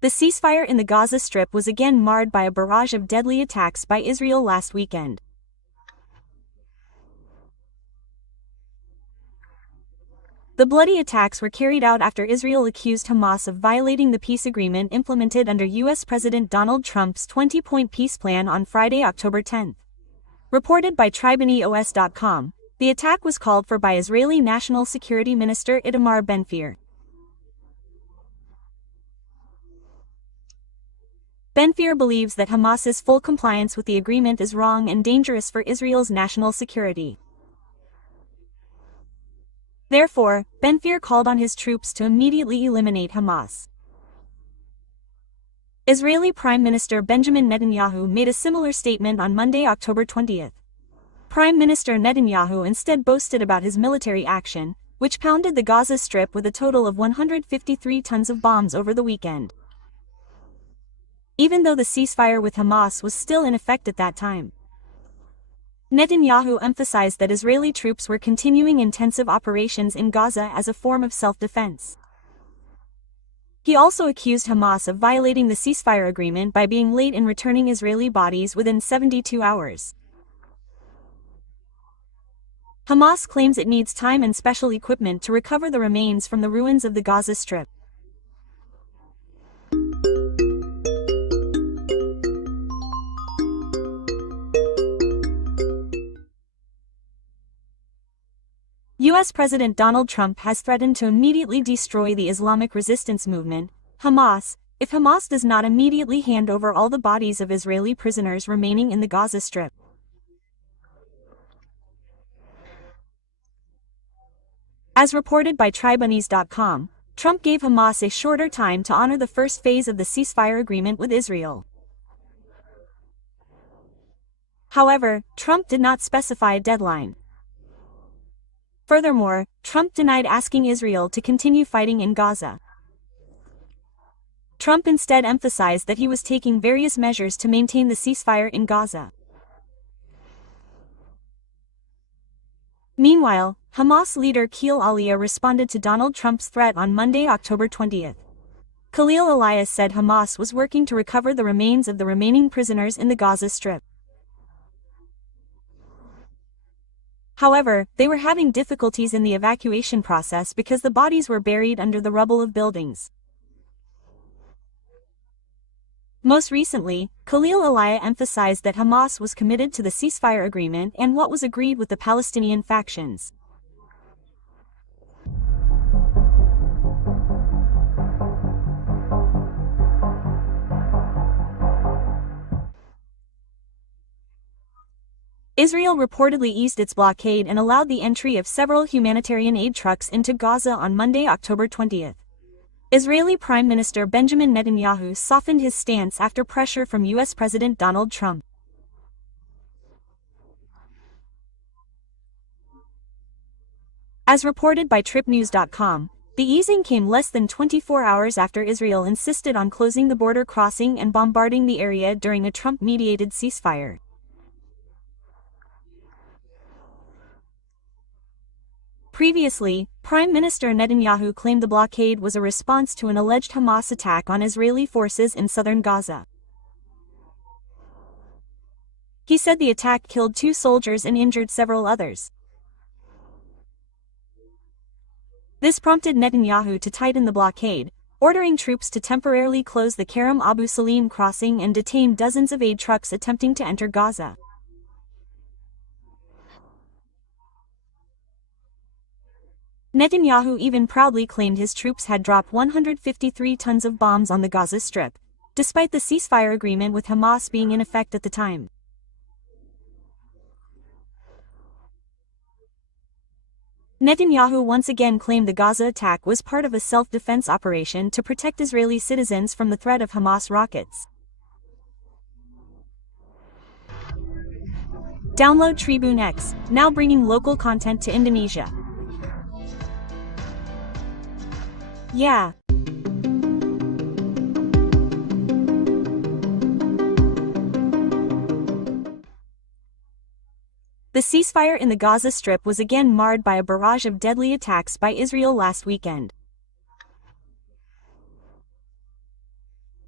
The ceasefire in the Gaza Strip was again marred by a barrage of deadly attacks by Israel last weekend. The bloody attacks were carried out after Israel accused Hamas of violating the peace agreement implemented under U.S. President Donald Trump's 20-point peace plan on Friday, October 10. Reported by TribeNews.com, the attack was called for by Israeli National Security Minister Itamar Ben-Gvir. Ben-Gvir believes that Hamas's full compliance with the agreement is wrong and dangerous for Israel's national security. Therefore, Ben-Gvir called on his troops to immediately eliminate Hamas. Israeli Prime Minister Benjamin Netanyahu made a similar statement on Monday, October 20. Prime Minister Netanyahu instead boasted about his military action, which pounded the Gaza Strip with a total of 153 tons of bombs over the weekend. Even though the ceasefire with Hamas was still in effect at that time, Netanyahu emphasized that Israeli troops were continuing intensive operations in Gaza as a form of self-defense. He also accused Hamas of violating the ceasefire agreement by being late in returning Israeli bodies within 72 hours. Hamas claims it needs time and special equipment to recover the remains from the ruins of the Gaza Strip. U.S. President Donald Trump has threatened to immediately destroy the Islamic resistance movement, Hamas, if Hamas does not immediately hand over all the bodies of Israeli prisoners remaining in the Gaza Strip. As reported by TribeNews.com, Trump gave Hamas a shorter time to honor the first phase of the ceasefire agreement with Israel. However, Trump did not specify a deadline. Furthermore, Trump denied asking Israel to continue fighting in Gaza. Trump instead emphasized that he was taking various measures to maintain the ceasefire in Gaza. Meanwhile, Hamas leader Khalil Aliyah responded to Donald Trump's threat on Monday, October 20. Khalil Aliyah said Hamas was working to recover the remains of the remaining prisoners in the Gaza Strip. However, they were having difficulties in the evacuation process because the bodies were buried under the rubble of buildings. Most recently, Khalil Aliyah emphasized that Hamas was committed to the ceasefire agreement and what was agreed with the Palestinian factions. Israel reportedly eased its blockade and allowed the entry of several humanitarian aid trucks into Gaza on Monday, October 20. Israeli Prime Minister Benjamin Netanyahu softened his stance after pressure from U.S. President Donald Trump. As reported by TripNews.com, the easing came less than 24 hours after Israel insisted on closing the border crossing and bombarding the area during a Trump-mediated ceasefire. Previously, Prime Minister Netanyahu claimed the blockade was a response to an alleged Hamas attack on Israeli forces in southern Gaza. He said the attack killed 2 soldiers and injured several others. This prompted Netanyahu to tighten the blockade, ordering troops to temporarily close the Kerem Abu Salim crossing and detain dozens of aid trucks attempting to enter Gaza. Netanyahu even proudly claimed his troops had dropped 153 tons of bombs on the Gaza Strip, despite the ceasefire agreement with Hamas being in effect at the time. Netanyahu once again claimed the Gaza attack was part of a self-defense operation to protect Israeli citizens from the threat of Hamas rockets. Download Tribune X, now bringing local content to Indonesia. Yeah. The ceasefire in the Gaza Strip was again marred by a barrage of deadly attacks by Israel last weekend.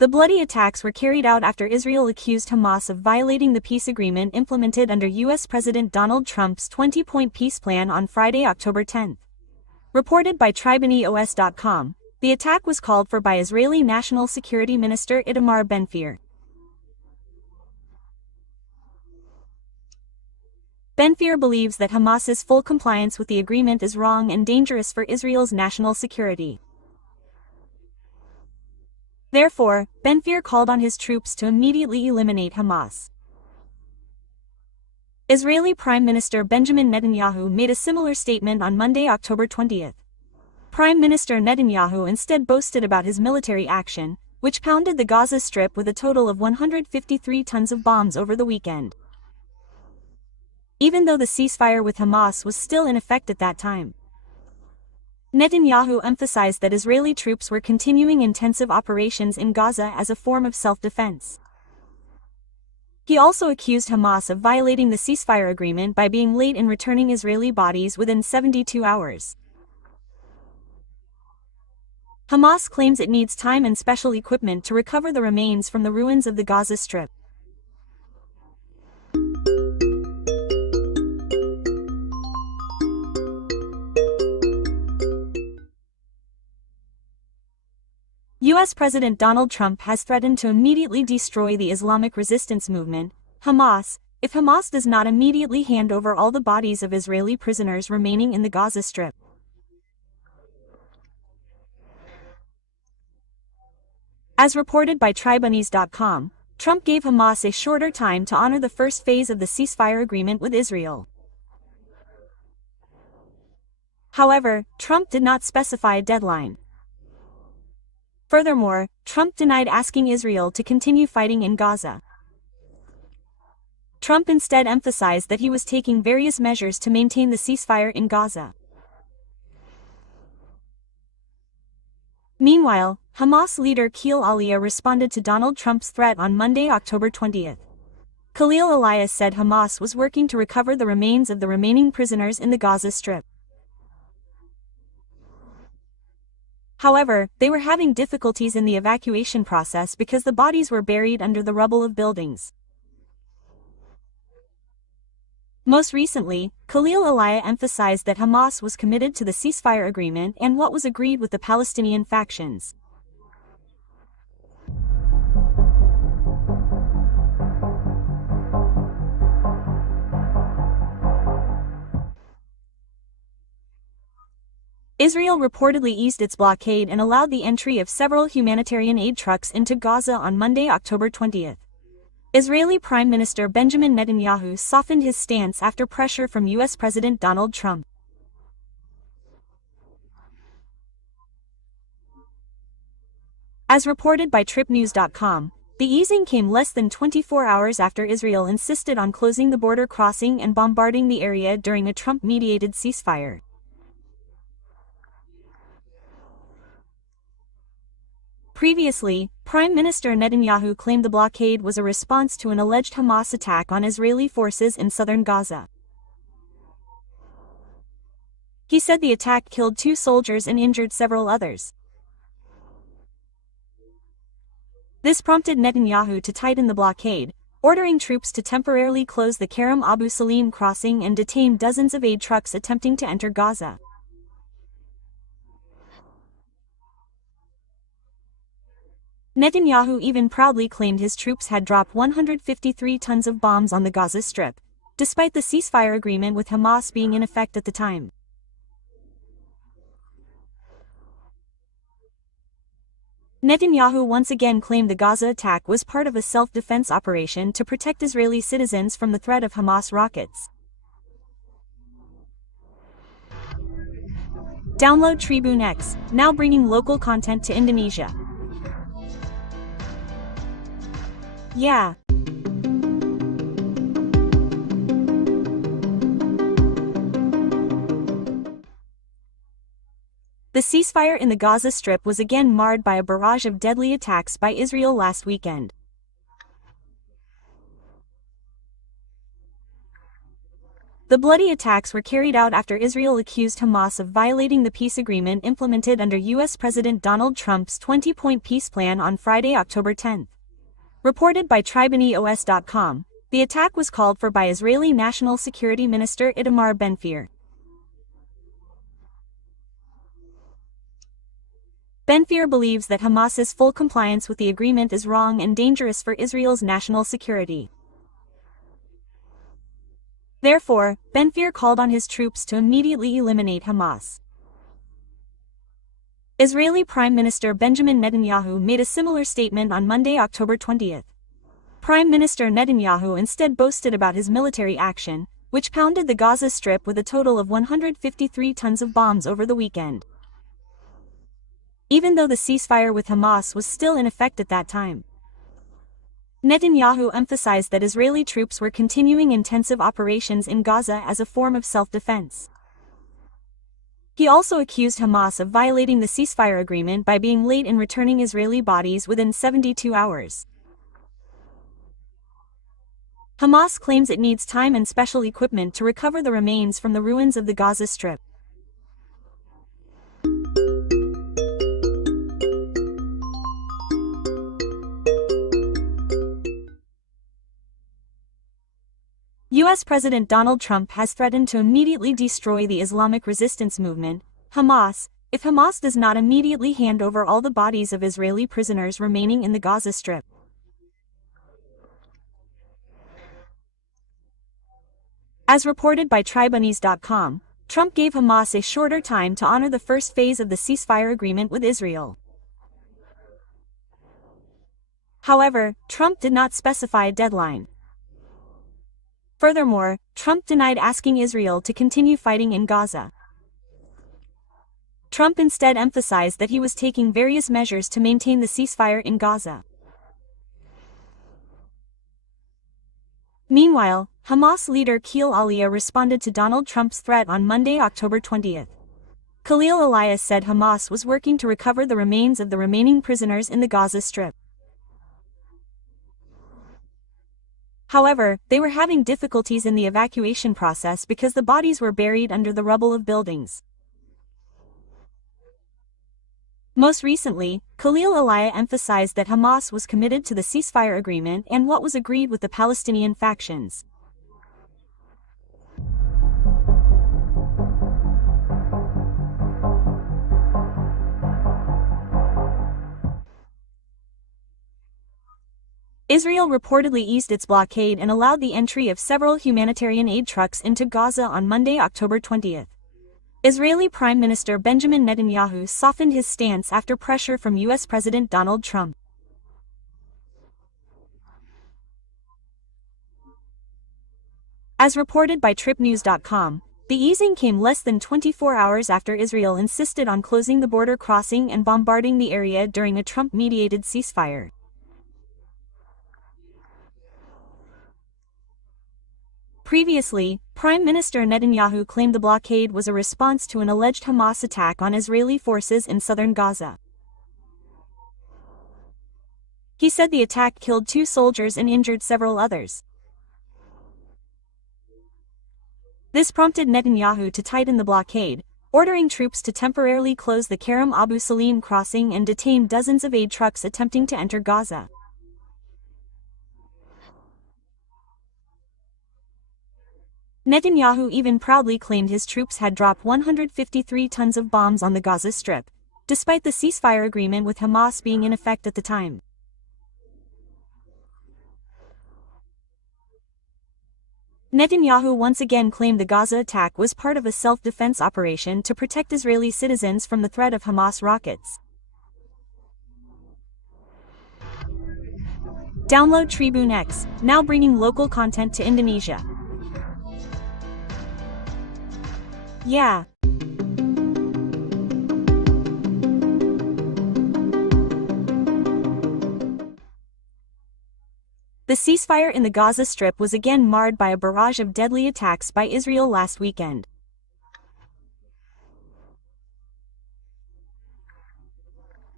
The bloody attacks were carried out after Israel accused Hamas of violating the peace agreement implemented under U.S. President Donald Trump's 20-point peace plan on Friday, October 10. Reported by TribeNews.com, the attack was called for by Israeli National Security Minister Itamar Ben-Gvir. Ben-Gvir believes that Hamas's full compliance with the agreement is wrong and dangerous for Israel's national security. Therefore, Ben-Gvir called on his troops to immediately eliminate Hamas. Israeli Prime Minister Benjamin Netanyahu made a similar statement on Monday, October 20. Prime Minister Netanyahu instead boasted about his military action, which pounded the Gaza Strip with a total of 153 tons of bombs over the weekend. Even though the ceasefire with Hamas was still in effect at that time, Netanyahu emphasized that Israeli troops were continuing intensive operations in Gaza as a form of self-defense. He also accused Hamas of violating the ceasefire agreement by being late in returning Israeli bodies within 72 hours. Hamas claims it needs time and special equipment to recover the remains from the ruins of the Gaza Strip. U.S. President Donald Trump has threatened to immediately destroy the Islamic resistance movement, Hamas, if Hamas does not immediately hand over all the bodies of Israeli prisoners remaining in the Gaza Strip. As reported by TribeNews.com, Trump gave Hamas a shorter time to honor the first phase of the ceasefire agreement with Israel. However, Trump did not specify a deadline. Furthermore, Trump denied asking Israel to continue fighting in Gaza. Trump instead emphasized that he was taking various measures to maintain the ceasefire in Gaza. Meanwhile, Hamas leader Khalil Aliyah responded to Donald Trump's threat on Monday, October 20. Khalil Aliyah said Hamas was working to recover the remains of the remaining prisoners in the Gaza Strip. However, they were having difficulties in the evacuation process because the bodies were buried under the rubble of buildings. Most recently, Khalil Aliyah emphasized that Hamas was committed to the ceasefire agreement and what was agreed with the Palestinian factions. Israel reportedly eased its blockade and allowed the entry of several humanitarian aid trucks into Gaza on Monday, October 20. Israeli Prime Minister Benjamin Netanyahu softened his stance after pressure from U.S. President Donald Trump. As reported by TripNews.com, the easing came less than 24 hours after Israel insisted on closing the border crossing and bombarding the area during a Trump-mediated ceasefire. Previously, Prime Minister Netanyahu claimed the blockade was a response to an alleged Hamas attack on Israeli forces in southern Gaza. He said the attack killed 2 soldiers and injured several others. This prompted Netanyahu to tighten the blockade, ordering troops to temporarily close the Kerem Abu Salim crossing and detain dozens of aid trucks attempting to enter Gaza. Netanyahu even proudly claimed his troops had dropped 153 tons of bombs on the Gaza Strip, despite the ceasefire agreement with Hamas being in effect at the time. Netanyahu once again claimed the Gaza attack was part of a self-defense operation to protect Israeli citizens from the threat of Hamas rockets. Download Tribune X, now bringing local content to Indonesia. Yeah. The ceasefire in the Gaza Strip was again marred by a barrage of deadly attacks by Israel last weekend. The bloody attacks were carried out after Israel accused Hamas of violating the peace agreement implemented under U.S. President Donald Trump's 20-point peace plan on Friday, October 10. Reported by TribeNews.com, the attack was called for by Israeli National Security Minister Itamar Ben-Gvir. Ben-Gvir believes that Hamas's full compliance with the agreement is wrong and dangerous for Israel's national security. Therefore, Ben-Gvir called on his troops to immediately eliminate Hamas. Israeli Prime Minister Benjamin Netanyahu made a similar statement on Monday, October 20. Prime Minister Netanyahu instead boasted about his military action, which pounded the Gaza Strip with a total of 153 tons of bombs over the weekend. Even though the ceasefire with Hamas was still in effect at that time, Netanyahu emphasized that Israeli troops were continuing intensive operations in Gaza as a form of self-defense. He also accused Hamas of violating the ceasefire agreement by being late in returning Israeli bodies within 72 hours. Hamas claims it needs time and special equipment to recover the remains from the ruins of the Gaza Strip. U.S. President Donald Trump has threatened to immediately destroy the Islamic resistance movement, Hamas, if Hamas does not immediately hand over all the bodies of Israeli prisoners remaining in the Gaza Strip. As reported by TribeNews.com, Trump gave Hamas a shorter time to honor the first phase of the ceasefire agreement with Israel. However, Trump did not specify a deadline. Furthermore, Trump denied asking Israel to continue fighting in Gaza. Trump instead emphasized that he was taking various measures to maintain the ceasefire in Gaza. Meanwhile, Hamas leader Khalil Aliyah responded to Donald Trump's threat on Monday, October 20. Khalil Aliyah said Hamas was working to recover the remains of the remaining prisoners in the Gaza Strip. However, they were having difficulties in the evacuation process because the bodies were buried under the rubble of buildings. Most recently, Khalil Aliyah emphasized that Hamas was committed to the ceasefire agreement and what was agreed with the Palestinian factions. Israel reportedly eased its blockade and allowed the entry of several humanitarian aid trucks into Gaza on Monday, October 20. Israeli Prime Minister Benjamin Netanyahu softened his stance after pressure from U.S. President Donald Trump. As reported by TripNews.com, the easing came less than 24 hours after Israel insisted on closing the border crossing and bombarding the area during a Trump-mediated ceasefire. Previously, Prime Minister Netanyahu claimed the blockade was a response to an alleged Hamas attack on Israeli forces in southern Gaza. He said the attack killed 2 soldiers and injured several others. This prompted Netanyahu to tighten the blockade, ordering troops to temporarily close the Kerem Abu Salim crossing and detain dozens of aid trucks attempting to enter Gaza. Netanyahu even proudly claimed his troops had dropped 153 tons of bombs on the Gaza Strip, despite the ceasefire agreement with Hamas being in effect at the time. Netanyahu once again claimed the Gaza attack was part of a self-defense operation to protect Israeli citizens from the threat of Hamas rockets. Download Tribune X, now bringing local content to Indonesia. Yeah. The ceasefire in the Gaza Strip was again marred by a barrage of deadly attacks by Israel last weekend.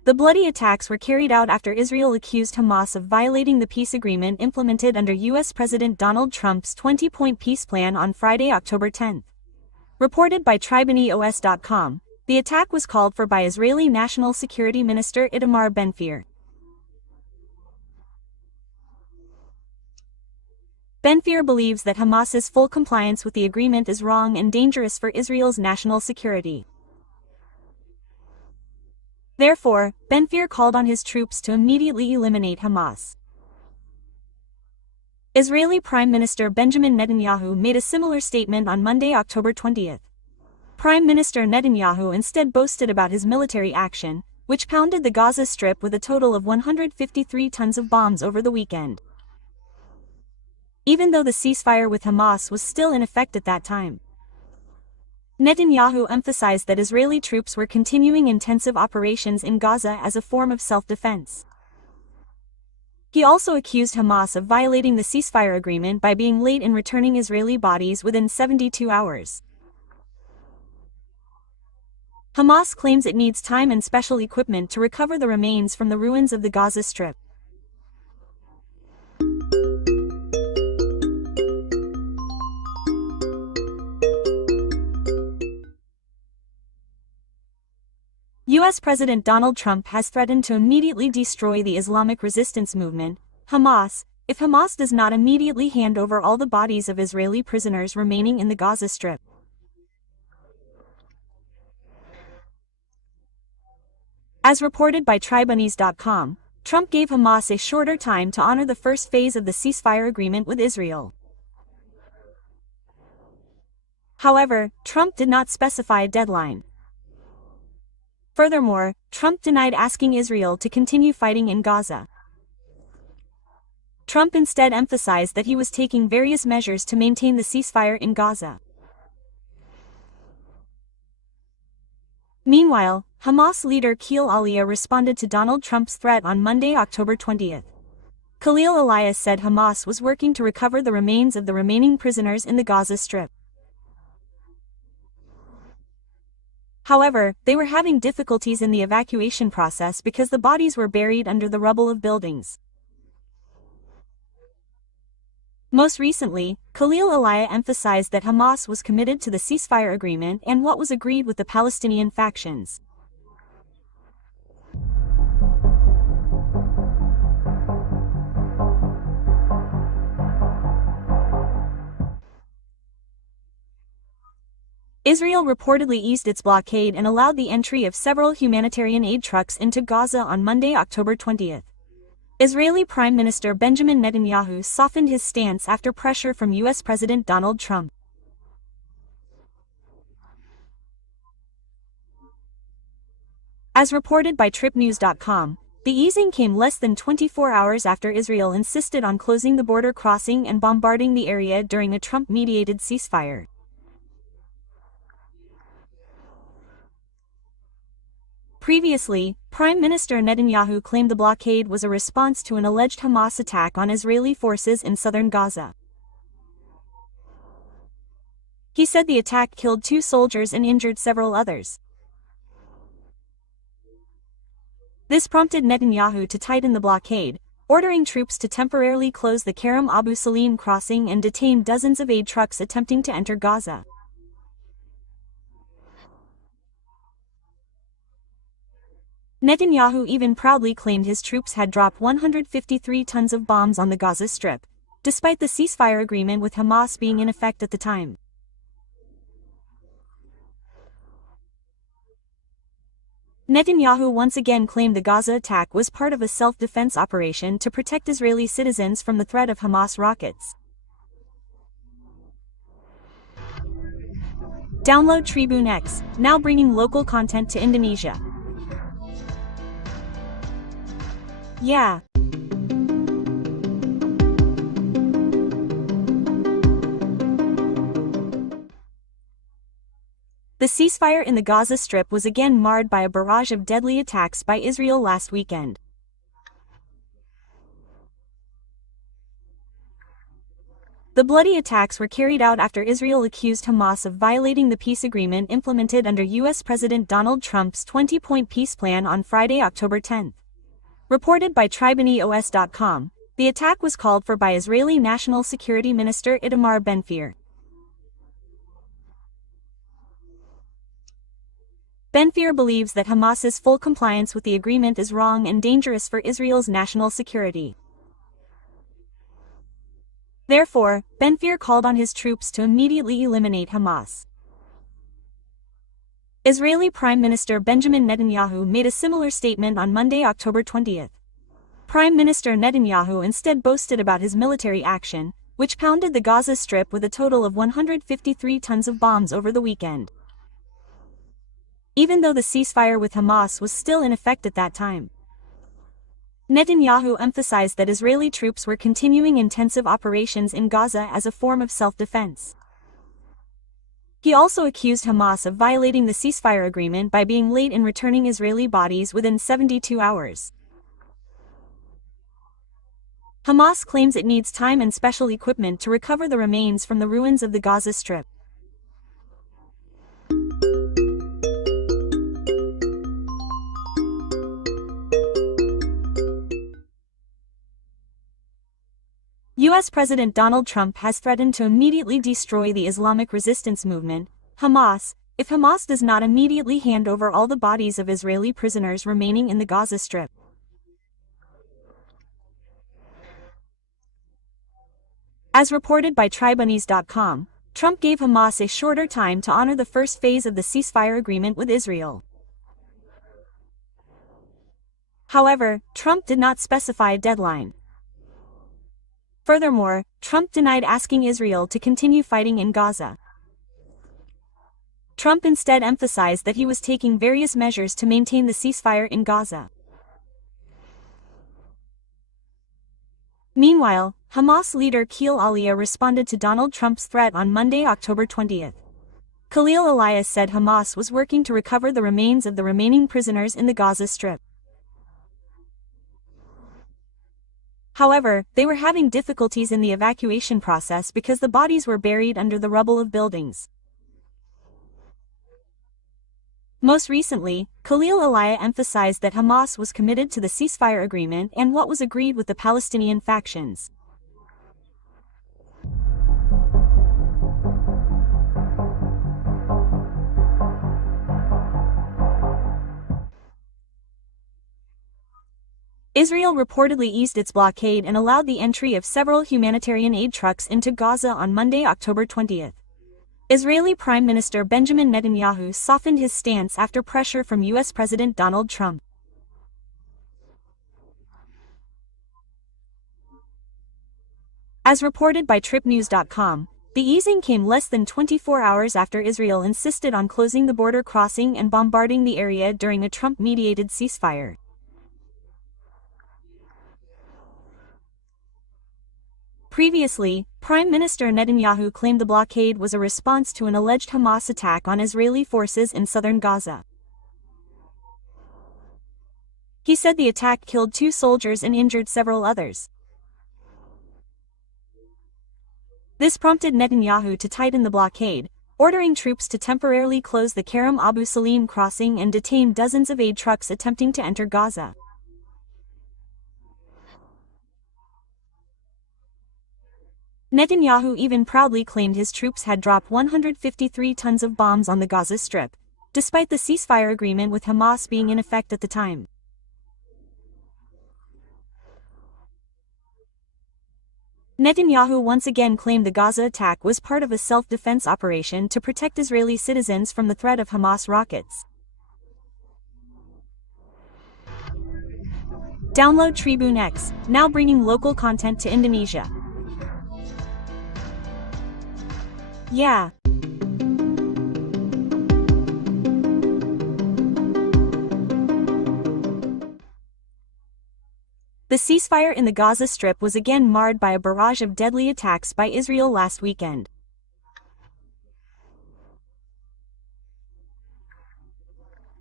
The bloody attacks were carried out after Israel accused Hamas of violating the peace agreement implemented under U.S. President Donald Trump's 20-point peace plan on Friday, October 10. Reported by TribeNews.com, the attack was called for by Israeli National Security Minister Itamar Ben-Gvir. Ben-Gvir believes that Hamas's full compliance with the agreement is wrong and dangerous for Israel's national security. Therefore, Ben-Gvir called on his troops to immediately eliminate Hamas. Israeli Prime Minister Benjamin Netanyahu made a similar statement on Monday, October 20. Prime Minister Netanyahu instead boasted about his military action, which pounded the Gaza Strip with a total of 153 tons of bombs over the weekend. Even though the ceasefire with Hamas was still in effect at that time, Netanyahu emphasized that Israeli troops were continuing intensive operations in Gaza as a form of self-defense. He also accused Hamas of violating the ceasefire agreement by being late in returning Israeli bodies within 72 hours. Hamas claims it needs time and special equipment to recover the remains from the ruins of the Gaza Strip. U.S. President Donald Trump has threatened to immediately destroy the Islamic resistance movement, Hamas, if Hamas does not immediately hand over all the bodies of Israeli prisoners remaining in the Gaza Strip. As reported by TribeNews.com, Trump gave Hamas a shorter time to honor the first phase of the ceasefire agreement with Israel. However, Trump did not specify a deadline. Furthermore, Trump denied asking Israel to continue fighting in Gaza. Trump instead emphasized that he was taking various measures to maintain the ceasefire in Gaza. Meanwhile, Hamas leader Khalil Aliyah responded to Donald Trump's threat on Monday, October 20. Khalil Aliyah said Hamas was working to recover the remains of the remaining prisoners in the Gaza Strip. However, they were having difficulties in the evacuation process because the bodies were buried under the rubble of buildings. Most recently, Khalil Aliyah emphasized that Hamas was committed to the ceasefire agreement and what was agreed with the Palestinian factions. Israel reportedly eased its blockade and allowed the entry of several humanitarian aid trucks into Gaza on Monday, October 20. Israeli Prime Minister Benjamin Netanyahu softened his stance after pressure from U.S. President Donald Trump. As reported by TripNews.com, the easing came less than 24 hours after Israel insisted on closing the border crossing and bombarding the area during a Trump-mediated ceasefire. Previously, Prime Minister Netanyahu claimed the blockade was a response to an alleged Hamas attack on Israeli forces in southern Gaza. He said the attack killed 2 soldiers and injured several others. This prompted Netanyahu to tighten the blockade, ordering troops to temporarily close the Kerem Abu Salim crossing and detain dozens of aid trucks attempting to enter Gaza. Netanyahu even proudly claimed his troops had dropped 153 tons of bombs on the Gaza Strip, despite the ceasefire agreement with Hamas being in effect at the time. Netanyahu once again claimed the Gaza attack was part of a self-defense operation to protect Israeli citizens from the threat of Hamas rockets. Download Tribune X, now bringing local content to Indonesia. Yeah. The ceasefire in the Gaza Strip was again marred by a barrage of deadly attacks by Israel last weekend. The bloody attacks were carried out after Israel accused Hamas of violating the peace agreement implemented under U.S. President Donald Trump's 20-point peace plan on Friday, October 10. Reported by TribeNews.com, the attack was called for by Israeli National Security Minister Itamar Ben-Gvir. Ben-Gvir believes that Hamas's full compliance with the agreement is wrong and dangerous for Israel's national security. Therefore, Ben-Gvir called on his troops to immediately eliminate Hamas. Israeli Prime Minister Benjamin Netanyahu made a similar statement on Monday, October 20. Prime Minister Netanyahu instead boasted about his military action, which pounded the Gaza Strip with a total of 153 tons of bombs over the weekend. Even though the ceasefire with Hamas was still in effect at that time, Netanyahu emphasized that Israeli troops were continuing intensive operations in Gaza as a form of self-defense. He also accused Hamas of violating the ceasefire agreement by being late in returning Israeli bodies within 72 hours. Hamas claims it needs time and special equipment to recover the remains from the ruins of the Gaza Strip. U.S. President Donald Trump has threatened to immediately destroy the Islamic resistance movement, Hamas, if Hamas does not immediately hand over all the bodies of Israeli prisoners remaining in the Gaza Strip. As reported by TribeNews.com, Trump gave Hamas a shorter time to honor the first phase of the ceasefire agreement with Israel. However, Trump did not specify a deadline. Furthermore, Trump denied asking Israel to continue fighting in Gaza. Trump instead emphasized that he was taking various measures to maintain the ceasefire in Gaza. Meanwhile, Hamas leader Khalil Aliyah responded to Donald Trump's threat on Monday, October 20. Khalil Aliyah said Hamas was working to recover the remains of the remaining prisoners in the Gaza Strip. However, they were having difficulties in the evacuation process because the bodies were buried under the rubble of buildings. Most recently, Khalil Aliyah emphasized that Hamas was committed to the ceasefire agreement and what was agreed with the Palestinian factions. Israel reportedly eased its blockade and allowed the entry of several humanitarian aid trucks into Gaza on Monday, October 20. Israeli Prime Minister Benjamin Netanyahu softened his stance after pressure from U.S. President Donald Trump. As reported by TripNews.com, the easing came less than 24 hours after Israel insisted on closing the border crossing and bombarding the area during a Trump-mediated ceasefire. Previously, Prime Minister Netanyahu claimed the blockade was a response to an alleged Hamas attack on Israeli forces in southern Gaza. He said the attack killed 2 soldiers and injured several others. This prompted Netanyahu to tighten the blockade, ordering troops to temporarily close the Kerem Abu Salim crossing and detain dozens of aid trucks attempting to enter Gaza. Netanyahu even proudly claimed his troops had dropped 153 tons of bombs on the Gaza Strip, despite the ceasefire agreement with Hamas being in effect at the time. Netanyahu once again claimed the Gaza attack was part of a self-defense operation to protect Israeli citizens from the threat of Hamas rockets. Download Tribune X, now bringing local content to Indonesia. Yeah. The ceasefire in the Gaza Strip was again marred by a barrage of deadly attacks by Israel last weekend.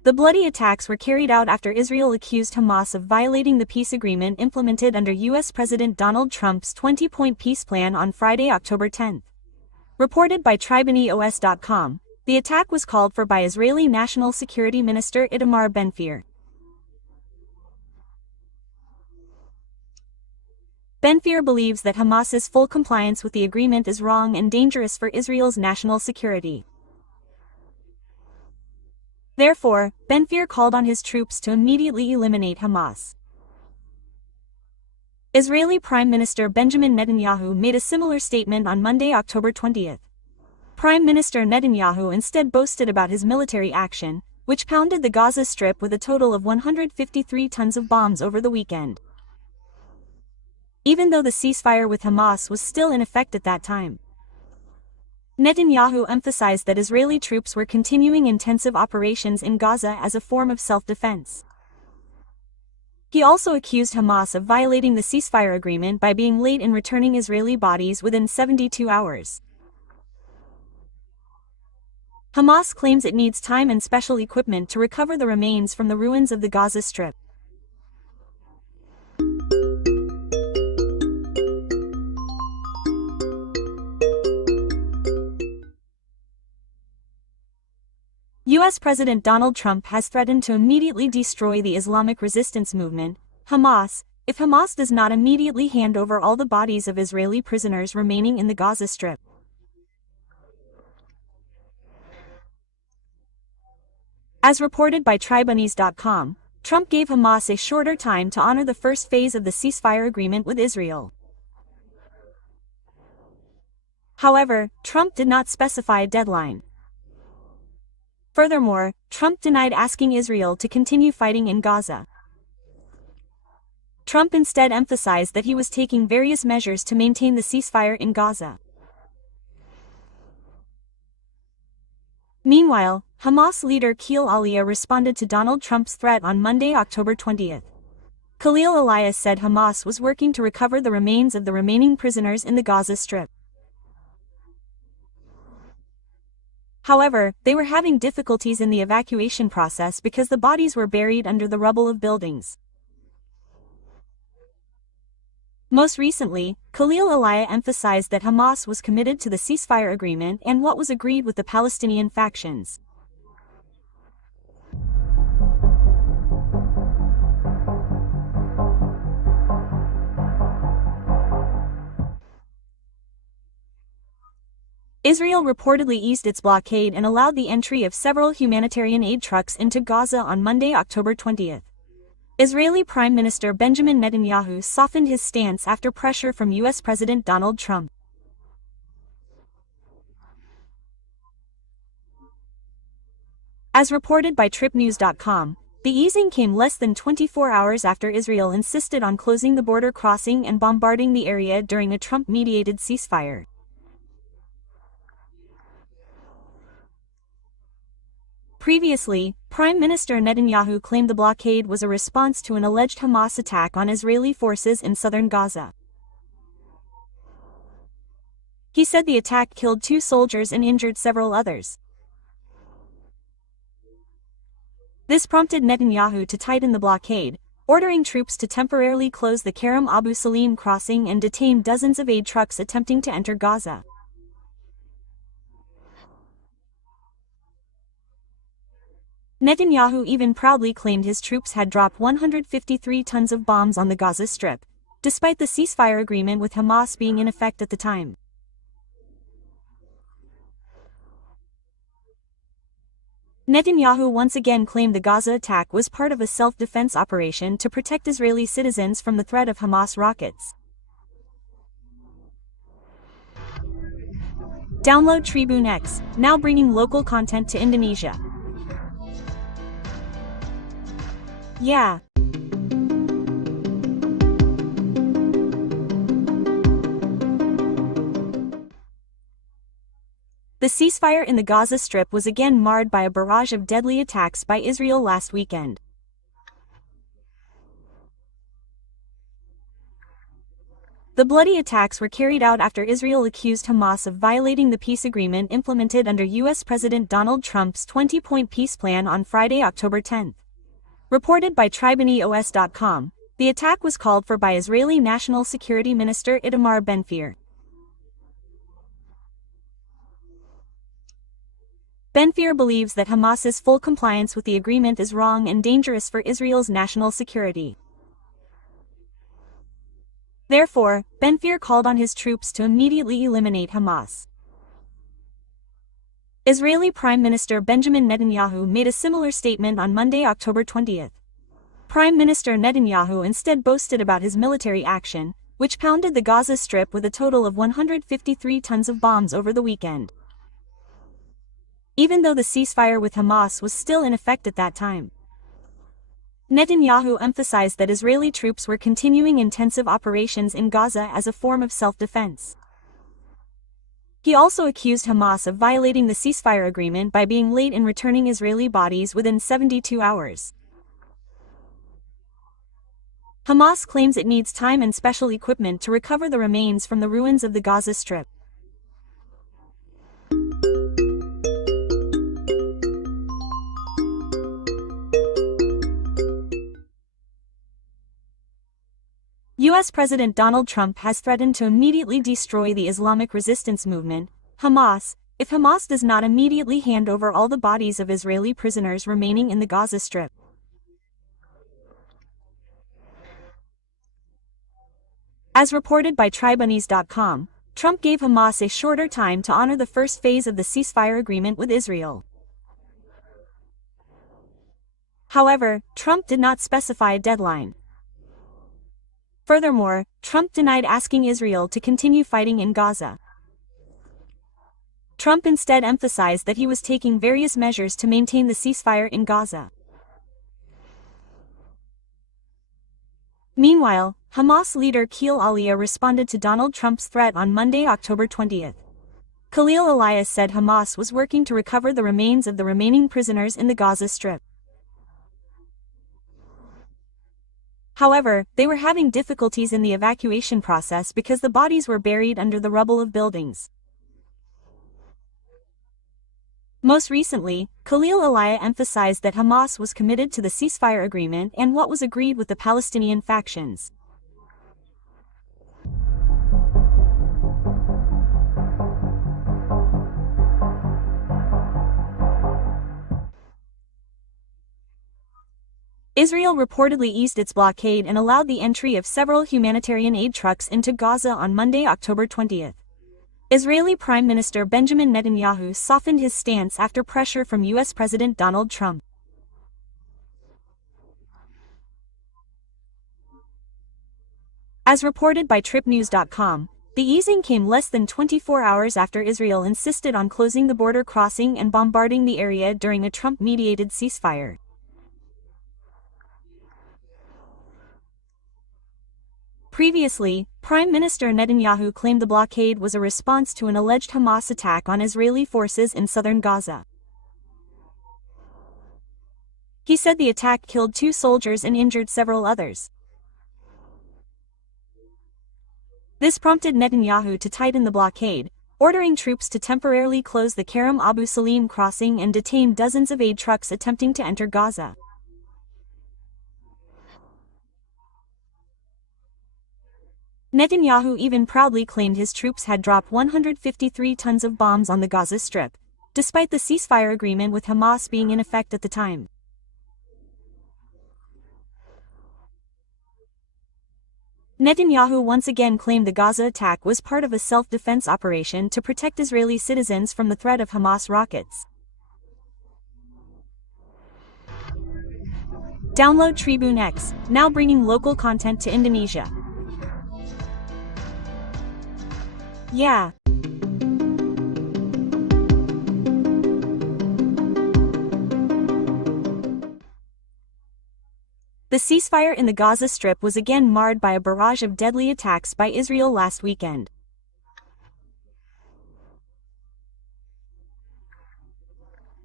The bloody attacks were carried out after Israel accused Hamas of violating the peace agreement implemented under U.S. President Donald Trump's 20-point peace plan on Friday, October 10. Reported by TribeNews.com, the attack was called for by Israeli National Security Minister Itamar Ben-Gvir. Ben-Gvir believes that Hamas's full compliance with the agreement is wrong and dangerous for Israel's national security. Therefore, Ben-Gvir called on his troops to immediately eliminate Hamas. Israeli Prime Minister Benjamin Netanyahu made a similar statement on Monday, October 20. Prime Minister Netanyahu instead boasted about his military action, which pounded the Gaza Strip with a total of 153 tons of bombs over the weekend. Even though the ceasefire with Hamas was still in effect at that time, Netanyahu emphasized that Israeli troops were continuing intensive operations in Gaza as a form of self-defense. He also accused Hamas of violating the ceasefire agreement by being late in returning Israeli bodies within 72 hours. Hamas claims it needs time and special equipment to recover the remains from the ruins of the Gaza Strip. U.S. President Donald Trump has threatened to immediately destroy the Islamic resistance movement, Hamas, if Hamas does not immediately hand over all the bodies of Israeli prisoners remaining in the Gaza Strip. As reported by TribeNews.com, Trump gave Hamas a shorter time to honor the first phase of the ceasefire agreement with Israel. However, Trump did not specify a deadline. Furthermore, Trump denied asking Israel to continue fighting in Gaza. Trump instead emphasized that he was taking various measures to maintain the ceasefire in Gaza. Meanwhile, Hamas leader Khalil Aliyah responded to Donald Trump's threat on Monday, October 20. Khalil Aliyah said Hamas was working to recover the remains of the remaining prisoners in the Gaza Strip. However, they were having difficulties in the evacuation process because the bodies were buried under the rubble of buildings. Most recently, Khalil Aliyah emphasized that Hamas was committed to the ceasefire agreement and what was agreed with the Palestinian factions. Israel reportedly eased its blockade and allowed the entry of several humanitarian aid trucks into Gaza on Monday, October 20. Israeli Prime Minister Benjamin Netanyahu softened his stance after pressure from U.S. President Donald Trump. As reported by TripNews.com, the easing came less than 24 hours after Israel insisted on closing the border crossing and bombarding the area during a Trump-mediated ceasefire. Previously, Prime Minister Netanyahu claimed the blockade was a response to an alleged Hamas attack on Israeli forces in southern Gaza. He said the attack killed 2 soldiers and injured several others. This prompted Netanyahu to tighten the blockade, ordering troops to temporarily close the Kerem Abu Salim crossing and detain dozens of aid trucks attempting to enter Gaza. Netanyahu even proudly claimed his troops had dropped 153 tons of bombs on the Gaza Strip, despite the ceasefire agreement with Hamas being in effect at the time. Netanyahu once again claimed the Gaza attack was part of a self-defense operation to protect Israeli citizens from the threat of Hamas rockets. Download Tribune X, now bringing local content to Indonesia. Yeah. The ceasefire in the Gaza Strip was again marred by a barrage of deadly attacks by Israel last weekend. The bloody attacks were carried out after Israel accused Hamas of violating the peace agreement implemented under U.S. President Donald Trump's 20-point peace plan on Friday, October 10. Reported by TribeNews.com, the attack was called for by Israeli National Security Minister Itamar Ben-Gvir. Ben-Gvir believes that Hamas's full compliance with the agreement is wrong and dangerous for Israel's national security. Therefore, Ben-Gvir called on his troops to immediately eliminate Hamas. Israeli Prime Minister Benjamin Netanyahu made a similar statement on Monday, October 20. Prime Minister Netanyahu instead boasted about his military action, which pounded the Gaza Strip with a total of 153 tons of bombs over the weekend. Even though the ceasefire with Hamas was still in effect at that time, Netanyahu emphasized that Israeli troops were continuing intensive operations in Gaza as a form of self-defense. He also accused Hamas of violating the ceasefire agreement by being late in returning Israeli bodies within 72 hours. Hamas claims it needs time and special equipment to recover the remains from the ruins of the Gaza Strip. U.S. President Donald Trump has threatened to immediately destroy the Islamic resistance movement, Hamas, if Hamas does not immediately hand over all the bodies of Israeli prisoners remaining in the Gaza Strip. As reported by TribeNews.com, Trump gave Hamas a shorter time to honor the first phase of the ceasefire agreement with Israel. However, Trump did not specify a deadline. Furthermore, Trump denied asking Israel to continue fighting in Gaza. Trump instead emphasized that he was taking various measures to maintain the ceasefire in Gaza. Meanwhile, Hamas leader Khalil Aliyah responded to Donald Trump's threat on Monday, October 20. Khalil Aliyah said Hamas was working to recover the remains of the remaining prisoners in the Gaza Strip. However, they were having difficulties in the evacuation process because the bodies were buried under the rubble of buildings. Most recently, Khalil Aliyah emphasized that Hamas was committed to the ceasefire agreement and what was agreed with the Palestinian factions. Israel reportedly eased its blockade and allowed the entry of several humanitarian aid trucks into Gaza on Monday, October 20. Israeli Prime Minister Benjamin Netanyahu softened his stance after pressure from U.S. President Donald Trump. As reported by TripNews.com, the easing came less than 24 hours after Israel insisted on closing the border crossing and bombarding the area during a Trump-mediated ceasefire. Previously, Prime Minister Netanyahu claimed the blockade was a response to an alleged Hamas attack on Israeli forces in southern Gaza. He said the attack killed 2 soldiers and injured several others. This prompted Netanyahu to tighten the blockade, ordering troops to temporarily close the Kerem Abu Salim crossing and detain dozens of aid trucks attempting to enter Gaza. Netanyahu even proudly claimed his troops had dropped 153 tons of bombs on the Gaza Strip, despite the ceasefire agreement with Hamas being in effect at the time. Netanyahu once again claimed the Gaza attack was part of a self-defense operation to protect Israeli citizens from the threat of Hamas rockets. Download Tribune X, now bringing local content to Indonesia. Yeah. The ceasefire in the Gaza Strip was again marred by a barrage of deadly attacks by Israel last weekend. The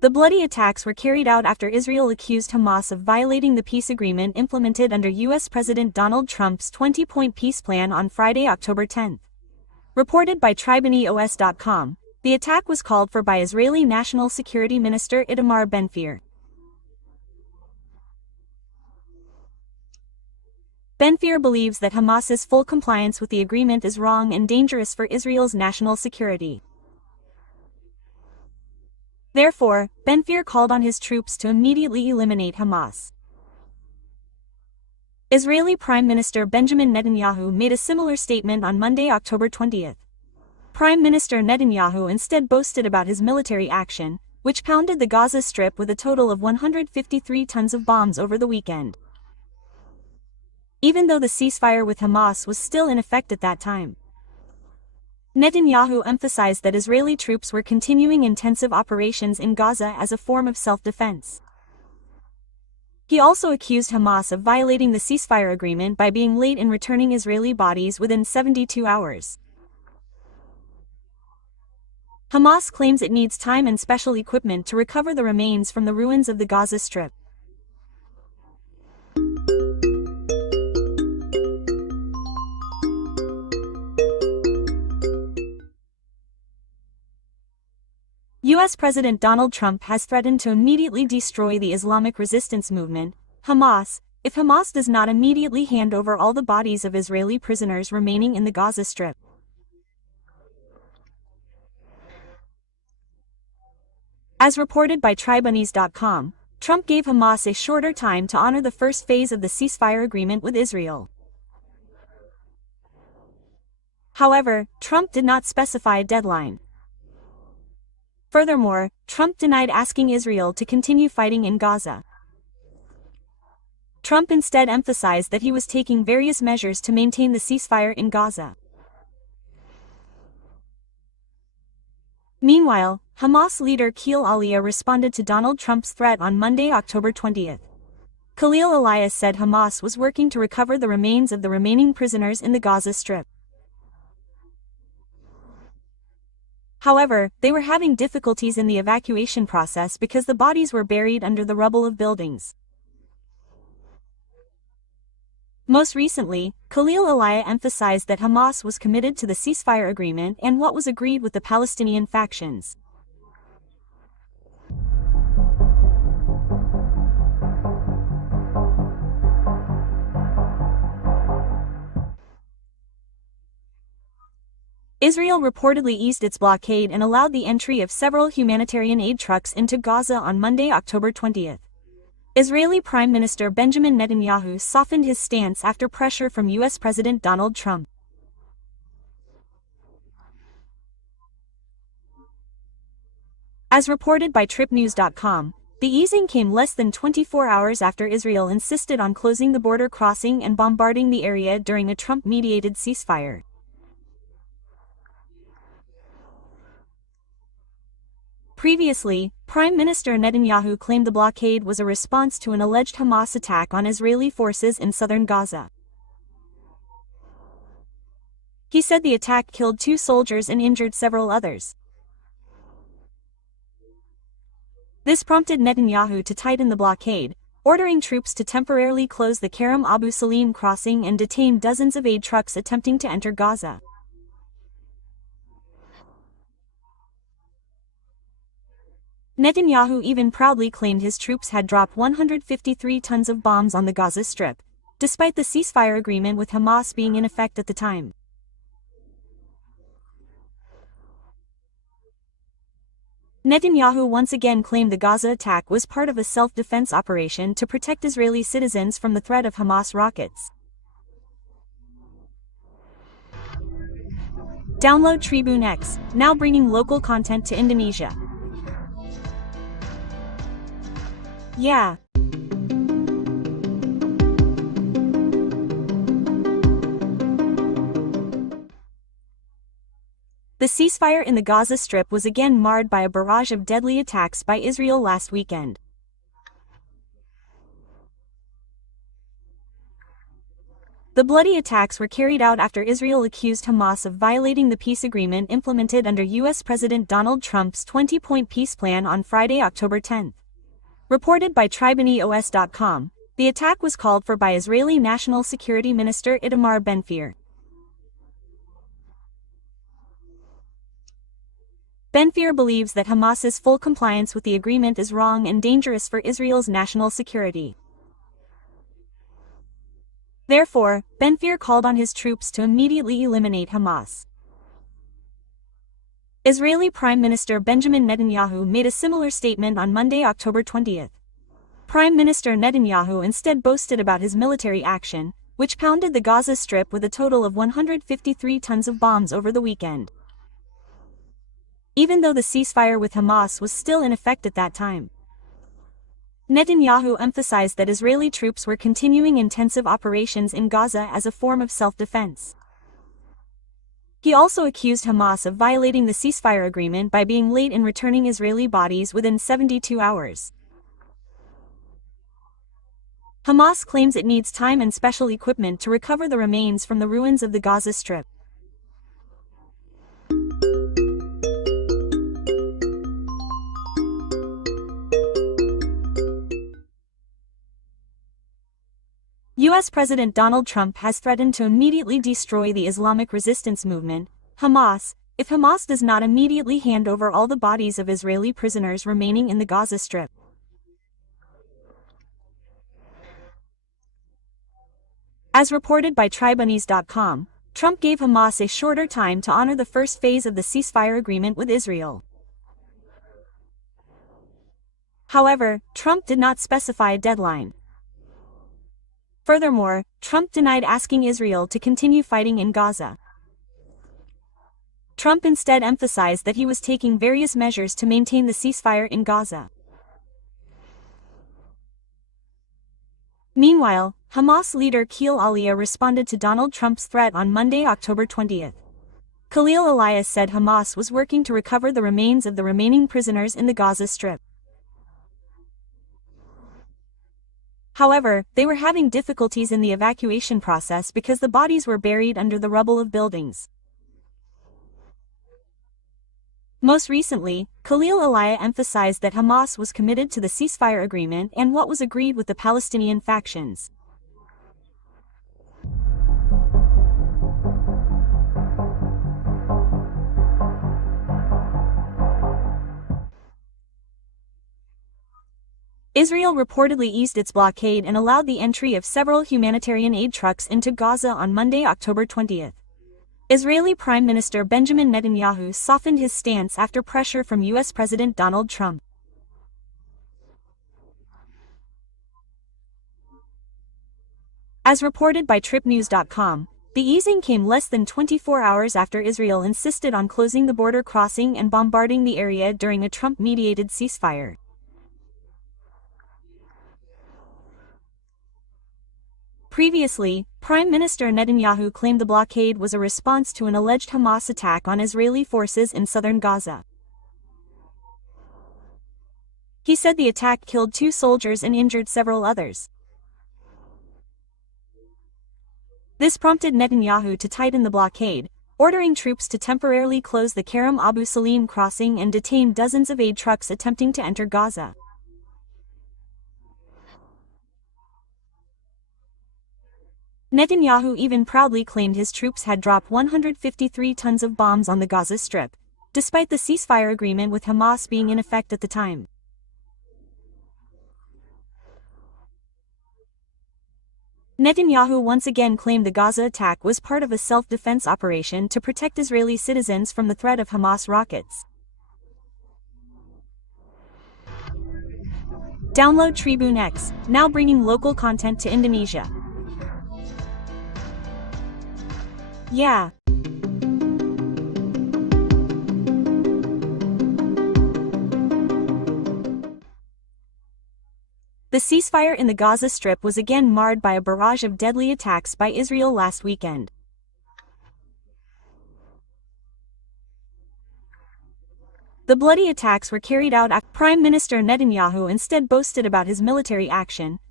The bloody attacks were carried out after Israel accused Hamas of violating the peace agreement implemented under U.S. President Donald Trump's 20-point peace plan on Friday, October 10. Reported by TribeNews.com, the attack was called for by Israeli National Security Minister Itamar Ben-Gvir. Ben-Gvir believes that Hamas's full compliance with the agreement is wrong and dangerous for Israel's national security. Therefore, Ben-Gvir called on his troops to immediately eliminate Hamas. Israeli Prime Minister Benjamin Netanyahu made a similar statement on Monday, October 20. Prime Minister Netanyahu instead boasted about his military action, which pounded the Gaza Strip with a total of 153 tons of bombs over the weekend. Even though the ceasefire with Hamas was still in effect at that time, Netanyahu emphasized that Israeli troops were continuing intensive operations in Gaza as a form of self-defense. He also accused Hamas of violating the ceasefire agreement by being late in returning Israeli bodies within 72 hours. Hamas claims it needs time and special equipment to recover the remains from the ruins of the Gaza Strip. U.S. President Donald Trump has threatened to immediately destroy the Islamic resistance movement, Hamas, if Hamas does not immediately hand over all the bodies of Israeli prisoners remaining in the Gaza Strip. As reported by TribeNews.com, Trump gave Hamas a shorter time to honor the first phase of the ceasefire agreement with Israel. However, Trump did not specify a deadline. Furthermore, Trump denied asking Israel to continue fighting in Gaza. Trump instead emphasized that he was taking various measures to maintain the ceasefire in Gaza. Meanwhile, Hamas leader Khalil Aliyah responded to Donald Trump's threat on Monday, October 20. Khalil Aliyah said Hamas was working to recover the remains of the remaining prisoners in the Gaza Strip. However, they were having difficulties in the evacuation process because the bodies were buried under the rubble of buildings. Most recently, Khalil Aliyah emphasized that Hamas was committed to the ceasefire agreement and what was agreed with the Palestinian factions. Israel reportedly eased its blockade and allowed the entry of several humanitarian aid trucks into Gaza on Monday, October 20. Israeli Prime Minister Benjamin Netanyahu softened his stance after pressure from U.S. President Donald Trump. As reported by TripNews.com, the easing came less than 24 hours after Israel insisted on closing the border crossing and bombarding the area during a Trump-mediated ceasefire. Previously, Prime Minister Netanyahu claimed the blockade was a response to an alleged Hamas attack on Israeli forces in southern Gaza. He said the attack killed 2 soldiers and injured several others. This prompted Netanyahu to tighten the blockade, ordering troops to temporarily close the Kerem Abu Salim crossing and detain dozens of aid trucks attempting to enter Gaza. Netanyahu even proudly claimed his troops had dropped 153 tons of bombs on the Gaza Strip, despite the ceasefire agreement with Hamas being in effect at the time. Netanyahu once again claimed the Gaza attack was part of a self-defense operation to protect Israeli citizens from the threat of Hamas rockets. Download Tribune X, now bringing local content to Indonesia. Yeah. The ceasefire in the Gaza Strip was again marred by a barrage of deadly attacks by Israel last weekend. The bloody attacks were carried out after Israel accused Hamas of violating the peace agreement implemented under U.S. President Donald Trump's 20-point peace plan on Friday, October 10. Reported by TribeNews.com, the attack was called for by Israeli National Security Minister Itamar Ben-Gvir. Ben-Gvir believes that Hamas's full compliance with the agreement is wrong and dangerous for Israel's national security. Therefore, Ben-Gvir called on his troops to immediately eliminate Hamas. Israeli Prime Minister Benjamin Netanyahu made a similar statement on Monday, October 20. Prime Minister Netanyahu instead boasted about his military action, which pounded the Gaza Strip with a total of 153 tons of bombs over the weekend. Even though the ceasefire with Hamas was still in effect at that time, Netanyahu emphasized that Israeli troops were continuing intensive operations in Gaza as a form of self-defense. He also accused Hamas of violating the ceasefire agreement by being late in returning Israeli bodies within 72 hours. Hamas claims it needs time and special equipment to recover the remains from the ruins of the Gaza Strip. U.S. President Donald Trump has threatened to immediately destroy the Islamic resistance movement, Hamas, if Hamas does not immediately hand over all the bodies of Israeli prisoners remaining in the Gaza Strip. As reported by TribeNews.com, Trump gave Hamas a shorter time to honor the first phase of the ceasefire agreement with Israel. However, Trump did not specify a deadline. Furthermore, Trump denied asking Israel to continue fighting in Gaza. Trump instead emphasized that he was taking various measures to maintain the ceasefire in Gaza. Meanwhile, Hamas leader Khalil Aliyah responded to Donald Trump's threat on Monday, October 20. Khalil Aliyah said Hamas was working to recover the remains of the remaining prisoners in the Gaza Strip. However, they were having difficulties in the evacuation process because the bodies were buried under the rubble of buildings. Most recently, Khalil Aliyah emphasized that Hamas was committed to the ceasefire agreement and what was agreed with the Palestinian factions. Israel reportedly eased its blockade and allowed the entry of several humanitarian aid trucks into Gaza on Monday, October 20. Israeli Prime Minister Benjamin Netanyahu softened his stance after pressure from U.S. President Donald Trump. As reported by TripNews.com, the easing came less than 24 hours after Israel insisted on closing the border crossing and bombarding the area during a Trump-mediated ceasefire. Previously, Prime Minister Netanyahu claimed the blockade was a response to an alleged Hamas attack on Israeli forces in southern Gaza. He said the attack killed 2 soldiers and injured several others. This prompted Netanyahu to tighten the blockade, ordering troops to temporarily close the Kerem Abu Salim crossing and detain dozens of aid trucks attempting to enter Gaza. Netanyahu even proudly claimed his troops had dropped 153 tons of bombs on the Gaza Strip, despite the ceasefire agreement with Hamas being in effect at the time. Netanyahu once again claimed the Gaza attack was part of a self-defense operation to protect Israeli citizens from the threat of Hamas rockets. Download Tribune X, now bringing local content to Indonesia. Yeah. The ceasefire in the Gaza Strip was again marred by a barrage of deadly attacks by Israel last weekend. The bloody attacks were carried out after Prime Minister Netanyahu instead boasted about his military action,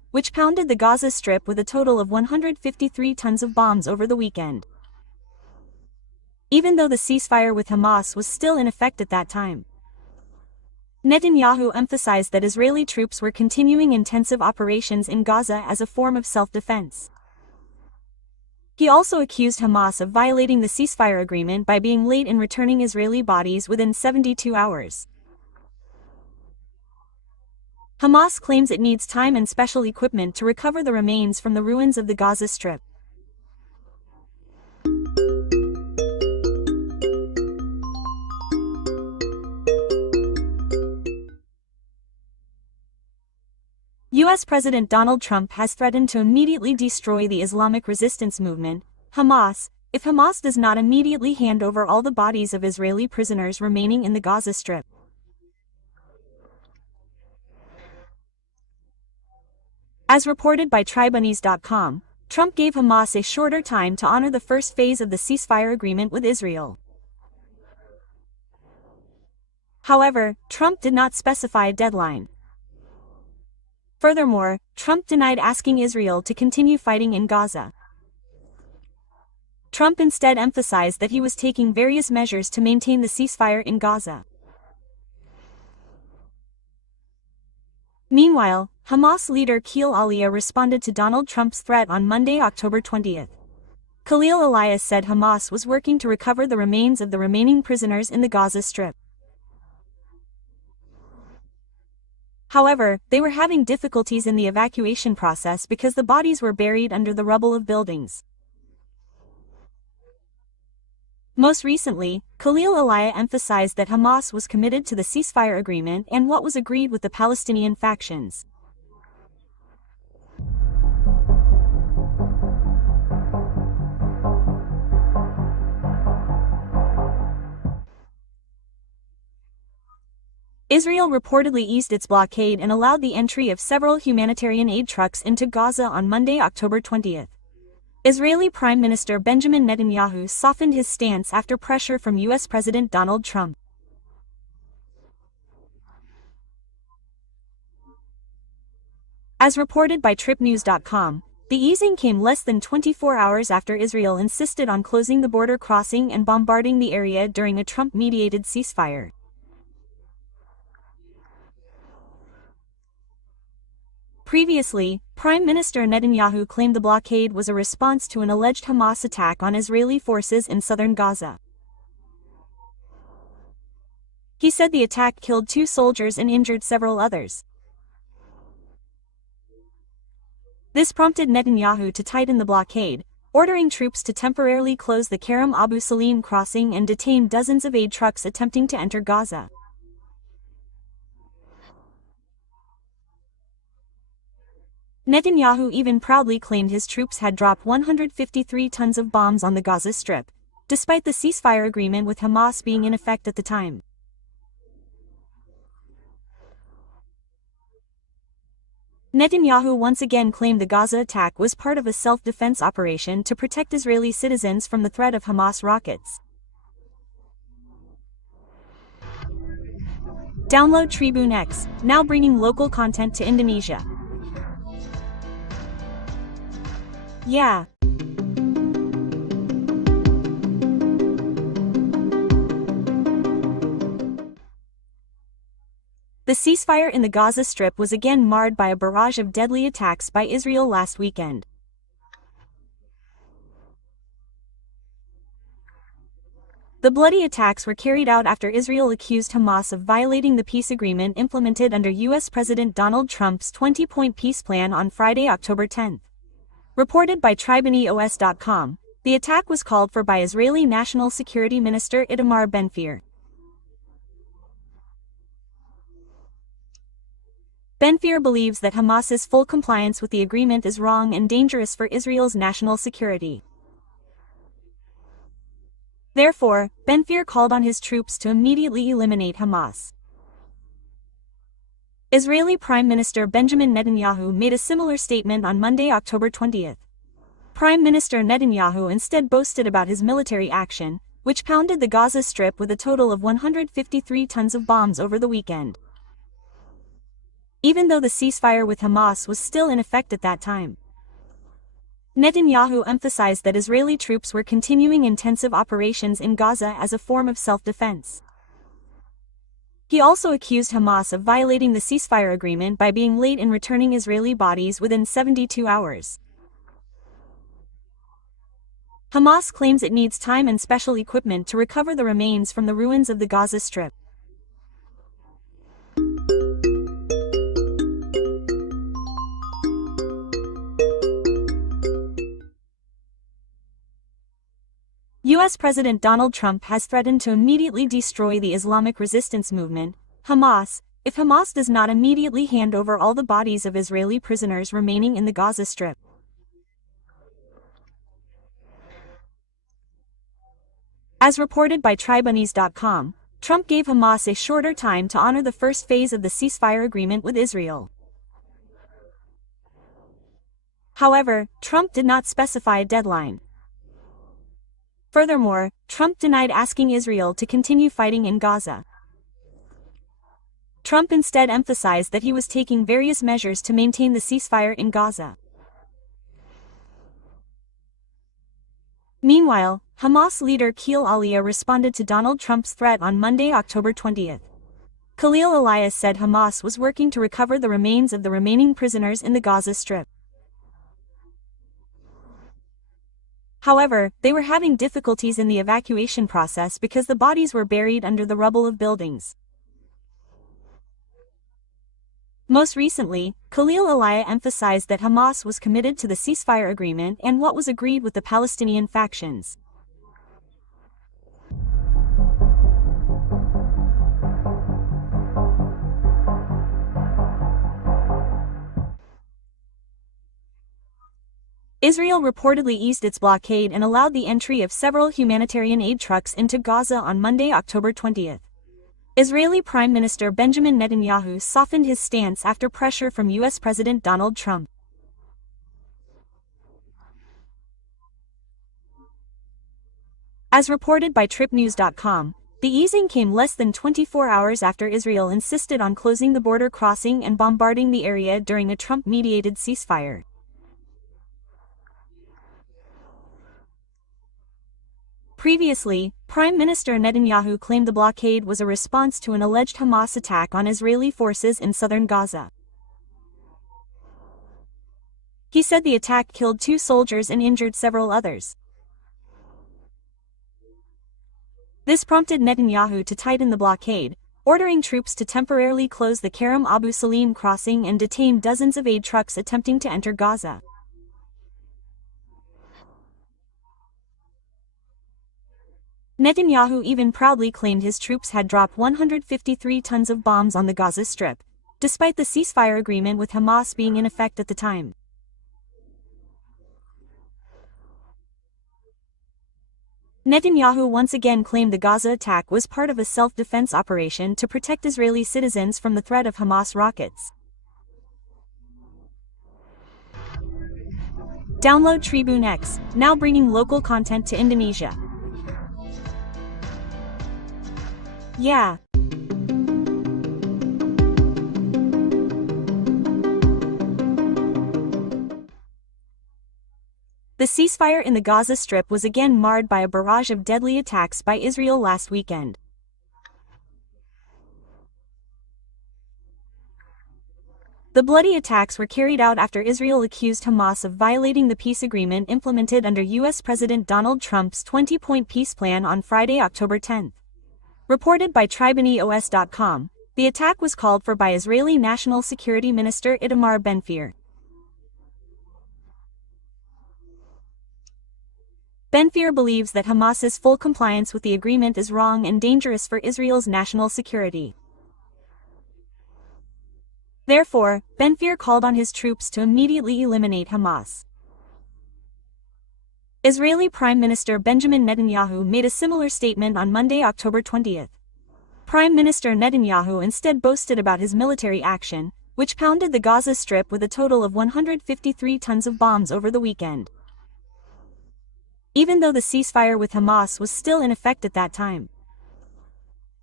which pounded the Gaza Strip with a total of 153 tons of bombs over the weekend. Even though the ceasefire with Hamas was still in effect at that time, Netanyahu emphasized that Israeli troops were continuing intensive operations in Gaza as a form of self-defense. He also accused Hamas of violating the ceasefire agreement by being late in returning Israeli bodies within 72 hours. Hamas claims it needs time and special equipment to recover the remains from the ruins of the Gaza Strip. U.S. President Donald Trump has threatened to immediately destroy the Islamic resistance movement, Hamas, if Hamas does not immediately hand over all the bodies of Israeli prisoners remaining in the Gaza Strip. As reported by Tribunnews.com, Trump gave Hamas a shorter time to honor the first phase of the ceasefire agreement with Israel. However, Trump did not specify a deadline. Furthermore, Trump denied asking Israel to continue fighting in Gaza. Trump instead emphasized that he was taking various measures to maintain the ceasefire in Gaza. Meanwhile, Hamas leader Khalil Aliyah responded to Donald Trump's threat on Monday, October 20th. Khalil Aliyah said Hamas was working to recover the remains of the remaining prisoners in the Gaza Strip. However, they were having difficulties in the evacuation process because the bodies were buried under the rubble of buildings. Most recently, Khalil Aliyah emphasized that Hamas was committed to the ceasefire agreement and what was agreed with the Palestinian factions. Israel reportedly eased its blockade and allowed the entry of several humanitarian aid trucks into Gaza on Monday, October 20th. Israeli Prime Minister Benjamin Netanyahu softened his stance after pressure from U.S. President Donald Trump. As reported by TripNews.com, the easing came less than 24 hours after Israel insisted on closing the border crossing and bombarding the area during a Trump-mediated ceasefire. Previously, Prime Minister Netanyahu claimed the blockade was a response to an alleged Hamas attack on Israeli forces in southern Gaza. He said the attack killed 2 soldiers and injured several others. This prompted Netanyahu to tighten the blockade, ordering troops to temporarily close the Kerem Abu Salim crossing and detain dozens of aid trucks attempting to enter Gaza. Netanyahu even proudly claimed his troops had dropped 153 tons of bombs on the Gaza Strip, despite the ceasefire agreement with Hamas being in effect at the time. Netanyahu once again claimed the Gaza attack was part of a self-defense operation to protect Israeli citizens from the threat of Hamas rockets. Download Tribune X, now bringing local content to Indonesia. Yeah. The ceasefire in the Gaza Strip was again marred by a barrage of deadly attacks by Israel last weekend. The bloody attacks were carried out after Israel accused Hamas of violating the peace agreement implemented under U.S. President Donald Trump's 20-point peace plan on Friday, October 10. Reported by Tribunnews.com, the attack was called for by Israeli National Security Minister Itamar Ben-Gvir. Ben-Gvir believes that Hamas's full compliance with the agreement is wrong and dangerous for Israel's national security. Therefore, Ben-Gvir called on his troops to immediately eliminate Hamas. Israeli Prime Minister Benjamin Netanyahu made a similar statement on Monday, October 20th. Prime Minister Netanyahu instead boasted about his military action, which pounded the Gaza Strip with a total of 153 tons of bombs over the weekend. even though the ceasefire with Hamas was still in effect at that time. Netanyahu emphasized that Israeli troops were continuing intensive operations in Gaza as a form of self-defense. He also accused Hamas of violating the ceasefire agreement by being late in returning Israeli bodies within 72 hours. Hamas claims it needs time and special equipment to recover the remains from the ruins of the Gaza Strip. U.S. President Donald Trump has threatened to immediately destroy the Islamic resistance movement, Hamas, if Hamas does not immediately hand over all the bodies of Israeli prisoners remaining in the Gaza Strip. As reported by Tribunnews.com, Trump gave Hamas a shorter time to honor the first phase of the ceasefire agreement with Israel. However, Trump did not specify a deadline. Furthermore, Trump denied asking Israel to continue fighting in Gaza. Trump instead emphasized that he was taking various measures to maintain the ceasefire in Gaza. Meanwhile, Hamas leader Khalil Aliyah responded to Donald Trump's threat on Monday, October 20th. Khalil Aliyah said Hamas was working to recover the remains of the remaining prisoners in the Gaza Strip. However, they were having difficulties in the evacuation process because the bodies were buried under the rubble of buildings. Most recently, Khalil Aliyah emphasized that Hamas was committed to the ceasefire agreement and what was agreed with the Palestinian factions. Israel reportedly eased its blockade and allowed the entry of several humanitarian aid trucks into Gaza on Monday, October 20th. Israeli Prime Minister Benjamin Netanyahu softened his stance after pressure from U.S. President Donald Trump. As reported by TripNews.com, the easing came less than 24 hours after Israel insisted on closing the border crossing and bombarding the area during a Trump-mediated ceasefire. Previously, Prime Minister Netanyahu claimed the blockade was a response to an alleged Hamas attack on Israeli forces in southern Gaza. He said the attack killed 2 soldiers and injured several others. This prompted Netanyahu to tighten the blockade, ordering troops to temporarily close the Kerem Abu Salim crossing and detain dozens of aid trucks attempting to enter Gaza. Netanyahu even proudly claimed his troops had dropped 153 tons of bombs on the Gaza Strip, despite the ceasefire agreement with Hamas being in effect at the time. Netanyahu once again claimed the Gaza attack was part of a self-defense operation to protect Israeli citizens from the threat of Hamas rockets. Download Tribune X, now bringing local content to Indonesia. Yeah. The ceasefire in the Gaza Strip was again marred by a barrage of deadly attacks by Israel last weekend. The bloody attacks were carried out after Israel accused Hamas of violating the peace agreement implemented under U.S. President Donald Trump's 20-point peace plan on Friday, October 10th. Reported by TribunneOS.com, the attack was called for by Israeli National Security Minister Itamar Ben-Gvir. Ben-Gvir believes that Hamas's full compliance with the agreement is wrong and dangerous for Israel's national security. Therefore, Ben-Gvir called on his troops to immediately eliminate Hamas. Israeli Prime Minister Benjamin Netanyahu made a similar statement on Monday, October 20th. Prime Minister Netanyahu instead boasted about his military action, which pounded the Gaza Strip with a total of 153 tons of bombs over the weekend. Even though the ceasefire with Hamas was still in effect at that time.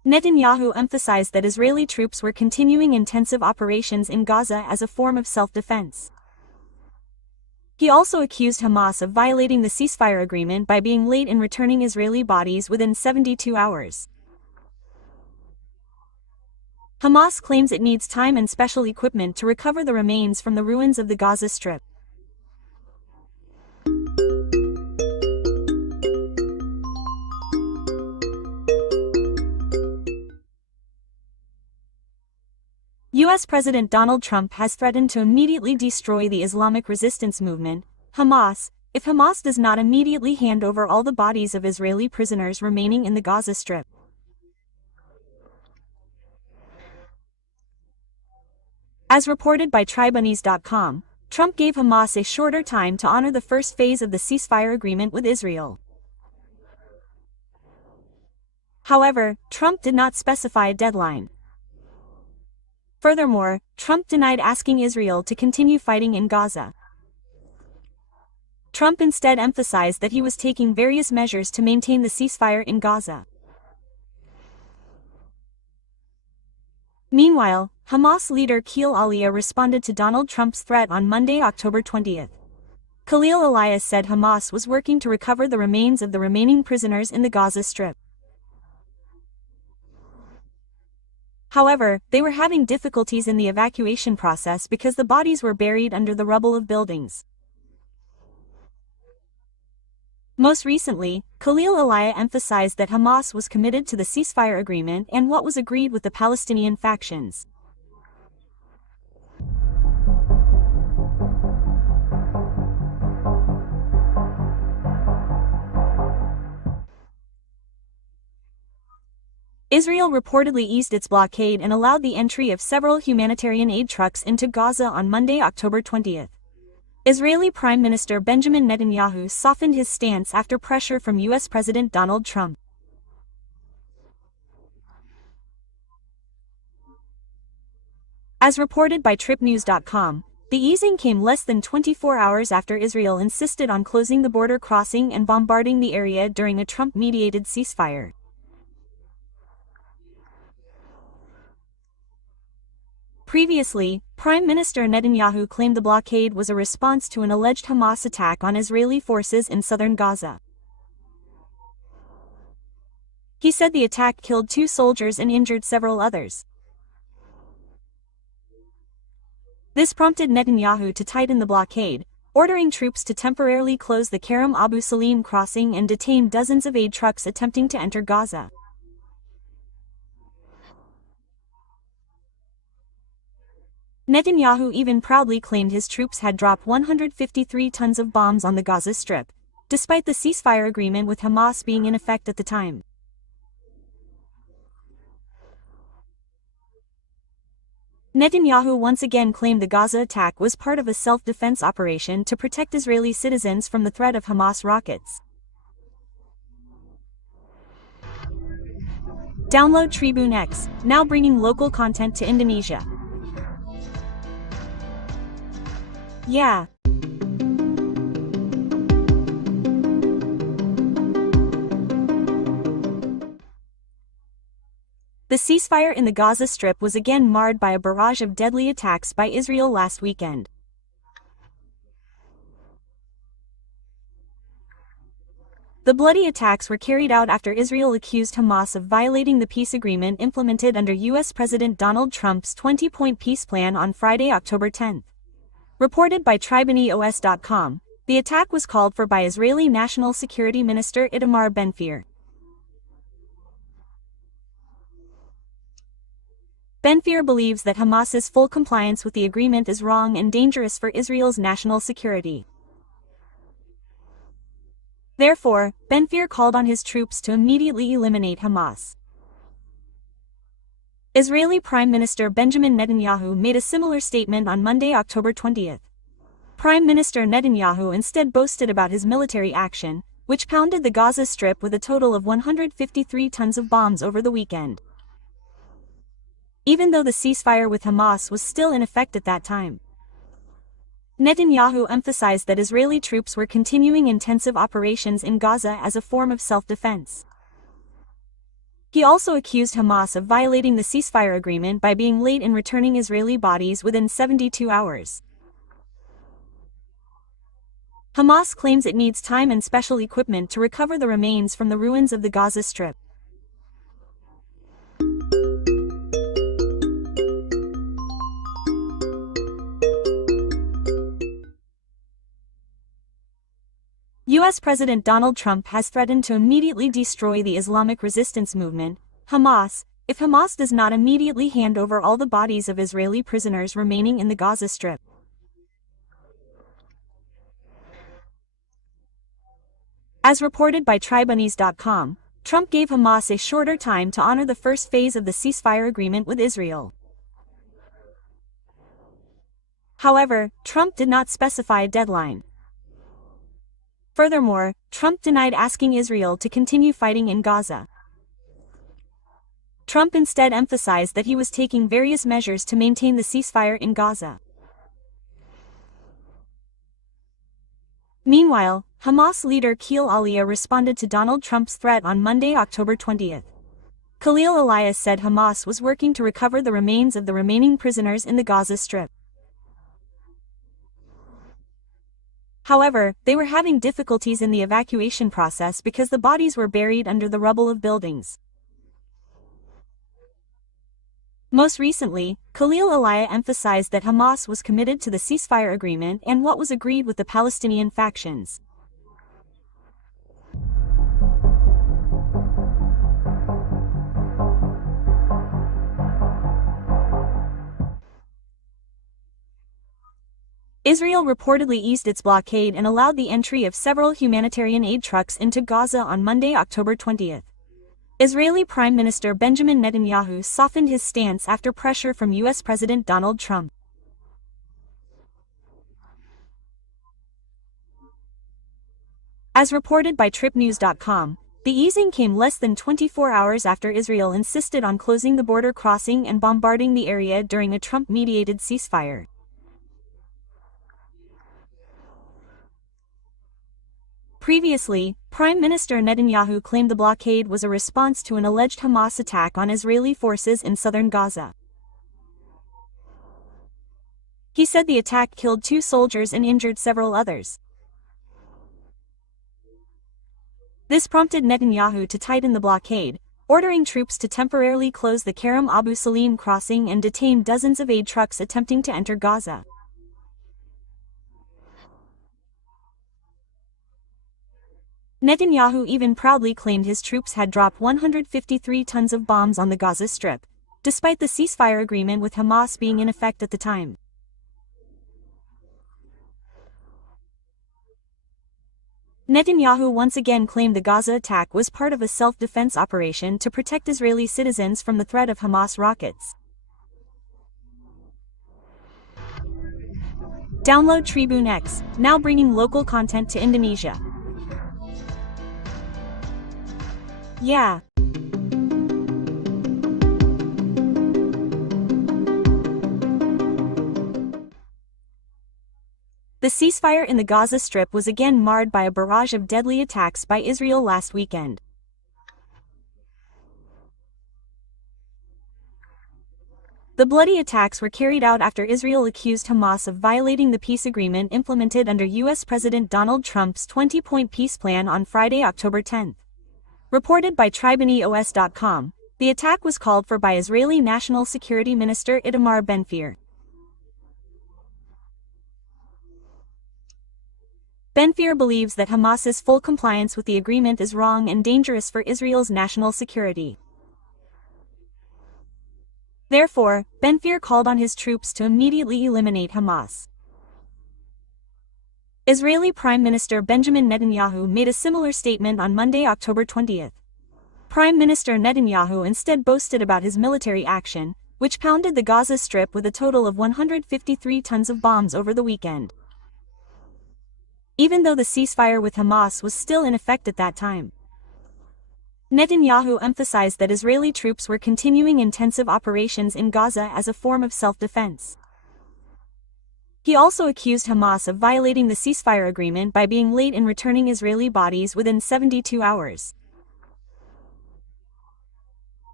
Netanyahu emphasized that Israeli troops were continuing intensive operations in Gaza as a form of self-defense. He also accused Hamas of violating the ceasefire agreement by being late in returning Israeli bodies within 72 hours. Hamas claims it needs time and special equipment to recover the remains from the ruins of the Gaza Strip. U.S. President Donald Trump has threatened to immediately destroy the Islamic resistance movement, Hamas, if Hamas does not immediately hand over all the bodies of Israeli prisoners remaining in the Gaza Strip. As reported by Tribunnews.com, Trump gave Hamas a shorter time to honor the first phase of the ceasefire agreement with Israel. However, Trump did not specify a deadline. Furthermore, Trump denied asking Israel to continue fighting in Gaza. Trump instead emphasized that he was taking various measures to maintain the ceasefire in Gaza. Meanwhile, Hamas leader Khalil Aliyah responded to Donald Trump's threat on Monday, October 20th. Khalil Aliyah said Hamas was working to recover the remains of the remaining prisoners in the Gaza Strip. However, they were having difficulties in the evacuation process because the bodies were buried under the rubble of buildings. Most recently, Khalil Aliyah emphasized that Hamas was committed to the ceasefire agreement and what was agreed with the Palestinian factions. Israel reportedly eased its blockade and allowed the entry of several humanitarian aid trucks into Gaza on Monday, October 20th. Israeli Prime Minister Benjamin Netanyahu softened his stance after pressure from U.S. President Donald Trump. As reported by TripNews.com, the easing came less than 24 hours after Israel insisted on closing the border crossing and bombarding the area during a Trump-mediated ceasefire. Previously, Prime Minister Netanyahu claimed the blockade was a response to an alleged Hamas attack on Israeli forces in southern Gaza. He said the attack killed 2 soldiers and injured several others. This prompted Netanyahu to tighten the blockade, ordering troops to temporarily close the Kerem Abu Salim crossing and detain dozens of aid trucks attempting to enter Gaza. Netanyahu even proudly claimed his troops had dropped 153 tons of bombs on the Gaza Strip, despite the ceasefire agreement with Hamas being in effect at the time. Netanyahu once again claimed the Gaza attack was part of a self-defense operation to protect Israeli citizens from the threat of Hamas rockets. Download Tribune X, now bringing local content to Indonesia. Yeah. The ceasefire in the Gaza Strip was again marred by a barrage of deadly attacks by Israel last weekend. The bloody attacks were carried out after Israel accused Hamas of violating the peace agreement implemented under U.S. President Donald Trump's 20-point peace plan on Friday, October 10th. Reported by Tribunnews.com, the attack was called for by Israeli National Security Minister Itamar Ben-Gvir. Ben-Gvir believes that Hamas's full compliance with the agreement is wrong and dangerous for Israel's national security. Therefore, Ben-Gvir called on his troops to immediately eliminate Hamas. Israeli Prime Minister Benjamin Netanyahu made a similar statement on Monday, October 20th. Prime Minister Netanyahu instead boasted about his military action, which pounded the Gaza Strip with a total of 153 tons of bombs over the weekend. Even though the ceasefire with Hamas was still in effect at that time. Netanyahu emphasized that Israeli troops were continuing intensive operations in Gaza as a form of self-defense. He also accused Hamas of violating the ceasefire agreement by being late in returning Israeli bodies within 72 hours. Hamas claims it needs time and special equipment to recover the remains from the ruins of the Gaza Strip. U.S. President Donald Trump has threatened to immediately destroy the Islamic resistance movement, Hamas, if Hamas does not immediately hand over all the bodies of Israeli prisoners remaining in the Gaza Strip. As reported by Tribunese.com, Trump gave Hamas a shorter time to honor the first phase of the ceasefire agreement with Israel. However, Trump did not specify a deadline. Furthermore, Trump denied asking Israel to continue fighting in Gaza. Trump instead emphasized that he was taking various measures to maintain the ceasefire in Gaza. Meanwhile, Hamas leader Khalil Aliyah responded to Donald Trump's threat on Monday, October 20th. Khalil Aliyah said Hamas was working to recover the remains of the remaining prisoners in the Gaza Strip. However, they were having difficulties in the evacuation process because the bodies were buried under the rubble of buildings. Most recently, Khalil Aliyah emphasized that Hamas was committed to the ceasefire agreement and what was agreed with the Palestinian factions. Israel reportedly eased its blockade and allowed the entry of several humanitarian aid trucks into Gaza on Monday, October 20th. Israeli Prime Minister Benjamin Netanyahu softened his stance after pressure from U.S. President Donald Trump. As reported by TripNews.com, the easing came less than 24 hours after Israel insisted on closing the border crossing and bombarding the area during a Trump-mediated ceasefire. Previously, Prime Minister Netanyahu claimed the blockade was a response to an alleged Hamas attack on Israeli forces in southern Gaza. He said the attack killed 2 soldiers and injured several others. This prompted Netanyahu to tighten the blockade, ordering troops to temporarily close the Kerem Abu Salim crossing and detain dozens of aid trucks attempting to enter Gaza. Netanyahu even proudly claimed his troops had dropped 153 tons of bombs on the Gaza Strip, despite the ceasefire agreement with Hamas being in effect at the time. Netanyahu once again claimed the Gaza attack was part of a self-defense operation to protect Israeli citizens from the threat of Hamas rockets. Download Tribune X, now bringing local content to Indonesia. Yeah. The ceasefire in the Gaza Strip was again marred by a barrage of deadly attacks by Israel last weekend. The bloody attacks were carried out after Israel accused Hamas of violating the peace agreement implemented under U.S. President Donald Trump's 20-point peace plan on Friday, October 10th. Reported by TribuneOS.com, the attack was called for by Israeli National Security Minister Itamar Ben-Gvir. Ben-Gvir believes that Hamas's full compliance with the agreement is wrong and dangerous for Israel's national security. Therefore, Ben-Gvir called on his troops to immediately eliminate Hamas. Israeli Prime Minister Benjamin Netanyahu made a similar statement on Monday, October 20th. Prime Minister Netanyahu instead boasted about his military action, which pounded the Gaza Strip with a total of 153 tons of bombs over the weekend. Even though the ceasefire with Hamas was still in effect at that time. Netanyahu emphasized that Israeli troops were continuing intensive operations in Gaza as a form of self-defense. He also accused Hamas of violating the ceasefire agreement by being late in returning Israeli bodies within 72 hours.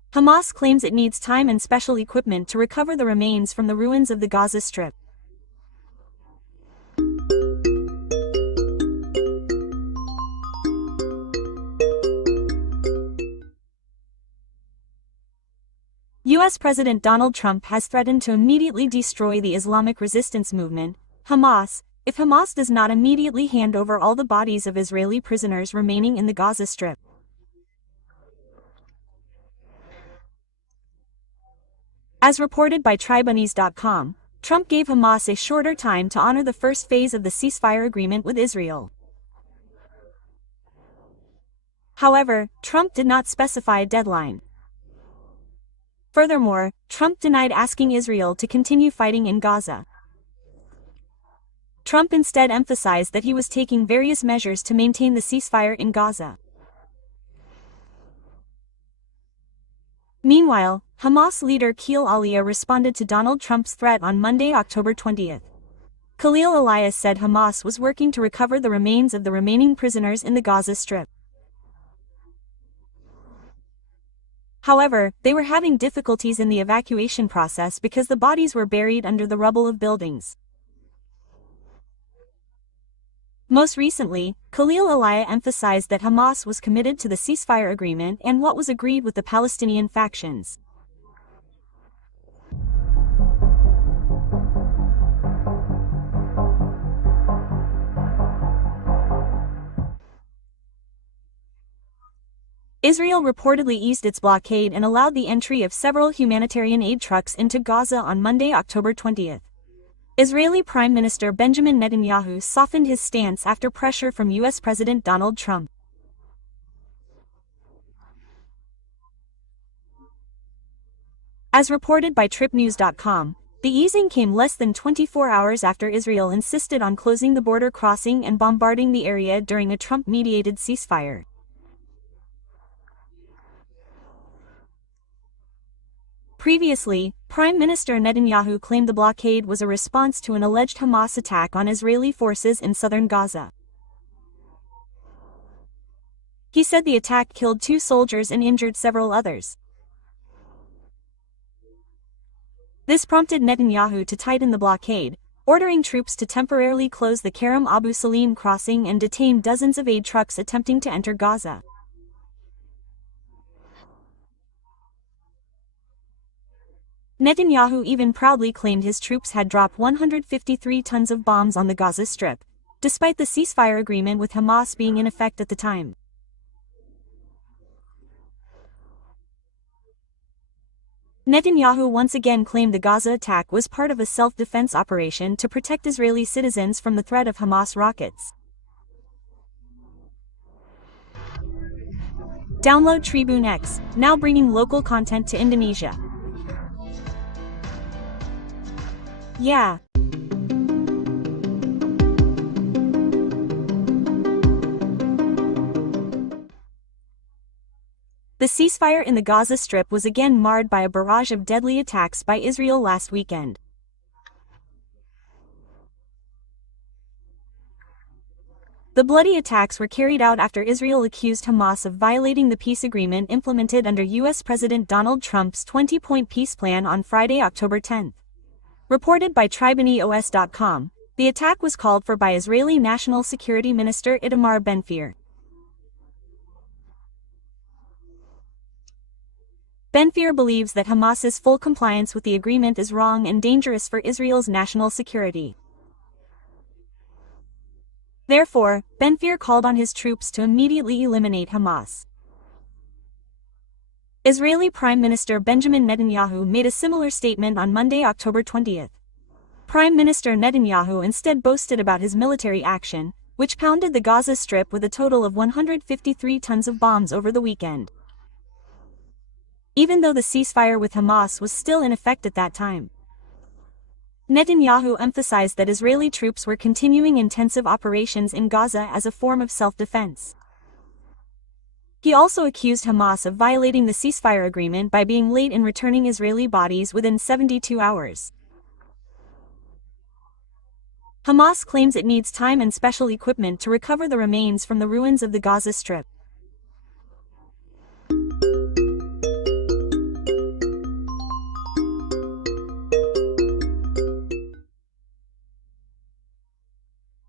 Hamas claims it needs time and special equipment to recover the remains from the ruins of the Gaza Strip. U.S. President Donald Trump has threatened to immediately destroy the Islamic resistance movement, Hamas, if Hamas does not immediately hand over all the bodies of Israeli prisoners remaining in the Gaza Strip. As reported by Tribunese.com, Trump gave Hamas a shorter time to honor the first phase of the ceasefire agreement with Israel. However, Trump did not specify a deadline. Furthermore, Trump denied asking Israel to continue fighting in Gaza. Trump instead emphasized that he was taking various measures to maintain the ceasefire in Gaza. Meanwhile, Hamas leader Khalil Aliyah responded to Donald Trump's threat on Monday, October 20th. Khalil Aliyah said Hamas was working to recover the remains of the remaining prisoners in the Gaza Strip. However, they were having difficulties in the evacuation process because the bodies were buried under the rubble of buildings. Most recently, Khalil Aliyah emphasized that Hamas was committed to the ceasefire agreement and what was agreed with the Palestinian factions. Israel reportedly eased its blockade and allowed the entry of several humanitarian aid trucks into Gaza on Monday, October 20th. Israeli Prime Minister Benjamin Netanyahu softened his stance after pressure from U.S. President Donald Trump. As reported by TripNews.com, the easing came less than 24 hours after Israel insisted on closing the border crossing and bombarding the area during a Trump-mediated ceasefire. Previously, Prime Minister Netanyahu claimed the blockade was a response to an alleged Hamas attack on Israeli forces in southern Gaza. He said the attack killed 2 soldiers and injured several others. This prompted Netanyahu to tighten the blockade, ordering troops to temporarily close the Kerem Abu Salim crossing and detain dozens of aid trucks attempting to enter Gaza. Netanyahu even proudly claimed his troops had dropped 153 tons of bombs on the Gaza Strip, despite the ceasefire agreement with Hamas being in effect at the time. Netanyahu once again claimed the Gaza attack was part of a self-defense operation to protect Israeli citizens from the threat of Hamas rockets. Download Tribune X, now bringing local content to Indonesia. Yeah. The ceasefire in the Gaza Strip was again marred by a barrage of deadly attacks by Israel last weekend. The bloody attacks were carried out after Israel accused Hamas of violating the peace agreement implemented under U.S. President Donald Trump's 20-point peace plan on Friday, October 10th. Reported by TribuneOS.com, the attack was called for by Israeli National Security Minister Itamar Ben-Gvir. Ben-Gvir believes that Hamas's full compliance with the agreement is wrong and dangerous for Israel's national security. Therefore, Ben-Gvir called on his troops to immediately eliminate Hamas. Israeli Prime Minister Benjamin Netanyahu made a similar statement on Monday, October 20th. Prime Minister Netanyahu instead boasted about his military action, which pounded the Gaza Strip with a total of 153 tons of bombs over the weekend. Even though the ceasefire with Hamas was still in effect at that time. Netanyahu emphasized that Israeli troops were continuing intensive operations in Gaza as a form of self-defense. He also accused Hamas of violating the ceasefire agreement by being late in returning Israeli bodies within 72 hours. Hamas claims it needs time and special equipment to recover the remains from the ruins of the Gaza Strip.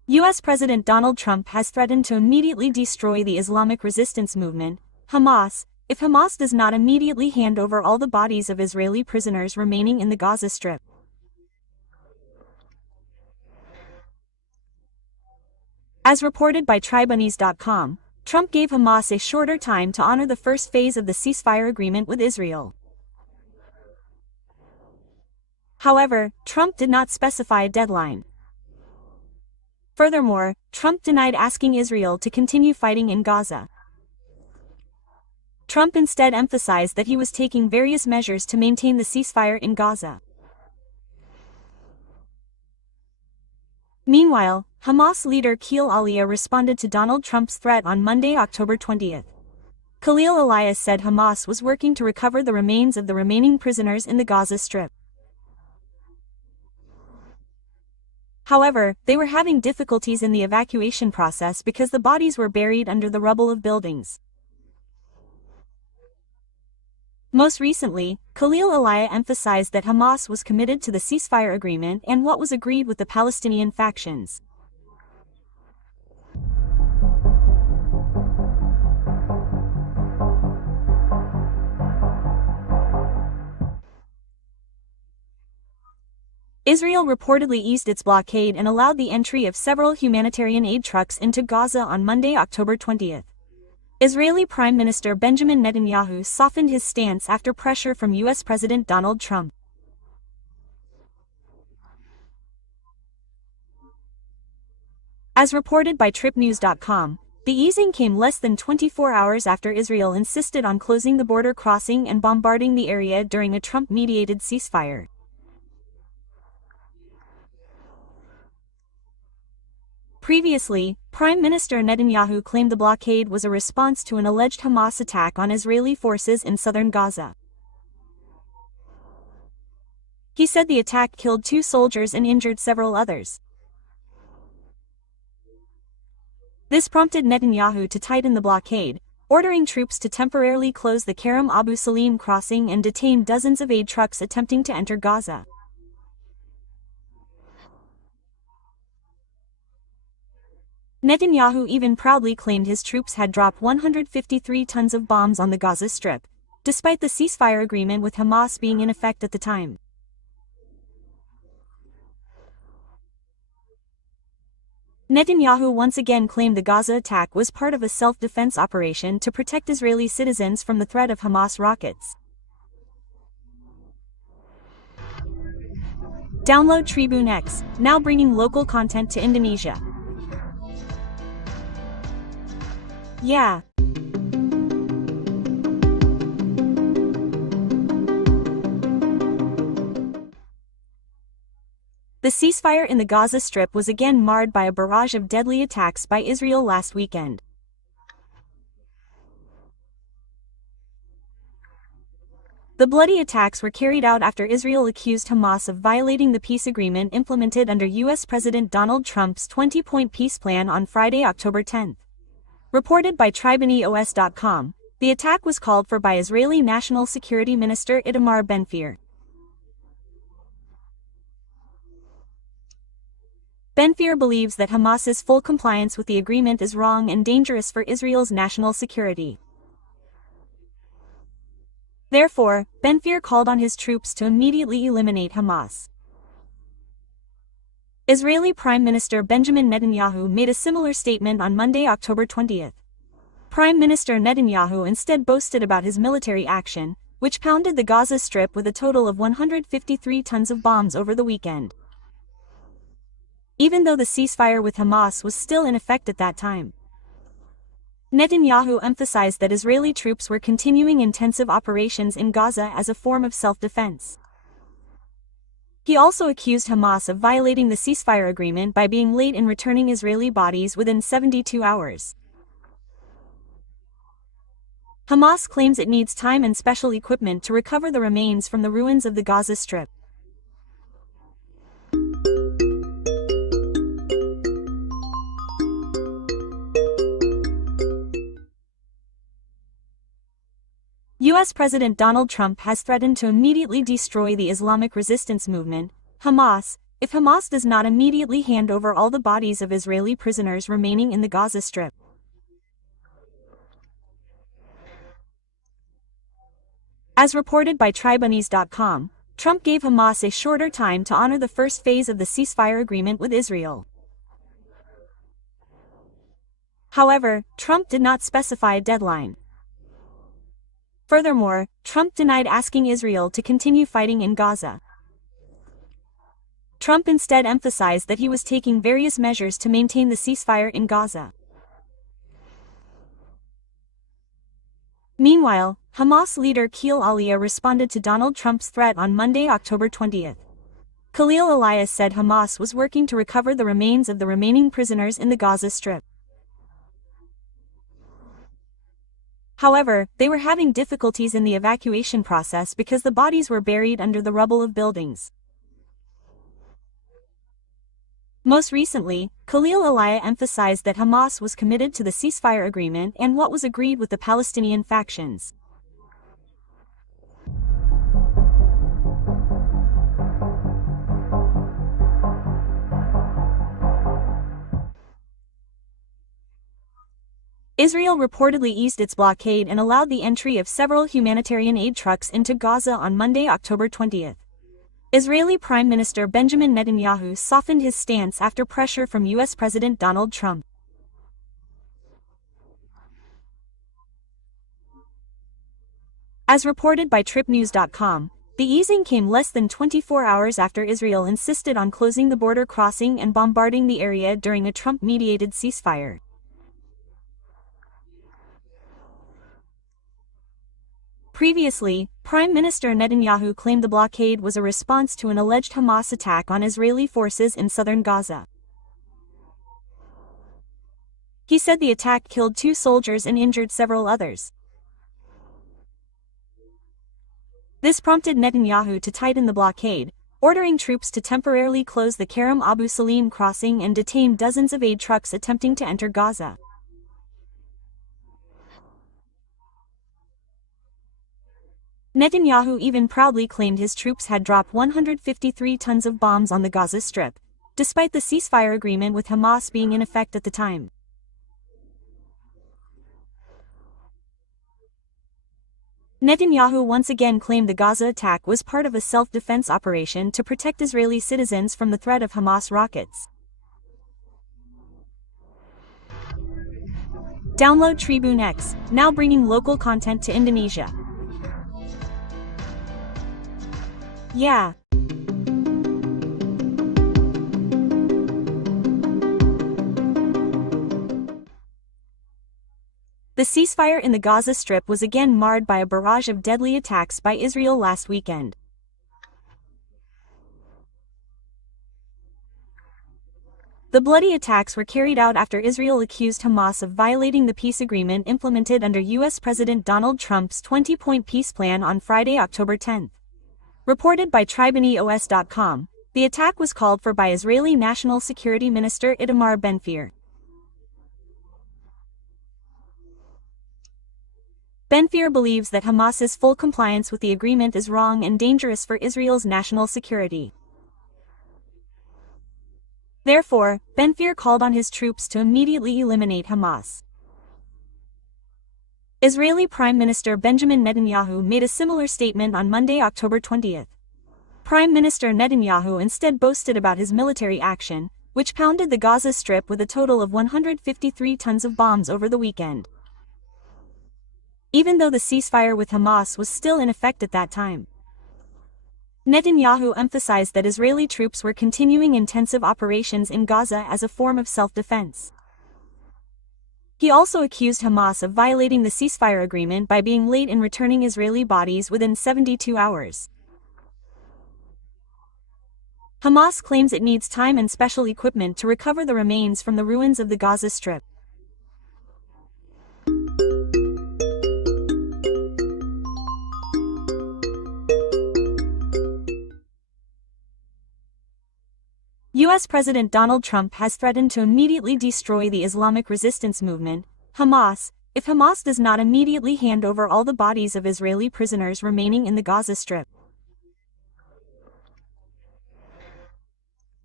U.S. President Donald Trump has threatened to immediately destroy the Islamic resistance movement, Hamas, if Hamas does not immediately hand over all the bodies of Israeli prisoners remaining in the Gaza Strip. As reported by Tribunnews.com, Trump gave Hamas a shorter time to honor the first phase of the ceasefire agreement with Israel. However, Trump did not specify a deadline. Furthermore, Trump denied asking Israel to continue fighting in Gaza. Trump instead emphasized that he was taking various measures to maintain the ceasefire in Gaza. Meanwhile, Hamas leader Khalil Aliyah responded to Donald Trump's threat on Monday, October 20th. Khalil Aliyah said Hamas was working to recover the remains of the remaining prisoners in the Gaza Strip. However, they were having difficulties in the evacuation process because the bodies were buried under the rubble of buildings. Most recently, Khalil Aliyah emphasized that Hamas was committed to the ceasefire agreement and what was agreed with the Palestinian factions. Israel reportedly eased its blockade and allowed the entry of several humanitarian aid trucks into Gaza on Monday, October 20th. Israeli Prime Minister Benjamin Netanyahu softened his stance after pressure from U.S. President Donald Trump. As reported by TripNews.com, the easing came less than 24 hours after Israel insisted on closing the border crossing and bombarding the area during a Trump-mediated ceasefire. Previously, Prime Minister Netanyahu claimed the blockade was a response to an alleged Hamas attack on Israeli forces in southern Gaza. He said the attack killed 2 soldiers and injured several others. This prompted Netanyahu to tighten the blockade, ordering troops to temporarily close the Kerem Abu Salim crossing and detain dozens of aid trucks attempting to enter Gaza. Netanyahu even proudly claimed his troops had dropped 153 tons of bombs on the Gaza Strip, despite the ceasefire agreement with Hamas being in effect at the time. Netanyahu once again claimed the Gaza attack was part of a self-defense operation to protect Israeli citizens from the threat of Hamas rockets. Download Tribune X, now bringing local content to Indonesia. Yeah. The ceasefire in the Gaza Strip was again marred by a barrage of deadly attacks by Israel last weekend. The bloody attacks were carried out after Israel accused Hamas of violating the peace agreement implemented under U.S. President Donald Trump's 20-point peace plan on Friday, October 10th. Reported by Tribunnews.com, the attack was called for by Israeli National Security Minister Itamar Ben-Gvir. Ben-Gvir believes that Hamas's full compliance with the agreement is wrong and dangerous for Israel's national security. Therefore, Ben-Gvir called on his troops to immediately eliminate Hamas. Israeli Prime Minister Benjamin Netanyahu made a similar statement on Monday, October 20th. Prime Minister Netanyahu instead boasted about his military action, which pounded the Gaza Strip with a total of 153 tons of bombs over the weekend. Even though the ceasefire with Hamas was still in effect at that time. Netanyahu emphasized that Israeli troops were continuing intensive operations in Gaza as a form of self-defense. He also accused Hamas of violating the ceasefire agreement by being late in returning Israeli bodies within 72 hours. Hamas claims it needs time and special equipment to recover the remains from the ruins of the Gaza Strip. U.S. President Donald Trump has threatened to immediately destroy the Islamic resistance movement, Hamas, if Hamas does not immediately hand over all the bodies of Israeli prisoners remaining in the Gaza Strip. As reported by Tribunnews.com, Trump gave Hamas a shorter time to honor the first phase of the ceasefire agreement with Israel. However, Trump did not specify a deadline. Furthermore, Trump denied asking Israel to continue fighting in Gaza. Trump instead emphasized that he was taking various measures to maintain the ceasefire in Gaza. Meanwhile, Hamas leader Khalil Aliyah responded to Donald Trump's threat on Monday, October 20th. Khalil Aliyah said Hamas was working to recover the remains of the remaining prisoners in the Gaza Strip. However, they were having difficulties in the evacuation process because the bodies were buried under the rubble of buildings. Most recently, Khalil Aliyah emphasized that Hamas was committed to the ceasefire agreement and what was agreed with the Palestinian factions. Israel reportedly eased its blockade and allowed the entry of several humanitarian aid trucks into Gaza on Monday, October 20th. Israeli Prime Minister Benjamin Netanyahu softened his stance after pressure from U.S. President Donald Trump. As reported by TripNews.com, the easing came less than 24 hours after Israel insisted on closing the border crossing and bombarding the area during a Trump-mediated ceasefire. Previously, Prime Minister Netanyahu claimed the blockade was a response to an alleged Hamas attack on Israeli forces in southern Gaza. He said the attack killed 2 soldiers and injured several others. This prompted Netanyahu to tighten the blockade, ordering troops to temporarily close the Kerem Abu Salim crossing and detain dozens of aid trucks attempting to enter Gaza. Netanyahu even proudly claimed his troops had dropped 153 tons of bombs on the Gaza Strip, despite the ceasefire agreement with Hamas being in effect at the time. Netanyahu once again claimed the Gaza attack was part of a self-defense operation to protect Israeli citizens from the threat of Hamas rockets. Download Tribune X, now bringing local content to Indonesia. Yeah. The ceasefire in the Gaza Strip was again marred by a barrage of deadly attacks by Israel last weekend. The bloody attacks were carried out after Israel accused Hamas of violating the peace agreement implemented under U.S. President Donald Trump's 20-point peace plan on Friday, October 10th. Reported by Tribunnews.com, the attack was called for by Israeli National Security Minister Itamar Ben-Gvir. Ben-Gvir believes that Hamas's full compliance with the agreement is wrong and dangerous for Israel's national security. Therefore, Ben-Gvir called on his troops to immediately eliminate Hamas. Israeli Prime Minister Benjamin Netanyahu made a similar statement on Monday, October 20th. Prime Minister Netanyahu instead boasted about his military action, which pounded the Gaza Strip with a total of 153 tons of bombs over the weekend. Even though the ceasefire with Hamas was still in effect at that time. Netanyahu emphasized that Israeli troops were continuing intensive operations in Gaza as a form of self-defense. He also accused Hamas of violating the ceasefire agreement by being late in returning Israeli bodies within 72 hours. Hamas claims it needs time and special equipment to recover the remains from the ruins of the Gaza Strip. U.S. President Donald Trump has threatened to immediately destroy the Islamic resistance movement, Hamas, if Hamas does not immediately hand over all the bodies of Israeli prisoners remaining in the Gaza Strip.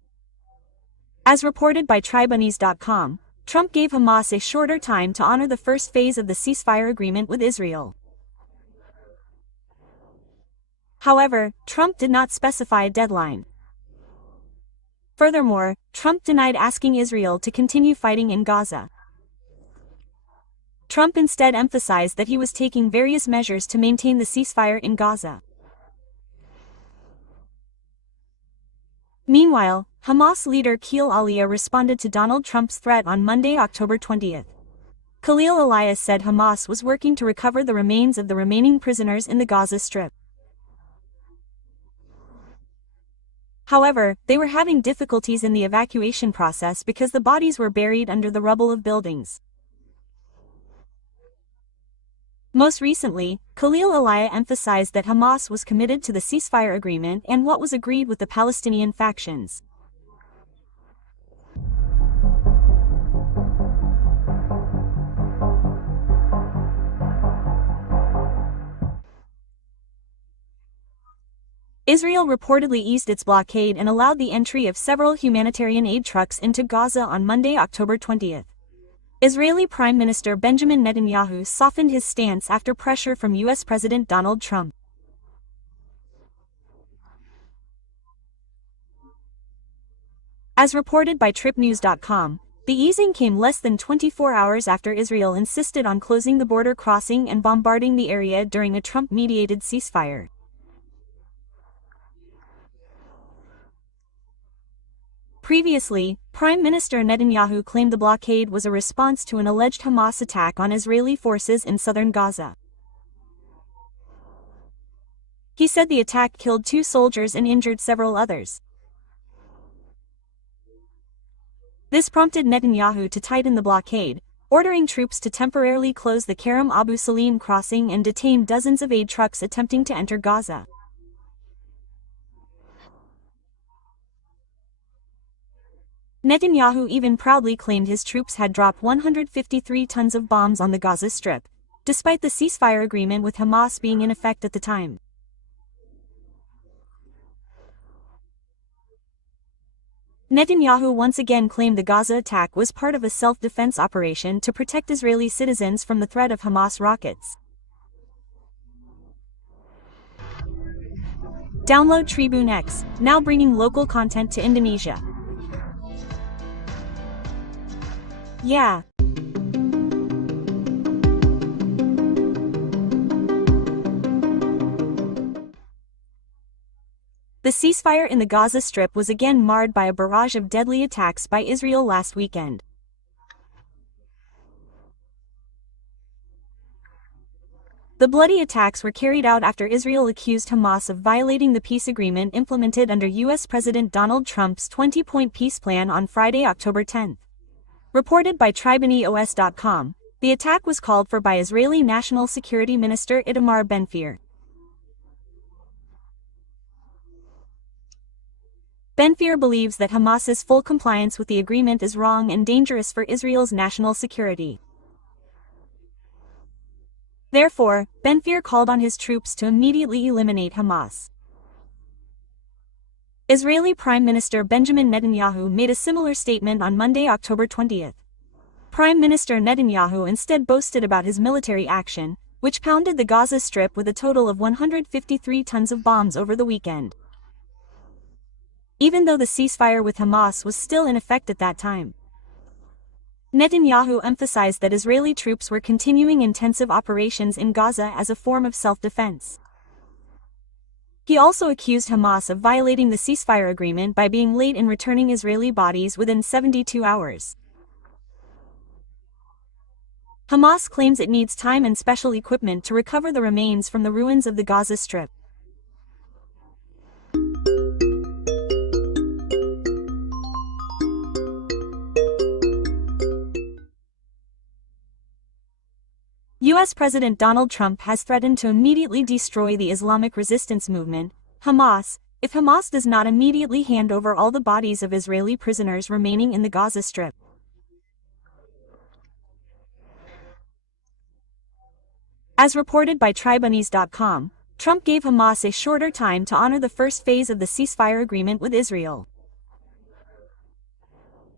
As reported by Tribunnews.com, Trump gave Hamas a shorter time to honor the first phase of the ceasefire agreement with Israel. However, Trump did not specify a deadline. Furthermore, Trump denied asking Israel to continue fighting in Gaza. Trump instead emphasized that he was taking various measures to maintain the ceasefire in Gaza. Meanwhile, Hamas leader Khalil Aliyah responded to Donald Trump's threat on Monday, October 20th. Khalil Aliyah said Hamas was working to recover the remains of the remaining prisoners in the Gaza Strip. However, they were having difficulties in the evacuation process because the bodies were buried under the rubble of buildings. Most recently, Khalil Aliyah emphasized that Hamas was committed to the ceasefire agreement and what was agreed with the Palestinian factions. Israel reportedly eased its blockade and allowed the entry of several humanitarian aid trucks into Gaza on Monday, October 20th. Israeli Prime Minister Benjamin Netanyahu softened his stance after pressure from U.S. President Donald Trump. As reported by TripNews.com, the easing came less than 24 hours after Israel insisted on closing the border crossing and bombarding the area during a Trump-mediated ceasefire. Previously, Prime Minister Netanyahu claimed the blockade was a response to an alleged Hamas attack on Israeli forces in southern Gaza. He said the attack killed 2 soldiers and injured several others. This prompted Netanyahu to tighten the blockade, ordering troops to temporarily close the Kerem Abu Salim crossing and detain dozens of aid trucks attempting to enter Gaza. Netanyahu even proudly claimed his troops had dropped 153 tons of bombs on the Gaza Strip, despite the ceasefire agreement with Hamas being in effect at the time. Netanyahu once again claimed the Gaza attack was part of a self-defense operation to protect Israeli citizens from the threat of Hamas rockets. Download Tribune X, now bringing local content to Indonesia. Yeah. The ceasefire in the Gaza Strip was again marred by a barrage of deadly attacks by Israel last weekend. The bloody attacks were carried out after Israel accused Hamas of violating the peace agreement implemented under U.S. President Donald Trump's 20-point peace plan on Friday, October 10. Reported by Tribunnews.com, the attack was called for by Israeli National Security Minister Itamar Ben-Gvir. Ben-Gvir believes that Hamas's full compliance with the agreement is wrong and dangerous for Israel's national security. Therefore, Ben-Gvir called on his troops to immediately eliminate Hamas. Israeli Prime Minister Benjamin Netanyahu made a similar statement on Monday, October 20th. Prime Minister Netanyahu instead boasted about his military action, which pounded the Gaza Strip with a total of 153 tons of bombs over the weekend. Even though the ceasefire with Hamas was still in effect at that time, Netanyahu emphasized that Israeli troops were continuing intensive operations in Gaza as a form of self-defense. He also accused Hamas of violating the ceasefire agreement by being late in returning Israeli bodies within 72 hours. Hamas claims it needs time and special equipment to recover the remains from the ruins of the Gaza Strip. U.S. President Donald Trump has threatened to immediately destroy the Islamic resistance movement, Hamas, if Hamas does not immediately hand over all the bodies of Israeli prisoners remaining in the Gaza Strip. As reported by Tribunnews.com, Trump gave Hamas a shorter time to honor the first phase of the ceasefire agreement with Israel.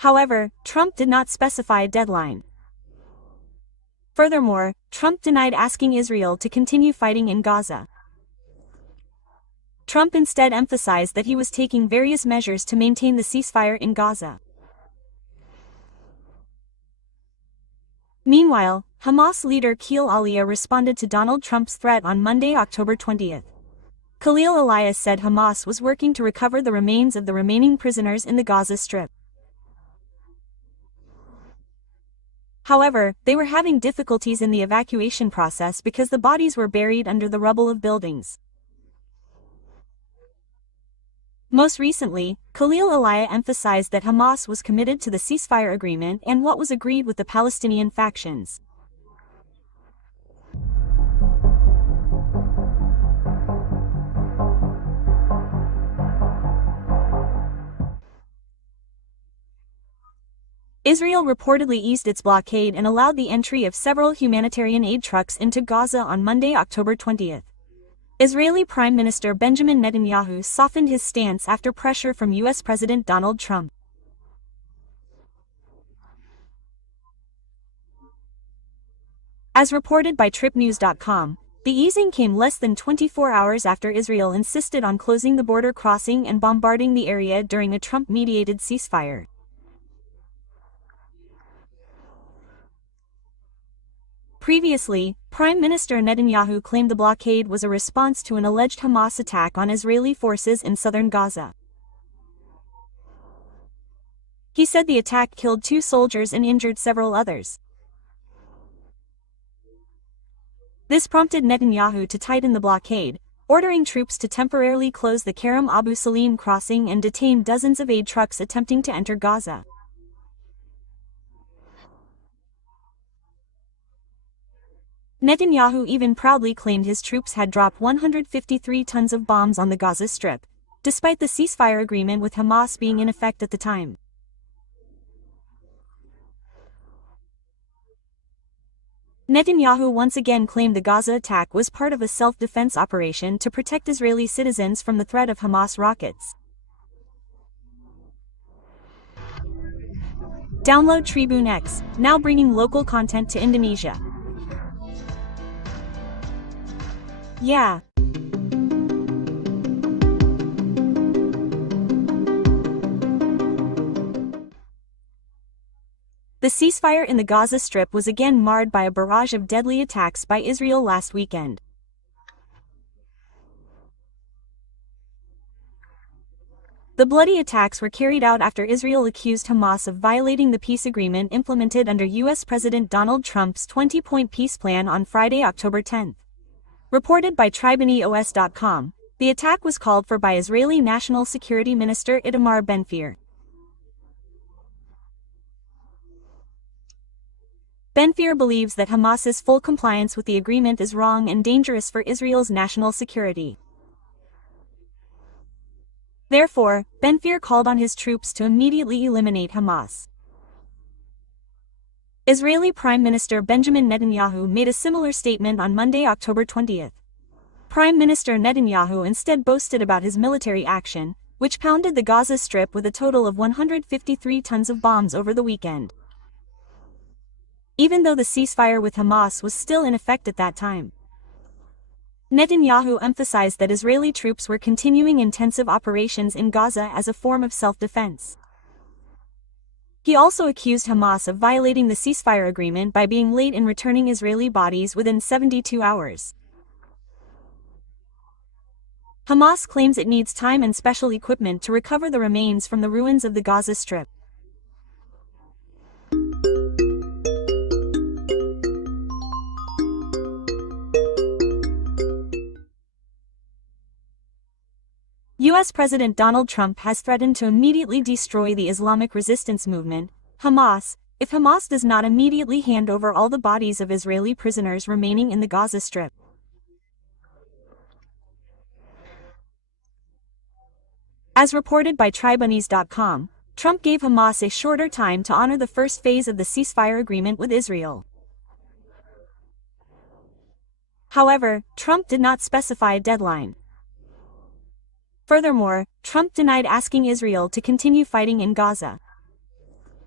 However, Trump did not specify a deadline. Furthermore, Trump denied asking Israel to continue fighting in Gaza. Trump instead emphasized that he was taking various measures to maintain the ceasefire in Gaza. Meanwhile, Hamas leader Khalil Aliyah responded to Donald Trump's threat on Monday, October 20th. Khalil Aliyah said Hamas was working to recover the remains of the remaining prisoners in the Gaza Strip. However, they were having difficulties in the evacuation process because the bodies were buried under the rubble of buildings. Most recently, Khalil Aliyah emphasized that Hamas was committed to the ceasefire agreement and what was agreed with the Palestinian factions. Israel reportedly eased its blockade and allowed the entry of several humanitarian aid trucks into Gaza on Monday, October 20th. Israeli Prime Minister Benjamin Netanyahu softened his stance after pressure from U.S. President Donald Trump. As reported by TripNews.com, the easing came less than 24 hours after Israel insisted on closing the border crossing and bombarding the area during a Trump-mediated ceasefire. Previously, Prime Minister Netanyahu claimed the blockade was a response to an alleged Hamas attack on Israeli forces in southern Gaza. He said the attack killed 2 soldiers and injured several others. This prompted Netanyahu to tighten the blockade, ordering troops to temporarily close the Kerem Abu Salim crossing and detain dozens of aid trucks attempting to enter Gaza. Netanyahu even proudly claimed his troops had dropped 153 tons of bombs on the Gaza Strip, despite the ceasefire agreement with Hamas being in effect at the time. Netanyahu once again claimed the Gaza attack was part of a self-defense operation to protect Israeli citizens from the threat of Hamas rockets. Download Tribune X, now bringing local content to Indonesia. Yeah. The ceasefire in the Gaza Strip was again marred by a barrage of deadly attacks by Israel last weekend. The bloody attacks were carried out after Israel accused Hamas of violating the peace agreement implemented under U.S. President Donald Trump's 20-point peace plan on Friday, October 10. Reported by TribuneOS.com, the attack was called for by Israeli National Security Minister Itamar Ben-Gvir. Ben-Gvir believes that Hamas's full compliance with the agreement is wrong and dangerous for Israel's national security. Therefore, Ben-Gvir called on his troops to immediately eliminate Hamas. Israeli Prime Minister Benjamin Netanyahu made a similar statement on Monday, October 20th. Prime Minister Netanyahu instead boasted about his military action, which pounded the Gaza Strip with a total of 153 tons of bombs over the weekend. Even though the ceasefire with Hamas was still in effect at that time. Netanyahu emphasized that Israeli troops were continuing intensive operations in Gaza as a form of self-defense. He also accused Hamas of violating the ceasefire agreement by being late in returning Israeli bodies within 72 hours. Hamas claims it needs time and special equipment to recover the remains from the ruins of the Gaza Strip. U.S. President Donald Trump has threatened to immediately destroy the Islamic resistance movement, Hamas, if Hamas does not immediately hand over all the bodies of Israeli prisoners remaining in the Gaza Strip. As reported by Tribunnews.com, Trump gave Hamas a shorter time to honor the first phase of the ceasefire agreement with Israel. However, Trump did not specify a deadline. Furthermore, Trump denied asking Israel to continue fighting in Gaza.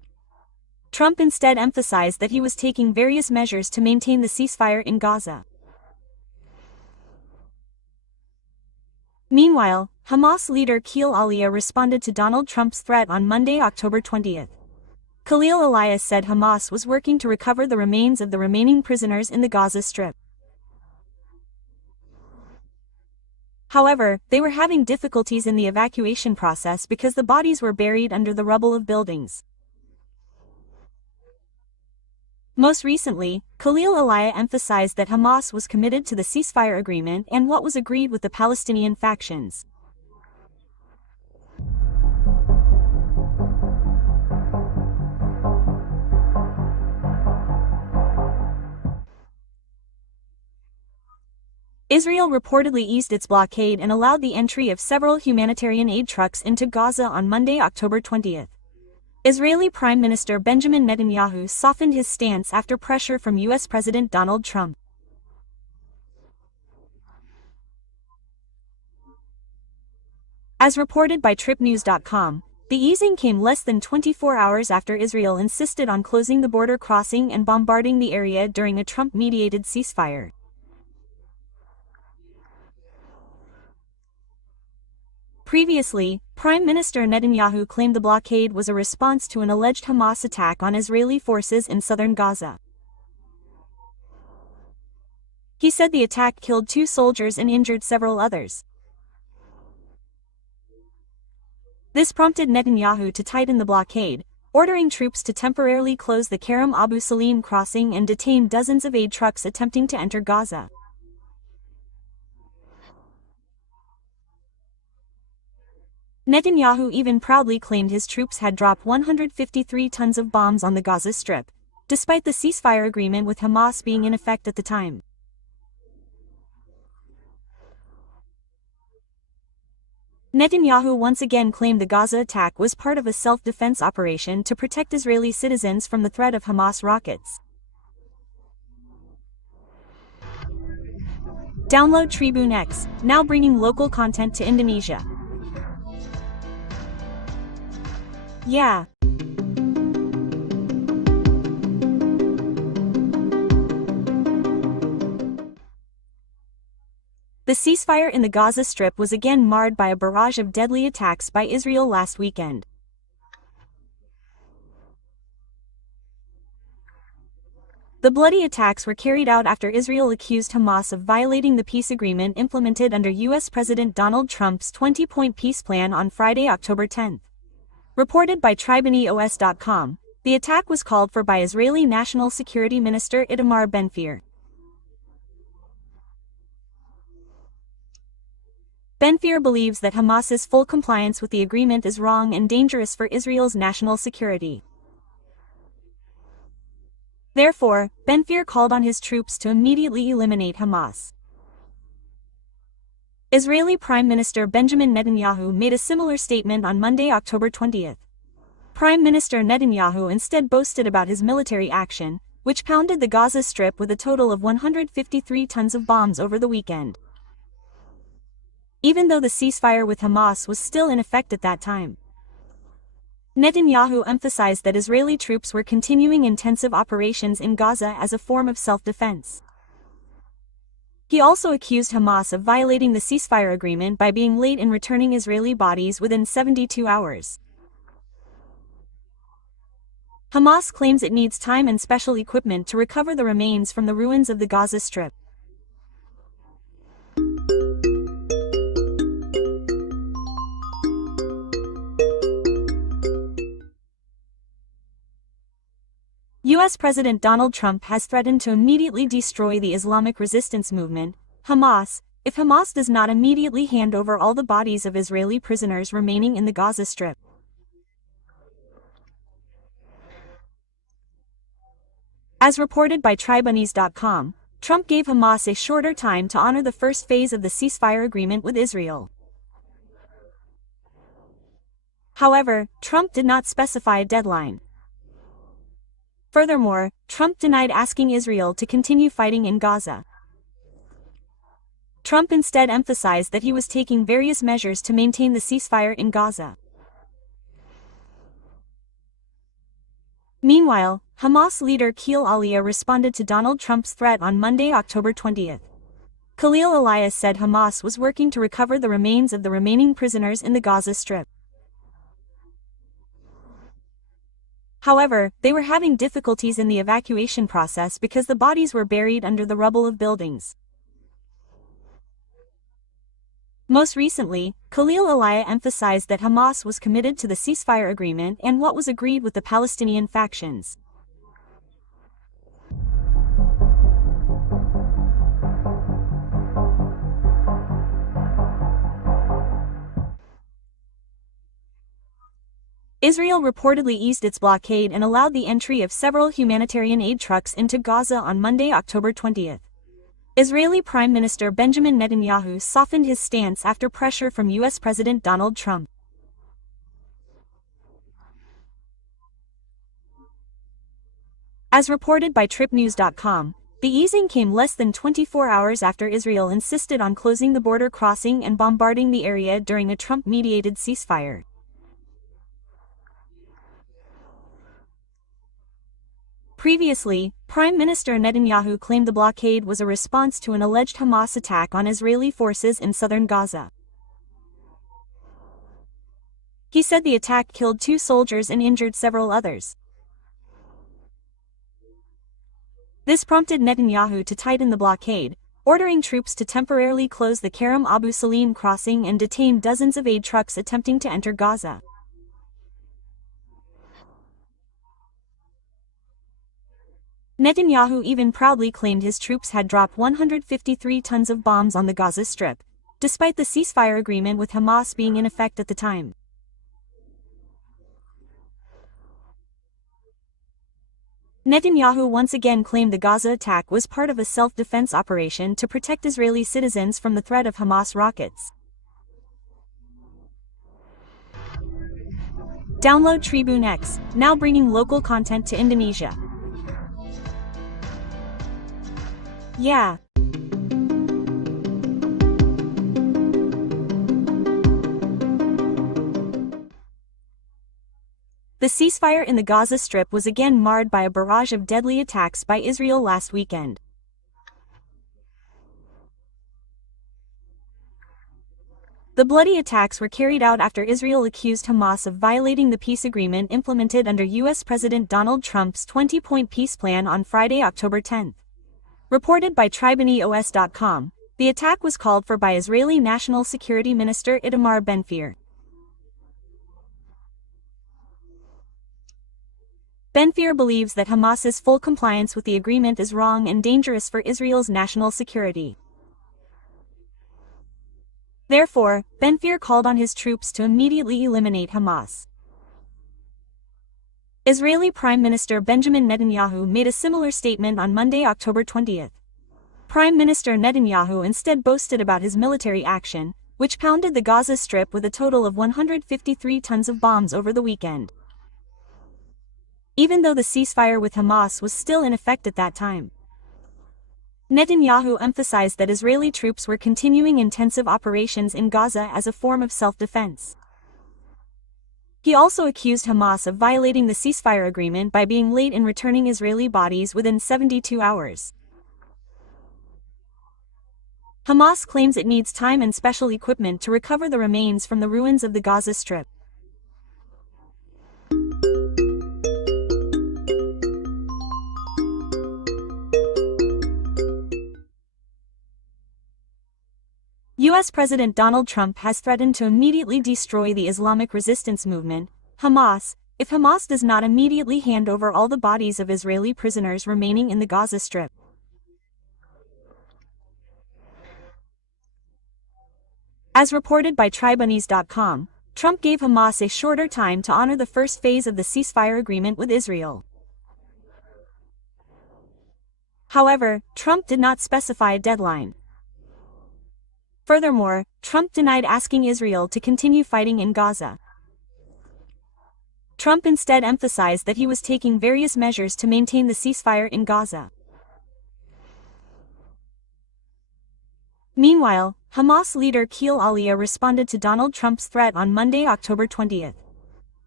Trump instead emphasized that he was taking various measures to maintain the ceasefire in Gaza. Meanwhile, Hamas leader Khalil Aliyah responded to Donald Trump's threat on Monday, October 20th. Khalil Aliyah said Hamas was working to recover the remains of the remaining prisoners in the Gaza Strip. However, they were having difficulties in the evacuation process because the bodies were buried under the rubble of buildings. Most recently, Khalil Aliyah emphasized that Hamas was committed to the ceasefire agreement and what was agreed with the Palestinian factions. Israel reportedly eased its blockade and allowed the entry of several humanitarian aid trucks into Gaza on Monday, October 20th. Israeli Prime Minister Benjamin Netanyahu softened his stance after pressure from U.S. President Donald Trump. As reported by TripNews.com, the easing came less than 24 hours after Israel insisted on closing the border crossing and bombarding the area during a Trump-mediated ceasefire. Previously, Prime Minister Netanyahu claimed the blockade was a response to an alleged Hamas attack on Israeli forces in southern Gaza. He said the attack killed 2 soldiers and injured several others. This prompted Netanyahu to tighten the blockade, ordering troops to temporarily close the Kerem Abu Salim crossing and detain dozens of aid trucks attempting to enter Gaza. Netanyahu even proudly claimed his troops had dropped 153 tons of bombs on the Gaza Strip, despite the ceasefire agreement with Hamas being in effect at the time. Netanyahu once again claimed the Gaza attack was part of a self-defense operation to protect Israeli citizens from the threat of Hamas rockets. Download Tribune X, now bringing local content to Indonesia. Yeah. The ceasefire in the Gaza Strip was again marred by a barrage of deadly attacks by Israel last weekend. The bloody attacks were carried out after Israel accused Hamas of violating the peace agreement implemented under U.S. President Donald Trump's 20-point peace plan on Friday, October 10th. Reported by TribuneOS.com, the attack was called for by Israeli National Security Minister Itamar Ben-Gvir. Ben-Gvir believes that Hamas's full compliance with the agreement is wrong and dangerous for Israel's national security. Therefore, Ben-Gvir called on his troops to immediately eliminate Hamas. Israeli Prime Minister Benjamin Netanyahu made a similar statement on Monday, October 20th. Prime Minister Netanyahu instead boasted about his military action, which pounded the Gaza Strip with a total of 153 tons of bombs over the weekend. Even though the ceasefire with Hamas was still in effect at that time. Netanyahu emphasized that Israeli troops were continuing intensive operations in Gaza as a form of self-defense. He also accused Hamas of violating the ceasefire agreement by being late in returning Israeli bodies within 72 hours. Hamas claims it needs time and special equipment to recover the remains from the ruins of the Gaza Strip. U.S. President Donald Trump has threatened to immediately destroy the Islamic resistance movement, Hamas, if Hamas does not immediately hand over all the bodies of Israeli prisoners remaining in the Gaza Strip. As reported by Tribunnews.com, Trump gave Hamas a shorter time to honor the first phase of the ceasefire agreement with Israel. However, Trump did not specify a deadline. Furthermore, Trump denied asking Israel to continue fighting in Gaza. Trump instead emphasized that he was taking various measures to maintain the ceasefire in Gaza. Meanwhile, Hamas leader Khalil Aliyah responded to Donald Trump's threat on Monday, October 20th. Khalil Aliyah said Hamas was working to recover the remains of the remaining prisoners in the Gaza Strip. However, they were having difficulties in the evacuation process because the bodies were buried under the rubble of buildings. Most recently, Khalil Aliyah emphasized that Hamas was committed to the ceasefire agreement and what was agreed with the Palestinian factions. Israel reportedly eased its blockade and allowed the entry of several humanitarian aid trucks into Gaza on Monday, October 20th. Israeli Prime Minister Benjamin Netanyahu softened his stance after pressure from U.S. President Donald Trump. As reported by TripNews.com, the easing came less than 24 hours after Israel insisted on closing the border crossing and bombarding the area during a Trump-mediated ceasefire. Previously, Prime Minister Netanyahu claimed the blockade was a response to an alleged Hamas attack on Israeli forces in southern Gaza. He said the attack killed 2 soldiers and injured several others. This prompted Netanyahu to tighten the blockade, ordering troops to temporarily close the Kerem Abu Salim crossing and detain dozens of aid trucks attempting to enter Gaza. Netanyahu even proudly claimed his troops had dropped 153 tons of bombs on the Gaza Strip, despite the ceasefire agreement with Hamas being in effect at the time. Netanyahu once again claimed the Gaza attack was part of a self-defense operation to protect Israeli citizens from the threat of Hamas rockets. Download Tribune X, now bringing local content to Indonesia. Yeah. The ceasefire in the Gaza Strip was again marred by a barrage of deadly attacks by Israel last weekend. The bloody attacks were carried out after Israel accused Hamas of violating the peace agreement implemented under U.S. President Donald Trump's 20-point peace plan on Friday, October 10th. Reported by TribuneOS.com, the attack was called for by Israeli National Security Minister Itamar Ben-Gvir. Ben-Gvir believes that Hamas's full compliance with the agreement is wrong and dangerous for Israel's national security. Therefore, Ben-Gvir called on his troops to immediately eliminate Hamas. Israeli Prime Minister Benjamin Netanyahu made a similar statement on Monday, October 20th. Prime Minister Netanyahu instead boasted about his military action, which pounded the Gaza Strip with a total of 153 tons of bombs over the weekend. Even though the ceasefire with Hamas was still in effect at that time. Netanyahu emphasized that Israeli troops were continuing intensive operations in Gaza as a form of self-defense. He also accused Hamas of violating the ceasefire agreement by being late in returning Israeli bodies within 72 hours. Hamas claims it needs time and special equipment to recover the remains from the ruins of the Gaza Strip. U.S. President Donald Trump has threatened to immediately destroy the Islamic resistance movement, Hamas, if Hamas does not immediately hand over all the bodies of Israeli prisoners remaining in the Gaza Strip. As reported by Tribunese.com, Trump gave Hamas a shorter time to honor the first phase of the ceasefire agreement with Israel. However, Trump did not specify a deadline. Furthermore, Trump denied asking Israel to continue fighting in Gaza. Trump instead emphasized that he was taking various measures to maintain the ceasefire in Gaza. Meanwhile, Hamas leader Khalil Aliyah responded to Donald Trump's threat on Monday, October 20th.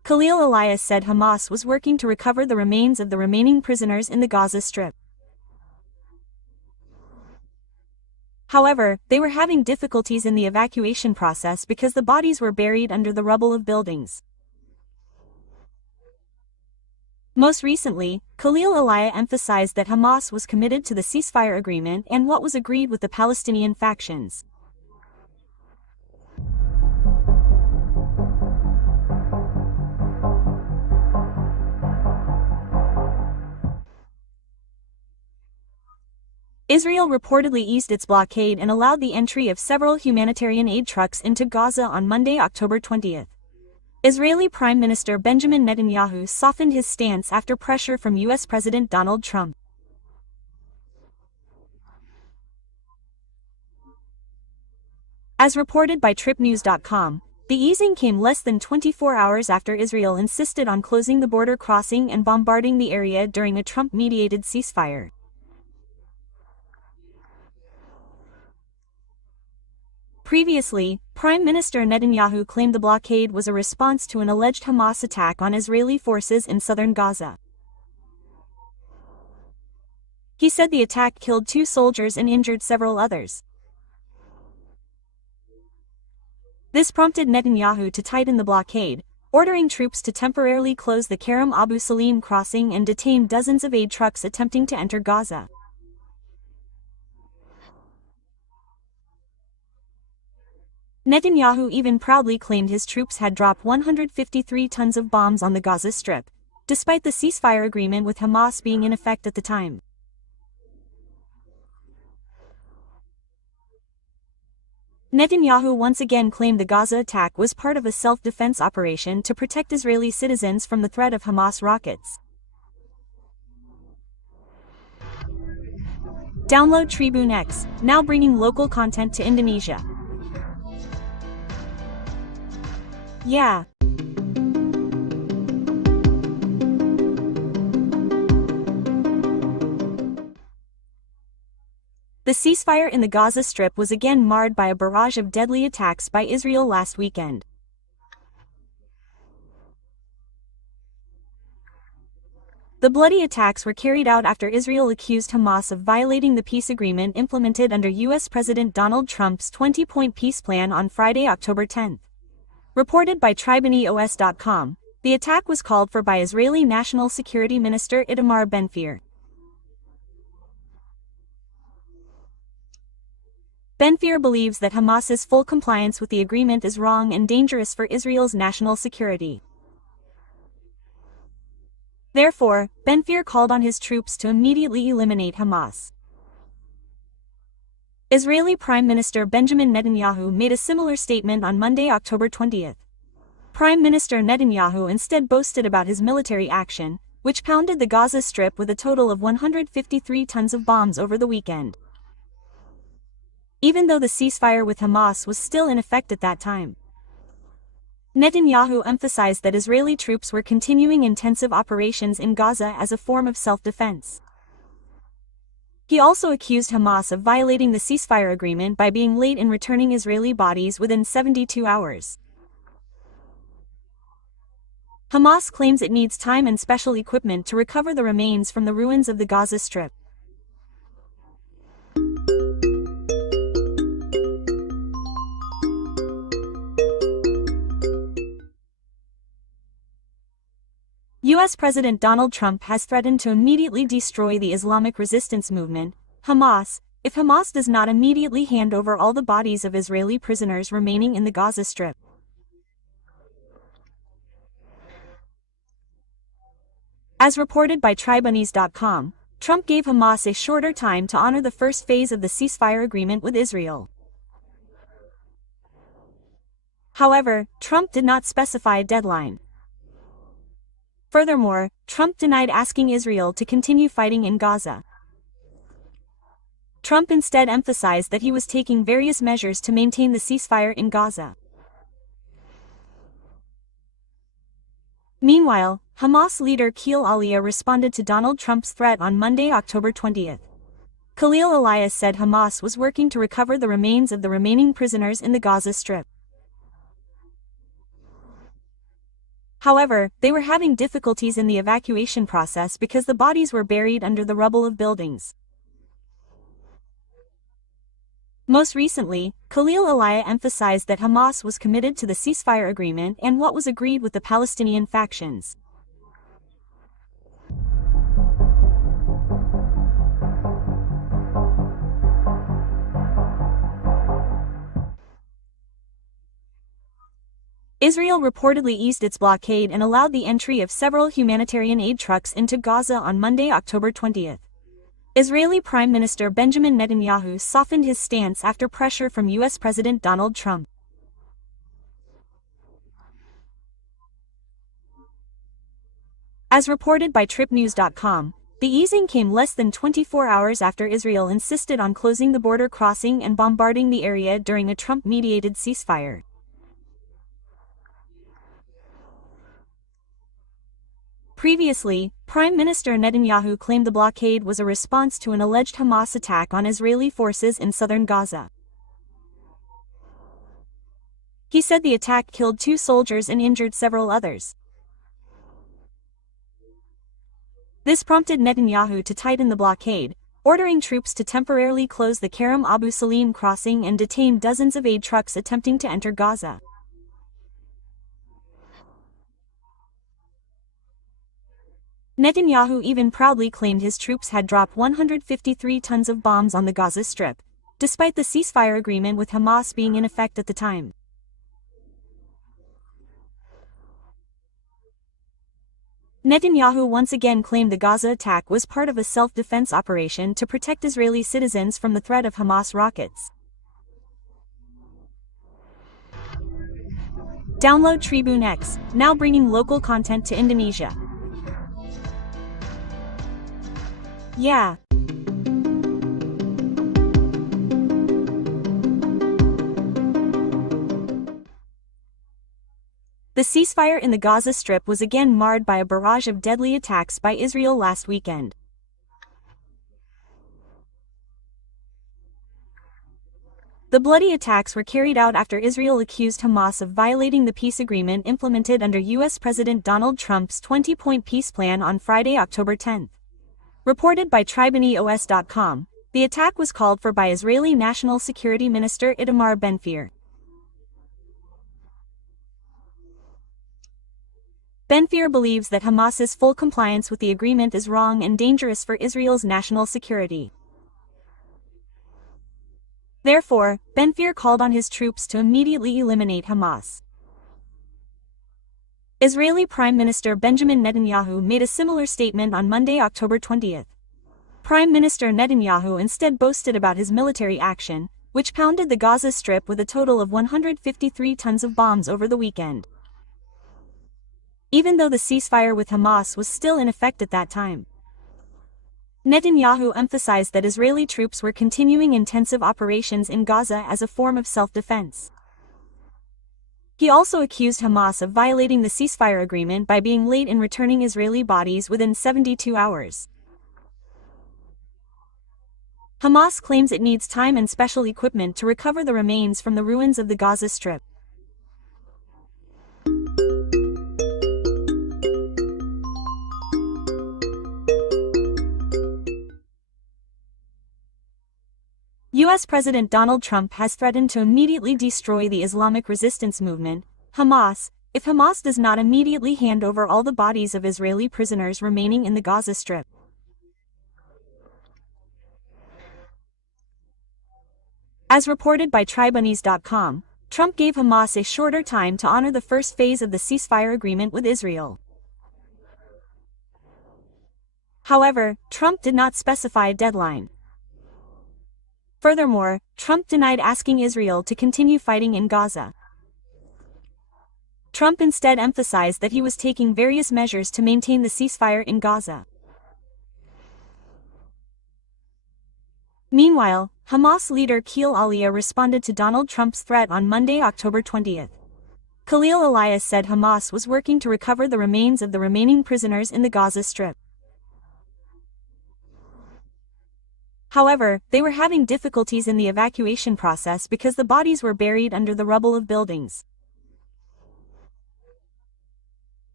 Khalil Elias said Hamas was working to recover the remains of the remaining prisoners in the Gaza Strip. However, they were having difficulties in the evacuation process because the bodies were buried under the rubble of buildings. Most recently, Khalil Elias emphasized that Hamas was committed to the ceasefire agreement and what was agreed with the Palestinian factions. Israel reportedly eased its blockade and allowed the entry of several humanitarian aid trucks into Gaza on Monday, October 20. Israeli Prime Minister Benjamin Netanyahu softened his stance after pressure from U.S. President Donald Trump. As reported by TripNews.com, the easing came less than 24 hours after Israel insisted on closing the border crossing and bombarding the area during a Trump-mediated ceasefire. Previously, Prime Minister Netanyahu claimed the blockade was a response to an alleged Hamas attack on Israeli forces in southern Gaza. He said the attack killed 2 soldiers and injured several others. This prompted Netanyahu to tighten the blockade, ordering troops to temporarily close the Kerem Abu Salim crossing and detain dozens of aid trucks attempting to enter Gaza. Netanyahu even proudly claimed his troops had dropped 153 tons of bombs on the Gaza Strip, despite the ceasefire agreement with Hamas being in effect at the time. Netanyahu once again claimed the Gaza attack was part of a self-defense operation to protect Israeli citizens from the threat of Hamas rockets. Download Tribune X, now bringing local content to Indonesia. Yeah. The ceasefire in the Gaza Strip was again marred by a barrage of deadly attacks by Israel last weekend. The bloody attacks were carried out after Israel accused Hamas of violating the peace agreement implemented under U.S. President Donald Trump's 20-point peace plan on Friday, October 10. Reported by TribuneOS.com, the attack was called for by Israeli National Security Minister Itamar Ben-Gvir. Ben-Gvir believes that Hamas's full compliance with the agreement is wrong and dangerous for Israel's national security. Therefore, Ben-Gvir called on his troops to immediately eliminate Hamas. Israeli Prime Minister Benjamin Netanyahu made a similar statement on Monday, October 20. Prime Minister Netanyahu instead boasted about his military action, which pounded the Gaza Strip with a total of 153 tons of bombs over the weekend. Even though the ceasefire with Hamas was still in effect at that time, Netanyahu emphasized that Israeli troops were continuing intensive operations in Gaza as a form of self-defense. He also accused Hamas of violating the ceasefire agreement by being late in returning Israeli bodies within 72 hours. Hamas claims it needs time and special equipment to recover the remains from the ruins of the Gaza Strip. U.S. President Donald Trump has threatened to immediately destroy the Islamic resistance movement, Hamas, if Hamas does not immediately hand over all the bodies of Israeli prisoners remaining in the Gaza Strip. As reported by Tribunews.com, Trump gave Hamas a shorter time to honor the first phase of the ceasefire agreement with Israel. However, Trump did not specify a deadline. Furthermore, Trump denied asking Israel to continue fighting in Gaza. Trump instead emphasized that he was taking various measures to maintain the ceasefire in Gaza. Meanwhile, Hamas leader Khalil Elias responded to Donald Trump's threat on Monday, October 20. Khalil Elias said Hamas was working to recover the remains of the remaining prisoners in the Gaza Strip. However, they were having difficulties in the evacuation process because the bodies were buried under the rubble of buildings. Most recently, Khalil Alaya emphasized that Hamas was committed to the ceasefire agreement and what was agreed with the Palestinian factions. Israel reportedly eased its blockade and allowed the entry of several humanitarian aid trucks into Gaza on Monday, October 20th. Israeli Prime Minister Benjamin Netanyahu softened his stance after pressure from U.S. President Donald Trump. As reported by TripNews.com, the easing came less than 24 hours after Israel insisted on closing the border crossing and bombarding the area during a Trump-mediated ceasefire. Previously, Prime Minister Netanyahu claimed the blockade was a response to an alleged Hamas attack on Israeli forces in southern Gaza. He said the attack killed 2 soldiers and injured several others. This prompted Netanyahu to tighten the blockade, ordering troops to temporarily close the Kerem Abu Salim crossing and detain dozens of aid trucks attempting to enter Gaza. Netanyahu even proudly claimed his troops had dropped 153 tons of bombs on the Gaza Strip, despite the ceasefire agreement with Hamas being in effect at the time. Netanyahu once again claimed the Gaza attack was part of a self-defense operation to protect Israeli citizens from the threat of Hamas rockets. Download Tribune X, now bringing local content to Indonesia. Yeah. The ceasefire in the Gaza Strip was again marred by a barrage of deadly attacks by Israel last weekend. The bloody attacks were carried out after Israel accused Hamas of violating the peace agreement implemented under U.S. President Donald Trump's 20-point peace plan on Friday, October 10. Reported by TribuneOS.com, the attack was called for by Israeli National Security Minister Itamar Ben-Gvir. Ben-Gvir believes that Hamas's full compliance with the agreement is wrong and dangerous for Israel's national security. Therefore, Ben-Gvir called on his troops to immediately eliminate Hamas. Israeli Prime Minister Benjamin Netanyahu made a similar statement on Monday, October 20th. Prime Minister Netanyahu instead boasted about his military action, which pounded the Gaza Strip with a total of 153 tons of bombs over the weekend. Even though the ceasefire with Hamas was still in effect at that time, Netanyahu emphasized that Israeli troops were continuing intensive operations in Gaza as a form of self-defense. He also accused Hamas of violating the ceasefire agreement by being late in returning Israeli bodies within 72 hours. Hamas claims it needs time and special equipment to recover the remains from the ruins of the Gaza Strip. U.S. President Donald Trump has threatened to immediately destroy the Islamic resistance movement, Hamas, if Hamas does not immediately hand over all the bodies of Israeli prisoners remaining in the Gaza Strip. As reported by Tribunews.com, Trump gave Hamas a shorter time to honor the first phase of the ceasefire agreement with Israel. However, Trump did not specify a deadline. Furthermore, Trump denied asking Israel to continue fighting in Gaza. Trump instead emphasized that he was taking various measures to maintain the ceasefire in Gaza. Meanwhile, Hamas leader Khalil Aliyah responded to Donald Trump's threat on Monday, October 20th. Khalil Aliyah said Hamas was working to recover the remains of the remaining prisoners in the Gaza Strip. However, they were having difficulties in the evacuation process because the bodies were buried under the rubble of buildings.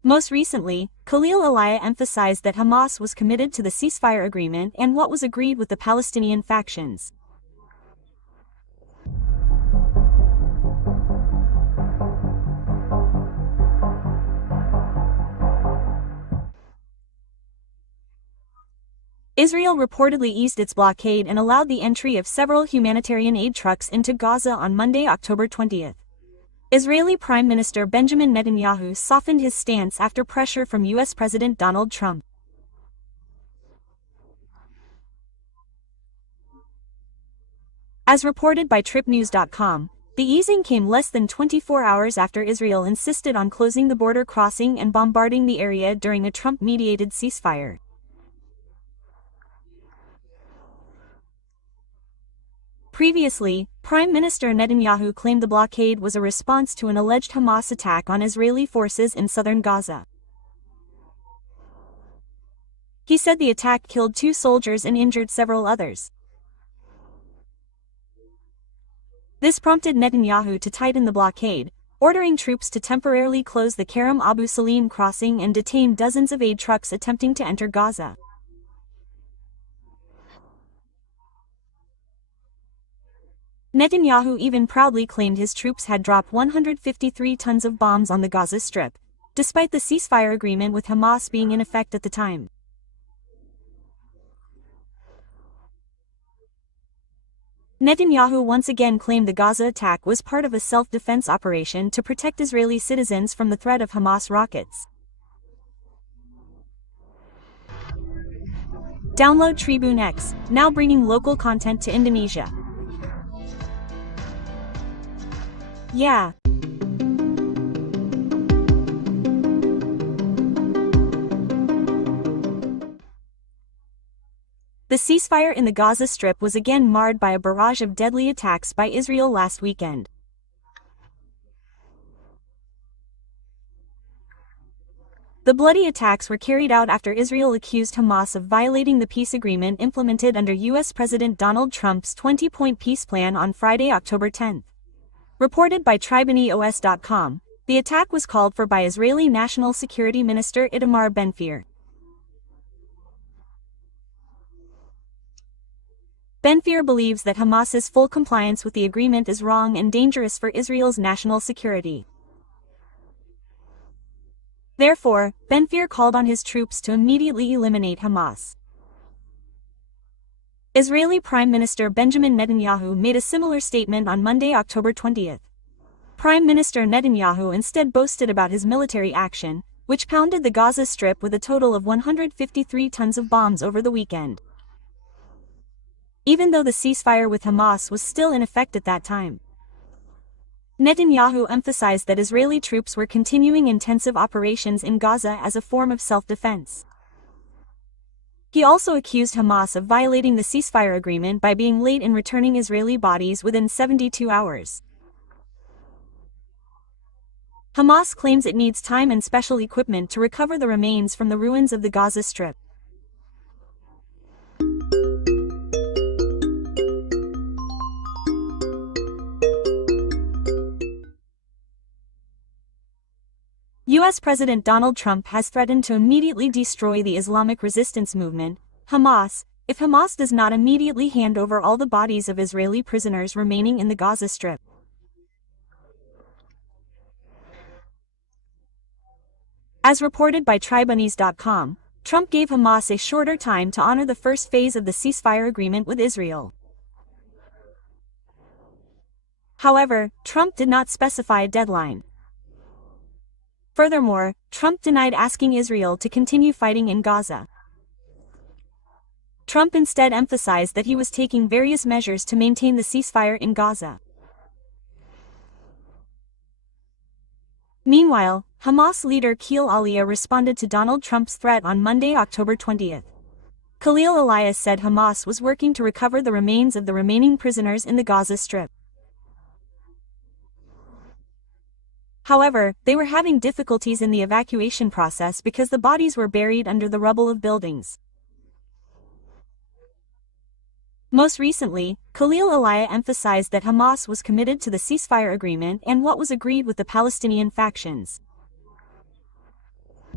Most recently, Khalil Alaya emphasized that Hamas was committed to the ceasefire agreement and what was agreed with the Palestinian factions. Israel reportedly eased its blockade and allowed the entry of several humanitarian aid trucks into Gaza on Monday, October 20. Israeli Prime Minister Benjamin Netanyahu softened his stance after pressure from U.S. President Donald Trump. As reported by TripNews.com, the easing came less than 24 hours after Israel insisted on closing the border crossing and bombarding the area during a Trump-mediated ceasefire. Previously, Prime Minister Netanyahu claimed the blockade was a response to an alleged Hamas attack on Israeli forces in southern Gaza. He said the attack killed 2 soldiers and injured several others. This prompted Netanyahu to tighten the blockade, ordering troops to temporarily close the Kerem Abu Salim crossing and detain dozens of aid trucks attempting to enter Gaza. Netanyahu even proudly claimed his troops had dropped 153 tons of bombs on the Gaza Strip, despite the ceasefire agreement with Hamas being in effect at the time. Netanyahu once again claimed the Gaza attack was part of a self-defense operation to protect Israeli citizens from the threat of Hamas rockets. Download Tribune X, now bringing local content to Indonesia. Yeah. The ceasefire in the Gaza Strip was again marred by a barrage of deadly attacks by Israel last weekend. The bloody attacks were carried out after Israel accused Hamas of violating the peace agreement implemented under U.S. President Donald Trump's 20-point peace plan on Friday, October 10. Reported by TribuneOS.com, the attack was called for by Israeli National Security Minister Itamar Ben-Gvir. Ben-Gvir believes that Hamas's full compliance with the agreement is wrong and dangerous for Israel's national security. Therefore, Ben-Gvir called on his troops to immediately eliminate Hamas. Israeli Prime Minister Benjamin Netanyahu made a similar statement on Monday, October 20. Prime Minister Netanyahu instead boasted about his military action, which pounded the Gaza Strip with a total of 153 tons of bombs over the weekend. Even though the ceasefire with Hamas was still in effect at that time, Netanyahu emphasized that Israeli troops were continuing intensive operations in Gaza as a form of self-defense. He also accused Hamas of violating the ceasefire agreement by being late in returning Israeli bodies within 72 hours. Hamas claims it needs time and special equipment to recover the remains from the ruins of the Gaza Strip. U.S. President Donald Trump has threatened to immediately destroy the Islamic resistance movement, Hamas, if Hamas does not immediately hand over all the bodies of Israeli prisoners remaining in the Gaza Strip. As reported by Tribunese.com, Trump gave Hamas a shorter time to honor the first phase of the ceasefire agreement with Israel. However, Trump did not specify a deadline. Furthermore, Trump denied asking Israel to continue fighting in Gaza. Trump instead emphasized that he was taking various measures to maintain the ceasefire in Gaza. Meanwhile, Hamas leader Khalil Aliyah responded to Donald Trump's threat on Monday, October 20. Khalil Aliyah said Hamas was working to recover the remains of the remaining prisoners in the Gaza Strip. However, they were having difficulties in the evacuation process because the bodies were buried under the rubble of buildings. Most recently, Khalil Aliyah emphasized that Hamas was committed to the ceasefire agreement and what was agreed with the Palestinian factions.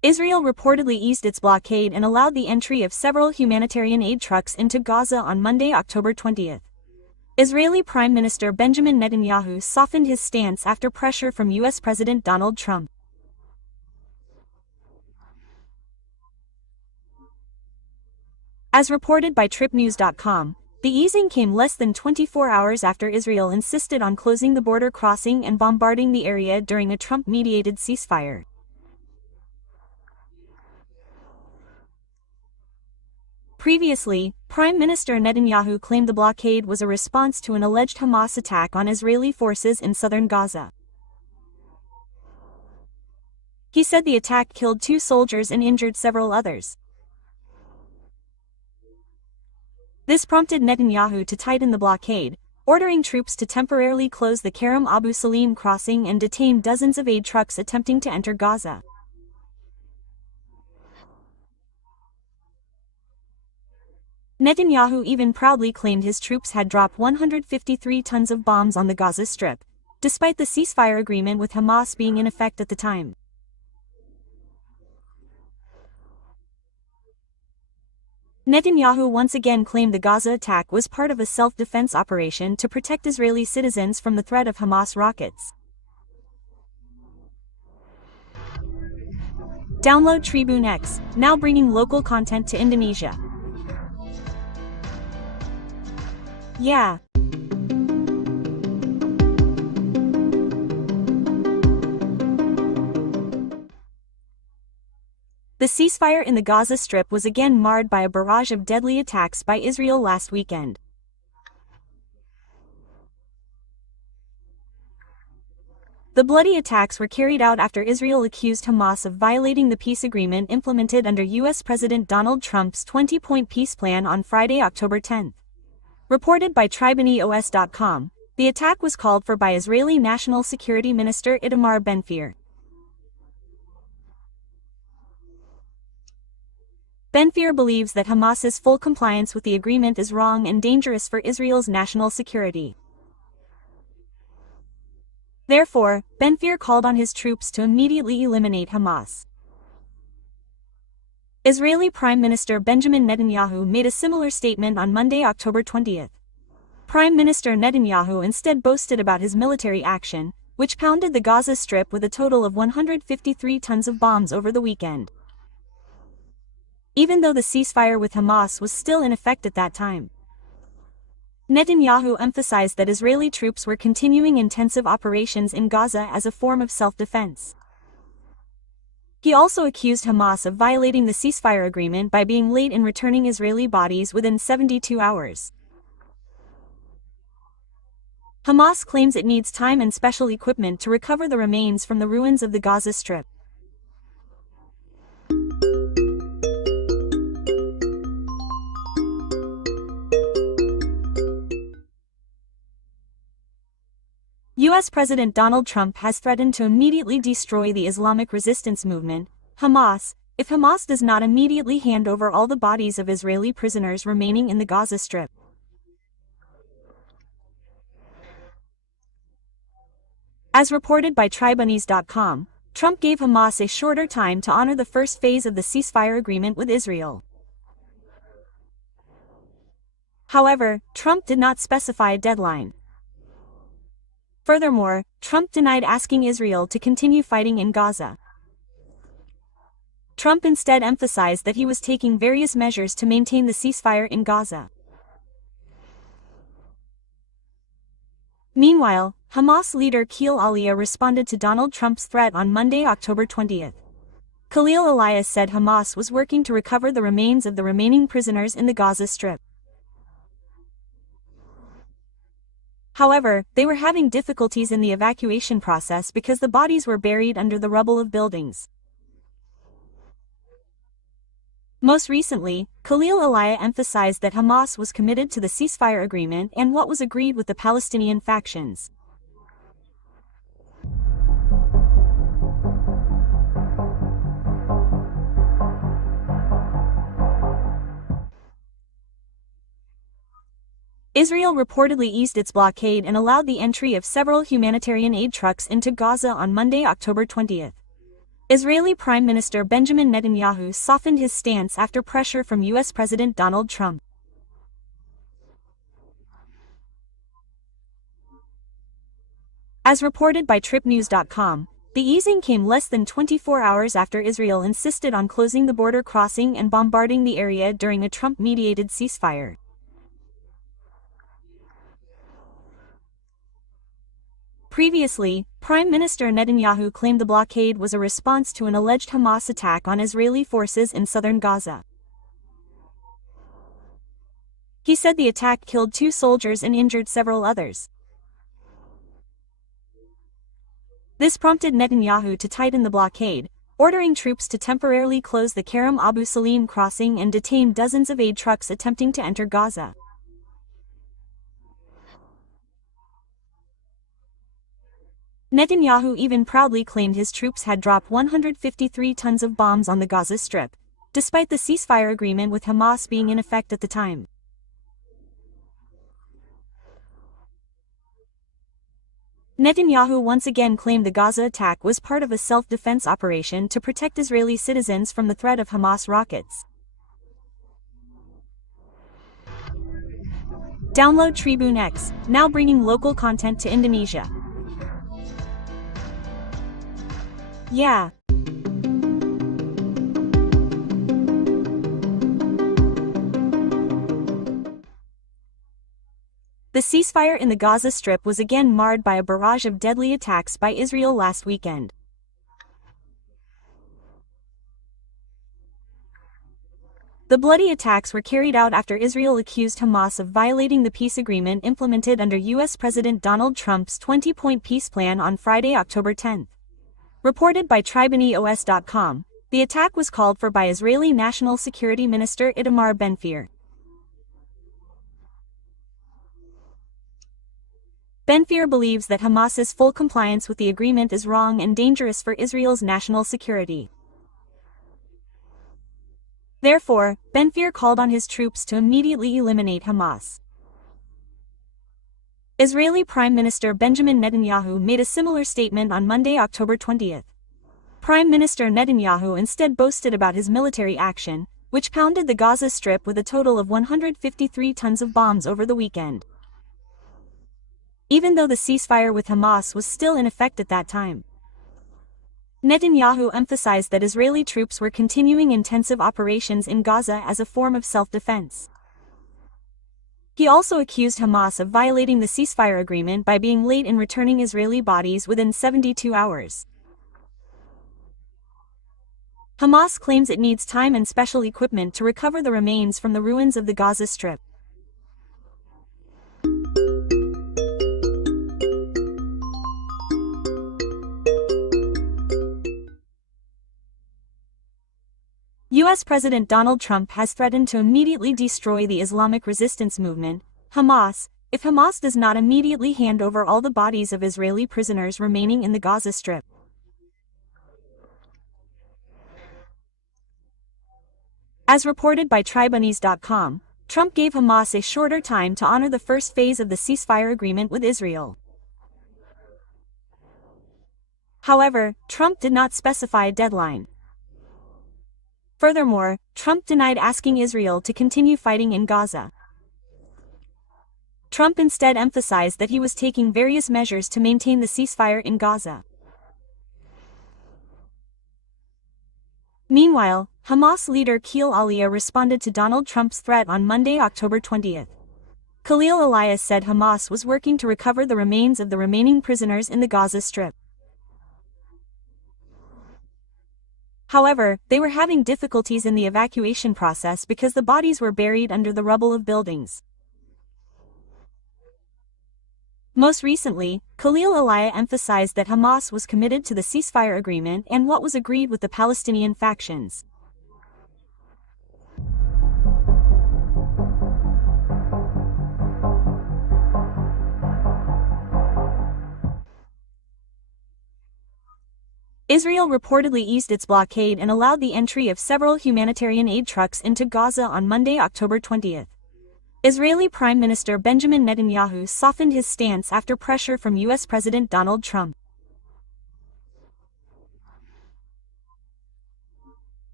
Israel reportedly eased its blockade and allowed the entry of several humanitarian aid trucks into Gaza on Monday, October 20. Israeli Prime Minister Benjamin Netanyahu softened his stance after pressure from U.S. President Donald Trump. As reported by TripNews.com, the easing came less than 24 hours after Israel insisted on closing the border crossing and bombarding the area during a Trump-mediated ceasefire. Previously, Prime Minister Netanyahu claimed the blockade was a response to an alleged Hamas attack on Israeli forces in southern Gaza. He said the attack killed 2 soldiers and injured several others. This prompted Netanyahu to tighten the blockade, ordering troops to temporarily close the Kerem Abu Salim crossing and detain dozens of aid trucks attempting to enter Gaza. Netanyahu even proudly claimed his troops had dropped 153 tons of bombs on the Gaza Strip, despite the ceasefire agreement with Hamas being in effect at the time. Netanyahu once again claimed the Gaza attack was part of a self-defense operation to protect Israeli citizens from the threat of Hamas rockets. Download Tribune X, now bringing local content to Indonesia. Yeah. The ceasefire in the Gaza Strip was again marred by a barrage of deadly attacks by Israel last weekend. The bloody attacks were carried out after Israel accused Hamas of violating the peace agreement implemented under U.S. President Donald Trump's 20-point peace plan on Friday, October 10. Reported by TribuneOS.com, the attack was called for by Israeli National Security Minister Itamar Ben-Gvir. Ben-Gvir believes that Hamas's full compliance with the agreement is wrong and dangerous for Israel's national security. Therefore, Ben-Gvir called on his troops to immediately eliminate Hamas. Israeli Prime Minister Benjamin Netanyahu made a similar statement on Monday, October 20. Prime Minister Netanyahu instead boasted about his military action, which pounded the Gaza Strip with a total of 153 tons of bombs over the weekend. Even though the ceasefire with Hamas was still in effect at that time, Netanyahu emphasized that Israeli troops were continuing intensive operations in Gaza as a form of self-defense. He also accused Hamas of violating the ceasefire agreement by being late in returning Israeli bodies within 72 hours. Hamas claims it needs time and special equipment to recover the remains from the ruins of the Gaza Strip. U.S. President Donald Trump has threatened to immediately destroy the Islamic resistance movement, Hamas, if Hamas does not immediately hand over all the bodies of Israeli prisoners remaining in the Gaza Strip. As reported by Tribunews.com, Trump gave Hamas a shorter time to honor the first phase of the ceasefire agreement with Israel. However, Trump did not specify a deadline. Furthermore, Trump denied asking Israel to continue fighting in Gaza. Trump instead emphasized that he was taking various measures to maintain the ceasefire in Gaza. Meanwhile, Hamas leader Khalil Aliyah responded to Donald Trump's threat on Monday, October 20. Khalil Aliyah said Hamas was working to recover the remains of the remaining prisoners in the Gaza Strip. However, they were having difficulties in the evacuation process because the bodies were buried under the rubble of buildings. Most recently, Khalil Aliyah emphasized that Hamas was committed to the ceasefire agreement and what was agreed with the Palestinian factions. Israel reportedly eased its blockade and allowed the entry of several humanitarian aid trucks into Gaza on Monday, October 20. Israeli Prime Minister Benjamin Netanyahu softened his stance after pressure from U.S. President Donald Trump. As reported by TripNews.com, the easing came less than 24 hours after Israel insisted on closing the border crossing and bombarding the area during a Trump-mediated ceasefire. Previously, Prime Minister Netanyahu claimed the blockade was a response to an alleged Hamas attack on Israeli forces in southern Gaza. He said the attack killed 2 soldiers and injured several others. This prompted Netanyahu to tighten the blockade, ordering troops to temporarily close the Kerem Abu Salim crossing and detain dozens of aid trucks attempting to enter Gaza. Netanyahu even proudly claimed his troops had dropped 153 tons of bombs on the Gaza Strip, despite the ceasefire agreement with Hamas being in effect at the time. Netanyahu once again claimed the Gaza attack was part of a self-defense operation to protect Israeli citizens from the threat of Hamas rockets. Download Tribune X, now bringing local content to Indonesia. Yeah. The ceasefire in the Gaza Strip was again marred by a barrage of deadly attacks by Israel last weekend. The bloody attacks were carried out after Israel accused Hamas of violating the peace agreement implemented under U.S. President Donald Trump's 20-point peace plan on Friday, October 10. Reported by TribuneOS.com, the attack was called for by Israeli National Security Minister Itamar Ben-Gvir. Ben-Gvir believes that Hamas's full compliance with the agreement is wrong and dangerous for Israel's national security. Therefore, Ben-Gvir called on his troops to immediately eliminate Hamas. Israeli Prime Minister Benjamin Netanyahu made a similar statement on Monday, October 20. Prime Minister Netanyahu instead boasted about his military action, which pounded the Gaza Strip with a total of 153 tons of bombs over the weekend. Even though the ceasefire with Hamas was still in effect at that time, Netanyahu emphasized that Israeli troops were continuing intensive operations in Gaza as a form of self-defense. He also accused Hamas of violating the ceasefire agreement by being late in returning Israeli bodies within 72 hours. Hamas claims it needs time and special equipment to recover the remains from the ruins of the Gaza Strip. U.S. President Donald Trump has threatened to immediately destroy the Islamic resistance movement, Hamas, if Hamas does not immediately hand over all the bodies of Israeli prisoners remaining in the Gaza Strip. As reported by Tribunnews.com, Trump gave Hamas a shorter time to honor the first phase of the ceasefire agreement with Israel. However, Trump did not specify a deadline. Furthermore, Trump denied asking Israel to continue fighting in Gaza. Trump instead emphasized that he was taking various measures to maintain the ceasefire in Gaza. Meanwhile, Hamas leader Khalil Aliyah responded to Donald Trump's threat on Monday, October 20. Khalil Aliyah said Hamas was working to recover the remains of the remaining prisoners in the Gaza Strip. However, they were having difficulties in the evacuation process because the bodies were buried under the rubble of buildings. Most recently, Khalil Aliyah emphasized that Hamas was committed to the ceasefire agreement and what was agreed with the Palestinian factions. Israel reportedly eased its blockade and allowed the entry of several humanitarian aid trucks into Gaza on Monday, October 20. Israeli Prime Minister Benjamin Netanyahu softened his stance after pressure from U.S. President Donald Trump.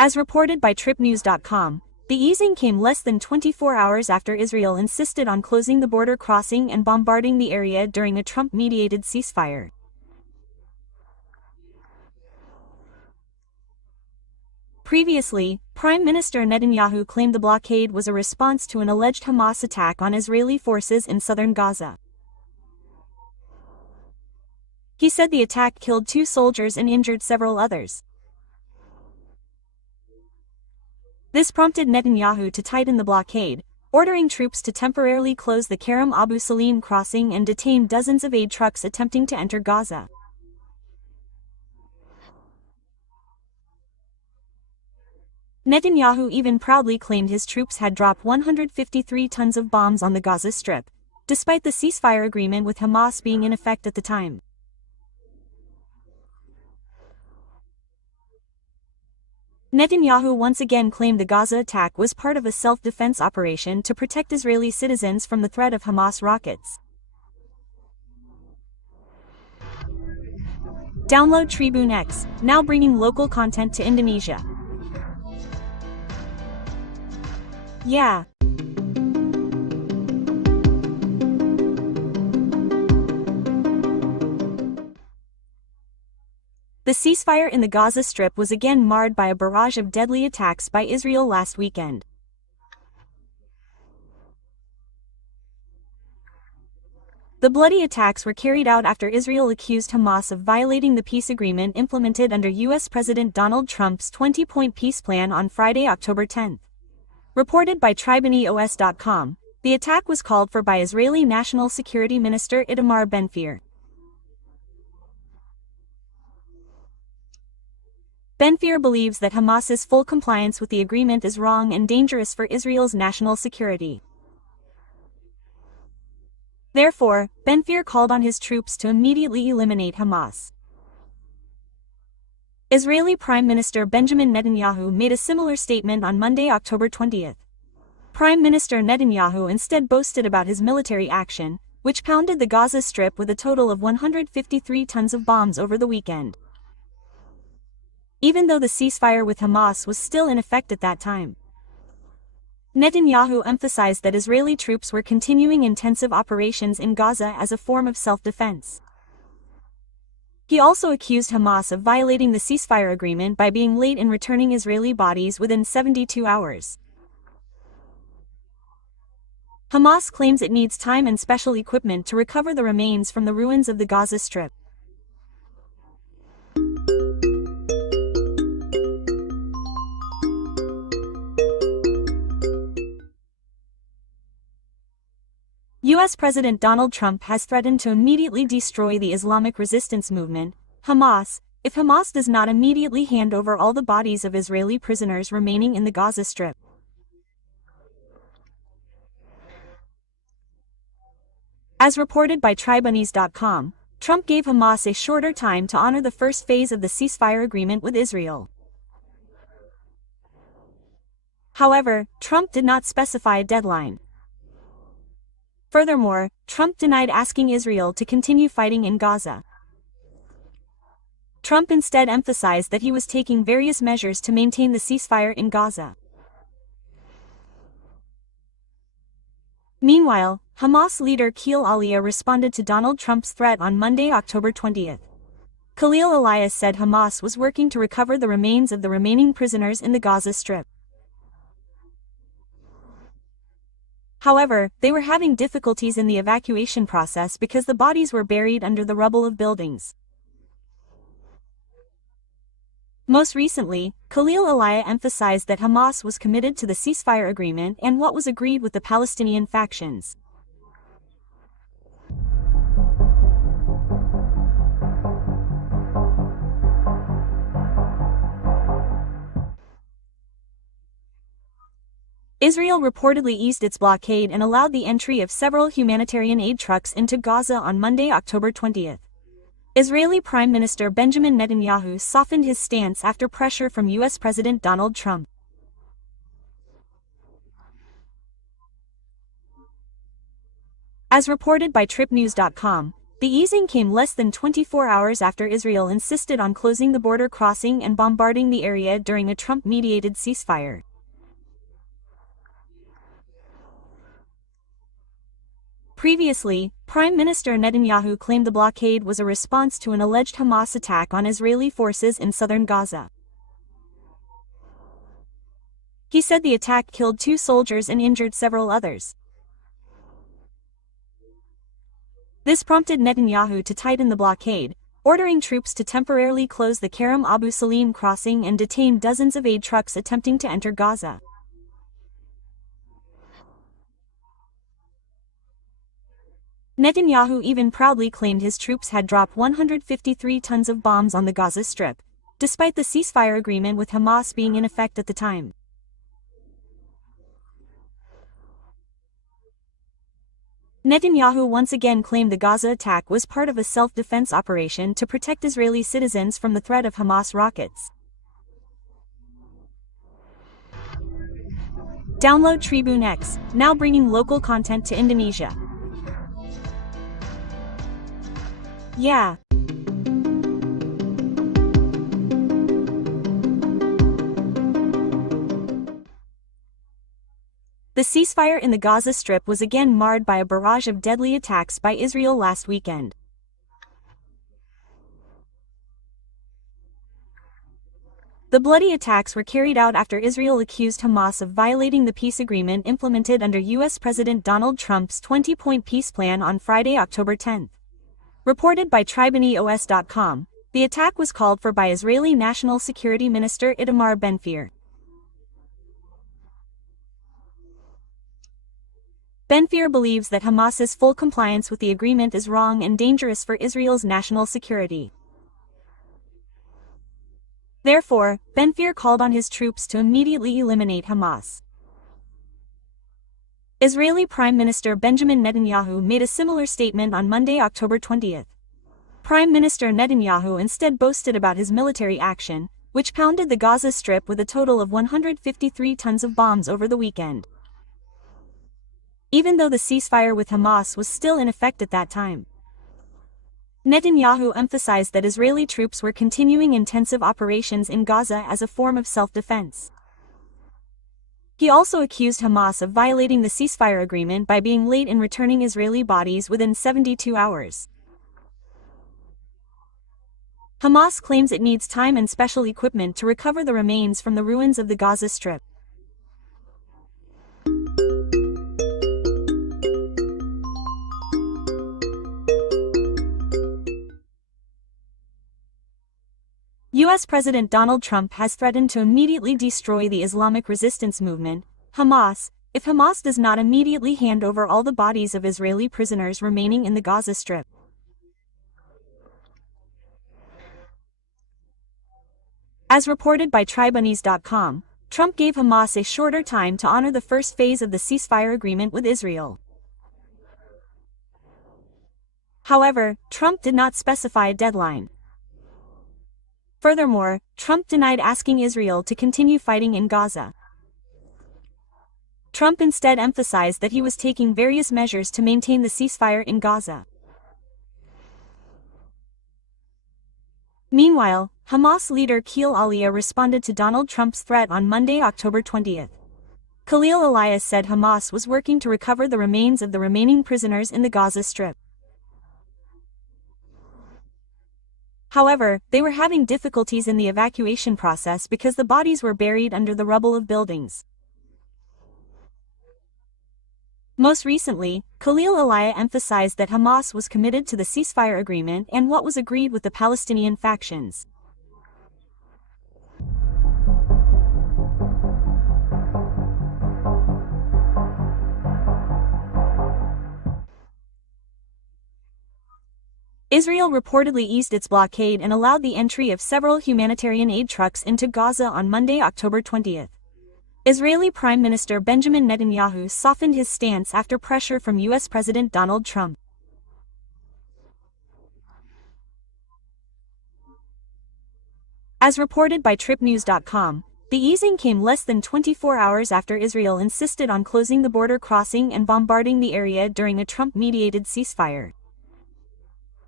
As reported by TripNews.com, the easing came less than 24 hours after Israel insisted on closing the border crossing and bombarding the area during a Trump-mediated ceasefire. Previously, Prime Minister Netanyahu claimed the blockade was a response to an alleged Hamas attack on Israeli forces in southern Gaza. He said the attack killed 2 soldiers and injured several others. This prompted Netanyahu to tighten the blockade, ordering troops to temporarily close the Kerem Abu Salim crossing and detain dozens of aid trucks attempting to enter Gaza. Netanyahu even proudly claimed his troops had dropped 153 tons of bombs on the Gaza Strip, despite the ceasefire agreement with Hamas being in effect at the time. Netanyahu once again claimed the Gaza attack was part of a self-defense operation to protect Israeli citizens from the threat of Hamas rockets. Download Tribune X, now bringing local content to Indonesia. Yeah. The ceasefire in the Gaza Strip was again marred by a barrage of deadly attacks by Israel last weekend. The bloody attacks were carried out after Israel accused Hamas of violating the peace agreement implemented under U.S. President Donald Trump's 20-point peace plan on Friday, October 10. Reported by TribuneOS.com, the attack was called for by Israeli National Security Minister Itamar Ben-Gvir. Ben-Gvir believes that Hamas's full compliance with the agreement is wrong and dangerous for Israel's national security. Therefore, Ben-Gvir called on his troops to immediately eliminate Hamas. Israeli Prime Minister Benjamin Netanyahu made a similar statement on Monday, October 20. Prime Minister Netanyahu instead boasted about his military action, which pounded the Gaza Strip with a total of 153 tons of bombs over the weekend. Even though the ceasefire with Hamas was still in effect at that time. Netanyahu emphasized that Israeli troops were continuing intensive operations in Gaza as a form of self-defense. He also accused Hamas of violating the ceasefire agreement by being late in returning Israeli bodies within 72 hours. Hamas claims it needs time and special equipment to recover the remains from the ruins of the Gaza Strip. U.S. President Donald Trump has threatened to immediately destroy the Islamic resistance movement, Hamas, if Hamas does not immediately hand over all the bodies of Israeli prisoners remaining in the Gaza Strip. As reported by Tribunnews.com, Trump gave Hamas a shorter time to honor the first phase of the ceasefire agreement with Israel. However, Trump did not specify a deadline. Furthermore, Trump denied asking Israel to continue fighting in Gaza. Trump instead emphasized that he was taking various measures to maintain the ceasefire in Gaza. Meanwhile, Hamas leader Khalil Aliyah responded to Donald Trump's threat on Monday, October 20. Khalil Aliyah said Hamas was working to recover the remains of the remaining prisoners in the Gaza Strip. However, they were having difficulties in the evacuation process because the bodies were buried under the rubble of buildings. Most recently, Khalil Aliyah emphasized that Hamas was committed to the ceasefire agreement and what was agreed with the Palestinian factions. Israel reportedly eased its blockade and allowed the entry of several humanitarian aid trucks into Gaza on Monday, October 20. Israeli Prime Minister Benjamin Netanyahu softened his stance after pressure from U.S. President Donald Trump. As reported by TripNews.com, The easing came less than 24 hours after Israel insisted on closing the border crossing and bombarding the area during a Trump-mediated ceasefire. Previously, Prime Minister Netanyahu claimed the blockade was a response to an alleged Hamas attack on Israeli forces in southern Gaza. He said the attack killed 2 soldiers and injured several others. This prompted Netanyahu to tighten the blockade, ordering troops to temporarily close the Kerem Abu Salim crossing and detain dozens of aid trucks attempting to enter Gaza. Netanyahu even proudly claimed his troops had dropped 153 tons of bombs on the Gaza Strip, despite the ceasefire agreement with Hamas being in effect at the time. Netanyahu once again claimed the Gaza attack was part of a self-defense operation to protect Israeli citizens from the threat of Hamas rockets. Download Tribune X, now bringing local content to Indonesia. Yeah. The ceasefire in the Gaza Strip was again marred by a barrage of deadly attacks by Israel last weekend. The bloody attacks were carried out after Israel accused Hamas of violating the peace agreement implemented under U.S. President Donald Trump's 20-point peace plan on Friday, October 10. Reported by TribuneOS.com, the attack was called for by Israeli National Security Minister Itamar Ben-Gvir. Ben-Gvir believes that Hamas's full compliance with the agreement is wrong and dangerous for Israel's national security. Therefore, Ben-Gvir called on his troops to immediately eliminate Hamas. Israeli Prime Minister Benjamin Netanyahu made a similar statement on Monday, October 20. Prime Minister Netanyahu instead boasted about his military action, which pounded the Gaza Strip with a total of 153 tons of bombs over the weekend. Even though the ceasefire with Hamas was still in effect at that time, Netanyahu emphasized that Israeli troops were continuing intensive operations in Gaza as a form of self-defense. He also accused Hamas of violating the ceasefire agreement by being late in returning Israeli bodies within 72 hours. Hamas claims it needs time and special equipment to recover the remains from the ruins of the Gaza Strip. U.S. President Donald Trump has threatened to immediately destroy the Islamic resistance movement, Hamas, if Hamas does not immediately hand over all the bodies of Israeli prisoners remaining in the Gaza Strip. As reported by Tribunnews.com, Trump gave Hamas a shorter time to honor the first phase of the ceasefire agreement with Israel. However, Trump did not specify a deadline. Furthermore, Trump denied asking Israel to continue fighting in Gaza. Trump instead emphasized that he was taking various measures to maintain the ceasefire in Gaza. Meanwhile, Hamas leader Khalil Aliyah responded to Donald Trump's threat on Monday, October 20. Khalil Aliyah said Hamas was working to recover the remains of the remaining prisoners in the Gaza Strip. However, they were having difficulties in the evacuation process because the bodies were buried under the rubble of buildings. Most recently, Khalil Aliyah emphasized that Hamas was committed to the ceasefire agreement and what was agreed with the Palestinian factions. Israel reportedly eased its blockade and allowed the entry of several humanitarian aid trucks into Gaza on Monday, October 20. Israeli Prime Minister Benjamin Netanyahu softened his stance after pressure from U.S. President Donald Trump. As reported by TripNews.com, the easing came less than 24 hours after Israel insisted on closing the border crossing and bombarding the area during a Trump-mediated ceasefire.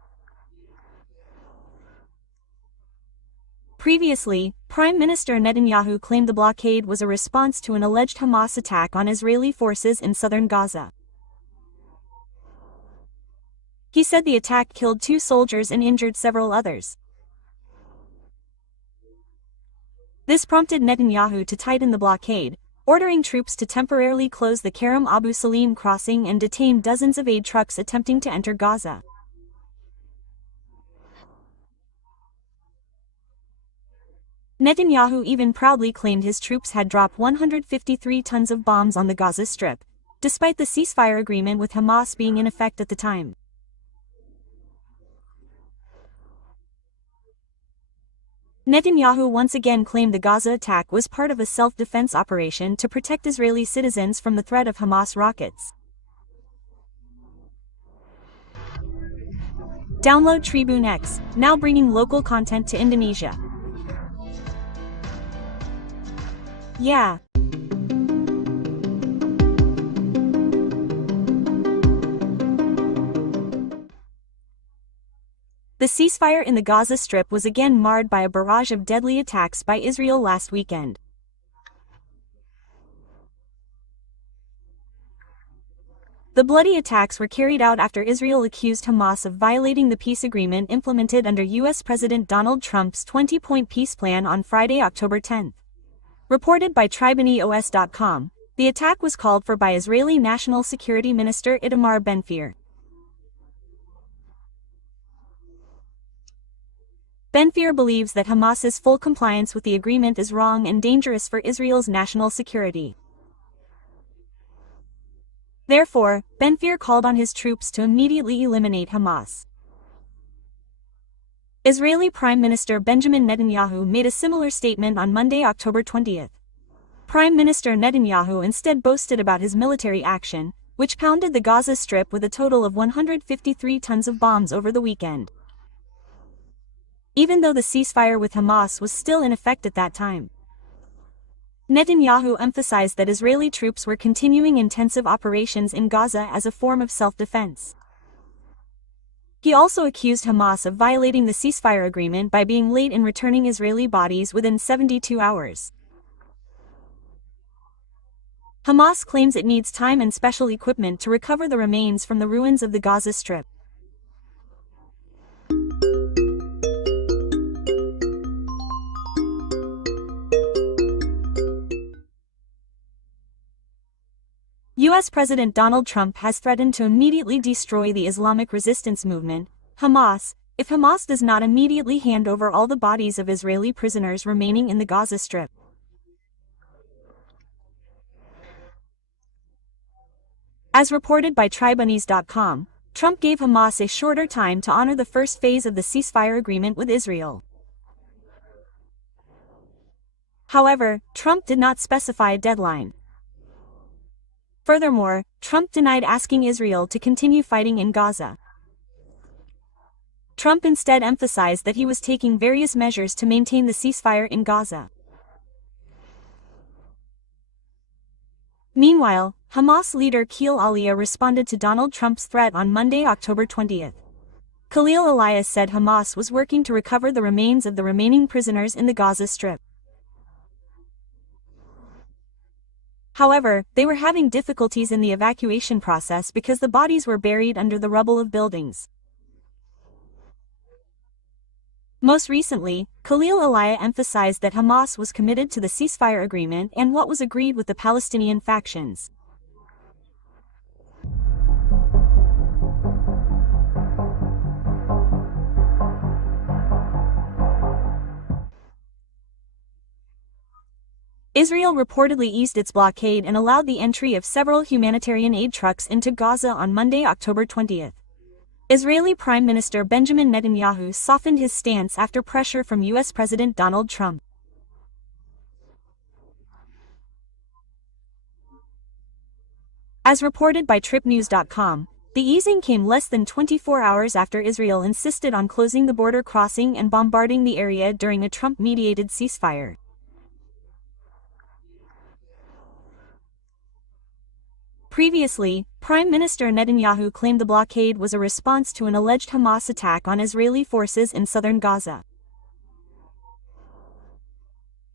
Previously, Prime Minister Netanyahu claimed the blockade was a response to an alleged Hamas attack on Israeli forces in southern Gaza. He said the attack killed 2 soldiers and injured several others. This prompted Netanyahu to tighten the blockade, ordering troops to temporarily close the Kerem Abu Salim crossing and detain dozens of aid trucks attempting to enter Gaza. Netanyahu even proudly claimed his troops had dropped 153 tons of bombs on the Gaza Strip, despite the ceasefire agreement with Hamas being in effect at the time. Netanyahu once again claimed the Gaza attack was part of a self-defense operation to protect Israeli citizens from the threat of Hamas rockets. Download Tribune X, now bringing local content to Indonesia. Yeah. The ceasefire in the Gaza Strip was again marred by a barrage of deadly attacks by Israel last weekend. The bloody attacks were carried out after Israel accused Hamas of violating the peace agreement implemented under U.S. President Donald Trump's 20-point peace plan on Friday, October 10. Reported by TribuneOS.com, the attack was called for by Israeli National Security Minister Itamar Ben-Gvir. Ben-Gvir believes that Hamas's full compliance with the agreement is wrong and dangerous for Israel's national security. Therefore, Ben-Gvir called on his troops to immediately eliminate Hamas. Israeli Prime Minister Benjamin Netanyahu made a similar statement on Monday, October 20. Prime Minister Netanyahu instead boasted about his military action, which pounded the Gaza Strip with a total of 153 tons of bombs over the weekend. Even though the ceasefire with Hamas was still in effect at that time. Netanyahu emphasized that Israeli troops were continuing intensive operations in Gaza as a form of self-defense. He also accused Hamas of violating the ceasefire agreement by being late in returning Israeli bodies within 72 hours. Hamas claims it needs time and special equipment to recover the remains from the ruins of the Gaza Strip. U.S. President Donald Trump has threatened to immediately destroy the Islamic resistance movement, Hamas, if Hamas does not immediately hand over all the bodies of Israeli prisoners remaining in the Gaza Strip. As reported by Tribunese.com, Trump gave Hamas a shorter time to honor the first phase of the ceasefire agreement with Israel. However, Trump did not specify a deadline. Furthermore, Trump denied asking Israel to continue fighting in Gaza. Trump instead emphasized that he was taking various measures to maintain the ceasefire in Gaza. Meanwhile, Hamas leader Khalil Aliyah responded to Donald Trump's threat on Monday, October 20. Khalil Aliyah said Hamas was working to recover the remains of the remaining prisoners in the Gaza Strip. However, they were having difficulties in the evacuation process because the bodies were buried under the rubble of buildings. Most recently, Khalil Aliyah emphasized that Hamas was committed to the ceasefire agreement and what was agreed with the Palestinian factions. Israel reportedly eased its blockade and allowed the entry of several humanitarian aid trucks into Gaza on Monday, October 20. Israeli Prime Minister Benjamin Netanyahu softened his stance after pressure from U.S. President Donald Trump. As reported by TripNews.com, the easing came less than 24 hours after Israel insisted on closing the border crossing and bombarding the area during a Trump-mediated ceasefire. Previously, Prime Minister Netanyahu claimed the blockade was a response to an alleged Hamas attack on Israeli forces in southern Gaza.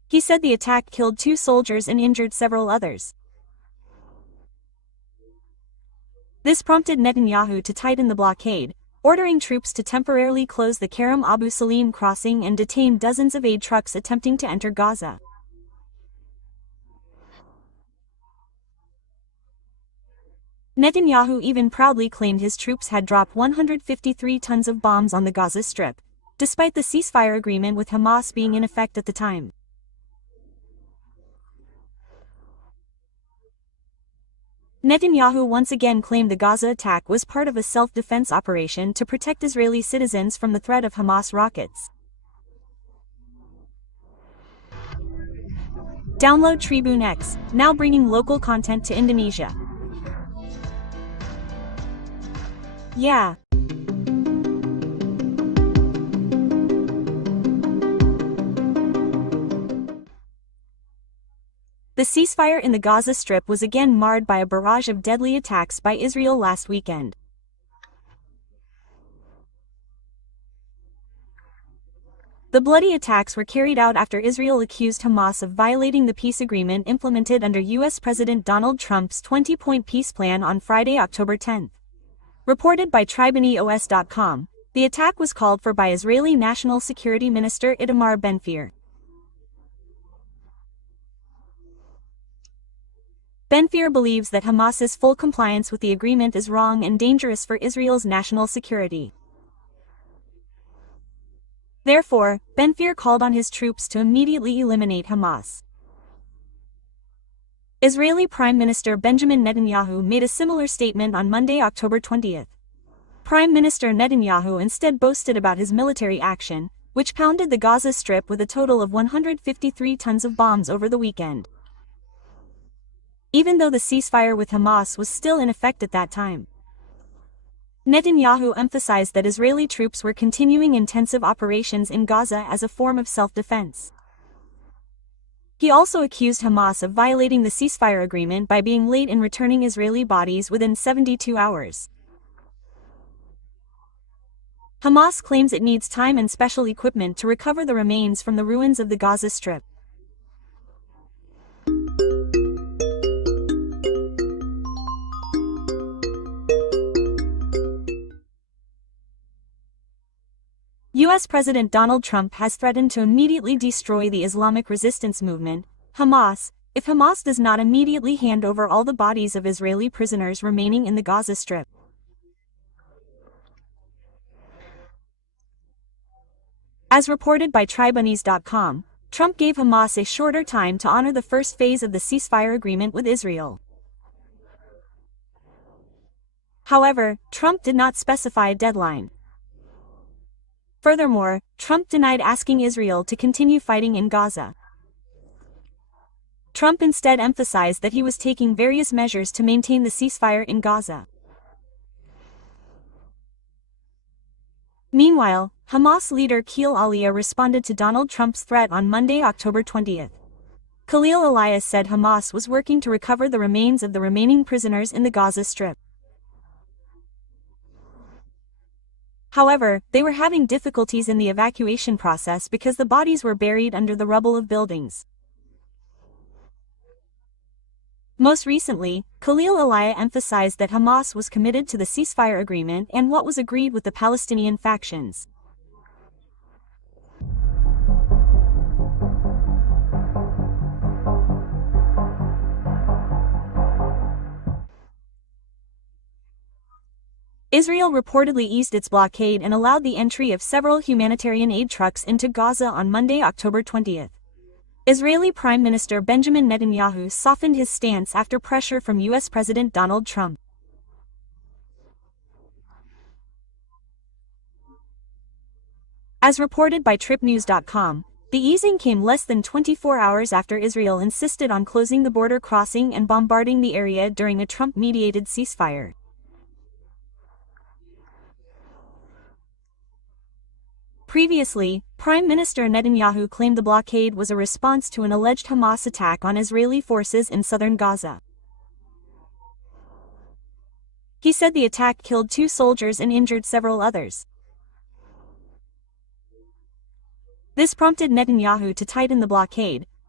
He said the attack killed 2 soldiers and injured several others. This prompted Netanyahu to tighten the blockade, ordering troops to temporarily close the Kerem Abu Salim crossing and detain dozens of aid trucks attempting to enter Gaza. Netanyahu even proudly claimed his troops had dropped 153 tons of bombs on the Gaza Strip, despite the ceasefire agreement with Hamas being in effect at the time. Netanyahu once again claimed the Gaza attack was part of a self-defense operation to protect Israeli citizens from the threat of Hamas rockets. Download Tribune X, now bringing local content to Indonesia. Yeah. The ceasefire in the Gaza Strip was again marred by a barrage of deadly attacks by Israel last weekend. The bloody attacks were carried out after Israel accused Hamas of violating the peace agreement implemented under U.S. President Donald Trump's 20-point peace plan on Friday, October 10. Reported by TribuneOS.com, the attack was called for by Israeli National Security Minister Itamar Ben-Gvir. Ben-Gvir believes that Hamas's full compliance with the agreement is wrong and dangerous for Israel's national security. Therefore, Ben-Gvir called on his troops to immediately eliminate Hamas. Israeli Prime Minister Benjamin Netanyahu made a similar statement on Monday, October 20. Prime Minister Netanyahu instead boasted about his military action, which pounded the Gaza Strip with a total of 153 tons of bombs over the weekend. Even though the ceasefire with Hamas was still in effect at that time, Netanyahu emphasized that Israeli troops were continuing intensive operations in Gaza as a form of self-defense. He also accused Hamas of violating the ceasefire agreement by being late in returning Israeli bodies within 72 hours. Hamas claims it needs time and special equipment to recover the remains from the ruins of the Gaza Strip. U.S. President Donald Trump has threatened to immediately destroy the Islamic resistance movement, Hamas, if Hamas does not immediately hand over all the bodies of Israeli prisoners remaining in the Gaza Strip. As reported by Tribunews.com, Trump gave Hamas a shorter time to honor the first phase of the ceasefire agreement with Israel. However, Trump did not specify a deadline. Furthermore, Trump denied asking Israel to continue fighting in Gaza. Trump instead emphasized that he was taking various measures to maintain the ceasefire in Gaza. Meanwhile, Hamas leader Khalil Aliyah responded to Donald Trump's threat on Monday, October 20. Khalil Aliyah said Hamas was working to recover the remains of the remaining prisoners in the Gaza Strip. However, they were having difficulties in the evacuation process because the bodies were buried under the rubble of buildings. Most recently, Khalil Aliyah emphasized that Hamas was committed to the ceasefire agreement and what was agreed with the Palestinian factions. Israel reportedly eased its blockade and allowed the entry of several humanitarian aid trucks into Gaza on Monday, October 20. Israeli Prime Minister Benjamin Netanyahu softened his stance after pressure from U.S. President Donald Trump. As reported by TripNews.com, the easing came less than 24 hours after Israel insisted on closing the border crossing and bombarding the area during a Trump-mediated ceasefire. Previously, Prime Minister Netanyahu claimed the blockade was a response to an alleged Hamas attack on Israeli forces in southern Gaza. He said the attack killed 2 soldiers and injured several others. This prompted Netanyahu to tighten the blockade,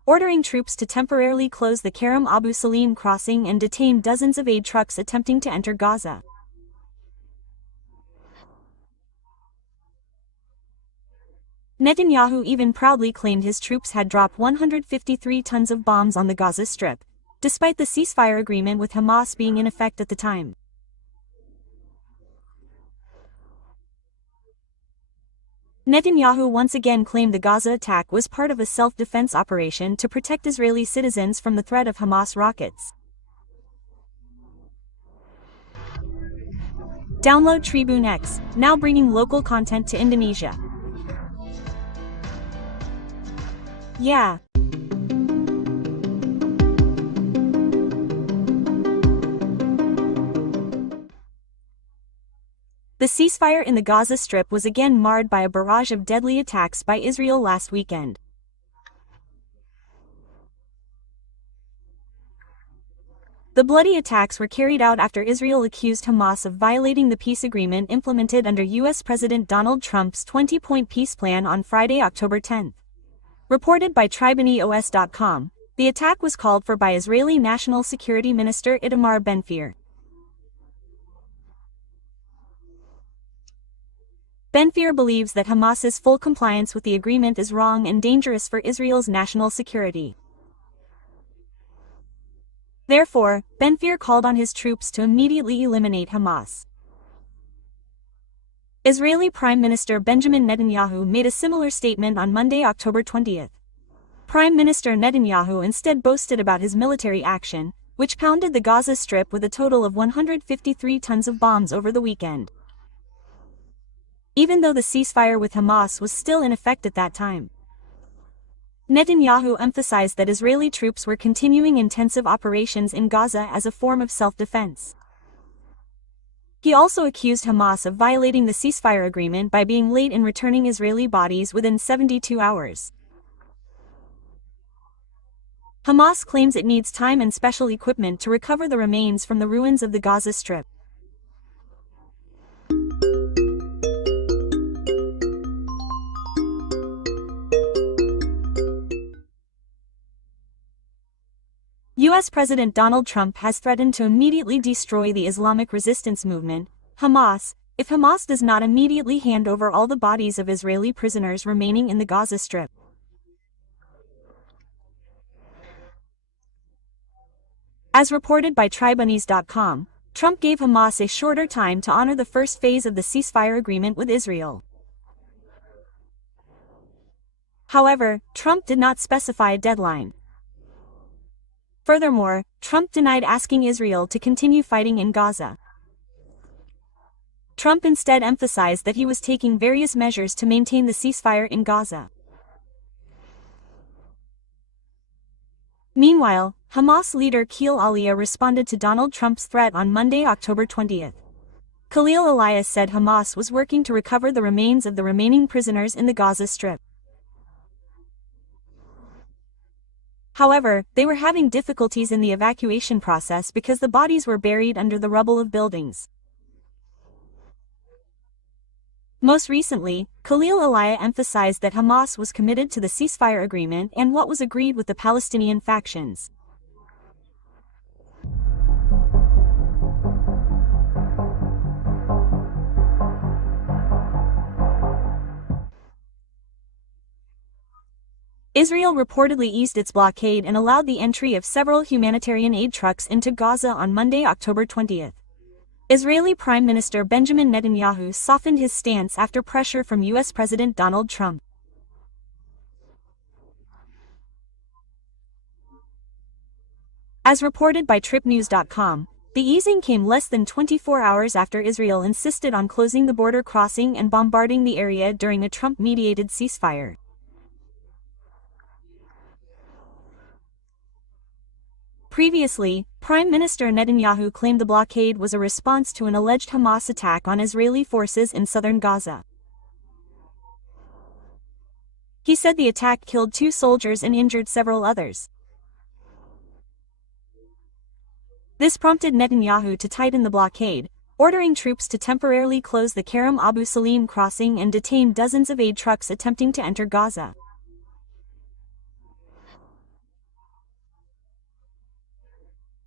ordering troops to temporarily close the Kerem Abu Salim crossing and detain dozens of aid trucks attempting to enter Gaza. Netanyahu even proudly claimed his troops had dropped 153 tons of bombs on the Gaza Strip, despite the ceasefire agreement with Hamas being in effect at the time. Netanyahu once again claimed the Gaza attack was part of a self-defense operation to protect Israeli citizens from the threat of Hamas rockets. Download Tribune X, now bringing local content to Indonesia. Yeah. The ceasefire in the Gaza Strip was again marred by a barrage of deadly attacks by Israel last weekend. The bloody attacks were carried out after Israel accused Hamas of violating the peace agreement implemented under U.S. President Donald Trump's 20-point peace plan on Friday, October 10. Reported by TribuneOS.com, the attack was called for by Israeli National Security Minister Itamar Ben-Gvir. Ben-Gvir believes that Hamas's full compliance with the agreement is wrong and dangerous for Israel's national security. Therefore, Ben-Gvir called on his troops to immediately eliminate Hamas. Israeli Prime Minister Benjamin Netanyahu made a similar statement on Monday, October 20. Prime Minister Netanyahu instead boasted about his military action, which pounded the Gaza Strip with a total of 153 tons of bombs over the weekend. Even though the ceasefire with Hamas was still in effect at that time, Netanyahu emphasized that Israeli troops were continuing intensive operations in Gaza as a form of self-defense. He also accused Hamas of violating the ceasefire agreement by being late in returning Israeli bodies within 72 hours. Hamas claims it needs time and special equipment to recover the remains from the ruins of the Gaza Strip. U.S. President Donald Trump has threatened to immediately destroy the Islamic resistance movement, Hamas, if Hamas does not immediately hand over all the bodies of Israeli prisoners remaining in the Gaza Strip. As reported by Tribunews.com, Trump gave Hamas a shorter time to honor the first phase of the ceasefire agreement with Israel. However, Trump did not specify a deadline. Furthermore, Trump denied asking Israel to continue fighting in Gaza. Trump instead emphasized that he was taking various measures to maintain the ceasefire in Gaza. Meanwhile, Hamas leader Khalil Aliyah responded to Donald Trump's threat on Monday, October 20. Khalil Aliyah said Hamas was working to recover the remains of the remaining prisoners in the Gaza Strip. However, they were having difficulties in the evacuation process because the bodies were buried under the rubble of buildings. Most recently, Khalil Aliyah emphasized that Hamas was committed to the ceasefire agreement and what was agreed with the Palestinian factions. Israel reportedly eased its blockade and allowed the entry of several humanitarian aid trucks into Gaza on Monday, October 20. Israeli Prime Minister Benjamin Netanyahu softened his stance after pressure from U.S. President Donald Trump. As reported by TripNews.com, the easing came less than 24 hours after Israel insisted on closing the border crossing and bombarding the area during a Trump-mediated ceasefire. Previously, Prime Minister Netanyahu claimed the blockade was a response to an alleged Hamas attack on Israeli forces in southern Gaza. He said the attack killed 2 soldiers and injured several others. This prompted Netanyahu to tighten the blockade, ordering troops to temporarily close the Kerem Abu Salim crossing and detain dozens of aid trucks attempting to enter Gaza.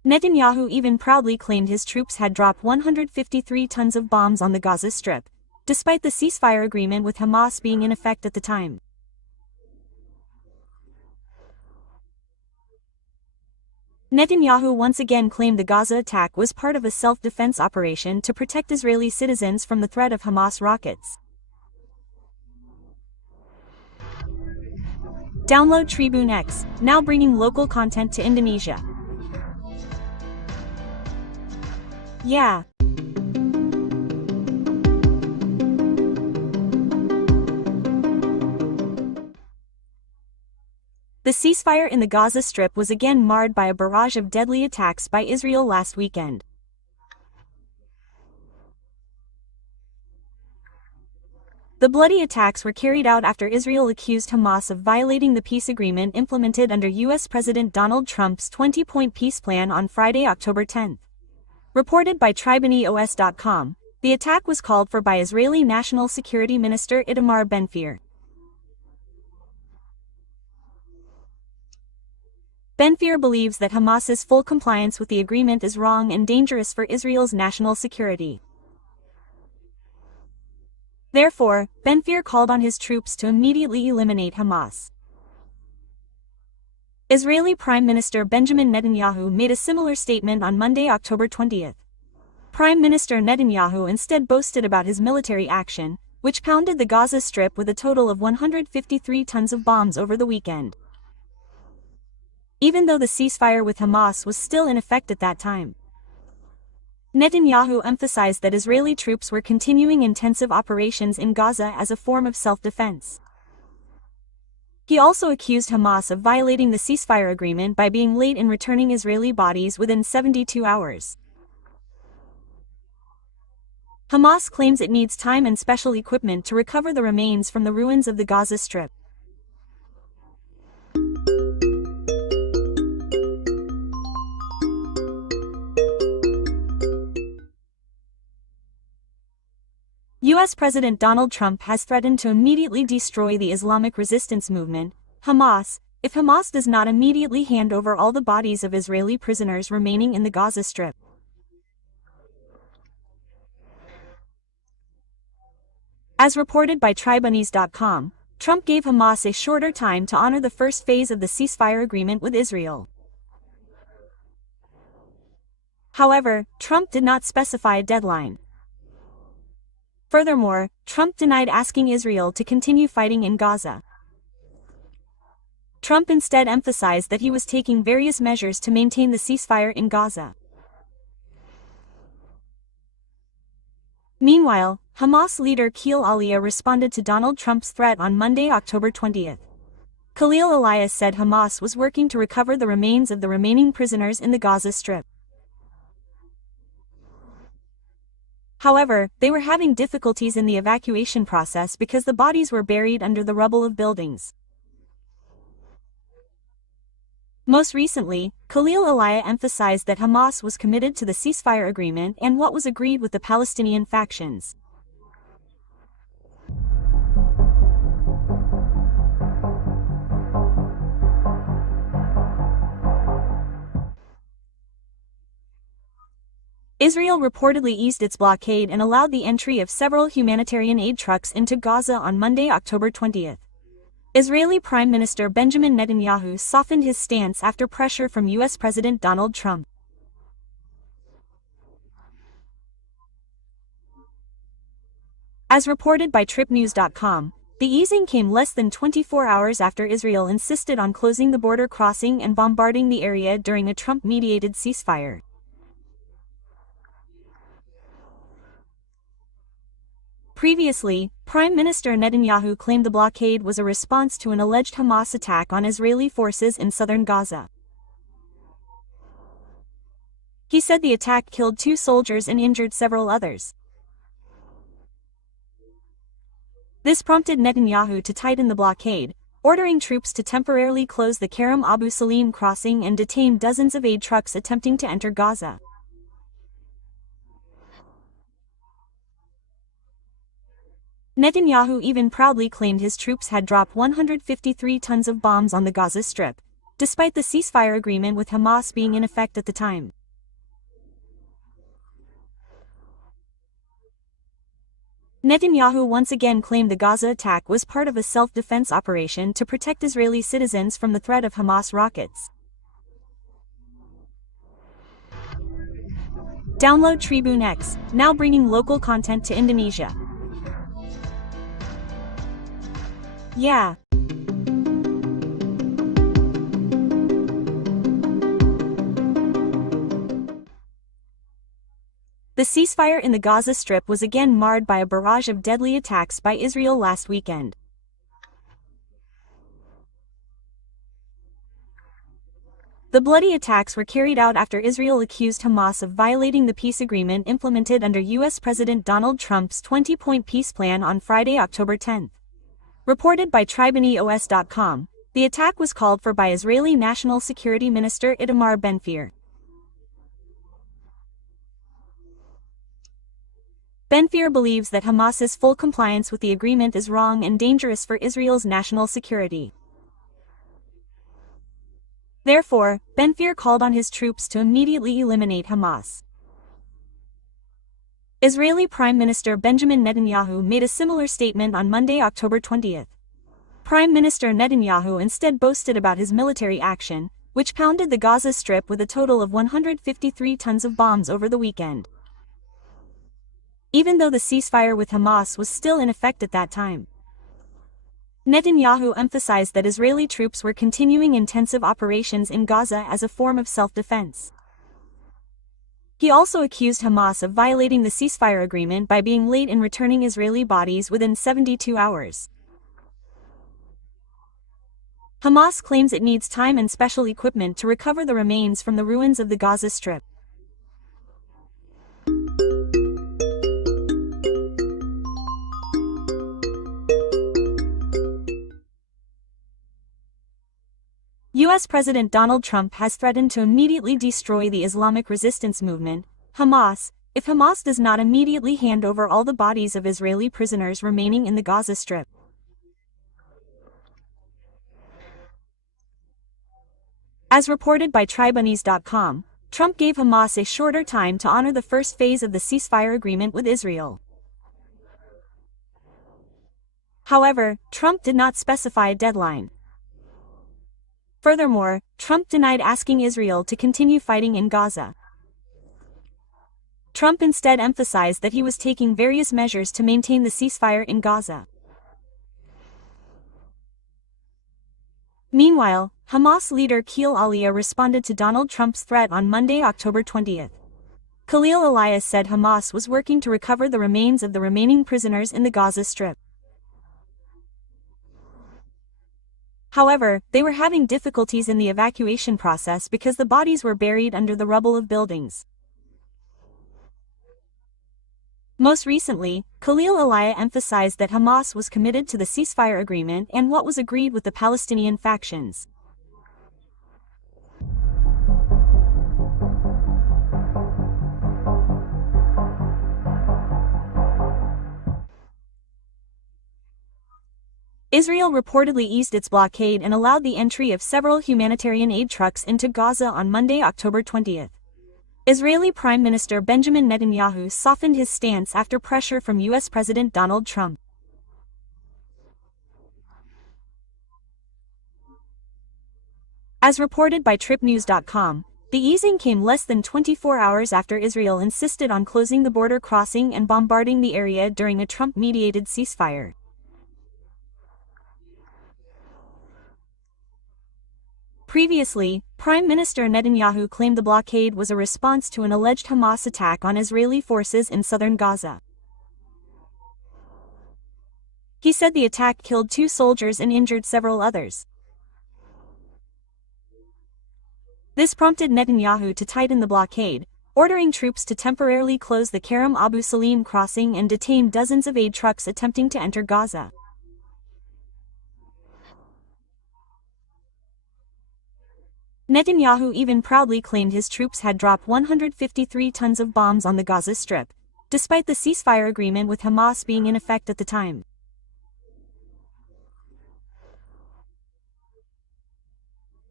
Netanyahu even proudly claimed his troops had dropped 153 tons of bombs on the Gaza Strip, despite the ceasefire agreement with Hamas being in effect at the time. Netanyahu once again claimed the Gaza attack was part of a self-defense operation to protect Israeli citizens from the threat of Hamas rockets. Download Tribune X, now bringing local content to Indonesia. Yeah. The ceasefire in the Gaza Strip was again marred by a barrage of deadly attacks by Israel last weekend. The bloody attacks were carried out after Israel accused Hamas of violating the peace agreement implemented under U.S. President Donald Trump's 20-point peace plan on Friday, October 10. Reported by TribuneOS.com, the attack was called for by Israeli National Security Minister Itamar Ben-Gvir. Ben-Gvir believes that Hamas's full compliance with the agreement is wrong and dangerous for Israel's national security. Therefore, Ben-Gvir called on his troops to immediately eliminate Hamas. Israeli Prime Minister Benjamin Netanyahu made a similar statement on Monday, October 20. Prime Minister Netanyahu instead boasted about his military action, which pounded the Gaza Strip with a total of 153 tons of bombs over the weekend. Even though the ceasefire with Hamas was still in effect at that time, Netanyahu emphasized that Israeli troops were continuing intensive operations in Gaza as a form of self-defense. He also accused Hamas of violating the ceasefire agreement by being late in returning Israeli bodies within 72 hours. Hamas claims it needs time and special equipment to recover the remains from the ruins of the Gaza Strip. U.S. President Donald Trump has threatened to immediately destroy the Islamic resistance movement, Hamas, if Hamas does not immediately hand over all the bodies of Israeli prisoners remaining in the Gaza Strip. As reported by Tribunnews.com, Trump gave Hamas a shorter time to honor the first phase of the ceasefire agreement with Israel. However, Trump did not specify a deadline. Furthermore, Trump denied asking Israel to continue fighting in Gaza. Trump instead emphasized that he was taking various measures to maintain the ceasefire in Gaza. Meanwhile, Hamas leader Khalil Aliyah responded to Donald Trump's threat on Monday, October 20. Khalil Aliyah said Hamas was working to recover the remains of the remaining prisoners in the Gaza Strip. However, they were having difficulties in the evacuation process because the bodies were buried under the rubble of buildings. Most recently, Khalil Aliyah emphasized that Hamas was committed to the ceasefire agreement and what was agreed with the Palestinian factions. Israel reportedly eased its blockade and allowed the entry of several humanitarian aid trucks into Gaza on Monday, October 20. Israeli Prime Minister Benjamin Netanyahu softened his stance after pressure from U.S. President Donald Trump. As reported by TripNews.com, the easing came less than 24 hours after Israel insisted on closing the border crossing and bombarding the area during a Trump-mediated ceasefire. Previously, Prime Minister Netanyahu claimed the blockade was a response to an alleged Hamas attack on Israeli forces in southern Gaza. He said the attack killed 2 soldiers and injured several others. This prompted Netanyahu to tighten the blockade, ordering troops to temporarily close the Kerem Abu Salim crossing and detain dozens of aid trucks attempting to enter Gaza. Netanyahu even proudly claimed his troops had dropped 153 tons of bombs on the Gaza Strip, despite the ceasefire agreement with Hamas being in effect at the time. Netanyahu once again claimed the Gaza attack was part of a self-defense operation to protect Israeli citizens from the threat of Hamas rockets. Download Tribune X, now bringing local content to Indonesia. Yeah. The ceasefire in the Gaza Strip was again marred by a barrage of deadly attacks by Israel last weekend. The bloody attacks were carried out after Israel accused Hamas of violating the peace agreement implemented under U.S. President Donald Trump's 20-point peace plan on Friday, October 10. Reported by TribuneOS.com, the attack was called for by Israeli National Security Minister Itamar Ben-Gvir. Ben-Gvir believes that Hamas's full compliance with the agreement is wrong and dangerous for Israel's national security. Therefore, Ben-Gvir called on his troops to immediately eliminate Hamas. Israeli Prime Minister Benjamin Netanyahu made a similar statement on Monday, October 20. Prime Minister Netanyahu instead boasted about his military action, which pounded the Gaza Strip with a total of 153 tons of bombs over the weekend. Even though the ceasefire with Hamas was still in effect at that time, Netanyahu emphasized that Israeli troops were continuing intensive operations in Gaza as a form of self-defense. He also accused Hamas of violating the ceasefire agreement by being late in returning Israeli bodies within 72 hours. Hamas claims it needs time and special equipment to recover the remains from the ruins of the Gaza Strip. U.S. President Donald Trump has threatened to immediately destroy the Islamic resistance movement, Hamas, if Hamas does not immediately hand over all the bodies of Israeli prisoners remaining in the Gaza Strip. As reported by Tribunnews.com, Trump gave Hamas a shorter time to honor the first phase of the ceasefire agreement with Israel. However, Trump did not specify a deadline. Furthermore, Trump denied asking Israel to continue fighting in Gaza. Trump instead emphasized that he was taking various measures to maintain the ceasefire in Gaza. Meanwhile, Hamas leader Khalil Aliyah responded to Donald Trump's threat on Monday, October 20. Khalil Aliyah said Hamas was working to recover the remains of the remaining prisoners in the Gaza Strip. However, they were having difficulties in the evacuation process because the bodies were buried under the rubble of buildings. Most recently, Khalil Aliyah emphasized that Hamas was committed to the ceasefire agreement and what was agreed with the Palestinian factions. Israel reportedly eased its blockade and allowed the entry of several humanitarian aid trucks into Gaza on Monday, October 20. Israeli Prime Minister Benjamin Netanyahu softened his stance after pressure from U.S. President Donald Trump. As reported by TripNews.com, the easing came less than 24 hours after Israel insisted on closing the border crossing and bombarding the area during a Trump-mediated ceasefire. Previously, Prime Minister Netanyahu claimed the blockade was a response to an alleged Hamas attack on Israeli forces in southern Gaza. He said the attack killed 2 soldiers and injured several others. This prompted Netanyahu to tighten the blockade, ordering troops to temporarily close the Kerem Abu Salim crossing and detain dozens of aid trucks attempting to enter Gaza. Netanyahu even proudly claimed his troops had dropped 153 tons of bombs on the Gaza Strip, despite the ceasefire agreement with Hamas being in effect at the time.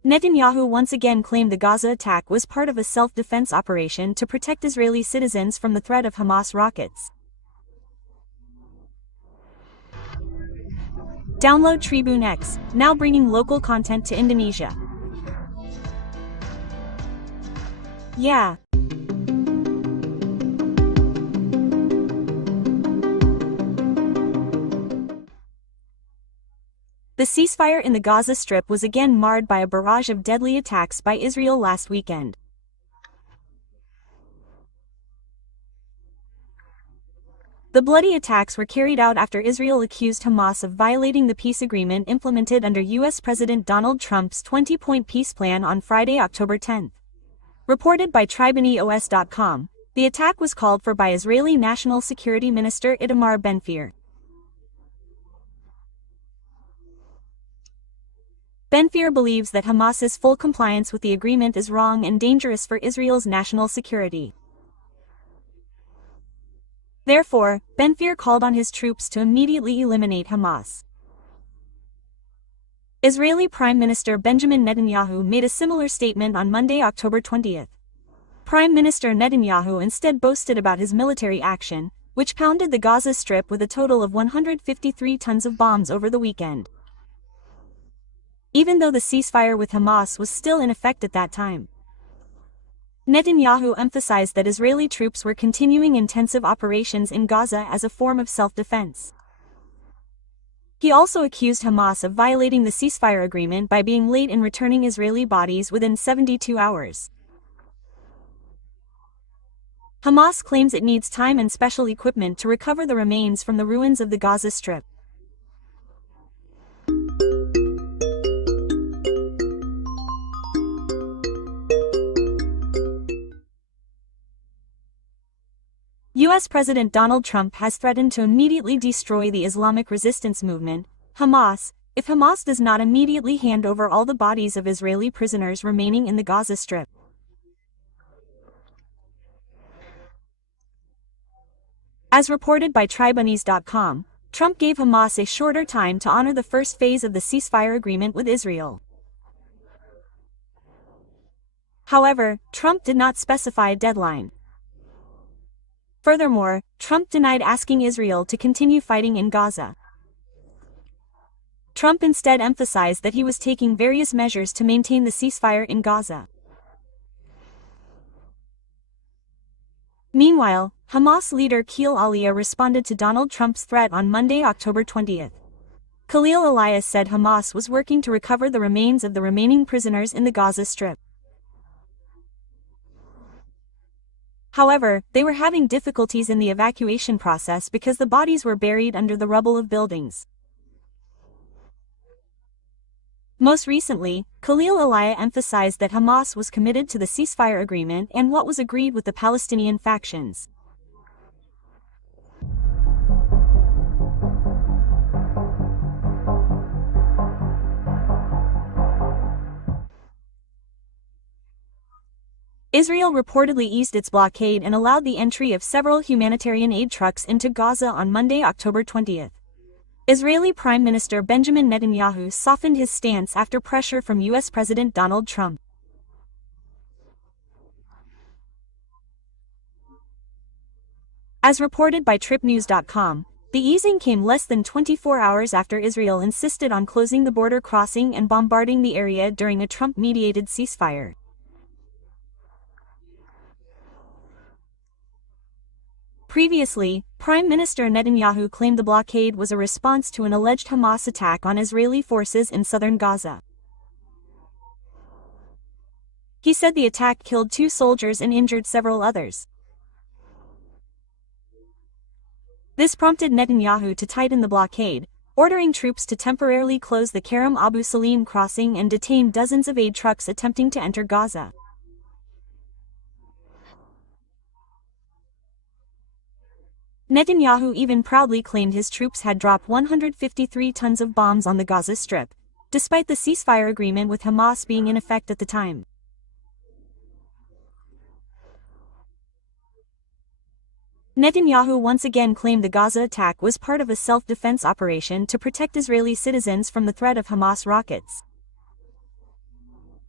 Netanyahu once again claimed the Gaza attack was part of a self-defense operation to protect Israeli citizens from the threat of Hamas rockets. Download Tribune X, now bringing local content to Indonesia. Yeah. The ceasefire in the Gaza Strip was again marred by a barrage of deadly attacks by Israel last weekend. The bloody attacks were carried out after Israel accused Hamas of violating the peace agreement implemented under U.S. President Donald Trump's 20-point peace plan on Friday, October 10. Reported by TribuneOS.com, the attack was called for by Israeli National Security Minister Itamar Ben-Gvir. Ben-Gvir believes that Hamas's full compliance with the agreement is wrong and dangerous for Israel's national security. Therefore, Ben-Gvir called on his troops to immediately eliminate Hamas. Israeli Prime Minister Benjamin Netanyahu made a similar statement on Monday, October 20. Prime Minister Netanyahu instead boasted about his military action, which pounded the Gaza Strip with a total of 153 tons of bombs over the weekend. Even though the ceasefire with Hamas was still in effect at that time, Netanyahu emphasized that Israeli troops were continuing intensive operations in Gaza as a form of self-defense. He also accused Hamas of violating the ceasefire agreement by being late in returning Israeli bodies within 72 hours. Hamas claims it needs time and special equipment to recover the remains from the ruins of the Gaza Strip. U.S. President Donald Trump has threatened to immediately destroy the Islamic resistance movement, Hamas, if Hamas does not immediately hand over all the bodies of Israeli prisoners remaining in the Gaza Strip. As reported by Tribunese.com, Trump gave Hamas a shorter time to honor the first phase of the ceasefire agreement with Israel. However, Trump did not specify a deadline. Furthermore, Trump denied asking Israel to continue fighting in Gaza. Trump instead emphasized that he was taking various measures to maintain the ceasefire in Gaza. Meanwhile, Hamas leader Khalil Aliyah responded to Donald Trump's threat on Monday, October 20. Khalil Aliyah said Hamas was working to recover the remains of the remaining prisoners in the Gaza Strip. However, they were having difficulties in the evacuation process because the bodies were buried under the rubble of buildings. Most recently, Khalil Aliyah emphasized that Hamas was committed to the ceasefire agreement and what was agreed with the Palestinian factions. Israel reportedly eased its blockade and allowed the entry of several humanitarian aid trucks into Gaza on Monday, October 20. Israeli Prime Minister Benjamin Netanyahu softened his stance after pressure from U.S. President Donald Trump. As reported by TripNews.com, the easing came less than 24 hours after Israel insisted on closing the border crossing and bombarding the area during a Trump-mediated ceasefire. Previously, Prime Minister Netanyahu claimed the blockade was a response to an alleged Hamas attack on Israeli forces in southern Gaza. He said the attack killed 2 soldiers and injured several others. This prompted Netanyahu to tighten the blockade, ordering troops to temporarily close the Kerem Abu Salim crossing and detain dozens of aid trucks attempting to enter Gaza. Netanyahu even proudly claimed his troops had dropped 153 tons of bombs on the Gaza Strip, despite the ceasefire agreement with Hamas being in effect at the time. Netanyahu once again claimed the Gaza attack was part of a self-defense operation to protect Israeli citizens from the threat of Hamas rockets.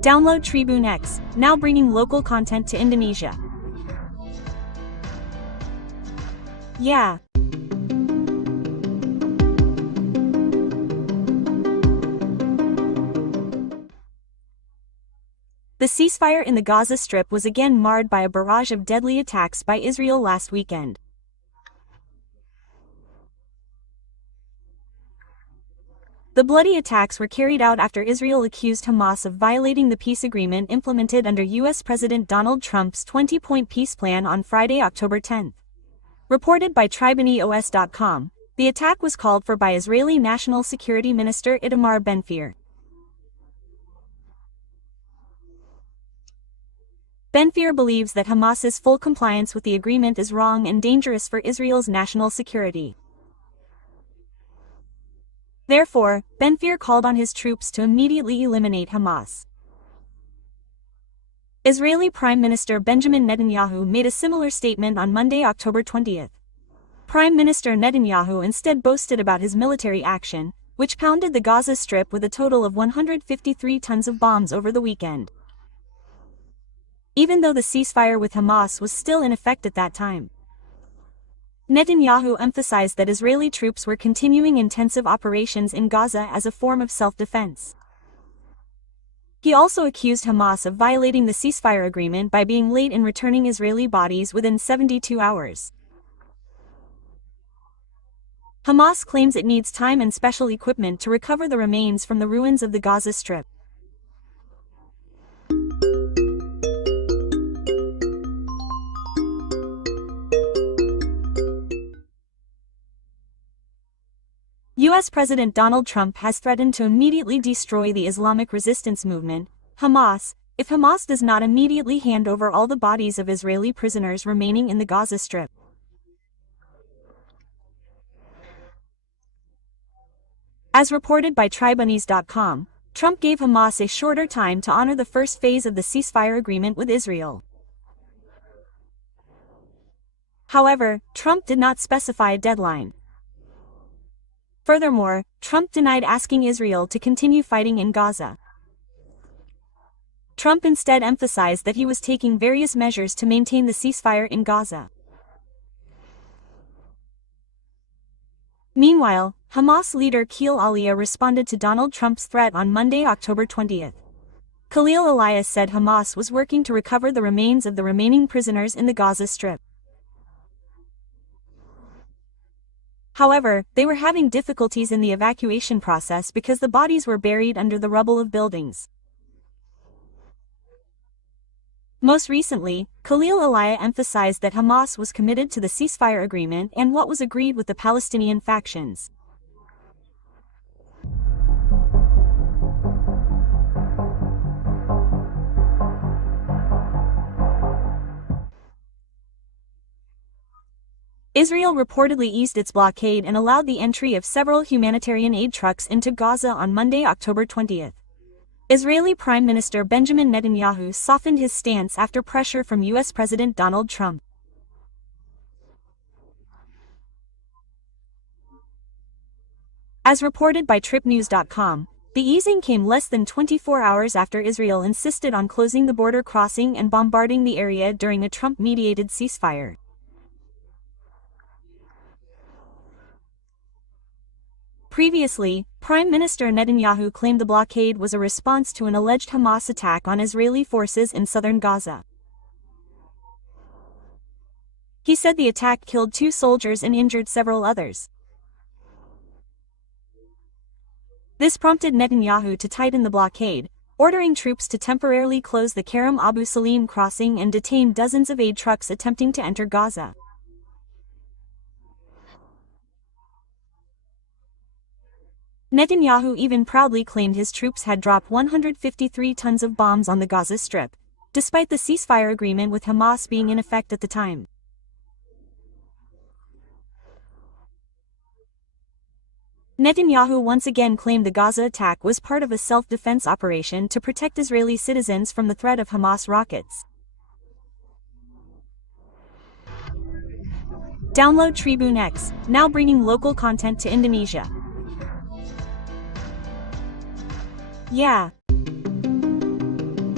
Download Tribune X, now bringing local content to Indonesia. Yeah. The ceasefire in the Gaza Strip was again marred by a barrage of deadly attacks by Israel last weekend. The bloody attacks were carried out after Israel accused Hamas of violating the peace agreement implemented under U.S. President Donald Trump's 20-point peace plan on Friday, October 10. Reported by TribuneOS.com, the attack was called for by Israeli National Security Minister Itamar Ben-Gvir. Ben-Gvir believes that Hamas's full compliance with the agreement is wrong and dangerous for Israel's national security. Therefore, Ben-Gvir called on his troops to immediately eliminate Hamas. Israeli Prime Minister Benjamin Netanyahu made a similar statement on Monday, October 20. Prime Minister Netanyahu instead boasted about his military action, which pounded the Gaza Strip with a total of 153 tons of bombs over the weekend. Even though the ceasefire with Hamas was still in effect at that time, Netanyahu emphasized that Israeli troops were continuing intensive operations in Gaza as a form of self-defense. He also accused Hamas of violating the ceasefire agreement by being late in returning Israeli bodies within 72 hours. Hamas claims it needs time and special equipment to recover the remains from the ruins of the Gaza Strip. U.S. President Donald Trump has threatened to immediately destroy the Islamic resistance movement, Hamas, if Hamas does not immediately hand over all the bodies of Israeli prisoners remaining in the Gaza Strip. As reported by Tribunews.com, Trump gave Hamas a shorter time to honor the first phase of the ceasefire agreement with Israel. However, Trump did not specify a deadline. Furthermore, Trump denied asking Israel to continue fighting in Gaza. Trump instead emphasized that he was taking various measures to maintain the ceasefire in Gaza. Meanwhile, Hamas leader Khalil Aliyah responded to Donald Trump's threat on Monday, October 20. Khalil Aliyah said Hamas was working to recover the remains of the remaining prisoners in the Gaza Strip. However, they were having difficulties in the evacuation process because the bodies were buried under the rubble of buildings. Most recently, Khalil Aliyah emphasized that Hamas was committed to the ceasefire agreement and what was agreed with the Palestinian factions. Israel reportedly eased its blockade and allowed the entry of several humanitarian aid trucks into Gaza on Monday, October 20. Israeli Prime Minister Benjamin Netanyahu softened his stance after pressure from U.S. President Donald Trump. As reported by TripNews.com, the easing came less than 24 hours after Israel insisted on closing the border crossing and bombarding the area during a Trump-mediated ceasefire. Previously, Prime Minister Netanyahu claimed the blockade was a response to an alleged Hamas attack on Israeli forces in southern Gaza. He said the attack killed 2 soldiers and injured several others. This prompted Netanyahu to tighten the blockade, ordering troops to temporarily close the Kerem Abu Salim crossing and detain dozens of aid trucks attempting to enter Gaza. Netanyahu even proudly claimed his troops had dropped 153 tons of bombs on the Gaza Strip, despite the ceasefire agreement with Hamas being in effect at the time. Netanyahu once again claimed the Gaza attack was part of a self-defense operation to protect Israeli citizens from the threat of Hamas rockets. Download Tribune X, now bringing local content to Indonesia. Yeah.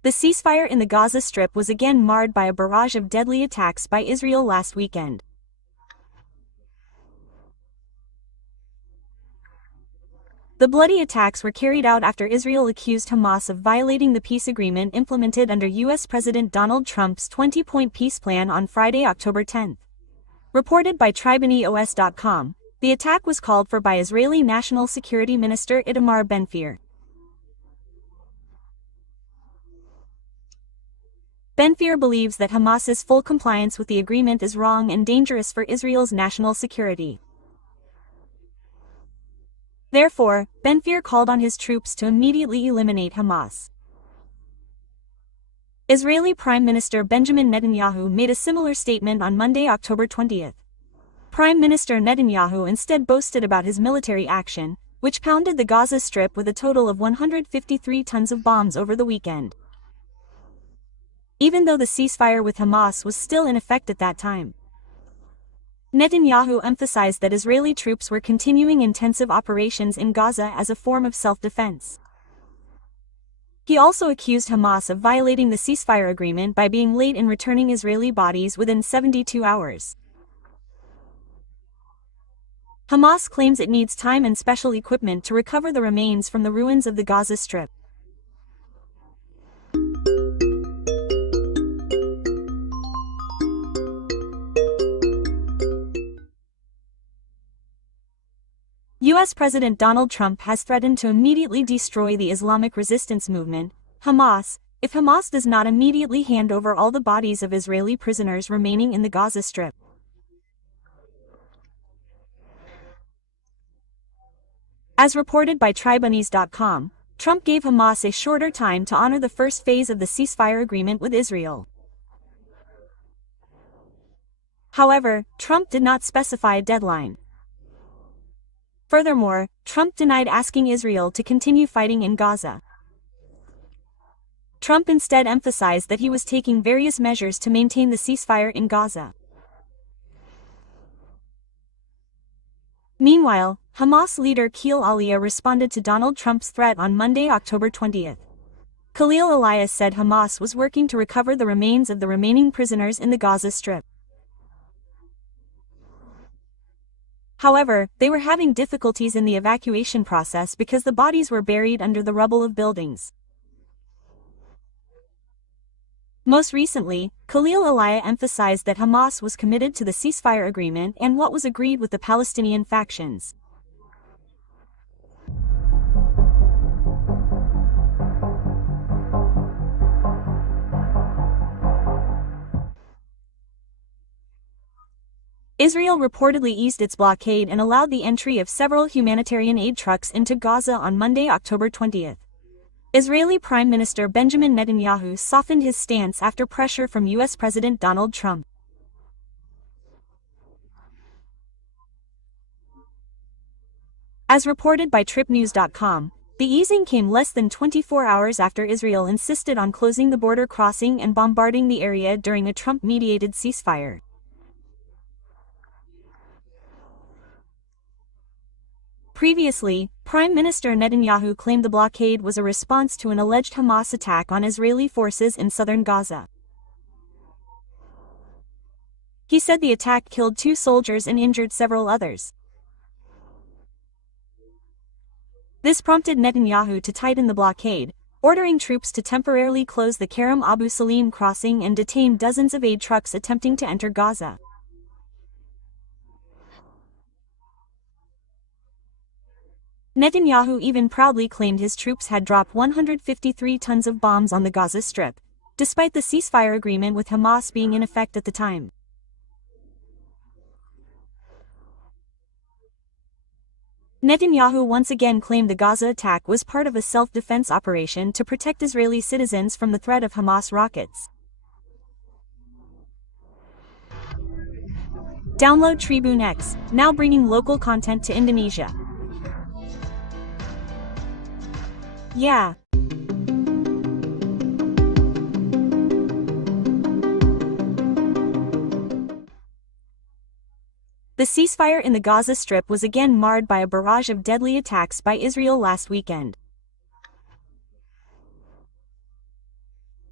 The ceasefire in the Gaza Strip was again marred by a barrage of deadly attacks by Israel last weekend. The bloody attacks were carried out after Israel accused Hamas of violating the peace agreement implemented under U.S. President Donald Trump's 20-point peace plan on Friday, October 10. Reported by TribeNews.com, the attack was called for by Israeli National Security Minister Itamar Ben-Gvir. Ben-Gvir believes that Hamas's full compliance with the agreement is wrong and dangerous for Israel's national security. Therefore, Ben-Gvir called on his troops to immediately eliminate Hamas. Israeli Prime Minister Benjamin Netanyahu made a similar statement on Monday, October 20. Prime Minister Netanyahu instead boasted about his military action, which pounded the Gaza Strip with a total of 153 tons of bombs over the weekend. Even though the ceasefire with Hamas was still in effect at that time, Netanyahu emphasized that Israeli troops were continuing intensive operations in Gaza as a form of self-defense. He also accused Hamas of violating the ceasefire agreement by being late in returning Israeli bodies within 72 hours. Hamas claims it needs time and special equipment to recover the remains from the ruins of the Gaza Strip. U.S. President Donald Trump has threatened to immediately destroy the Islamic resistance movement, Hamas, if Hamas does not immediately hand over all the bodies of Israeli prisoners remaining in the Gaza Strip. As reported by TribeNews.com, Trump gave Hamas a shorter time to honor the first phase of the ceasefire agreement with Israel. However, Trump did not specify a deadline. Furthermore, Trump denied asking Israel to continue fighting in Gaza. Trump instead emphasized that he was taking various measures to maintain the ceasefire in Gaza. Meanwhile, Hamas leader Khalil Aliyah responded to Donald Trump's threat on Monday, October 20. Khalil Aliyah said Hamas was working to recover the remains of the remaining prisoners in the Gaza Strip. However, they were having difficulties in the evacuation process because the bodies were buried under the rubble of buildings. Most recently, Khalil Aliyah emphasized that Hamas was committed to the ceasefire agreement and what was agreed with the Palestinian factions. Israel reportedly eased its blockade and allowed the entry of several humanitarian aid trucks into Gaza on Monday, October 20. Israeli Prime Minister Benjamin Netanyahu softened his stance after pressure from U.S. President Donald Trump. As reported by TripNews.com, the easing came less than 24 hours after Israel insisted on closing the border crossing and bombarding the area during a Trump-mediated ceasefire. Previously, Prime Minister Netanyahu claimed the blockade was a response to an alleged Hamas attack on Israeli forces in southern Gaza. He said the attack killed 2 soldiers and injured several others. This prompted Netanyahu to tighten the blockade, ordering troops to temporarily close the Kerem Abu Salim crossing and detain dozens of aid trucks attempting to enter Gaza. Netanyahu even proudly claimed his troops had dropped 153 tons of bombs on the Gaza Strip, despite the ceasefire agreement with Hamas being in effect at the time. Netanyahu once again claimed the Gaza attack was part of a self-defense operation to protect Israeli citizens from the threat of Hamas rockets. Download Tribune X, now bringing local content to Indonesia. Yeah. The ceasefire in the Gaza Strip was again marred by a barrage of deadly attacks by Israel last weekend.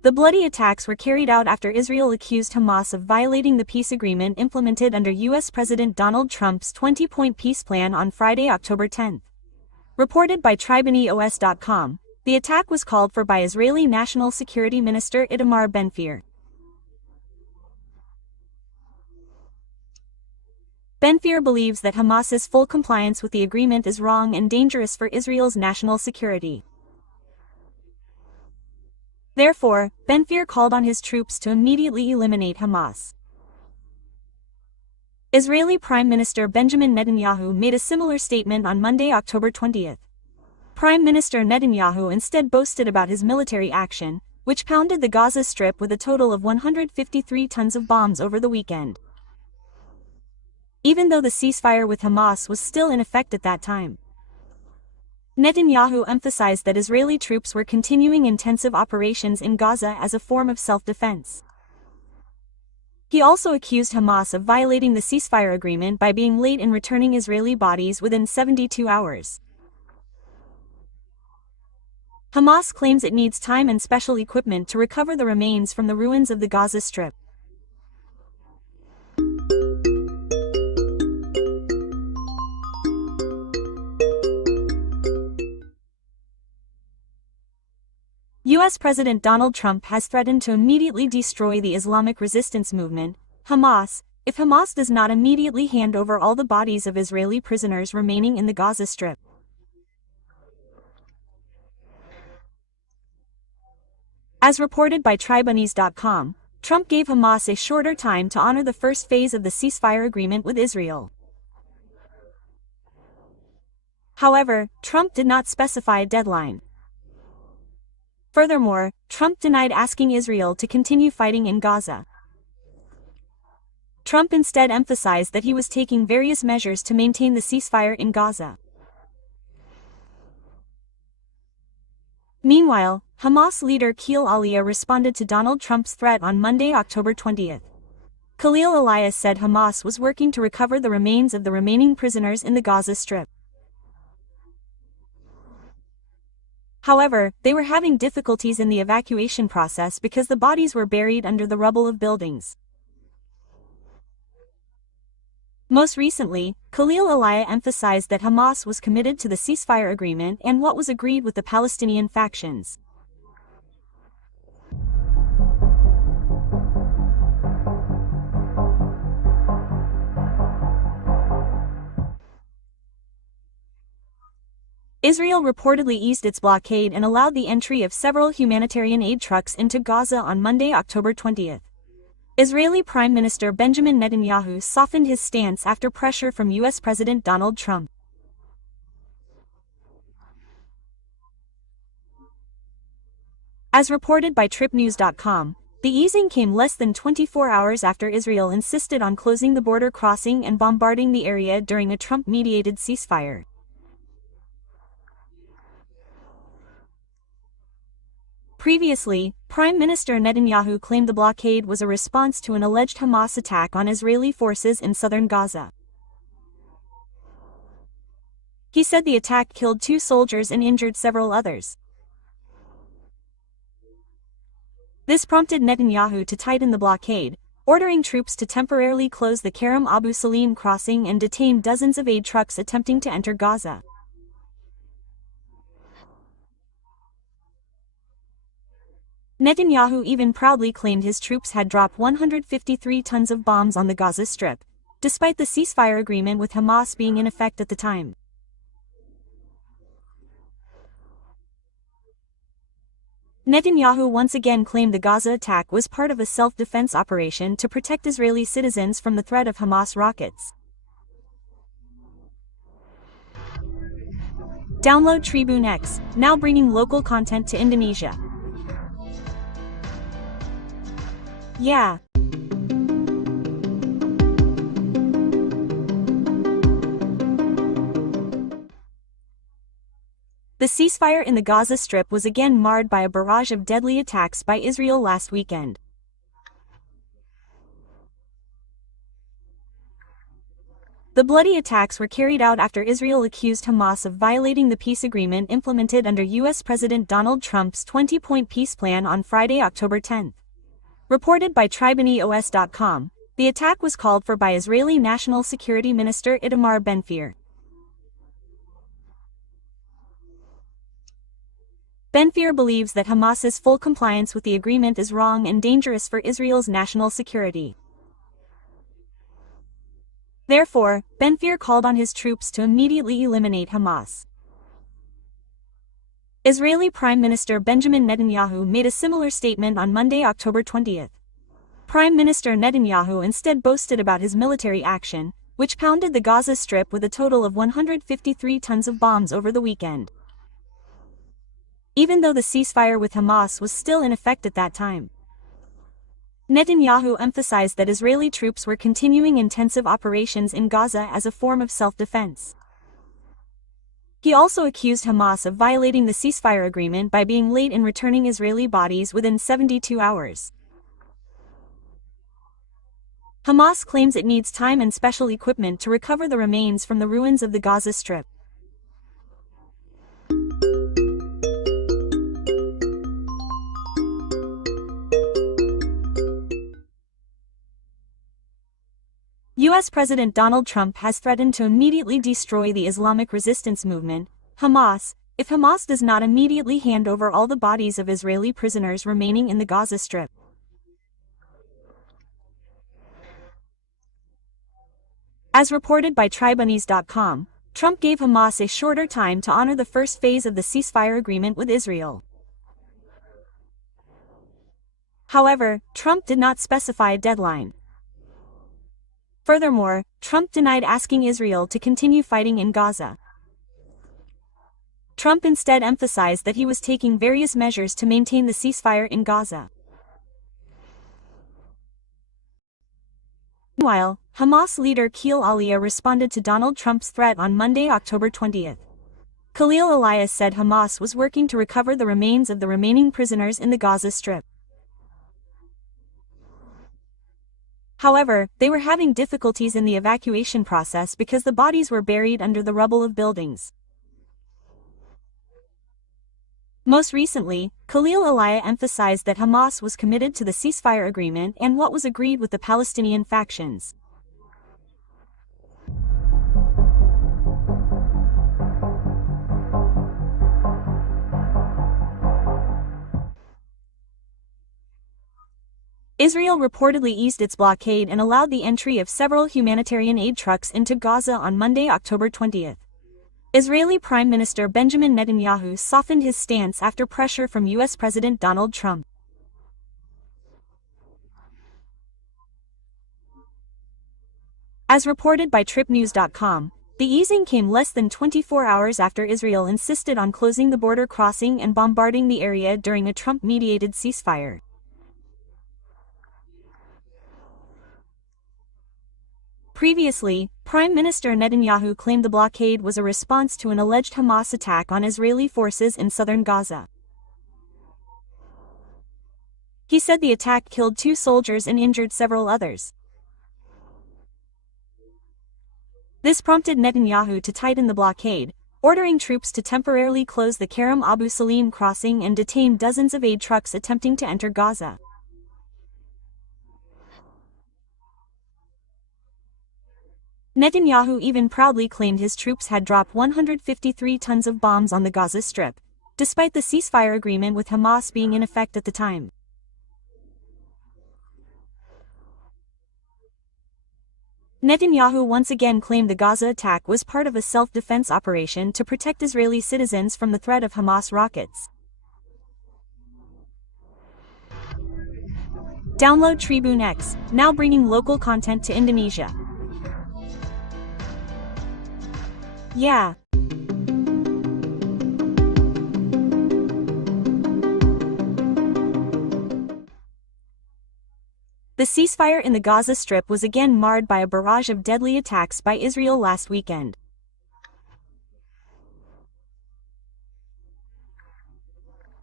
The bloody attacks were carried out after Israel accused Hamas of violating the peace agreement implemented under U.S. President Donald Trump's 20-point peace plan on Friday, October 10. Reported by TribeNews.com, the attack was called for by Israeli National Security Minister Itamar Ben-Gvir. Ben-Gvir believes that Hamas's full compliance with the agreement is wrong and dangerous for Israel's national security. Therefore, Ben-Gvir called on his troops to immediately eliminate Hamas. Israeli Prime Minister Benjamin Netanyahu made a similar statement on Monday, October 20. Prime Minister Netanyahu instead boasted about his military action, which pounded the Gaza Strip with a total of 153 tons of bombs over the weekend. Even though the ceasefire with Hamas was still in effect at that time, Netanyahu emphasized that Israeli troops were continuing intensive operations in Gaza as a form of self-defense. He also accused Hamas of violating the ceasefire agreement by being late in returning Israeli bodies within 72 hours. Hamas claims it needs time and special equipment to recover the remains from the ruins of the Gaza Strip. U.S. President Donald Trump has threatened to immediately destroy the Islamic resistance movement, Hamas, if Hamas does not immediately hand over all the bodies of Israeli prisoners remaining in the Gaza Strip. As reported by TribeNews.com, Trump gave Hamas a shorter time to honor the first phase of the ceasefire agreement with Israel. However, Trump did not specify a deadline. Furthermore, Trump denied asking Israel to continue fighting in Gaza. Trump instead emphasized that he was taking various measures to maintain the ceasefire in Gaza. Meanwhile, Hamas leader Khalil Aliyah responded to Donald Trump's threat on Monday, October 20. Khalil Aliyah said Hamas was working to recover the remains of the remaining prisoners in the Gaza Strip. However, they were having difficulties in the evacuation process because the bodies were buried under the rubble of buildings. Most recently, Khalil Aliyah emphasized that Hamas was committed to the ceasefire agreement and what was agreed with the Palestinian factions. Israel reportedly eased its blockade and allowed the entry of several humanitarian aid trucks into Gaza on Monday, October 20. Israeli Prime Minister Benjamin Netanyahu softened his stance after pressure from U.S. President Donald Trump. As reported by TripNews.com, the easing came less than 24 hours after Israel insisted on closing the border crossing and bombarding the area during a Trump-mediated ceasefire. Previously, Prime Minister Netanyahu claimed the blockade was a response to an alleged Hamas attack on Israeli forces in southern Gaza. He said the attack killed 2 soldiers and injured several others. This prompted Netanyahu to tighten the blockade, ordering troops to temporarily close the Kerem Abu Salim crossing and detain dozens of aid trucks attempting to enter Gaza. Netanyahu even proudly claimed his troops had dropped 153 tons of bombs on the Gaza Strip, despite the ceasefire agreement with Hamas being in effect at the time. Netanyahu once again claimed the Gaza attack was part of a self-defense operation to protect Israeli citizens from the threat of Hamas rockets. Download Tribune X, now bringing local content to Indonesia. Yeah. The ceasefire in the Gaza Strip was again marred by a barrage of deadly attacks by Israel last weekend. The bloody attacks were carried out after Israel accused Hamas of violating the peace agreement implemented under U.S. President Donald Trump's 20-point peace plan on Friday, October 10. Reported by TribeNews.com, the attack was called for by Israeli National Security Minister Itamar Ben-Gvir. Ben-Gvir believes that Hamas's full compliance with the agreement is wrong and dangerous for Israel's national security. Therefore, Ben-Gvir called on his troops to immediately eliminate Hamas. Israeli Prime Minister Benjamin Netanyahu made a similar statement on Monday, October 20. Prime Minister Netanyahu instead boasted about his military action, which pounded the Gaza Strip with a total of 153 tons of bombs over the weekend. Even though the ceasefire with Hamas was still in effect at that time, Netanyahu emphasized that Israeli troops were continuing intensive operations in Gaza as a form of self-defense. He also accused Hamas of violating the ceasefire agreement by being late in returning Israeli bodies within 72 hours. Hamas claims it needs time and special equipment to recover the remains from the ruins of the Gaza Strip. U.S. President Donald Trump has threatened to immediately destroy the Islamic resistance movement, Hamas, if Hamas does not immediately hand over all the bodies of Israeli prisoners remaining in the Gaza Strip. As reported by TribeNews.com, Trump gave Hamas a shorter time to honor the first phase of the ceasefire agreement with Israel. However, Trump did not specify a deadline. Furthermore, Trump denied asking Israel to continue fighting in Gaza. Trump instead emphasized that he was taking various measures to maintain the ceasefire in Gaza. Meanwhile, Hamas leader Khalil Aliyah responded to Donald Trump's threat on Monday, October 20. Khalil Aliyah said Hamas was working to recover the remains of the remaining prisoners in the Gaza Strip. However, they were having difficulties in the evacuation process because the bodies were buried under the rubble of buildings. Most recently, Khalil Aliyah emphasized that Hamas was committed to the ceasefire agreement and what was agreed with the Palestinian factions. Israel reportedly eased its blockade and allowed the entry of several humanitarian aid trucks into Gaza on Monday, October 20. Israeli Prime Minister Benjamin Netanyahu softened his stance after pressure from U.S. President Donald Trump. As reported by TripNews.com, the easing came less than 24 hours after Israel insisted on closing the border crossing and bombarding the area during a Trump-mediated ceasefire. Previously, Prime Minister Netanyahu claimed the blockade was a response to an alleged Hamas attack on Israeli forces in southern Gaza. He said the attack killed 2 soldiers and injured several others. This prompted Netanyahu to tighten the blockade, ordering troops to temporarily close the Kerem Abu Salim crossing and detain dozens of aid trucks attempting to enter Gaza. Netanyahu even proudly claimed his troops had dropped 153 tons of bombs on the Gaza Strip, despite the ceasefire agreement with Hamas being in effect at the time. Netanyahu once again claimed the Gaza attack was part of a self-defense operation to protect Israeli citizens from the threat of Hamas rockets. Download Tribune X, now bringing local content to Indonesia. Yeah. The ceasefire in the Gaza Strip was again marred by a barrage of deadly attacks by Israel last weekend.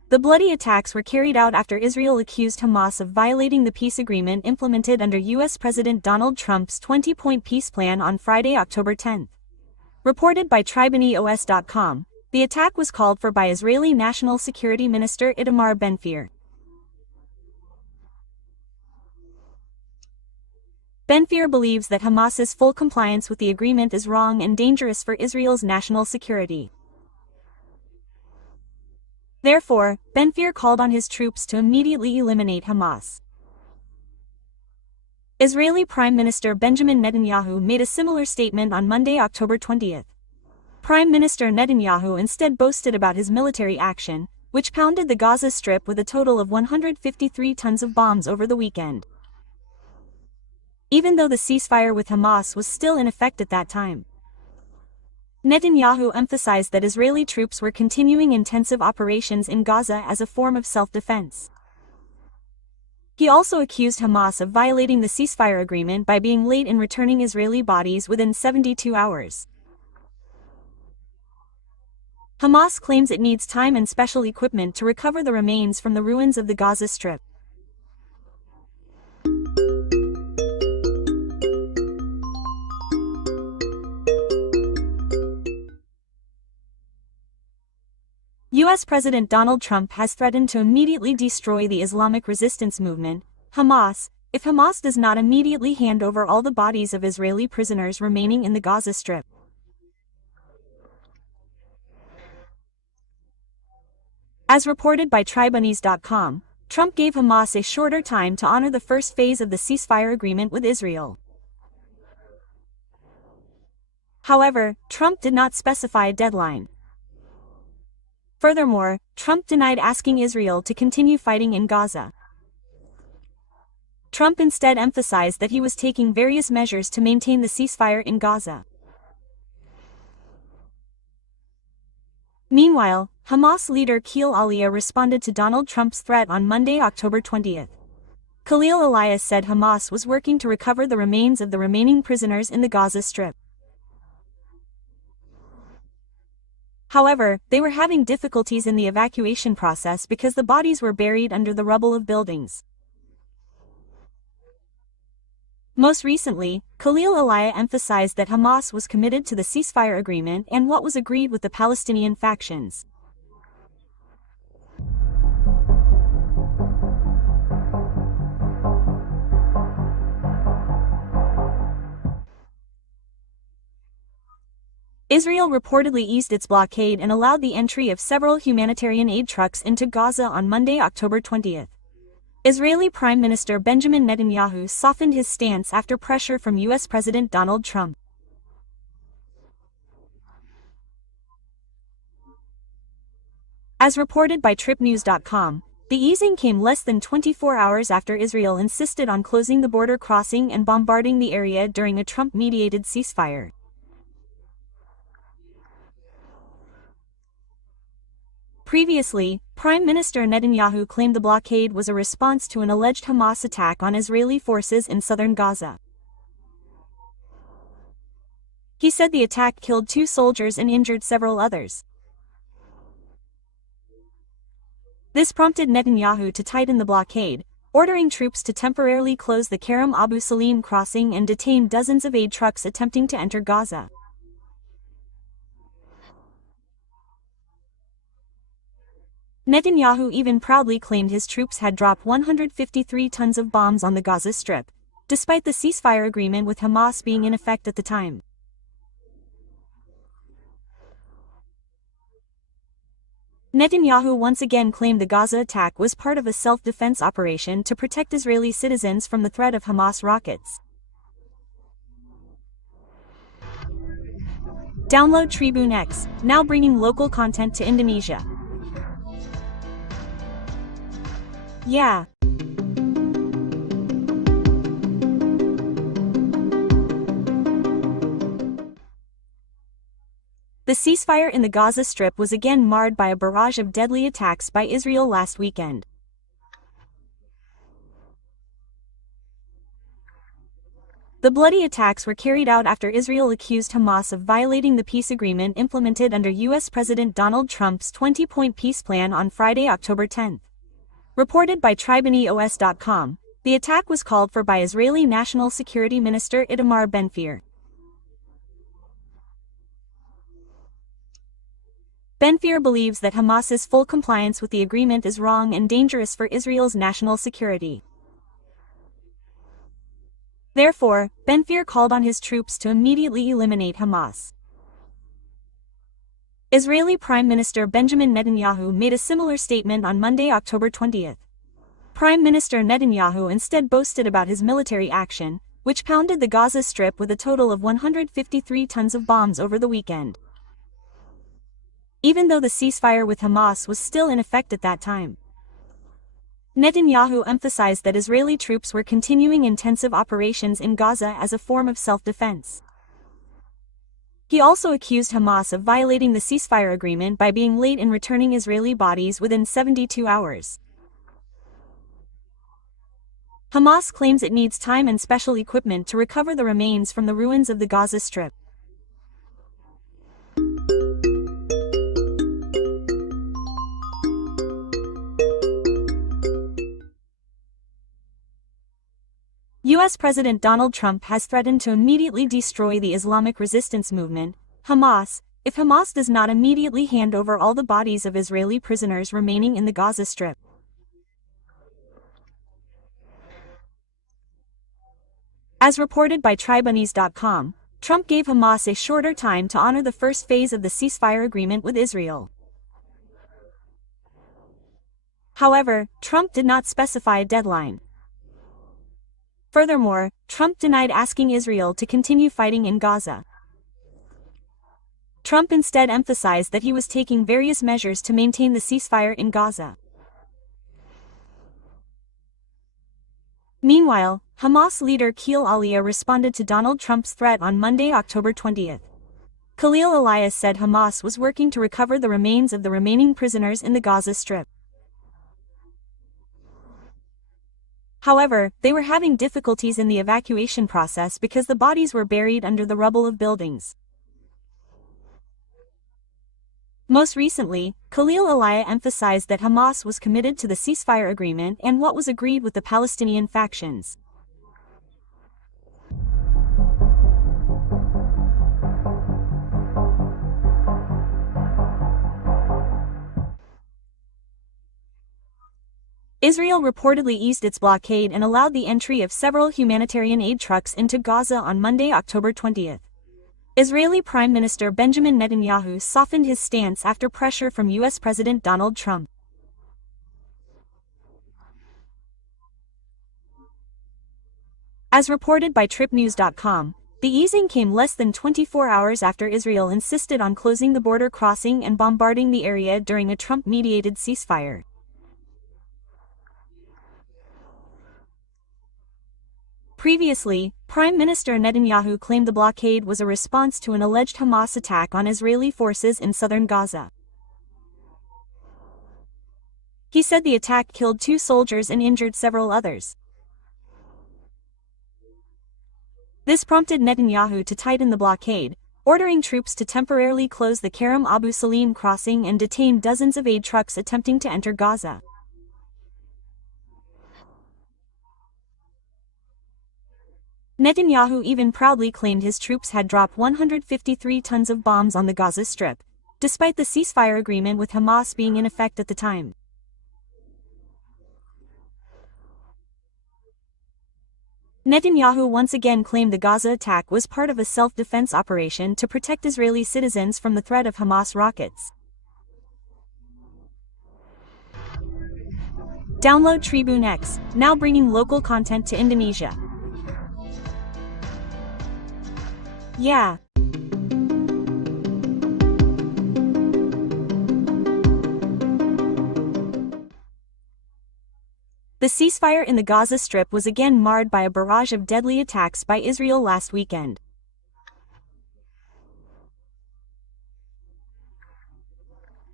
The bloody attacks were carried out after Israel accused Hamas of violating the peace agreement implemented under U.S. President Donald Trump's 20-point peace plan on Friday, October 10. Reported by TribeNews.com, the attack was called for by Israeli National Security Minister Itamar Ben-Gvir. Ben-Gvir believes that Hamas's full compliance with the agreement is wrong and dangerous for Israel's national security. Therefore, Ben-Gvir called on his troops to immediately eliminate Hamas. Israeli Prime Minister Benjamin Netanyahu made a similar statement on Monday, October 20. Prime Minister Netanyahu instead boasted about his military action, which pounded the Gaza Strip with a total of 153 tons of bombs over the weekend. Even though the ceasefire with Hamas was still in effect at that time, Netanyahu emphasized that Israeli troops were continuing intensive operations in Gaza as a form of self-defense. He also accused Hamas of violating the ceasefire agreement by being late in returning Israeli bodies within 72 hours. Hamas claims it needs time and special equipment to recover the remains from the ruins of the Gaza Strip. U.S. President Donald Trump has threatened to immediately destroy the Islamic resistance movement, Hamas, if Hamas does not immediately hand over all the bodies of Israeli prisoners remaining in the Gaza Strip. As reported by TribeNews.com, Trump gave Hamas a shorter time to honor the first phase of the ceasefire agreement with Israel. However, Trump did not specify a deadline. Furthermore, Trump denied asking Israel to continue fighting in Gaza. Trump instead emphasized that he was taking various measures to maintain the ceasefire in Gaza. Meanwhile, Hamas leader Khalil Aliyah responded to Donald Trump's threat on Monday, October 20. Khalil Aliyah said Hamas was working to recover the remains of the remaining prisoners in the Gaza Strip. However, they were having difficulties in the evacuation process because the bodies were buried under the rubble of buildings. Most recently, Khalil Aliyah emphasized that Hamas was committed to the ceasefire agreement and what was agreed with the Palestinian factions. Israel reportedly eased its blockade and allowed the entry of several humanitarian aid trucks into Gaza on Monday, October 20. Israeli Prime Minister Benjamin Netanyahu softened his stance after pressure from U.S. President Donald Trump. As reported by TripNews.com, the easing came less than 24 hours after Israel insisted on closing the border crossing and bombarding the area during a Trump-mediated ceasefire. Previously, Prime Minister Netanyahu claimed the blockade was a response to an alleged Hamas attack on Israeli forces in southern Gaza. He said the attack killed 2 soldiers and injured several others. This prompted Netanyahu to tighten the blockade, ordering troops to temporarily close the Kerem Abu Salim crossing and detain dozens of aid trucks attempting to enter Gaza. Netanyahu even proudly claimed his troops had dropped 153 tons of bombs on the Gaza Strip, despite the ceasefire agreement with Hamas being in effect at the time. Netanyahu once again claimed the Gaza attack was part of a self-defense operation to protect Israeli citizens from the threat of Hamas rockets. Download Tribune X, now bringing local content to Indonesia. Yeah. The ceasefire in the Gaza Strip was again marred by a barrage of deadly attacks by Israel last weekend. The bloody attacks were carried out after Israel accused Hamas of violating the peace agreement implemented under U.S. President Donald Trump's 20-point peace plan on Friday, October 10. Reported by TribeNews.com, the attack was called for by Israeli National Security Minister Itamar Ben-Gvir. Ben-Gvir believes that Hamas's full compliance with the agreement is wrong and dangerous for Israel's national security. Therefore, Ben-Gvir called on his troops to immediately eliminate Hamas. Israeli Prime Minister Benjamin Netanyahu made a similar statement on Monday, October 20. Prime Minister Netanyahu instead boasted about his military action, which pounded the Gaza Strip with a total of 153 tons of bombs over the weekend. Even though the ceasefire with Hamas was still in effect at that time, Netanyahu emphasized that Israeli troops were continuing intensive operations in Gaza as a form of self-defense. He also accused Hamas of violating the ceasefire agreement by being late in returning Israeli bodies within 72 hours. Hamas claims it needs time and special equipment to recover the remains from the ruins of the Gaza Strip. U.S. President Donald Trump has threatened to immediately destroy the Islamic resistance movement, Hamas, if Hamas does not immediately hand over all the bodies of Israeli prisoners remaining in the Gaza Strip. As reported by TribeNews.com, Trump gave Hamas a shorter time to honor the first phase of the ceasefire agreement with Israel. However, Trump did not specify a deadline. Furthermore, Trump denied asking Israel to continue fighting in Gaza. Trump instead emphasized that he was taking various measures to maintain the ceasefire in Gaza. Meanwhile, Hamas leader Khalil Aliyah responded to Donald Trump's threat on Monday, October 20. Khalil Aliyah said Hamas was working to recover the remains of the remaining prisoners in the Gaza Strip. However, they were having difficulties in the evacuation process because the bodies were buried under the rubble of buildings. Most recently, Khalil Aliyah emphasized that Hamas was committed to the ceasefire agreement and what was agreed with the Palestinian factions. Israel reportedly eased its blockade and allowed the entry of several humanitarian aid trucks into Gaza on Monday, October 20. Israeli Prime Minister Benjamin Netanyahu softened his stance after pressure from U.S. President Donald Trump. As reported by TripNews.com, the easing came less than 24 hours after Israel insisted on closing the border crossing and bombarding the area during a Trump-mediated ceasefire. Previously, Prime Minister Netanyahu claimed the blockade was a response to an alleged Hamas attack on Israeli forces in southern Gaza. He said the attack killed 2 soldiers and injured several others. This prompted Netanyahu to tighten the blockade, ordering troops to temporarily close the Kerem Abu Salim crossing and detain dozens of aid trucks attempting to enter Gaza. Netanyahu even proudly claimed his troops had dropped 153 tons of bombs on the Gaza Strip, despite the ceasefire agreement with Hamas being in effect at the time. Netanyahu once again claimed the Gaza attack was part of a self-defense operation to protect Israeli citizens from the threat of Hamas rockets. Download Tribune X, now bringing local content to Indonesia. Yeah. The ceasefire in the Gaza Strip was again marred by a barrage of deadly attacks by Israel last weekend.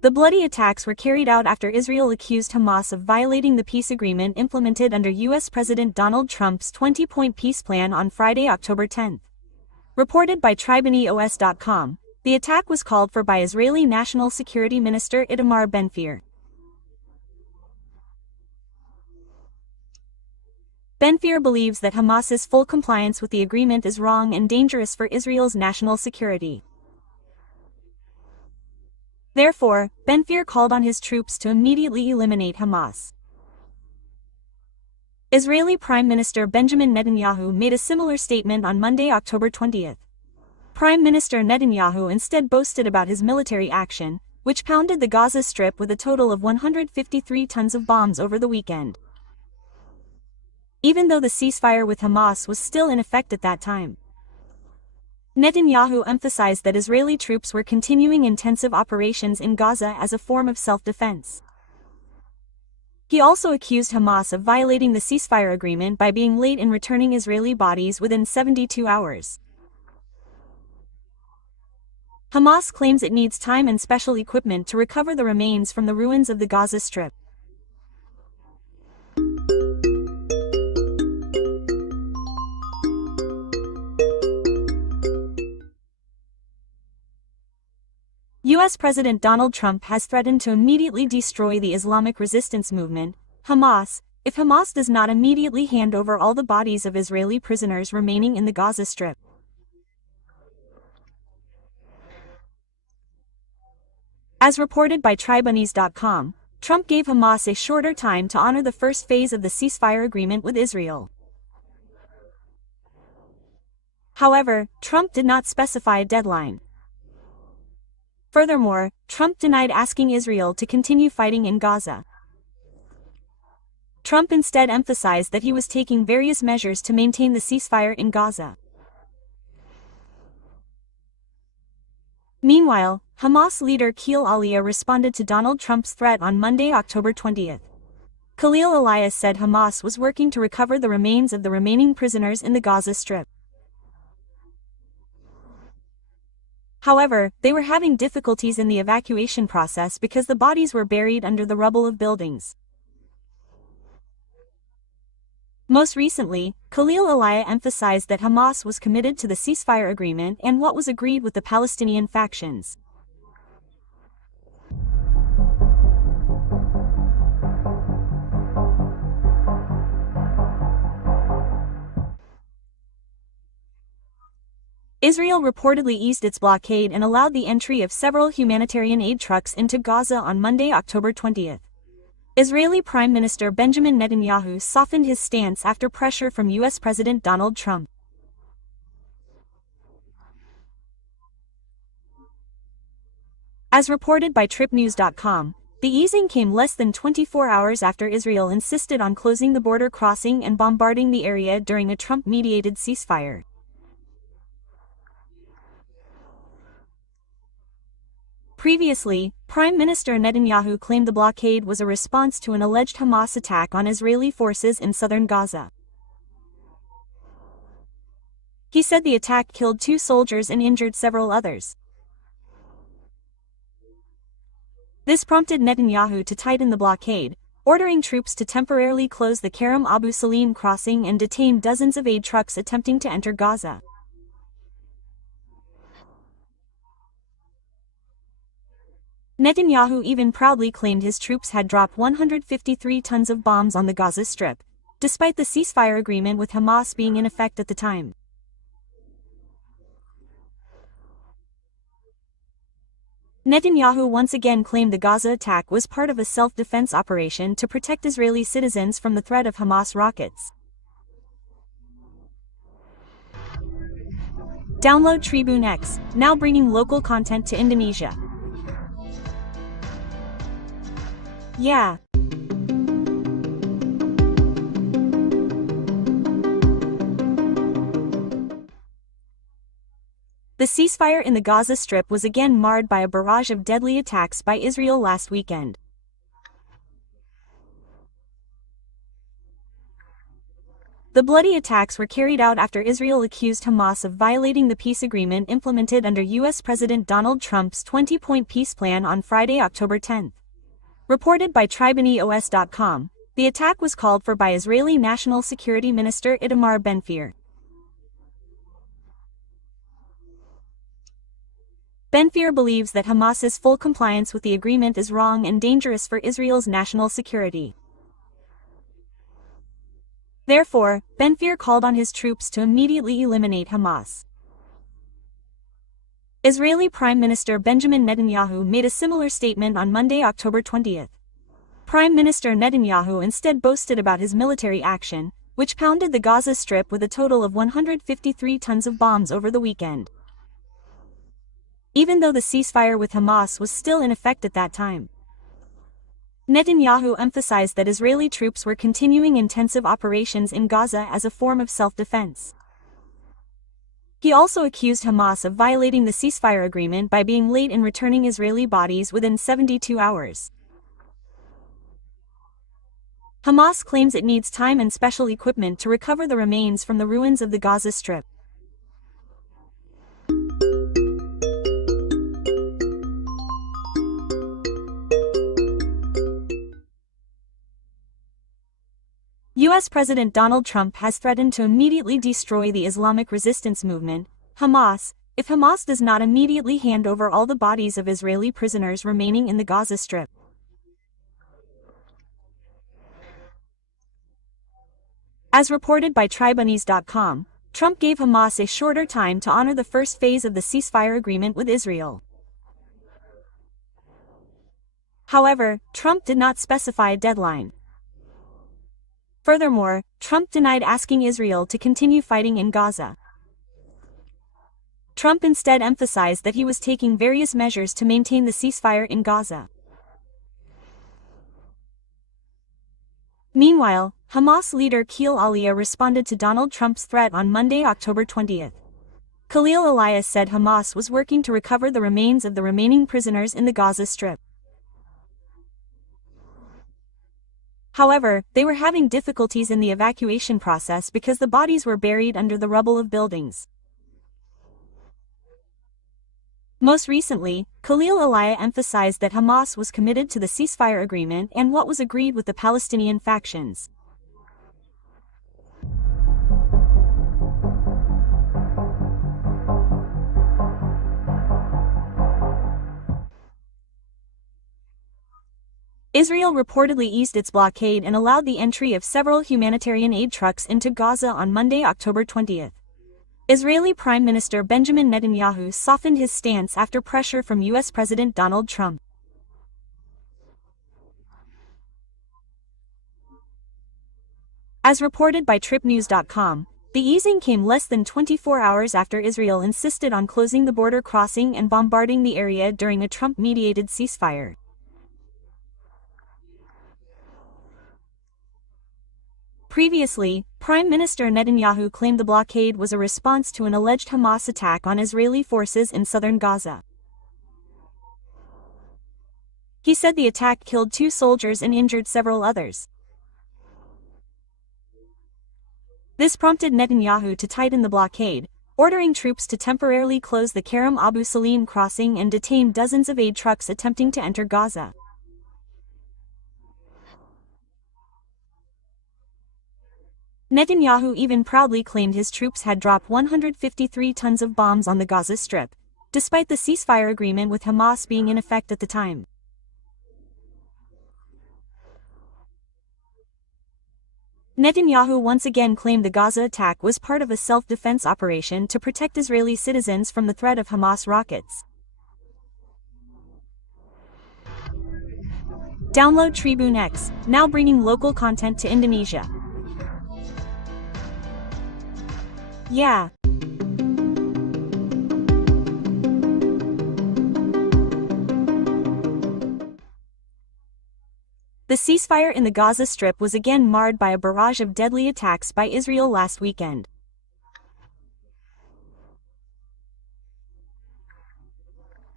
The bloody attacks were carried out after Israel accused Hamas of violating the peace agreement implemented under U.S. President Donald Trump's 20-point peace plan on Friday, October 10. Reported by TribeNews.com, the attack was called for by Israeli National Security Minister Itamar Ben-Gvir. Ben-Gvir believes that Hamas's full compliance with the agreement is wrong and dangerous for Israel's national security. Therefore, Ben-Gvir called on his troops to immediately eliminate Hamas. Israeli Prime Minister Benjamin Netanyahu made a similar statement on Monday, October 20. Prime Minister Netanyahu instead boasted about his military action, which pounded the Gaza Strip with a total of 153 tons of bombs over the weekend. Even though the ceasefire with Hamas was still in effect at that time, Netanyahu emphasized that Israeli troops were continuing intensive operations in Gaza as a form of self-defense. He also accused Hamas of violating the ceasefire agreement by being late in returning Israeli bodies within 72 hours. Hamas claims it needs time and special equipment to recover the remains from the ruins of the Gaza Strip. U.S. President Donald Trump has threatened to immediately destroy the Islamic resistance movement, Hamas, if Hamas does not immediately hand over all the bodies of Israeli prisoners remaining in the Gaza Strip. As reported by TribeNews.com, Trump gave Hamas a shorter time to honor the first phase of the ceasefire agreement with Israel. However, Trump did not specify a deadline. Furthermore, Trump denied asking Israel to continue fighting in Gaza. Trump instead emphasized that he was taking various measures to maintain the ceasefire in Gaza. Meanwhile, Hamas leader Khalil Aliyah responded to Donald Trump's threat on Monday, October 20. Khalil Aliyah said Hamas was working to recover the remains of the remaining prisoners in the Gaza Strip. However, they were having difficulties in the evacuation process because the bodies were buried under the rubble of buildings. Most recently, Khalil Aliyah emphasized that Hamas was committed to the ceasefire agreement and what was agreed with the Palestinian factions. Israel reportedly eased its blockade and allowed the entry of several humanitarian aid trucks into Gaza on Monday, October 20. Israeli Prime Minister Benjamin Netanyahu softened his stance after pressure from U.S. President Donald Trump. As reported by TripNews.com, the easing came less than 24 hours after Israel insisted on closing the border crossing and bombarding the area during a Trump-mediated ceasefire. Previously, Prime Minister Netanyahu claimed the blockade was a response to an alleged Hamas attack on Israeli forces in southern Gaza. He said the attack killed 2 soldiers and injured several others. This prompted Netanyahu to tighten the blockade, ordering troops to temporarily close the Kerem Abu Salim crossing and detain dozens of aid trucks attempting to enter Gaza. Netanyahu even proudly claimed his troops had dropped 153 tons of bombs on the Gaza Strip, despite the ceasefire agreement with Hamas being in effect at the time. Netanyahu once again claimed the Gaza attack was part of a self-defense operation to protect Israeli citizens from the threat of Hamas rockets. Download Tribune X, now bringing local content to Indonesia. Yeah. The ceasefire in the Gaza Strip was again marred by a barrage of deadly attacks by Israel last weekend. The bloody attacks were carried out after Israel accused Hamas of violating the peace agreement implemented under U.S. President Donald Trump's 20-point peace plan on Friday, October 10. Reported by TribeNews.com, the attack was called for by Israeli National Security Minister Itamar Ben-Gvir. Ben-Gvir believes that Hamas's full compliance with the agreement is wrong and dangerous for Israel's national security. Therefore, Ben-Gvir called on his troops to immediately eliminate Hamas. Israeli Prime Minister Benjamin Netanyahu made a similar statement on Monday, October 20. Prime Minister Netanyahu instead boasted about his military action, which pounded the Gaza Strip with a total of 153 tons of bombs over the weekend. Even though the ceasefire with Hamas was still in effect at that time, Netanyahu emphasized that Israeli troops were continuing intensive operations in Gaza as a form of self-defense. He also accused Hamas of violating the ceasefire agreement by being late in returning Israeli bodies within 72 hours. Hamas claims it needs time and special equipment to recover the remains from the ruins of the Gaza Strip. U.S. President Donald Trump has threatened to immediately destroy the Islamic resistance movement, Hamas, if Hamas does not immediately hand over all the bodies of Israeli prisoners remaining in the Gaza Strip. As reported by TribeNews.com, Trump gave Hamas a shorter time to honor the first phase of the ceasefire agreement with Israel. However, Trump did not specify a deadline. Furthermore, Trump denied asking Israel to continue fighting in Gaza. Trump instead emphasized that he was taking various measures to maintain the ceasefire in Gaza. Meanwhile, Hamas leader Khalil Aliyah responded to Donald Trump's threat on Monday, October 20. Khalil Aliyah said Hamas was working to recover the remains of the remaining prisoners in the Gaza Strip. However, they were having difficulties in the evacuation process because the bodies were buried under the rubble of buildings. Most recently, Khalil Aliyah emphasized that Hamas was committed to the ceasefire agreement and what was agreed with the Palestinian factions. Israel reportedly eased its blockade and allowed the entry of several humanitarian aid trucks into Gaza on Monday, October 20. Israeli Prime Minister Benjamin Netanyahu softened his stance after pressure from U.S. President Donald Trump. As reported by TripNews.com, the easing came less than 24 hours after Israel insisted on closing the border crossing and bombarding the area during a Trump-mediated ceasefire. Previously, Prime Minister Netanyahu claimed the blockade was a response to an alleged Hamas attack on Israeli forces in southern Gaza. He said the attack killed 2 soldiers and injured several others. This prompted Netanyahu to tighten the blockade, ordering troops to temporarily close the Kerem Abu Salim crossing and detain dozens of aid trucks attempting to enter Gaza. Netanyahu even proudly claimed his troops had dropped 153 tons of bombs on the Gaza Strip, despite the ceasefire agreement with Hamas being in effect at the time. Netanyahu once again claimed the Gaza attack was part of a self-defense operation to protect Israeli citizens from the threat of Hamas rockets. Download Tribune X, now bringing local content to Indonesia. Yeah. The ceasefire in the Gaza Strip was again marred by a barrage of deadly attacks by Israel last weekend.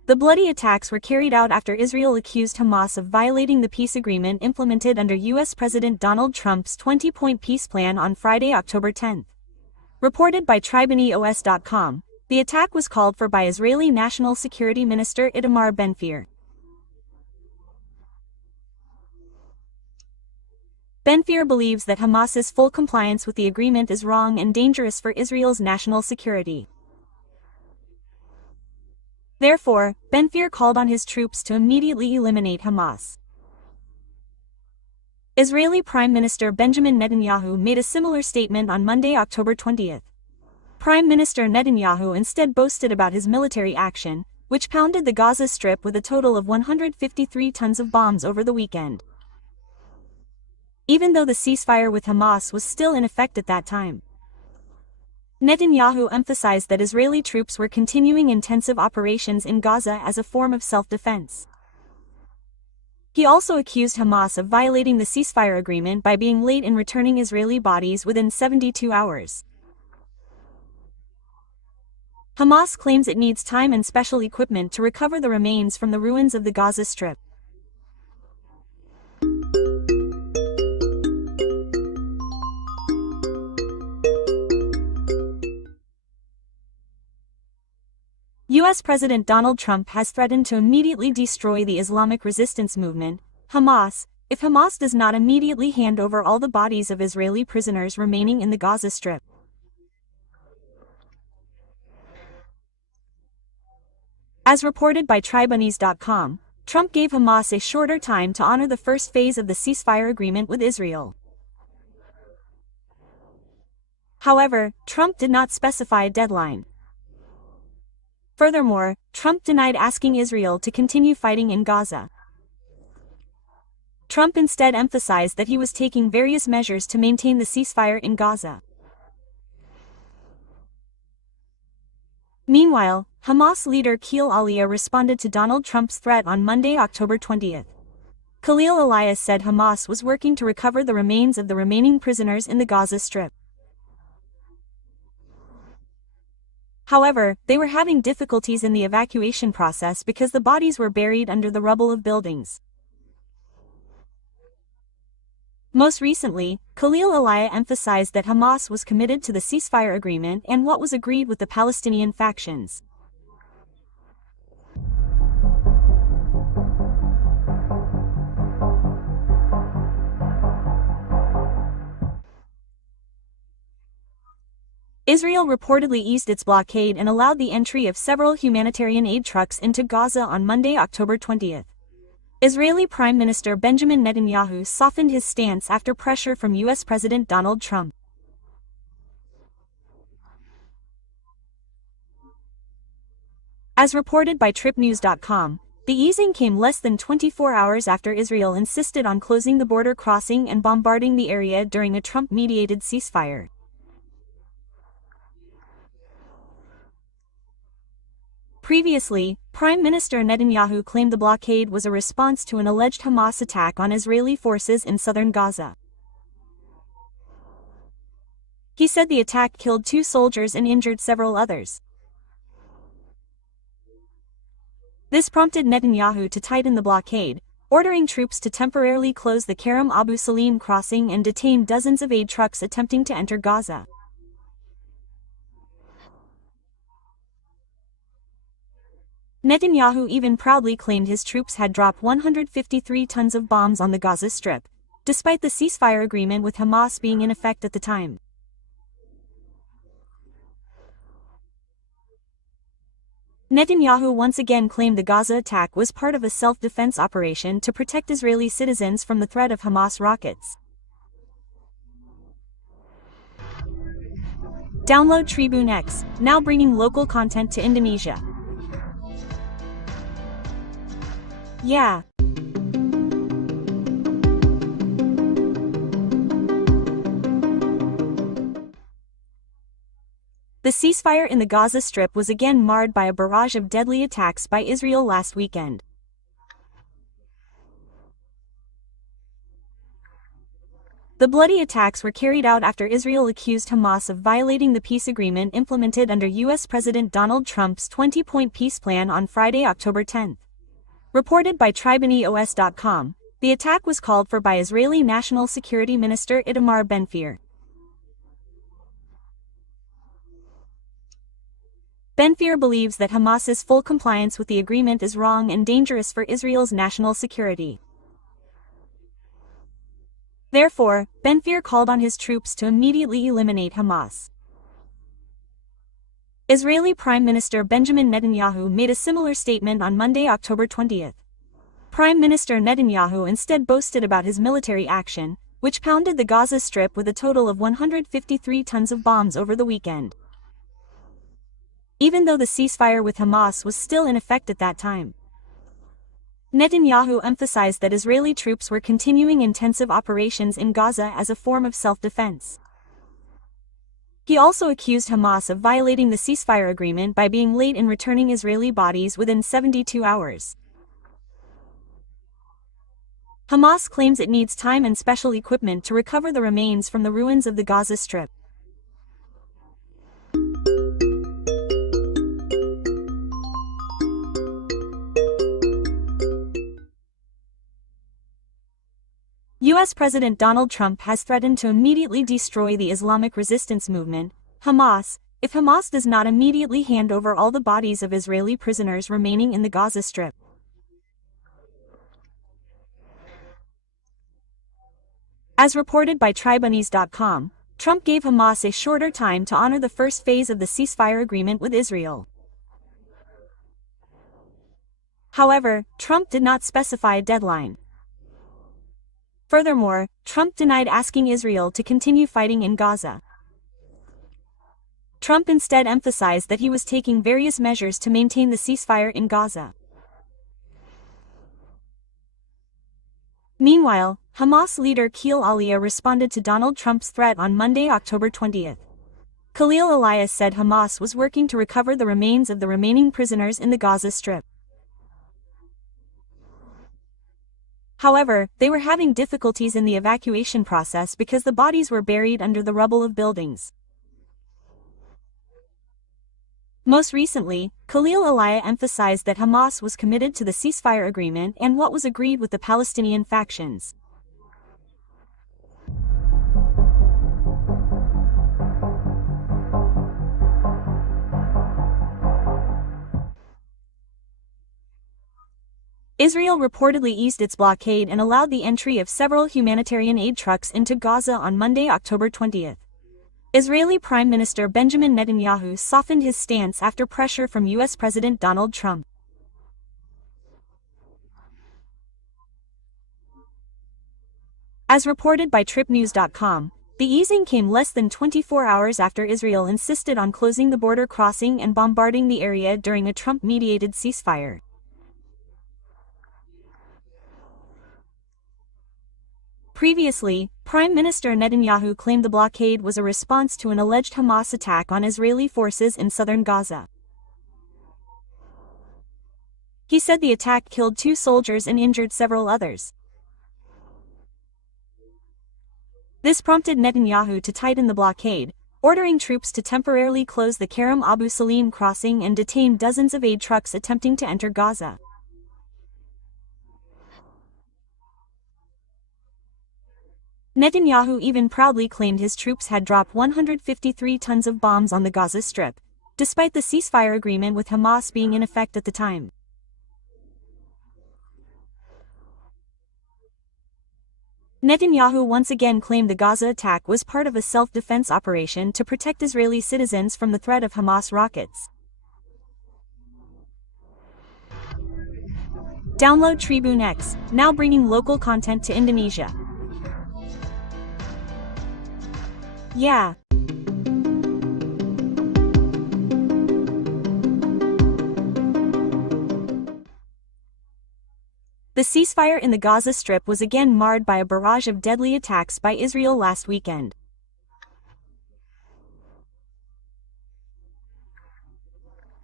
The bloody attacks were carried out after Israel accused Hamas of violating the peace agreement implemented under U.S. President Donald Trump's 20-point peace plan on Friday, October 10. Reported by TribeNews.com, the attack was called for by Israeli National Security Minister Itamar Ben-Gvir. Ben-Gvir believes that Hamas's full compliance with the agreement is wrong and dangerous for Israel's national security. Therefore, Ben-Gvir called on his troops to immediately eliminate Hamas. Israeli Prime Minister Benjamin Netanyahu made a similar statement on Monday, October 20. Prime Minister Netanyahu instead boasted about his military action, which pounded the Gaza Strip with a total of 153 tons of bombs over the weekend. Even though the ceasefire with Hamas was still in effect at that time, Netanyahu emphasized that Israeli troops were continuing intensive operations in Gaza as a form of self-defense. He also accused Hamas of violating the ceasefire agreement by being late in returning Israeli bodies within 72 hours. Hamas claims it needs time and special equipment to recover the remains from the ruins of the Gaza Strip. U.S. President Donald Trump has threatened to immediately destroy the Islamic resistance movement, Hamas, if Hamas does not immediately hand over all the bodies of Israeli prisoners remaining in the Gaza Strip. As reported by TribeNews.com, Trump gave Hamas a shorter time to honor the first phase of the ceasefire agreement with Israel. However, Trump did not specify a deadline. Furthermore, Trump denied asking Israel to continue fighting in Gaza. Trump instead emphasized that he was taking various measures to maintain the ceasefire in Gaza. Meanwhile, Hamas leader Khalil Aliyah responded to Donald Trump's threat on Monday, October 20. Khalil Aliyah said Hamas was working to recover the remains of the remaining prisoners in the Gaza Strip. However, they were having difficulties in the evacuation process because the bodies were buried under the rubble of buildings. Most recently, Khalil Aliyah emphasized that Hamas was committed to the ceasefire agreement and what was agreed with the Palestinian factions. Israel reportedly eased its blockade and allowed the entry of several humanitarian aid trucks into Gaza on Monday, October 20. Israeli Prime Minister Benjamin Netanyahu softened his stance after pressure from U.S. President Donald Trump. As reported by TripNews.com, the easing came less than 24 hours after Israel insisted on closing the border crossing and bombarding the area during a Trump-mediated ceasefire. Previously, Prime Minister Netanyahu claimed the blockade was a response to an alleged Hamas attack on Israeli forces in southern Gaza. He said the attack killed 2 soldiers and injured several others. This prompted Netanyahu to tighten the blockade, ordering troops to temporarily close the Kerem Abu Salim crossing and detain dozens of aid trucks attempting to enter Gaza. Netanyahu even proudly claimed his troops had dropped 153 tons of bombs on the Gaza Strip, despite the ceasefire agreement with Hamas being in effect at the time. Netanyahu once again claimed the Gaza attack was part of a self-defense operation to protect Israeli citizens from the threat of Hamas rockets. Download Tribune X, now bringing local content to Indonesia. Yeah. The ceasefire in the Gaza Strip was again marred by a barrage of deadly attacks by Israel last weekend. The bloody attacks were carried out after Israel accused Hamas of violating the peace agreement implemented under U.S. President Donald Trump's 20-point peace plan on Friday, October 10. Reported by TribeNews.com, the attack was called for by Israeli National Security Minister Itamar Ben-Gvir. Ben-Gvir believes that Hamas's full compliance with the agreement is wrong and dangerous for Israel's national security. Therefore, Ben-Gvir called on his troops to immediately eliminate Hamas. Israeli Prime Minister Benjamin Netanyahu made a similar statement on Monday, October 20. Prime Minister Netanyahu instead boasted about his military action, which pounded the Gaza Strip with a total of 153 tons of bombs over the weekend. Even though the ceasefire with Hamas was still in effect at that time, Netanyahu emphasized that Israeli troops were continuing intensive operations in Gaza as a form of self-defense. He also accused Hamas of violating the ceasefire agreement by being late in returning Israeli bodies within 72 hours. Hamas claims it needs time and special equipment to recover the remains from the ruins of the Gaza Strip. U.S. President Donald Trump has threatened to immediately destroy the Islamic resistance movement, Hamas, if Hamas does not immediately hand over all the bodies of Israeli prisoners remaining in the Gaza Strip. As reported by TribeNews.com, Trump gave Hamas a shorter time to honor the first phase of the ceasefire agreement with Israel. However, Trump did not specify a deadline. Furthermore, Trump denied asking Israel to continue fighting in Gaza. Trump instead emphasized that he was taking various measures to maintain the ceasefire in Gaza. Meanwhile, Hamas leader Khalil Aliyah responded to Donald Trump's threat on Monday, October 20. Khalil Aliyah said Hamas was working to recover the remains of the remaining prisoners in the Gaza Strip. However, they were having difficulties in the evacuation process because the bodies were buried under the rubble of buildings. Most recently, Khalil Aliyah emphasized that Hamas was committed to the ceasefire agreement and what was agreed with the Palestinian factions. Israel reportedly eased its blockade and allowed the entry of several humanitarian aid trucks into Gaza on Monday, October 20. Israeli Prime Minister Benjamin Netanyahu softened his stance after pressure from U.S. President Donald Trump. As reported by TripNews.com, the easing came less than 24 hours after Israel insisted on closing the border crossing and bombarding the area during a Trump-mediated ceasefire. Previously, Prime Minister Netanyahu claimed the blockade was a response to an alleged Hamas attack on Israeli forces in southern Gaza. He said the attack killed 2 soldiers and injured several others. This prompted Netanyahu to tighten the blockade, ordering troops to temporarily close the Kerem Abu Salim crossing and detain dozens of aid trucks attempting to enter Gaza. Netanyahu even proudly claimed his troops had dropped 153 tons of bombs on the Gaza Strip, despite the ceasefire agreement with Hamas being in effect at the time. Netanyahu once again claimed the Gaza attack was part of a self-defense operation to protect Israeli citizens from the threat of Hamas rockets. Download Tribune X, now bringing local content to Indonesia. Yeah. The ceasefire in the Gaza Strip was again marred by a barrage of deadly attacks by Israel last weekend.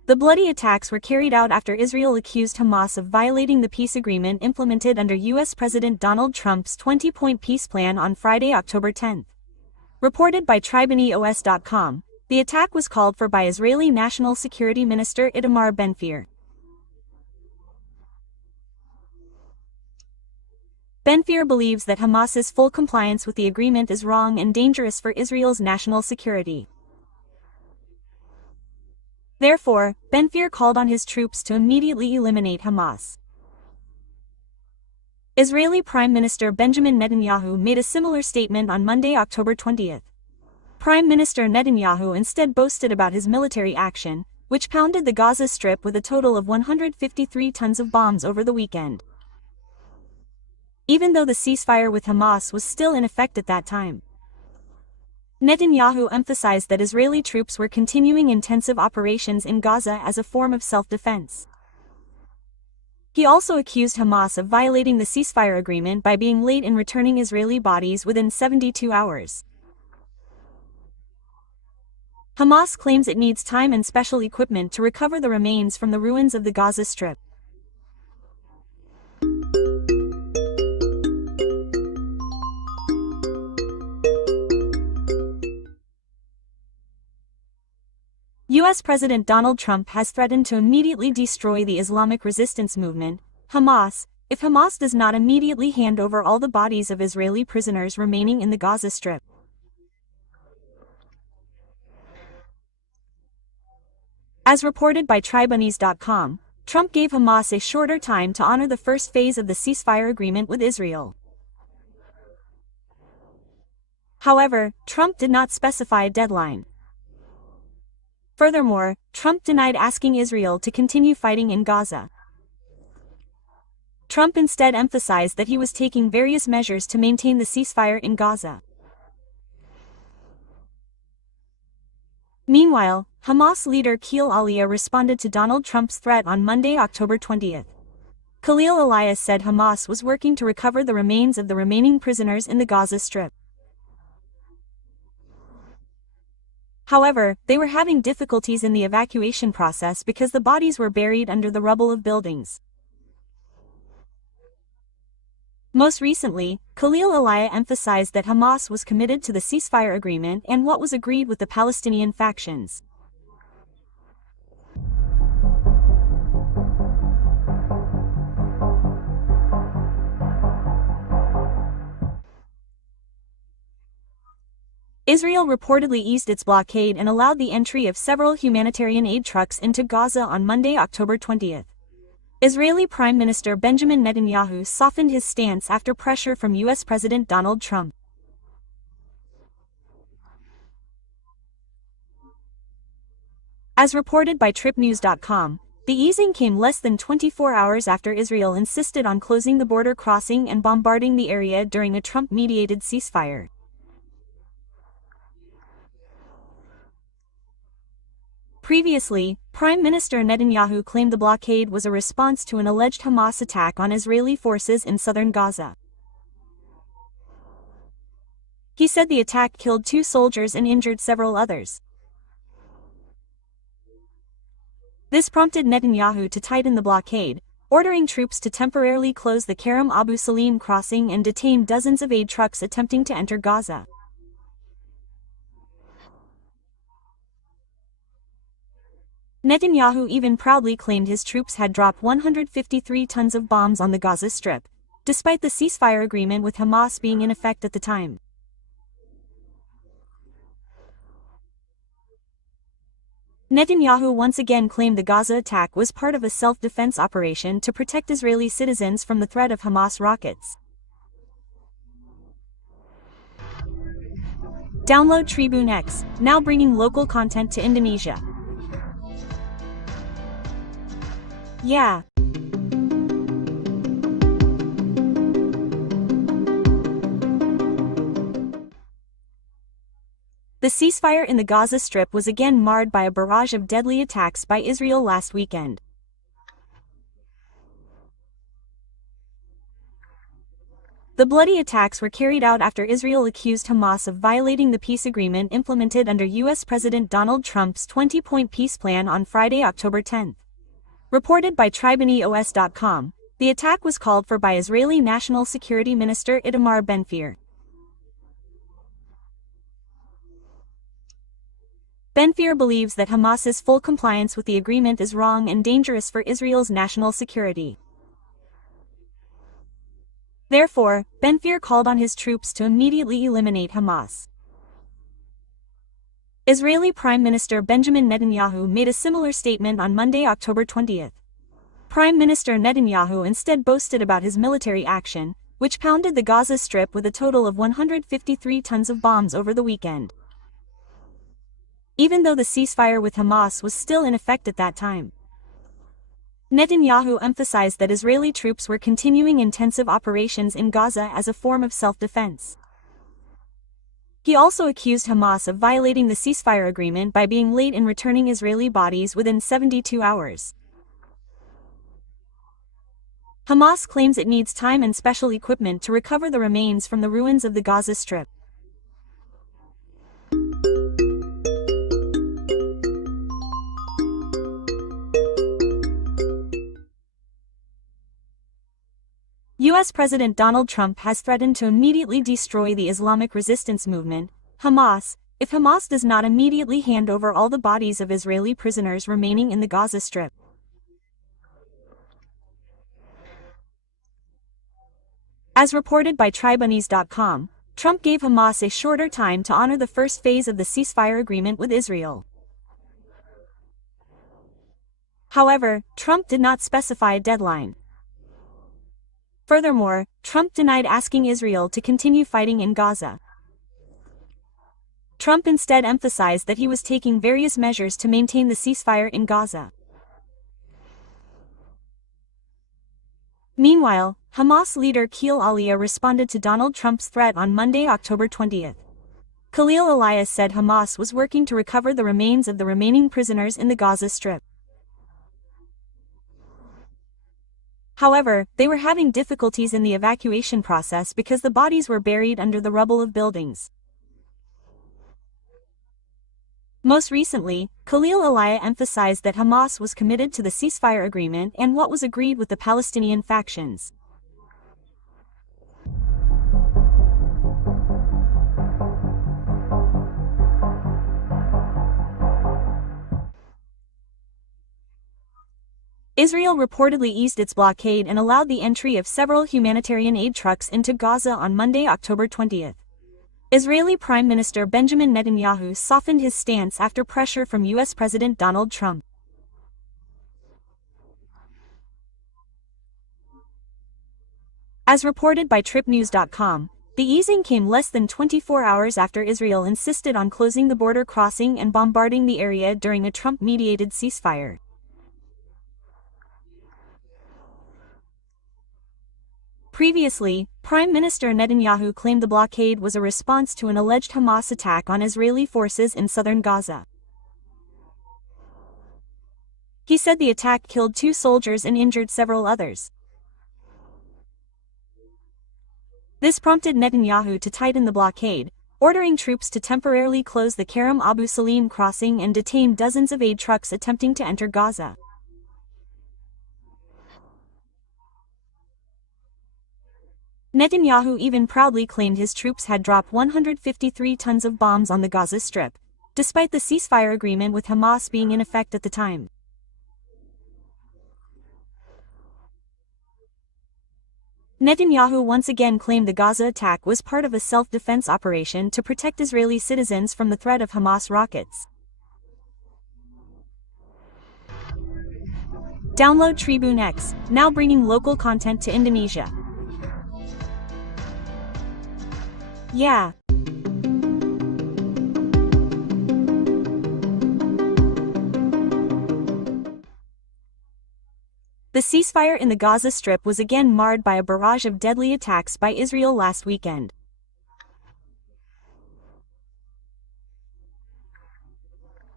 The bloody attacks were carried out after Israel accused Hamas of violating the peace agreement implemented under U.S. President Donald Trump's 20-point peace plan on Friday, October 10. Reported by TribeNews.com, the attack was called for by Israeli National Security Minister Itamar Ben-Gvir. Ben-Gvir believes that Hamas's full compliance with the agreement is wrong and dangerous for Israel's national security. Therefore, Ben-Gvir called on his troops to immediately eliminate Hamas. Israeli Prime Minister Benjamin Netanyahu made a similar statement on Monday, October 20. Prime Minister Netanyahu instead boasted about his military action, which pounded the Gaza Strip with a total of 153 tons of bombs over the weekend. Even though the ceasefire with Hamas was still in effect at that time, Netanyahu emphasized that Israeli troops were continuing intensive operations in Gaza as a form of self-defense. He also accused Hamas of violating the ceasefire agreement by being late in returning Israeli bodies within 72 hours. Hamas claims it needs time and special equipment to recover the remains from the ruins of the Gaza Strip. U.S. President Donald Trump has threatened to immediately destroy the Islamic resistance movement, Hamas, if Hamas does not immediately hand over all the bodies of Israeli prisoners remaining in the Gaza Strip. As reported by TribeNews.com, Trump gave Hamas a shorter time to honor the first phase of the ceasefire agreement with Israel. However, Trump did not specify a deadline. Furthermore, Trump denied asking Israel to continue fighting in Gaza. Trump instead emphasized that he was taking various measures to maintain the ceasefire in Gaza. Meanwhile, Hamas leader Khalil Aliyah responded to Donald Trump's threat on Monday, October 20. Khalil Aliyah said Hamas was working to recover the remains of the remaining prisoners in the Gaza Strip. However, they were having difficulties in the evacuation process because the bodies were buried under the rubble of buildings. Most recently, Khalil Aliyah emphasized that Hamas was committed to the ceasefire agreement and what was agreed with the Palestinian factions. Israel reportedly eased its blockade and allowed the entry of several humanitarian aid trucks into Gaza on Monday, October 20. Israeli Prime Minister Benjamin Netanyahu softened his stance after pressure from U.S. President Donald Trump. As reported by TripNews.com, the easing came less than 24 hours after Israel insisted on closing the border crossing and bombarding the area during a Trump-mediated ceasefire. Previously, Prime Minister Netanyahu claimed the blockade was a response to an alleged Hamas attack on Israeli forces in southern Gaza. He said the attack killed 2 soldiers and injured several others. This prompted Netanyahu to tighten the blockade, ordering troops to temporarily close the Kerem Abu Salim crossing and detain dozens of aid trucks attempting to enter Gaza. Netanyahu even proudly claimed his troops had dropped 153 tons of bombs on the Gaza Strip, despite the ceasefire agreement with Hamas being in effect at the time. Netanyahu once again claimed the Gaza attack was part of a self-defense operation to protect Israeli citizens from the threat of Hamas rockets. Download Tribune X, now bringing local content to Indonesia. Yeah. The ceasefire in the Gaza Strip was again marred by a barrage of deadly attacks by Israel last weekend. The bloody attacks were carried out after Israel accused Hamas of violating the peace agreement implemented under U.S. President Donald Trump's 20-point peace plan on Friday, October 10. Reported by TribeNews.com, the attack was called for by Israeli National Security Minister Itamar Ben-Gvir. Ben-Gvir believes that Hamas's full compliance with the agreement is wrong and dangerous for Israel's national security. Therefore, Ben-Gvir called on his troops to immediately eliminate Hamas. Israeli Prime Minister Benjamin Netanyahu made a similar statement on Monday, October 20. Prime Minister Netanyahu instead boasted about his military action, which pounded the Gaza Strip with a total of 153 tons of bombs over the weekend. Even though the ceasefire with Hamas was still in effect at that time, Netanyahu emphasized that Israeli troops were continuing intensive operations in Gaza as a form of self-defense. He also accused Hamas of violating the ceasefire agreement by being late in returning Israeli bodies within 72 hours. Hamas claims it needs time and special equipment to recover the remains from the ruins of the Gaza Strip. U.S. President Donald Trump has threatened to immediately destroy the Islamic resistance movement, Hamas, if Hamas does not immediately hand over all the bodies of Israeli prisoners remaining in the Gaza Strip. As reported by TribeNews.com, Trump gave Hamas a shorter time to honor the first phase of the ceasefire agreement with Israel. However, Trump did not specify a deadline. Furthermore, Trump denied asking Israel to continue fighting in Gaza. Trump instead emphasized that he was taking various measures to maintain the ceasefire in Gaza. Meanwhile, Hamas leader Khalil Aliyah responded to Donald Trump's threat on Monday, October 20. Khalil Aliyah said Hamas was working to recover the remains of the remaining prisoners in the Gaza Strip. However, they were having difficulties in the evacuation process because the bodies were buried under the rubble of buildings. Most recently, Khalil Aliyah emphasized that Hamas was committed to the ceasefire agreement and what was agreed with the Palestinian factions. Israel reportedly eased its blockade and allowed the entry of several humanitarian aid trucks into Gaza on Monday, October 20. Israeli Prime Minister Benjamin Netanyahu softened his stance after pressure from U.S. President Donald Trump. As reported by TripNews.com, the easing came less than 24 hours after Israel insisted on closing the border crossing and bombarding the area during a Trump-mediated ceasefire. Previously, Prime Minister Netanyahu claimed the blockade was a response to an alleged Hamas attack on Israeli forces in southern Gaza. He said the attack killed 2 soldiers and injured several others. This prompted Netanyahu to tighten the blockade, ordering troops to temporarily close the Kerem Abu Salim crossing and detain dozens of aid trucks attempting to enter Gaza. Netanyahu even proudly claimed his troops had dropped 153 tons of bombs on the Gaza Strip, despite the ceasefire agreement with Hamas being in effect at the time. Netanyahu once again claimed the Gaza attack was part of a self-defense operation to protect Israeli citizens from the threat of Hamas rockets. Download Tribune X, now bringing local content to Indonesia. Yeah. The ceasefire in the Gaza Strip was again marred by a barrage of deadly attacks by Israel last weekend.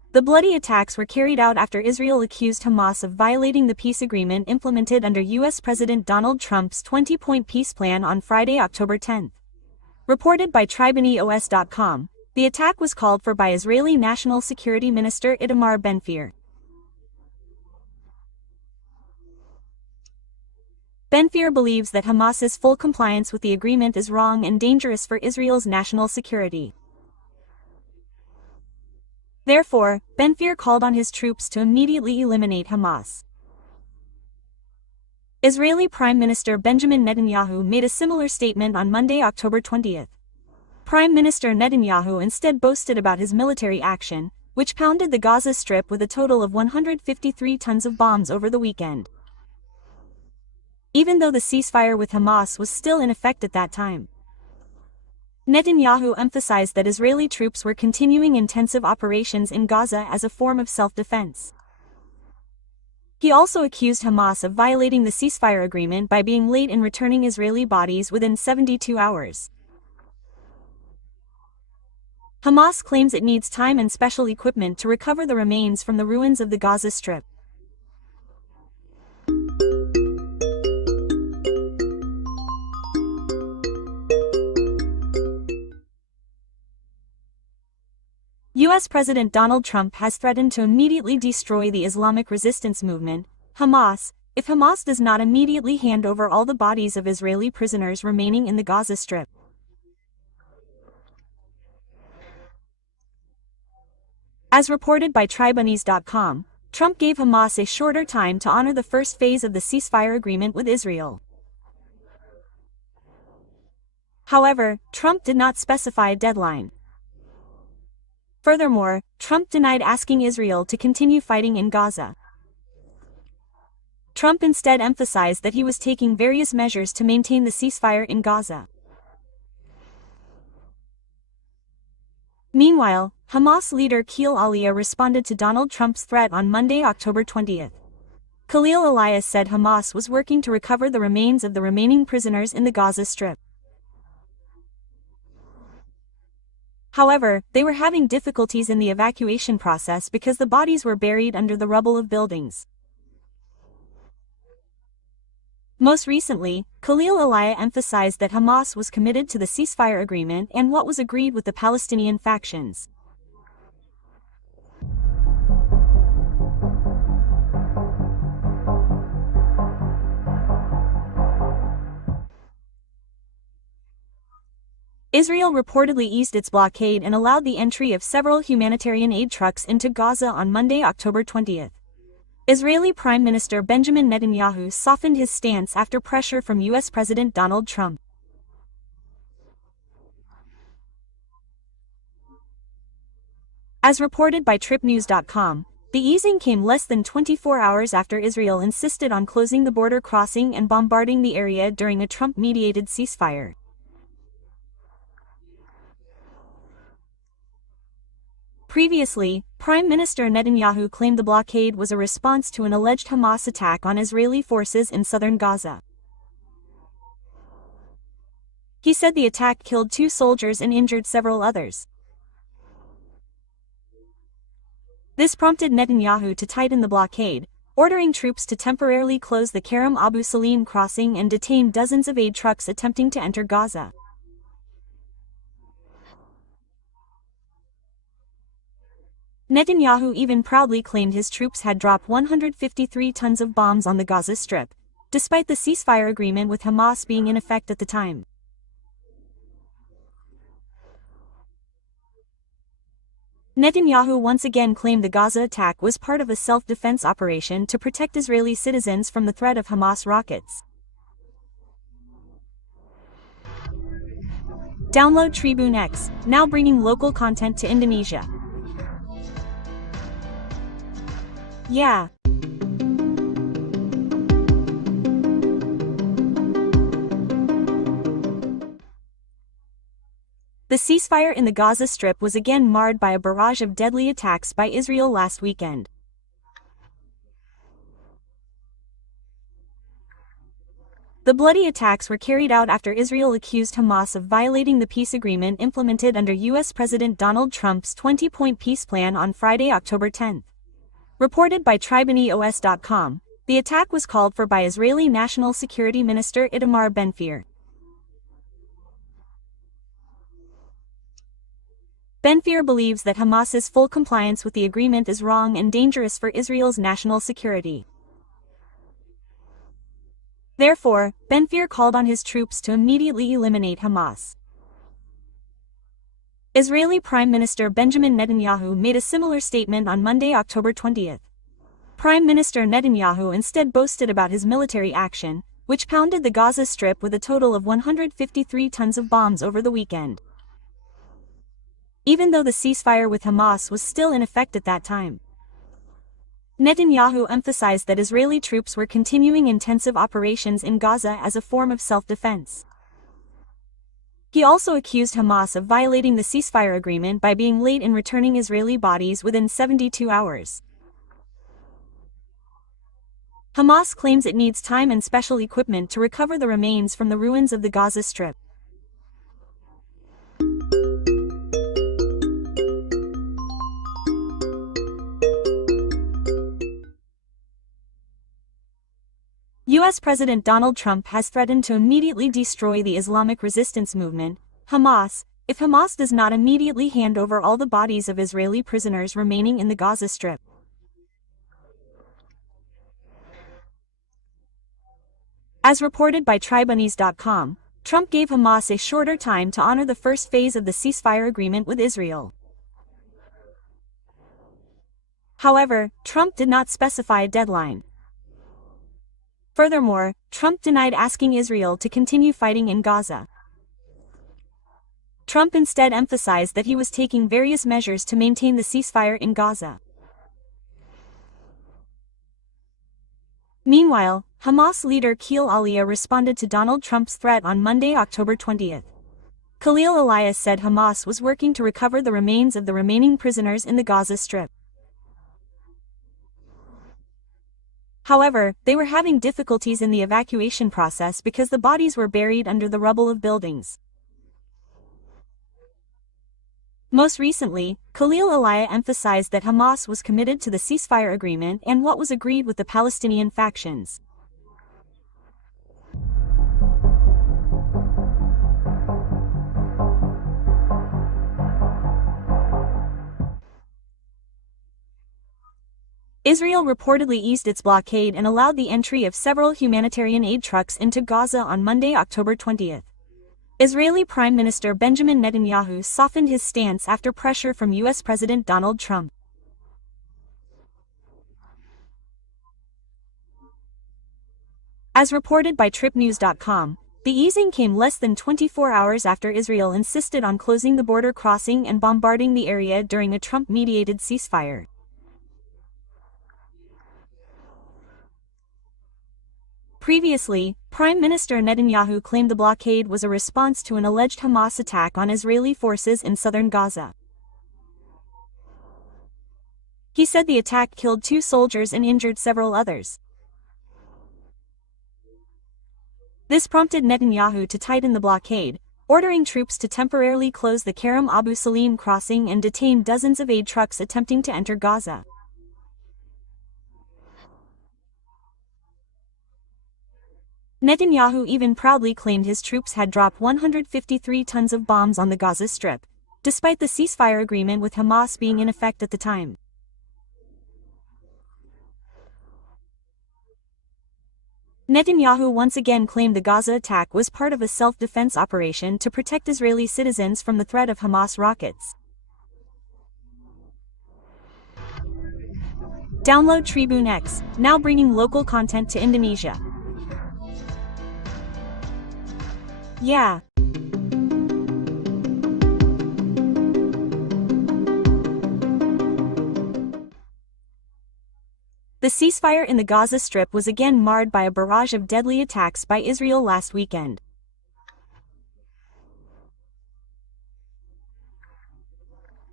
The bloody attacks were carried out after Israel accused Hamas of violating the peace agreement implemented under U.S. President Donald Trump's 20-point peace plan on Friday, October 10. Reported by TribeNews.com, the attack was called for by Israeli National Security Minister Itamar Ben-Gvir. Ben-Gvir believes that Hamas's full compliance with the agreement is wrong and dangerous for Israel's national security. Therefore, Ben-Gvir called on his troops to immediately eliminate Hamas. Israeli Prime Minister Benjamin Netanyahu made a similar statement on Monday, October 20. Prime Minister Netanyahu instead boasted about his military action, which pounded the Gaza Strip with a total of 153 tons of bombs over the weekend. Even though the ceasefire with Hamas was still in effect at that time, Netanyahu emphasized that Israeli troops were continuing intensive operations in Gaza as a form of self-defense. He also accused Hamas of violating the ceasefire agreement by being late in returning Israeli bodies within 72 hours. Hamas claims it needs time and special equipment to recover the remains from the ruins of the Gaza Strip. U.S. President Donald Trump has threatened to immediately destroy the Islamic resistance movement, Hamas, if Hamas does not immediately hand over all the bodies of Israeli prisoners remaining in the Gaza Strip. As reported by TribeNews.com, Trump gave Hamas a shorter time to honor the first phase of the ceasefire agreement with Israel. However, Trump did not specify a deadline. Furthermore, Trump denied asking Israel to continue fighting in Gaza. Trump instead emphasized that he was taking various measures to maintain the ceasefire in Gaza. Meanwhile, Hamas leader Khalil Aliyah responded to Donald Trump's threat on Monday, October 20. Khalil Aliyah said Hamas was working to recover the remains of the remaining prisoners in the Gaza Strip. However, they were having difficulties in the evacuation process because the bodies were buried under the rubble of buildings. Most recently, Khalil Aliyah emphasized that Hamas was committed to the ceasefire agreement and what was agreed with the Palestinian factions. Israel reportedly eased its blockade and allowed the entry of several humanitarian aid trucks into Gaza on Monday, October 20. Israeli Prime Minister Benjamin Netanyahu softened his stance after pressure from U.S. President Donald Trump. As reported by TripNews.com, the easing came less than 24 hours after Israel insisted on closing the border crossing and bombarding the area during a Trump-mediated ceasefire. Previously, Prime Minister Netanyahu claimed the blockade was a response to an alleged Hamas attack on Israeli forces in southern Gaza. He said the attack killed 2 soldiers and injured several others. This prompted Netanyahu to tighten the blockade, ordering troops to temporarily close the Kerem Abu Salim crossing and detain dozens of aid trucks attempting to enter Gaza. Netanyahu even proudly claimed his troops had dropped 153 tons of bombs on the Gaza Strip, despite the ceasefire agreement with Hamas being in effect at the time. Netanyahu once again claimed the Gaza attack was part of a self-defense operation to protect Israeli citizens from the threat of Hamas rockets. Download Tribune X, now bringing local content to Indonesia. Yeah. The ceasefire in the Gaza Strip was again marred by a barrage of deadly attacks by Israel last weekend. The bloody attacks were carried out after Israel accused Hamas of violating the peace agreement implemented under U.S. President Donald Trump's 20-point peace plan on Friday, October 10. Reported by TribeNews.com, the attack was called for by Israeli National Security Minister Itamar Ben-Gvir. Ben-Gvir believes that Hamas's full compliance with the agreement is wrong and dangerous for Israel's national security. Therefore, Ben-Gvir called on his troops to immediately eliminate Hamas. Israeli Prime Minister Benjamin Netanyahu made a similar statement on Monday, October 20. Prime Minister Netanyahu instead boasted about his military action, which pounded the Gaza Strip with a total of 153 tons of bombs over the weekend. Even though the ceasefire with Hamas was still in effect at that time, Netanyahu emphasized that Israeli troops were continuing intensive operations in Gaza as a form of self-defense. He also accused Hamas of violating the ceasefire agreement by being late in returning Israeli bodies within 72 hours. Hamas claims it needs time and special equipment to recover the remains from the ruins of the Gaza Strip. U.S. President Donald Trump has threatened to immediately destroy the Islamic resistance movement, Hamas, if Hamas does not immediately hand over all the bodies of Israeli prisoners remaining in the Gaza Strip. As reported by TribeNews.com, Trump gave Hamas a shorter time to honor the first phase of the ceasefire agreement with Israel. However, Trump did not specify a deadline. Furthermore, Trump denied asking Israel to continue fighting in Gaza. Trump instead emphasized that he was taking various measures to maintain the ceasefire in Gaza. Meanwhile, Hamas leader Khalil Aliyah responded to Donald Trump's threat on Monday, October 20. Khalil Aliyah said Hamas was working to recover the remains of the remaining prisoners in the Gaza Strip. However, they were having difficulties in the evacuation process because the bodies were buried under the rubble of buildings. Most recently, Khalil Aliyah emphasized that Hamas was committed to the ceasefire agreement and what was agreed with the Palestinian factions. Israel reportedly eased its blockade and allowed the entry of several humanitarian aid trucks into Gaza on Monday, October 20. Israeli Prime Minister Benjamin Netanyahu softened his stance after pressure from U.S. President Donald Trump. As reported by TripNews.com, the easing came less than 24 hours after Israel insisted on closing the border crossing and bombarding the area during a Trump-mediated ceasefire. Previously, Prime Minister Netanyahu claimed the blockade was a response to an alleged Hamas attack on Israeli forces in southern Gaza. He said the attack killed 2 soldiers and injured several others. This prompted Netanyahu to tighten the blockade, ordering troops to temporarily close the Kerem Abu Salim crossing and detain dozens of aid trucks attempting to enter Gaza. Netanyahu even proudly claimed his troops had dropped 153 tons of bombs on the Gaza Strip, despite the ceasefire agreement with Hamas being in effect at the time. Netanyahu once again claimed the Gaza attack was part of a self-defense operation to protect Israeli citizens from the threat of Hamas rockets. Download Tribune X, now bringing local content to Indonesia. Yeah. The ceasefire in the Gaza Strip was again marred by a barrage of deadly attacks by Israel last weekend.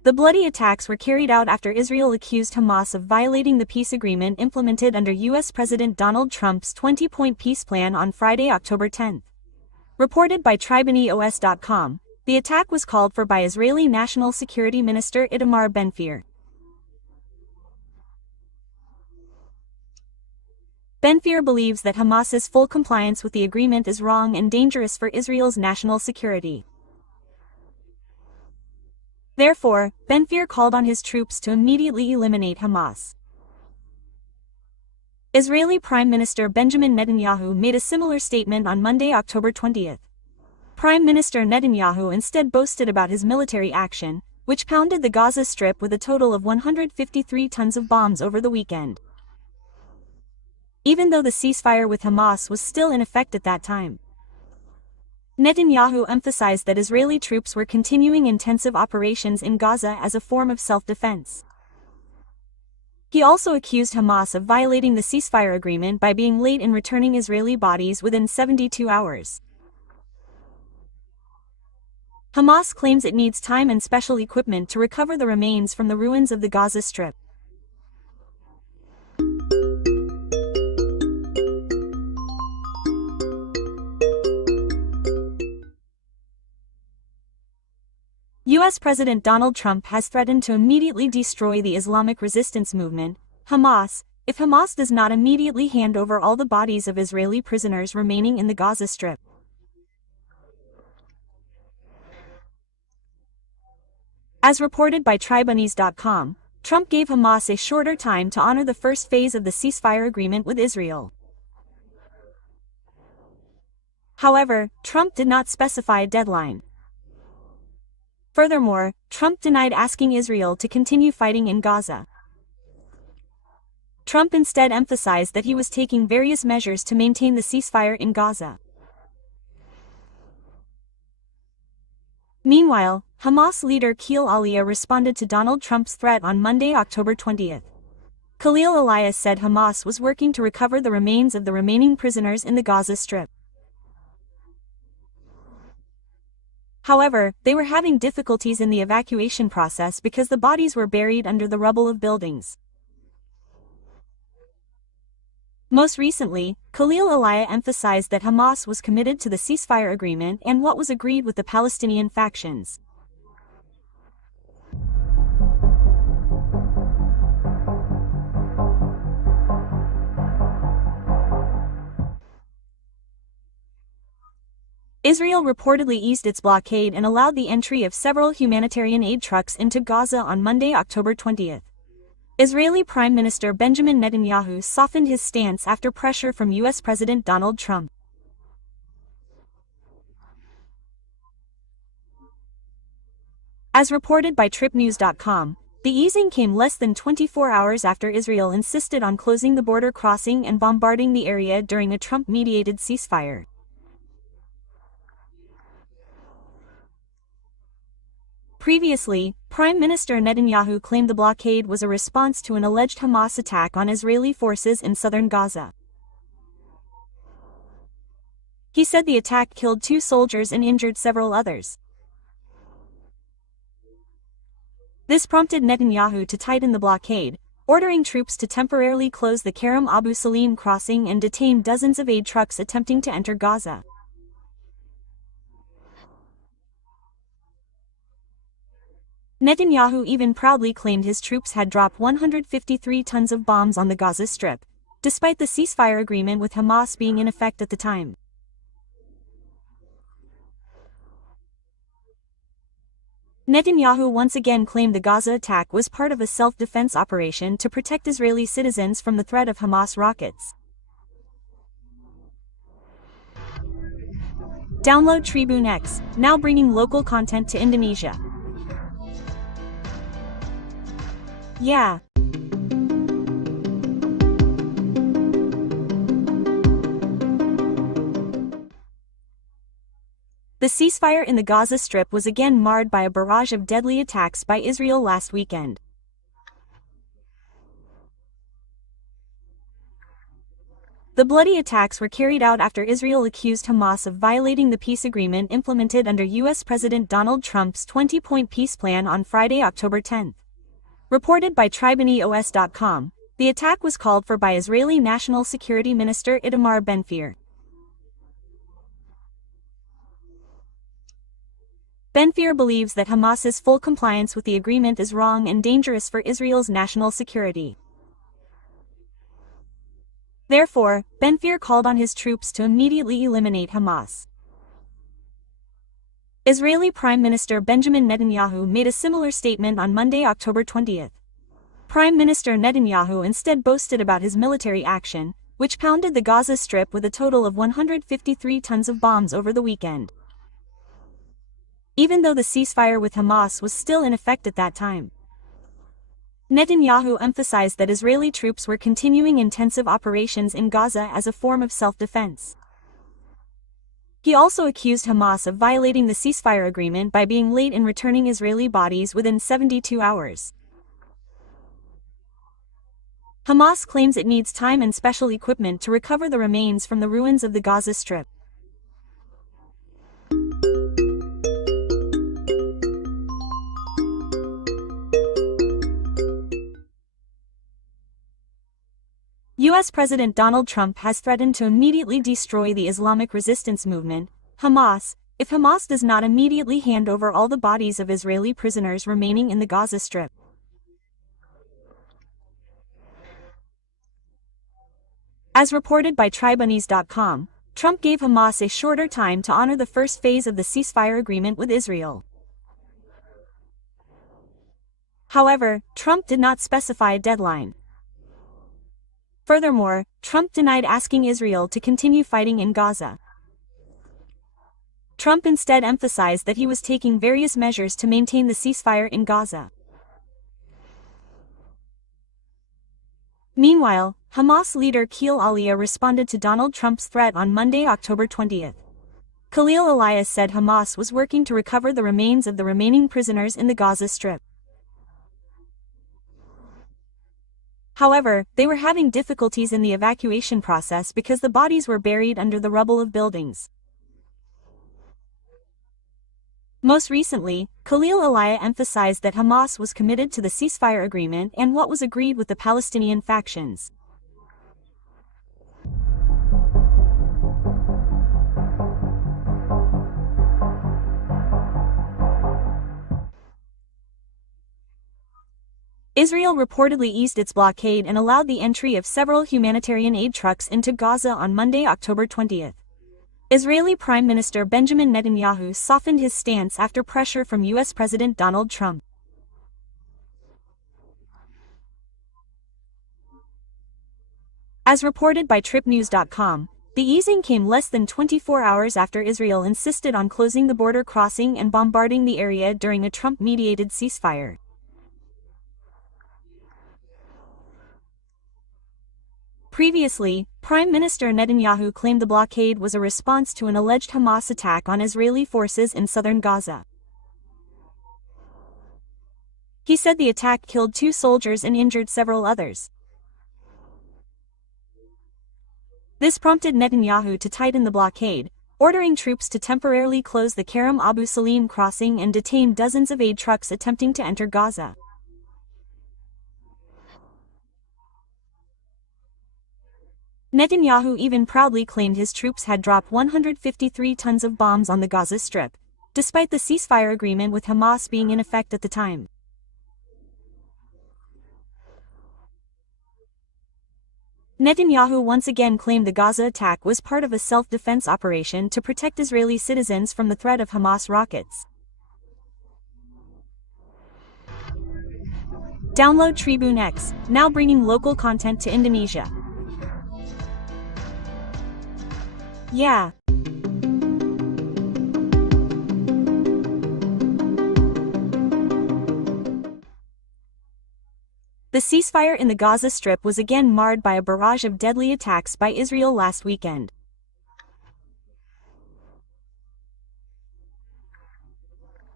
The bloody attacks were carried out after Israel accused Hamas of violating the peace agreement implemented under U.S. President Donald Trump's 20-point peace plan on Friday, October 10. Reported by TribeNews.com, the attack was called for by Israeli National Security Minister Itamar Ben-Gvir. Ben-Gvir believes that Hamas's full compliance with the agreement is wrong and dangerous for Israel's national security. Therefore, Ben-Gvir called on his troops to immediately eliminate Hamas. Israeli Prime Minister Benjamin Netanyahu made a similar statement on Monday, October 20. Prime Minister Netanyahu instead boasted about his military action, which pounded the Gaza Strip with a total of 153 tons of bombs over the weekend. Even though the ceasefire with Hamas was still in effect at that time, Netanyahu emphasized that Israeli troops were continuing intensive operations in Gaza as a form of self-defense. He also accused Hamas of violating the ceasefire agreement by being late in returning Israeli bodies within 72 hours. Hamas claims it needs time and special equipment to recover the remains from the ruins of the Gaza Strip. U.S. President Donald Trump has threatened to immediately destroy the Islamic resistance movement, Hamas, if Hamas does not immediately hand over all the bodies of Israeli prisoners remaining in the Gaza Strip. As reported by TribeNews.com, Trump gave Hamas a shorter time to honor the first phase of the ceasefire agreement with Israel. However, Trump did not specify a deadline. Furthermore, Trump denied asking Israel to continue fighting in Gaza. Trump instead emphasized that he was taking various measures to maintain the ceasefire in Gaza. Meanwhile, Hamas leader Khalil Aliyah responded to Donald Trump's threat on Monday, October 20. Khalil Aliyah said Hamas was working to recover the remains of the remaining prisoners in the Gaza Strip. However, they were having difficulties in the evacuation process because the bodies were buried under the rubble of buildings. Most recently, Khalil Aliyah emphasized that Hamas was committed to the ceasefire agreement and what was agreed with the Palestinian factions. Israel reportedly eased its blockade and allowed the entry of several humanitarian aid trucks into Gaza on Monday, October 20. Israeli Prime Minister Benjamin Netanyahu softened his stance after pressure from U.S. President Donald Trump. As reported by TripNews.com, the easing came less than 24 hours after Israel insisted on closing the border crossing and bombarding the area during a Trump-mediated ceasefire. Previously, Prime Minister Netanyahu claimed the blockade was a response to an alleged Hamas attack on Israeli forces in southern Gaza. He said the attack killed 2 soldiers and injured several others. This prompted Netanyahu to tighten the blockade, ordering troops to temporarily close the Kerem Abu Salim crossing and detain dozens of aid trucks attempting to enter Gaza. Netanyahu even proudly claimed his troops had dropped 153 tons of bombs on the Gaza Strip, despite the ceasefire agreement with Hamas being in effect at the time. Netanyahu once again claimed the Gaza attack was part of a self-defense operation to protect Israeli citizens from the threat of Hamas rockets. Download Tribune X, now bringing local content to Indonesia. Yeah. The ceasefire in the Gaza Strip was again marred by a barrage of deadly attacks by Israel last weekend. The bloody attacks were carried out after Israel accused Hamas of violating the peace agreement implemented under U.S. President Donald Trump's 20-point peace plan on Friday, October 10. Reported by TribeNews.com, the attack was called for by Israeli National Security Minister Itamar Ben-Gvir. Ben-Gvir believes that Hamas's full compliance with the agreement is wrong and dangerous for Israel's national security. Therefore, Ben-Gvir called on his troops to immediately eliminate Hamas. Israeli Prime Minister Benjamin Netanyahu made a similar statement on Monday, October 20. Prime Minister Netanyahu instead boasted about his military action, which pounded the Gaza Strip with a total of 153 tons of bombs over the weekend. Even though the ceasefire with Hamas was still in effect at that time, Netanyahu emphasized that Israeli troops were continuing intensive operations in Gaza as a form of self-defense. He also accused Hamas of violating the ceasefire agreement by being late in returning Israeli bodies within 72 hours. Hamas claims it needs time and special equipment to recover the remains from the ruins of the Gaza Strip. U.S. President Donald Trump has threatened to immediately destroy the Islamic resistance movement, Hamas, if Hamas does not immediately hand over all the bodies of Israeli prisoners remaining in the Gaza Strip. As reported by TribeNews.com, Trump gave Hamas a shorter time to honor the first phase of the ceasefire agreement with Israel. However, Trump did not specify a deadline. Furthermore, Trump denied asking Israel to continue fighting in Gaza. Trump instead emphasized that he was taking various measures to maintain the ceasefire in Gaza. Meanwhile, Hamas leader Khalil Aliyah responded to Donald Trump's threat on Monday, October 20. Khalil Aliyah said Hamas was working to recover the remains of the remaining prisoners in the Gaza Strip. However, they were having difficulties in the evacuation process because the bodies were buried under the rubble of buildings. Most recently, Khalil Aliyah emphasized that Hamas was committed to the ceasefire agreement and what was agreed with the Palestinian factions. Israel reportedly eased its blockade and allowed the entry of several humanitarian aid trucks into Gaza on Monday, October 20. Israeli Prime Minister Benjamin Netanyahu softened his stance after pressure from U.S. President Donald Trump. As reported by TripNews.com, the easing came less than 24 hours after Israel insisted on closing the border crossing and bombarding the area during a Trump-mediated ceasefire. Previously, Prime Minister Netanyahu claimed the blockade was a response to an alleged Hamas attack on Israeli forces in southern Gaza. He said the attack killed 2 soldiers and injured several others. This prompted Netanyahu to tighten the blockade, ordering troops to temporarily close the Kerem Abu Salim crossing and detain dozens of aid trucks attempting to enter Gaza. Netanyahu even proudly claimed his troops had dropped 153 tons of bombs on the Gaza Strip, despite the ceasefire agreement with Hamas being in effect at the time. Netanyahu once again claimed the Gaza attack was part of a self-defense operation to protect Israeli citizens from the threat of Hamas rockets. Download Tribune X, now bringing local content to Indonesia. Yeah. The ceasefire in the Gaza Strip was again marred by a barrage of deadly attacks by Israel last weekend.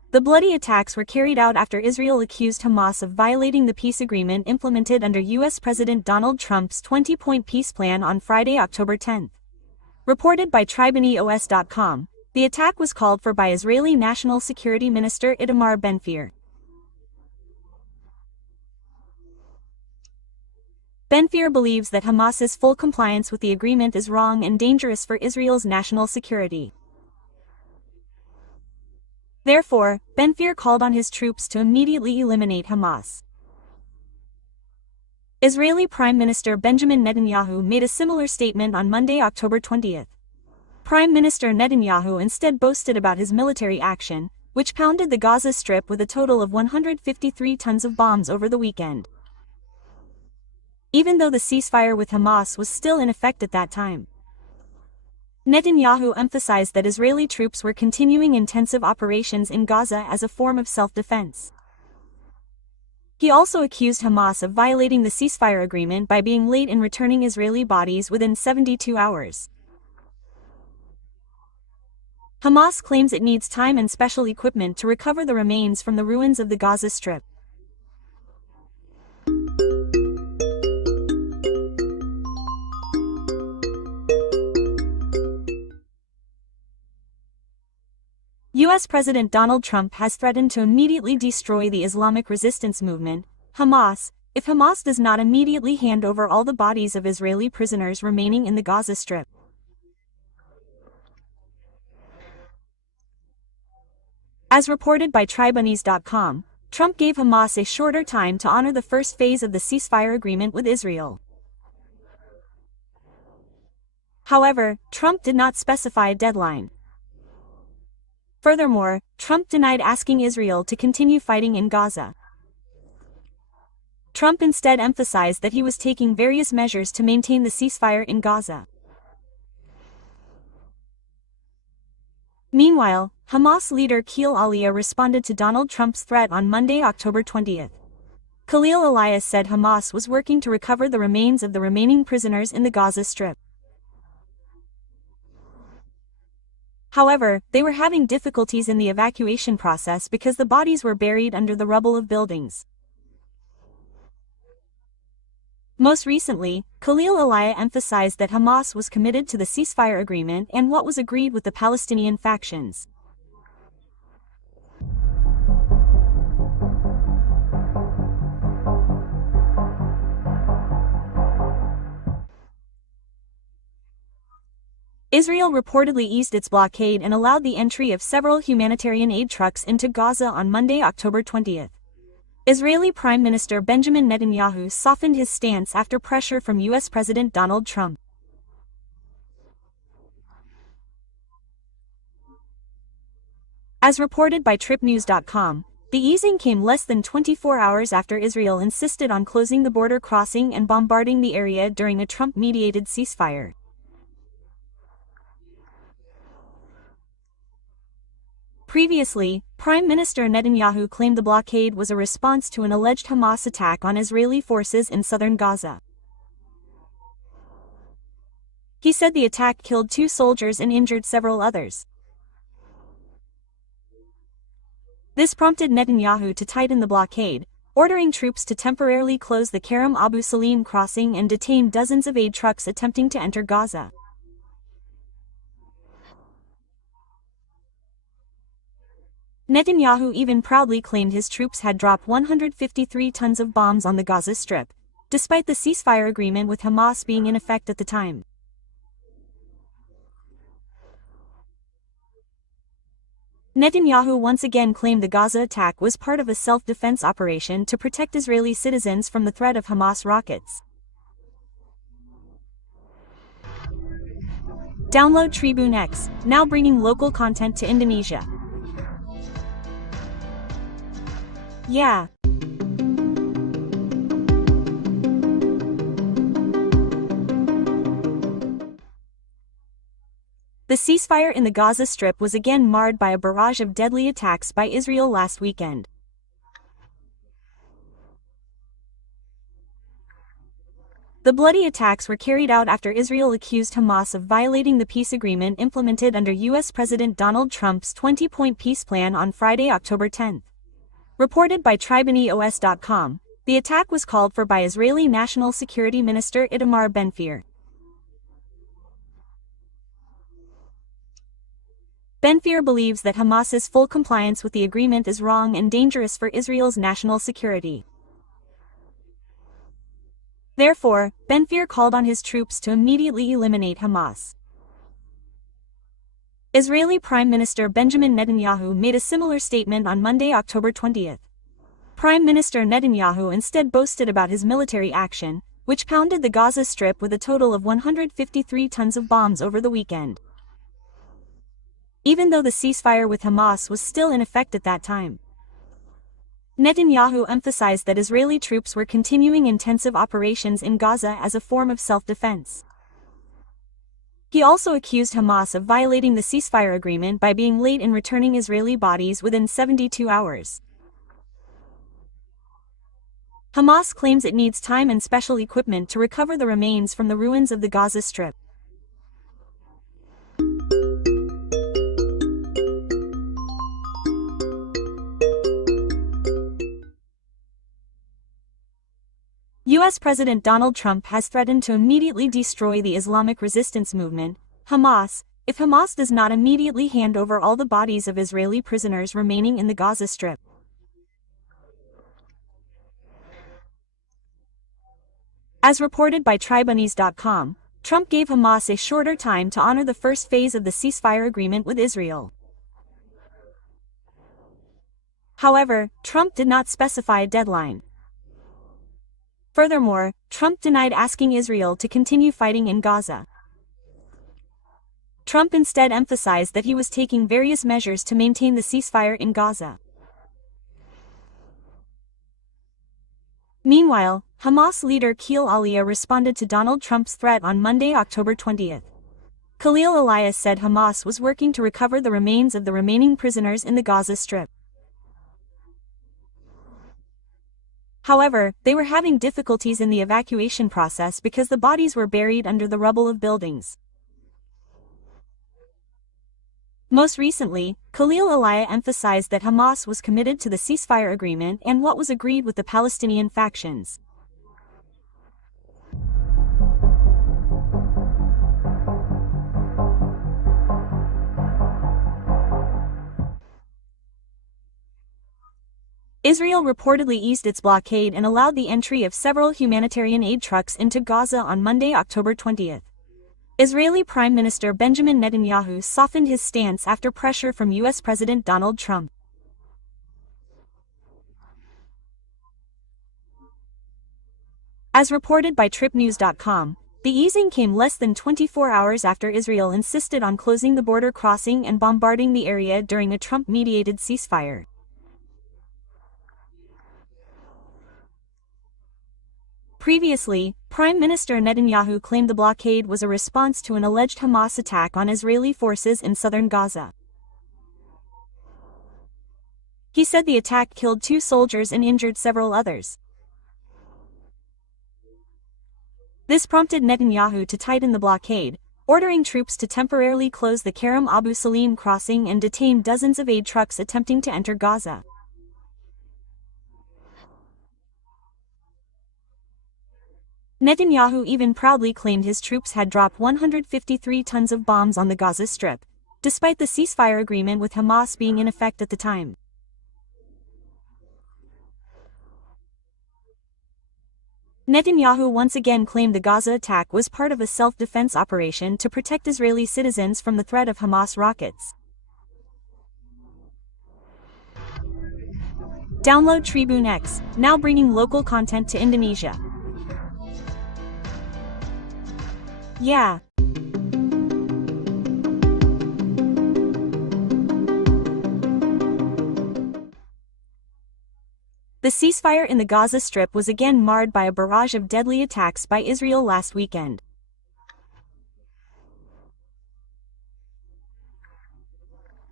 The bloody attacks were carried out after Israel accused Hamas of violating the peace agreement implemented under U.S. President Donald Trump's 20-point peace plan on Friday, October 10. Reported by TribeNews.com, the attack was called for by Israeli National Security Minister Itamar Ben-Gvir. Ben-Gvir believes that Hamas's full compliance with the agreement is wrong and dangerous for Israel's national security. Therefore, Ben-Gvir called on his troops to immediately eliminate Hamas. Israeli Prime Minister Benjamin Netanyahu made a similar statement on Monday, October 20. Prime Minister Netanyahu instead boasted about his military action, which pounded the Gaza Strip with a total of 153 tons of bombs over the weekend. Even though the ceasefire with Hamas was still in effect at that time, Netanyahu emphasized that Israeli troops were continuing intensive operations in Gaza as a form of self-defense. He also accused Hamas of violating the ceasefire agreement by being late in returning Israeli bodies within 72 hours. Hamas claims it needs time and special equipment to recover the remains from the ruins of the Gaza Strip. U.S. President Donald Trump has threatened to immediately destroy the Islamic resistance movement, Hamas, if Hamas does not immediately hand over all the bodies of Israeli prisoners remaining in the Gaza Strip. As reported by TribeNews.com, Trump gave Hamas a shorter time to honor the first phase of the ceasefire agreement with Israel. However, Trump did not specify a deadline. Furthermore, Trump denied asking Israel to continue fighting in Gaza. Trump instead emphasized that he was taking various measures to maintain the ceasefire in Gaza. Meanwhile, Hamas leader Khalil Aliyah responded to Donald Trump's threat on Monday, October 20. Khalil Aliyah said Hamas was working to recover the remains of the remaining prisoners in the Gaza Strip. However, they were having difficulties in the evacuation process because the bodies were buried under the rubble of buildings. Most recently, Khalil Aliyah emphasized that Hamas was committed to the ceasefire agreement and what was agreed with the Palestinian factions. Israel reportedly eased its blockade and allowed the entry of several humanitarian aid trucks into Gaza on Monday, October 20. Israeli Prime Minister Benjamin Netanyahu softened his stance after pressure from U.S. President Donald Trump. As reported by TripNews.com, the easing came less than 24 hours after Israel insisted on closing the border crossing and bombarding the area during a Trump-mediated ceasefire. Previously, Prime Minister Netanyahu claimed the blockade was a response to an alleged Hamas attack on Israeli forces in southern Gaza. He said the attack killed 2 soldiers and injured several others. This prompted Netanyahu to tighten the blockade, ordering troops to temporarily close the Kerem Abu Salim crossing and detain dozens of aid trucks attempting to enter Gaza. Netanyahu even proudly claimed his troops had dropped 153 tons of bombs on the Gaza Strip, despite the ceasefire agreement with Hamas being in effect at the time. Netanyahu once again claimed the Gaza attack was part of a self-defense operation to protect Israeli citizens from the threat of Hamas rockets. Download Tribune X, now bringing local content to Indonesia. Yeah. The ceasefire in the Gaza Strip was again marred by a barrage of deadly attacks by Israel last weekend. The bloody attacks were carried out after Israel accused Hamas of violating the peace agreement implemented under U.S. President Donald Trump's 20-point peace plan on Friday, October 10. Reported by TribeNews.com, the attack was called for by Israeli National Security Minister Itamar Ben-Gvir. Ben-Gvir believes that Hamas's full compliance with the agreement is wrong and dangerous for Israel's national security. Therefore, Ben-Gvir called on his troops to immediately eliminate Hamas. Israeli Prime Minister Benjamin Netanyahu made a similar statement on Monday, October 20. Prime Minister Netanyahu instead boasted about his military action, which pounded the Gaza Strip with a total of 153 tons of bombs over the weekend. Even though the ceasefire with Hamas was still in effect at that time, Netanyahu emphasized that Israeli troops were continuing intensive operations in Gaza as a form of self-defense. He also accused Hamas of violating the ceasefire agreement by being late in returning Israeli bodies within 72 hours. Hamas claims it needs time and special equipment to recover the remains from the ruins of the Gaza Strip. U.S. President Donald Trump has threatened to immediately destroy the Islamic resistance movement, Hamas, if Hamas does not immediately hand over all the bodies of Israeli prisoners remaining in the Gaza Strip. As reported by TribeNews.com, Trump gave Hamas a shorter time to honor the first phase of the ceasefire agreement with Israel. However, Trump did not specify a deadline. Furthermore, Trump denied asking Israel to continue fighting in Gaza. Trump instead emphasized that he was taking various measures to maintain the ceasefire in Gaza. Meanwhile, Hamas leader Khalil Aliyah responded to Donald Trump's threat on Monday, October 20. Khalil Aliyah said Hamas was working to recover the remains of the remaining prisoners in the Gaza Strip. However, they were having difficulties in the evacuation process because the bodies were buried under the rubble of buildings. Most recently, Khalil Aliyah emphasized that Hamas was committed to the ceasefire agreement and what was agreed with the Palestinian factions. Israel reportedly eased its blockade and allowed the entry of several humanitarian aid trucks into Gaza on Monday, October 20. Israeli Prime Minister Benjamin Netanyahu softened his stance after pressure from U.S. President Donald Trump. As reported by TripNews.com, the easing came less than 24 hours after Israel insisted on closing the border crossing and bombarding the area during a Trump-mediated ceasefire. Previously, Prime Minister Netanyahu claimed the blockade was a response to an alleged Hamas attack on Israeli forces in southern Gaza. He said the attack killed 2 soldiers and injured several others. This prompted Netanyahu to tighten the blockade, ordering troops to temporarily close the Kerem Abu Salim crossing and detain dozens of aid trucks attempting to enter Gaza. Netanyahu even proudly claimed his troops had dropped 153 tons of bombs on the Gaza Strip, despite the ceasefire agreement with Hamas being in effect at the time. Netanyahu once again claimed the Gaza attack was part of a self-defense operation to protect Israeli citizens from the threat of Hamas rockets. Download Tribune X, now bringing local content to Indonesia. Yeah. The ceasefire in the Gaza Strip was again marred by a barrage of deadly attacks by Israel last weekend.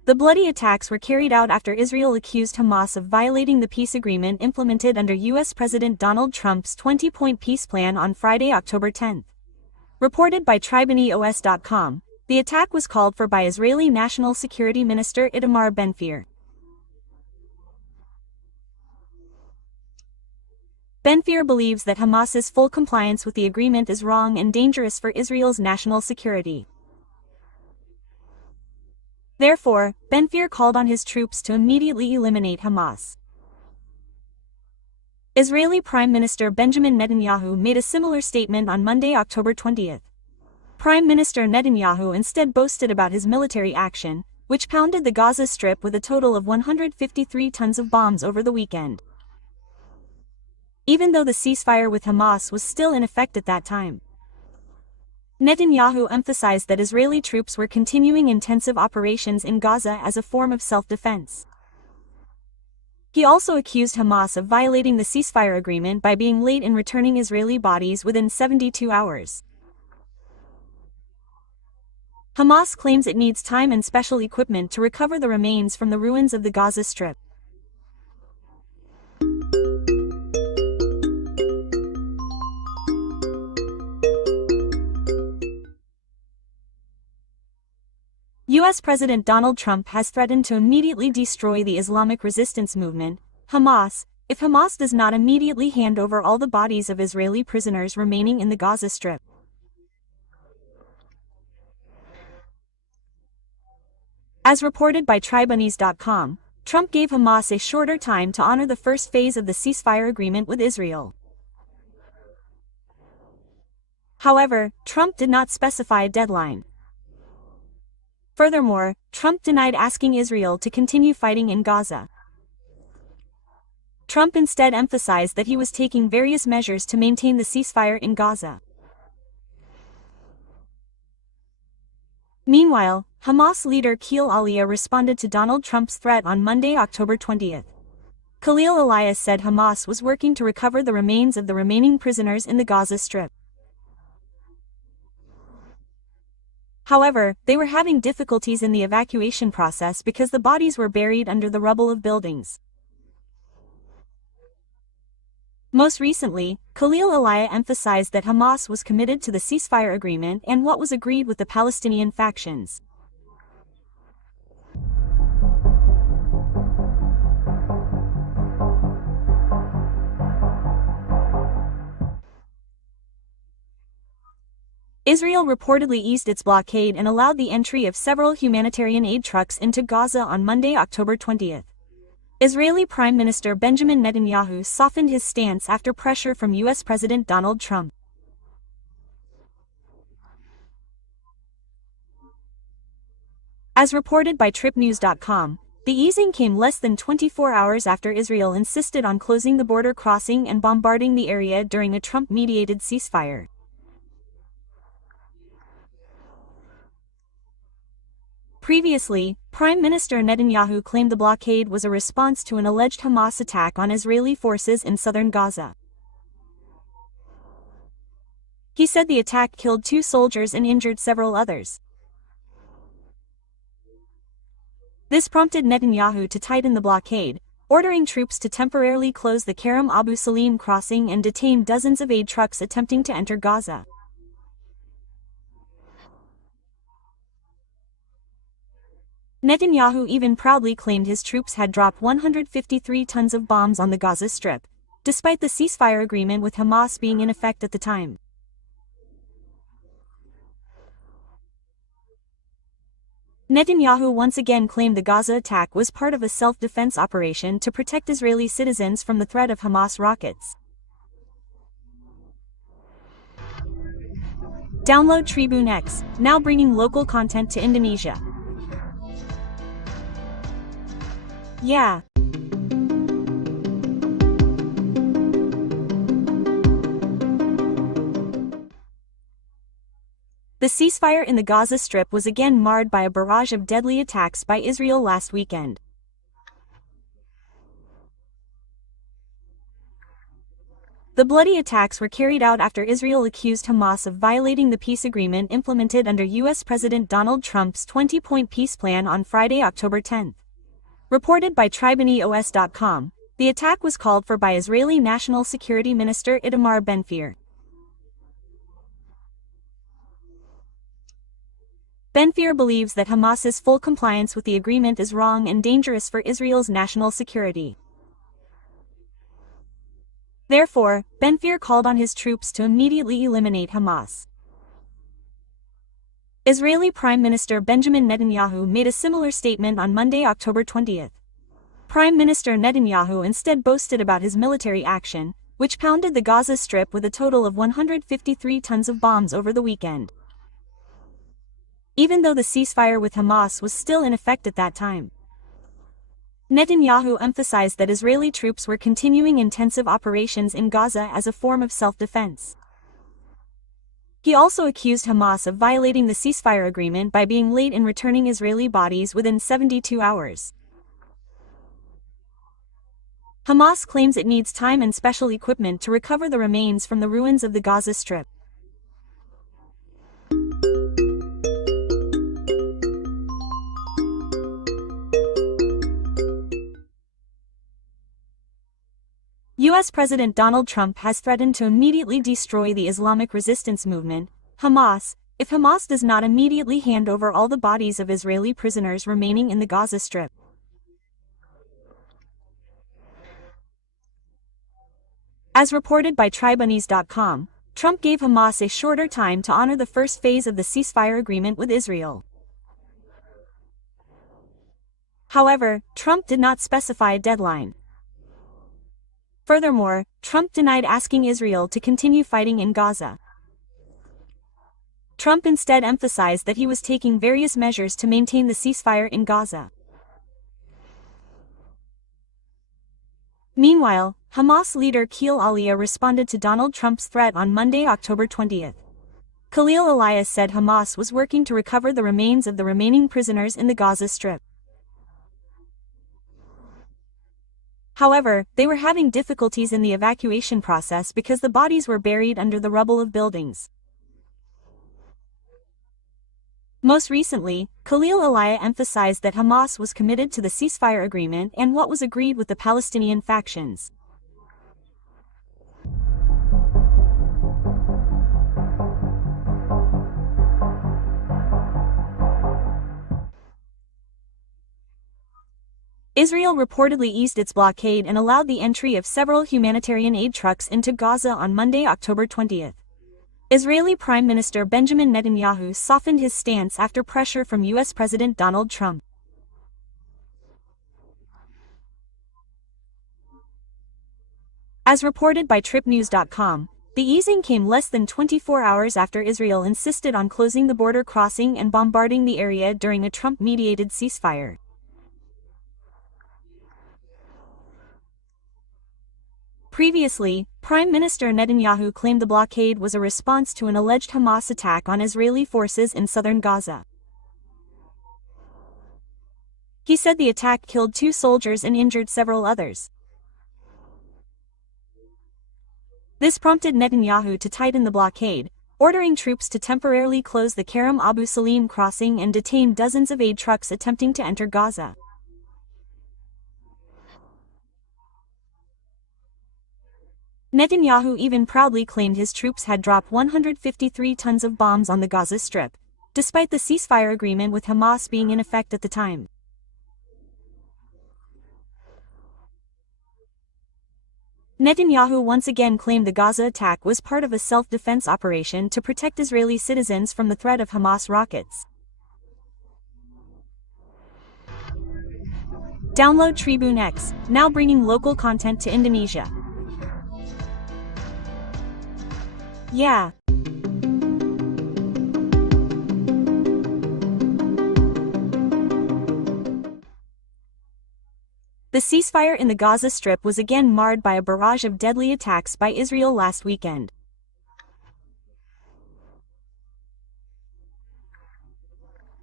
The bloody attacks were carried out after Israel accused Hamas of violating the peace agreement implemented under U.S. President Donald Trump's 20-point peace plan on Friday, October 10. Reported by TribeNews.com, the attack was called for by Israeli National Security Minister Itamar Ben-Gvir. Ben-Gvir believes that Hamas's full compliance with the agreement is wrong and dangerous for Israel's national security. Therefore, Ben-Gvir called on his troops to immediately eliminate Hamas. Israeli Prime Minister Benjamin Netanyahu made a similar statement on Monday, October 20. Prime Minister Netanyahu instead boasted about his military action, which pounded the Gaza Strip with a total of 153 tons of bombs over the weekend. Even though the ceasefire with Hamas was still in effect at that time, Netanyahu emphasized that Israeli troops were continuing intensive operations in Gaza as a form of self-defense. He also accused Hamas of violating the ceasefire agreement by being late in returning Israeli bodies within 72 hours. Hamas claims it needs time and special equipment to recover the remains from the ruins of the Gaza Strip. U.S. President Donald Trump has threatened to immediately destroy the Islamic resistance movement, Hamas, if Hamas does not immediately hand over all the bodies of Israeli prisoners remaining in the Gaza Strip. As reported by TribeNews.com, Trump gave Hamas a shorter time to honor the first phase of the ceasefire agreement with Israel. However, Trump did not specify a deadline. Furthermore, Trump denied asking Israel to continue fighting in Gaza. Trump instead emphasized that he was taking various measures to maintain the ceasefire in Gaza. Meanwhile, Hamas leader Khalil Aliyah responded to Donald Trump's threat on Monday, October 20. Khalil Aliyah said Hamas was working to recover the remains of the remaining prisoners in the Gaza Strip. However, they were having difficulties in the evacuation process because the bodies were buried under the rubble of buildings. Most recently, Khalil Aliyah emphasized that Hamas was committed to the ceasefire agreement and what was agreed with the Palestinian factions. Israel reportedly eased its blockade and allowed the entry of several humanitarian aid trucks into Gaza on Monday, October 20. Israeli Prime Minister Benjamin Netanyahu softened his stance after pressure from U.S. President Donald Trump. As reported by TripNews.com, the easing came less than 24 hours after Israel insisted on closing the border crossing and bombarding the area during a Trump-mediated ceasefire. Previously, Prime Minister Netanyahu claimed the blockade was a response to an alleged Hamas attack on Israeli forces in southern Gaza. He said the attack killed 2 soldiers and injured several others. This prompted Netanyahu to tighten the blockade, ordering troops to temporarily close the Kerem Abu Salim crossing and detain dozens of aid trucks attempting to enter Gaza. Netanyahu even proudly claimed his troops had dropped 153 tons of bombs on the Gaza Strip, despite the ceasefire agreement with Hamas being in effect at the time. Netanyahu once again claimed the Gaza attack was part of a self-defense operation to protect Israeli citizens from the threat of Hamas rockets. Download Tribune X, now bringing local content to Indonesia. Yeah. The ceasefire in the Gaza Strip was again marred by a barrage of deadly attacks by Israel last weekend. The bloody attacks were carried out after Israel accused Hamas of violating the peace agreement implemented under U.S. President Donald Trump's 20-point peace plan on Friday, October 10. Reported by TribeNews.com, the attack was called for by Israeli National Security Minister Itamar Ben-Gvir. Ben-Gvir believes that Hamas's full compliance with the agreement is wrong and dangerous for Israel's national security. Therefore, Ben-Gvir called on his troops to immediately eliminate Hamas. Israeli Prime Minister Benjamin Netanyahu made a similar statement on Monday, October 20. Prime Minister Netanyahu instead boasted about his military action, which pounded the Gaza Strip with a total of 153 tons of bombs over the weekend. Even though the ceasefire with Hamas was still in effect at that time, Netanyahu emphasized that Israeli troops were continuing intensive operations in Gaza as a form of self-defense. He also accused Hamas of violating the ceasefire agreement by being late in returning Israeli bodies within 72 hours. Hamas claims it needs time and special equipment to recover the remains from the ruins of the Gaza Strip. U.S. President Donald Trump has threatened to immediately destroy the Islamic resistance movement, Hamas, if Hamas does not immediately hand over all the bodies of Israeli prisoners remaining in the Gaza Strip. As reported by TribeNews.com, Trump gave Hamas a shorter time to honor the first phase of the ceasefire agreement with Israel. However, Trump did not specify a deadline. Furthermore, Trump denied asking Israel to continue fighting in Gaza. Trump instead emphasized that he was taking various measures to maintain the ceasefire in Gaza. Meanwhile, Hamas leader Khalil Aliyah responded to Donald Trump's threat on Monday, October 20. Khalil Aliyah said Hamas was working to recover the remains of the remaining prisoners in the Gaza Strip. However, they were having difficulties in the evacuation process because the bodies were buried under the rubble of buildings. Most recently, Khalil Aliyah emphasized that Hamas was committed to the ceasefire agreement and what was agreed with the Palestinian factions. Israel reportedly eased its blockade and allowed the entry of several humanitarian aid trucks into Gaza on Monday, October 20. Israeli Prime Minister Benjamin Netanyahu softened his stance after pressure from U.S. President Donald Trump. As reported by TripNews.com, the easing came less than 24 hours after Israel insisted on closing the border crossing and bombarding the area during a Trump-mediated ceasefire. Previously, Prime Minister Netanyahu claimed the blockade was a response to an alleged Hamas attack on Israeli forces in southern Gaza. He said the attack killed 2 soldiers and injured several others. This prompted Netanyahu to tighten the blockade, ordering troops to temporarily close the Kerem Abu Salim crossing and detain dozens of aid trucks attempting to enter Gaza. Netanyahu even proudly claimed his troops had dropped 153 tons of bombs on the Gaza Strip, despite the ceasefire agreement with Hamas being in effect at the time. Netanyahu once again claimed the Gaza attack was part of a self-defense operation to protect Israeli citizens from the threat of Hamas rockets. Download Tribune X, now bringing local content to Indonesia. Yeah. The ceasefire in the Gaza Strip was again marred by a barrage of deadly attacks by Israel last weekend.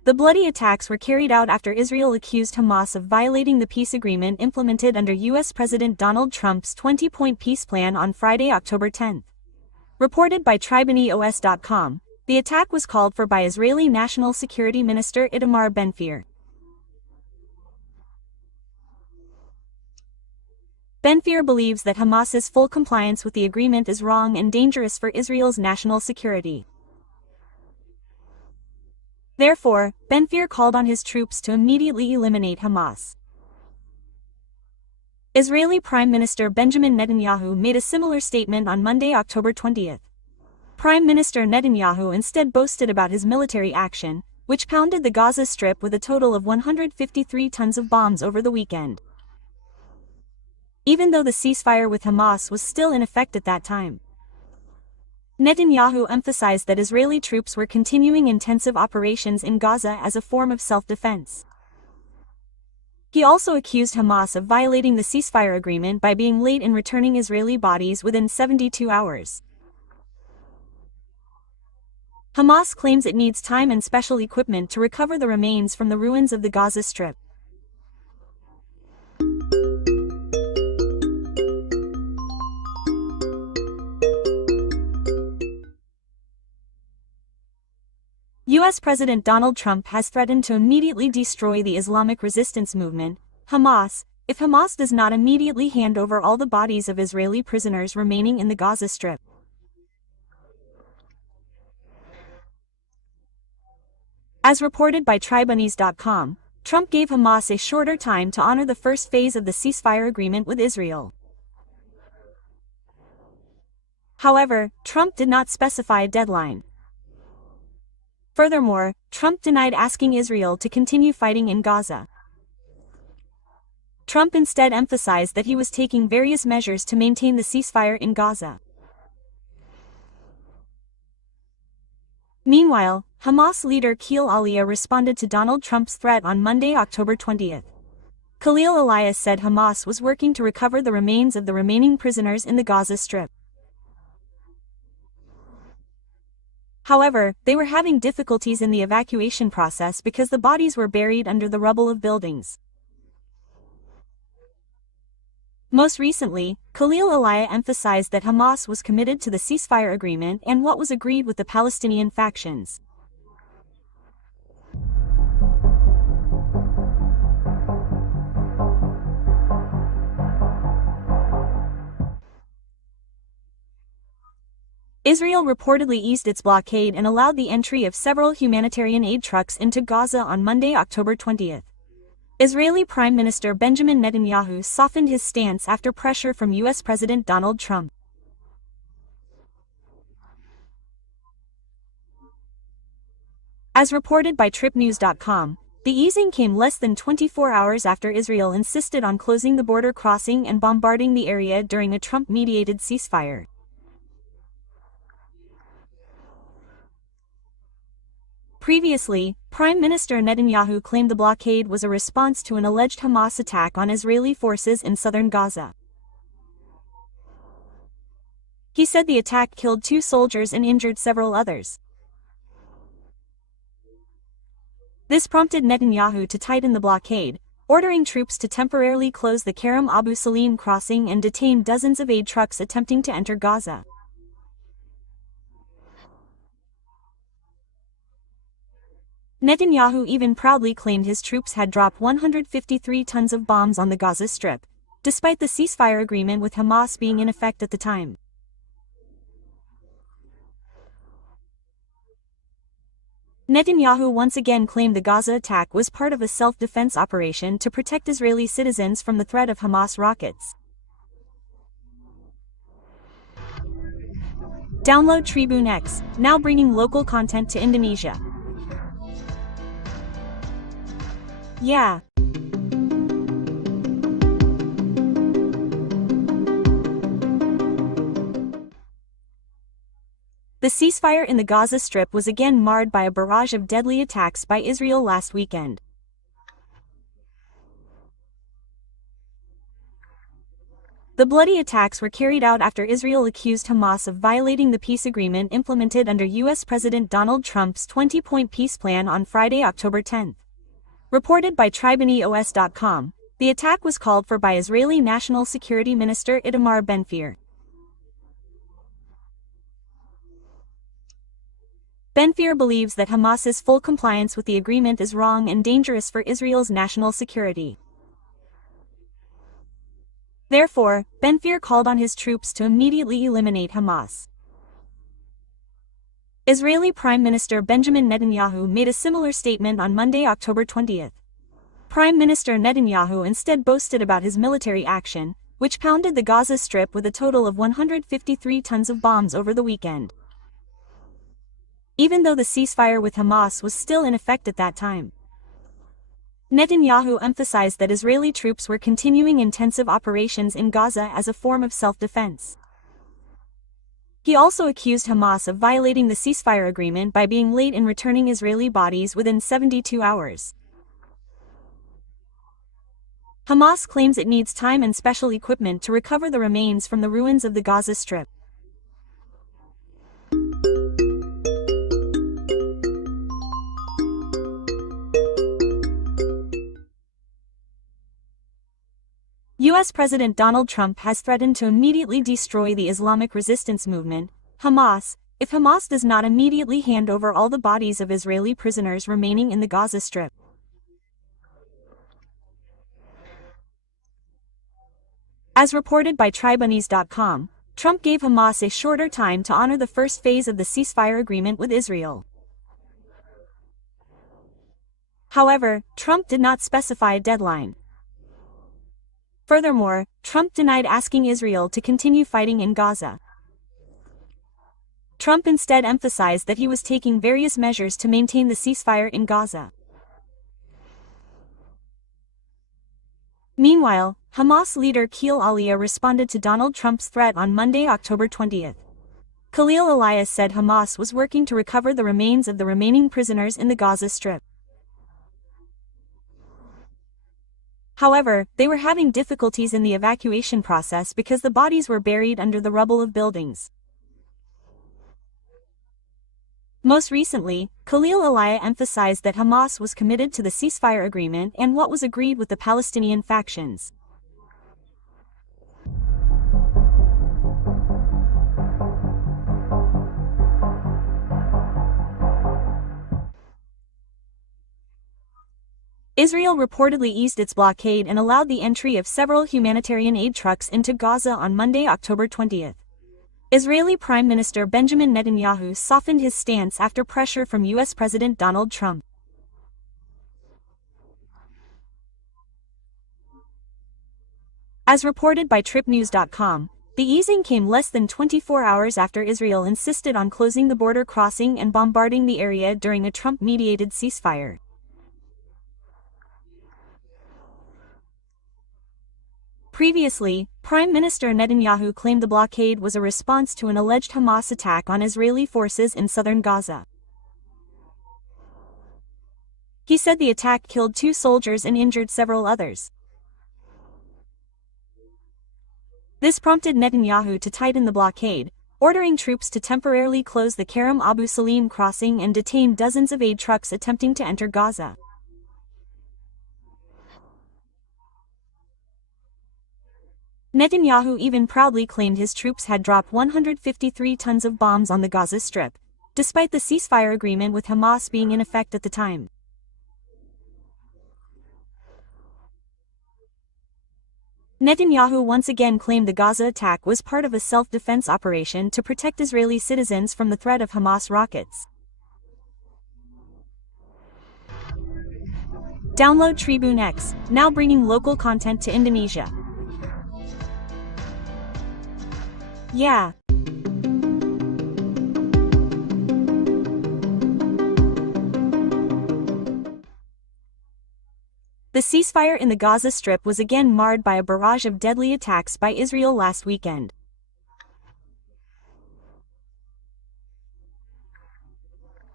The bloody attacks were carried out after Israel accused Hamas of violating the peace agreement implemented under U.S. President Donald Trump's 20-point peace plan on Friday, October 10. Reported by TribeNews.com, the attack was called for by Israeli National Security Minister Itamar Ben-Gvir. Ben-Gvir believes that Hamas's full compliance with the agreement is wrong and dangerous for Israel's national security. Therefore, Ben-Gvir called on his troops to immediately eliminate Hamas. Israeli Prime Minister Benjamin Netanyahu made a similar statement on Monday, October 20. Prime Minister Netanyahu instead boasted about his military action, which pounded the Gaza Strip with a total of 153 tons of bombs over the weekend. Even though the ceasefire with Hamas was still in effect at that time, Netanyahu emphasized that Israeli troops were continuing intensive operations in Gaza as a form of self-defense. He also accused Hamas of violating the ceasefire agreement by being late in returning Israeli bodies within 72 hours. Hamas claims it needs time and special equipment to recover the remains from the ruins of the Gaza Strip. U.S. President Donald Trump has threatened to immediately destroy the Islamic resistance movement, Hamas, if Hamas does not immediately hand over all the bodies of Israeli prisoners remaining in the Gaza Strip. As reported by TribeNews.com, Trump gave Hamas a shorter time to honor the first phase of the ceasefire agreement with Israel. However, Trump did not specify a deadline. Furthermore, Trump denied asking Israel to continue fighting in Gaza. Trump instead emphasized that he was taking various measures to maintain the ceasefire in Gaza. Meanwhile, Hamas leader Khalil Aliyah responded to Donald Trump's threat on Monday, October 20. Khalil Aliyah said Hamas was working to recover the remains of the remaining prisoners in the Gaza Strip. However, they were having difficulties in the evacuation process because the bodies were buried under the rubble of buildings. Most recently, Khalil Aliyah emphasized that Hamas was committed to the ceasefire agreement and what was agreed with the Palestinian factions. Israel reportedly eased its blockade and allowed the entry of several humanitarian aid trucks into Gaza on Monday, October 20. Israeli Prime Minister Benjamin Netanyahu softened his stance after pressure from U.S. President Donald Trump. As reported by TripNews.com, the easing came less than 24 hours after Israel insisted on closing the border crossing and bombarding the area during a Trump-mediated ceasefire. Previously, Prime Minister Netanyahu claimed the blockade was a response to an alleged Hamas attack on Israeli forces in southern Gaza. He said the attack killed 2 soldiers and injured several others. This prompted Netanyahu to tighten the blockade, ordering troops to temporarily close the Kerem Abu Salim crossing and detain dozens of aid trucks attempting to enter Gaza. Netanyahu even proudly claimed his troops had dropped 153 tons of bombs on the Gaza Strip, despite the ceasefire agreement with Hamas being in effect at the time. Netanyahu once again claimed the Gaza attack was part of a self-defense operation to protect Israeli citizens from the threat of Hamas rockets. Download Tribune X, now bringing local content to Indonesia. Yeah. The ceasefire in the Gaza Strip was again marred by a barrage of deadly attacks by Israel last weekend. The bloody attacks were carried out after Israel accused Hamas of violating the peace agreement implemented under U.S. President Donald Trump's 20-point peace plan on Friday, October 10. Reported by TribeNews.com, the attack was called for by Israeli National Security Minister Itamar Ben-Gvir. Ben-Gvir believes that Hamas's full compliance with the agreement is wrong and dangerous for Israel's national security. Therefore, Ben-Gvir called on his troops to immediately eliminate Hamas. Israeli Prime Minister Benjamin Netanyahu made a similar statement on Monday, October 20. Prime Minister Netanyahu instead boasted about his military action, which pounded the Gaza Strip with a total of 153 tons of bombs over the weekend. Even though the ceasefire with Hamas was still in effect at that time, Netanyahu emphasized that Israeli troops were continuing intensive operations in Gaza as a form of self-defense. He also accused Hamas of violating the ceasefire agreement by being late in returning Israeli bodies within 72 hours. Hamas claims it needs time and special equipment to recover the remains from the ruins of the Gaza Strip. U.S. President Donald Trump has threatened to immediately destroy the Islamic resistance movement, Hamas, if Hamas does not immediately hand over all the bodies of Israeli prisoners remaining in the Gaza Strip. As reported by TribeNews.com, Trump gave Hamas a shorter time to honor the first phase of the ceasefire agreement with Israel. However, Trump did not specify a deadline. Furthermore, Trump denied asking Israel to continue fighting in Gaza. Trump instead emphasized that he was taking various measures to maintain the ceasefire in Gaza. Meanwhile, Hamas leader Khalil Aliyah responded to Donald Trump's threat on Monday, October 20. Khalil Aliyah said Hamas was working to recover the remains of the remaining prisoners in the Gaza Strip. However, they were having difficulties in the evacuation process because the bodies were buried under the rubble of buildings. Most recently, Khalil Aliyah emphasized that Hamas was committed to the ceasefire agreement and what was agreed with the Palestinian factions. Israel reportedly eased its blockade and allowed the entry of several humanitarian aid trucks into Gaza on Monday, October 20. Israeli Prime Minister Benjamin Netanyahu softened his stance after pressure from U.S. President Donald Trump. As reported by TripNews.com, the easing came less than 24 hours after Israel insisted on closing the border crossing and bombarding the area during a Trump-mediated ceasefire. Previously, Prime Minister Netanyahu claimed the blockade was a response to an alleged Hamas attack on Israeli forces in southern Gaza. He said the attack killed 2 soldiers and injured several others. This prompted Netanyahu to tighten the blockade, ordering troops to temporarily close the Kerem Abu Salim crossing and detain dozens of aid trucks attempting to enter Gaza. Netanyahu even proudly claimed his troops had dropped 153 tons of bombs on the Gaza Strip, despite the ceasefire agreement with Hamas being in effect at the time. Netanyahu once again claimed the Gaza attack was part of a self-defense operation to protect Israeli citizens from the threat of Hamas rockets. Download Tribune X, now bringing local content to Indonesia. Yeah. The ceasefire in the Gaza Strip was again marred by a barrage of deadly attacks by Israel last weekend.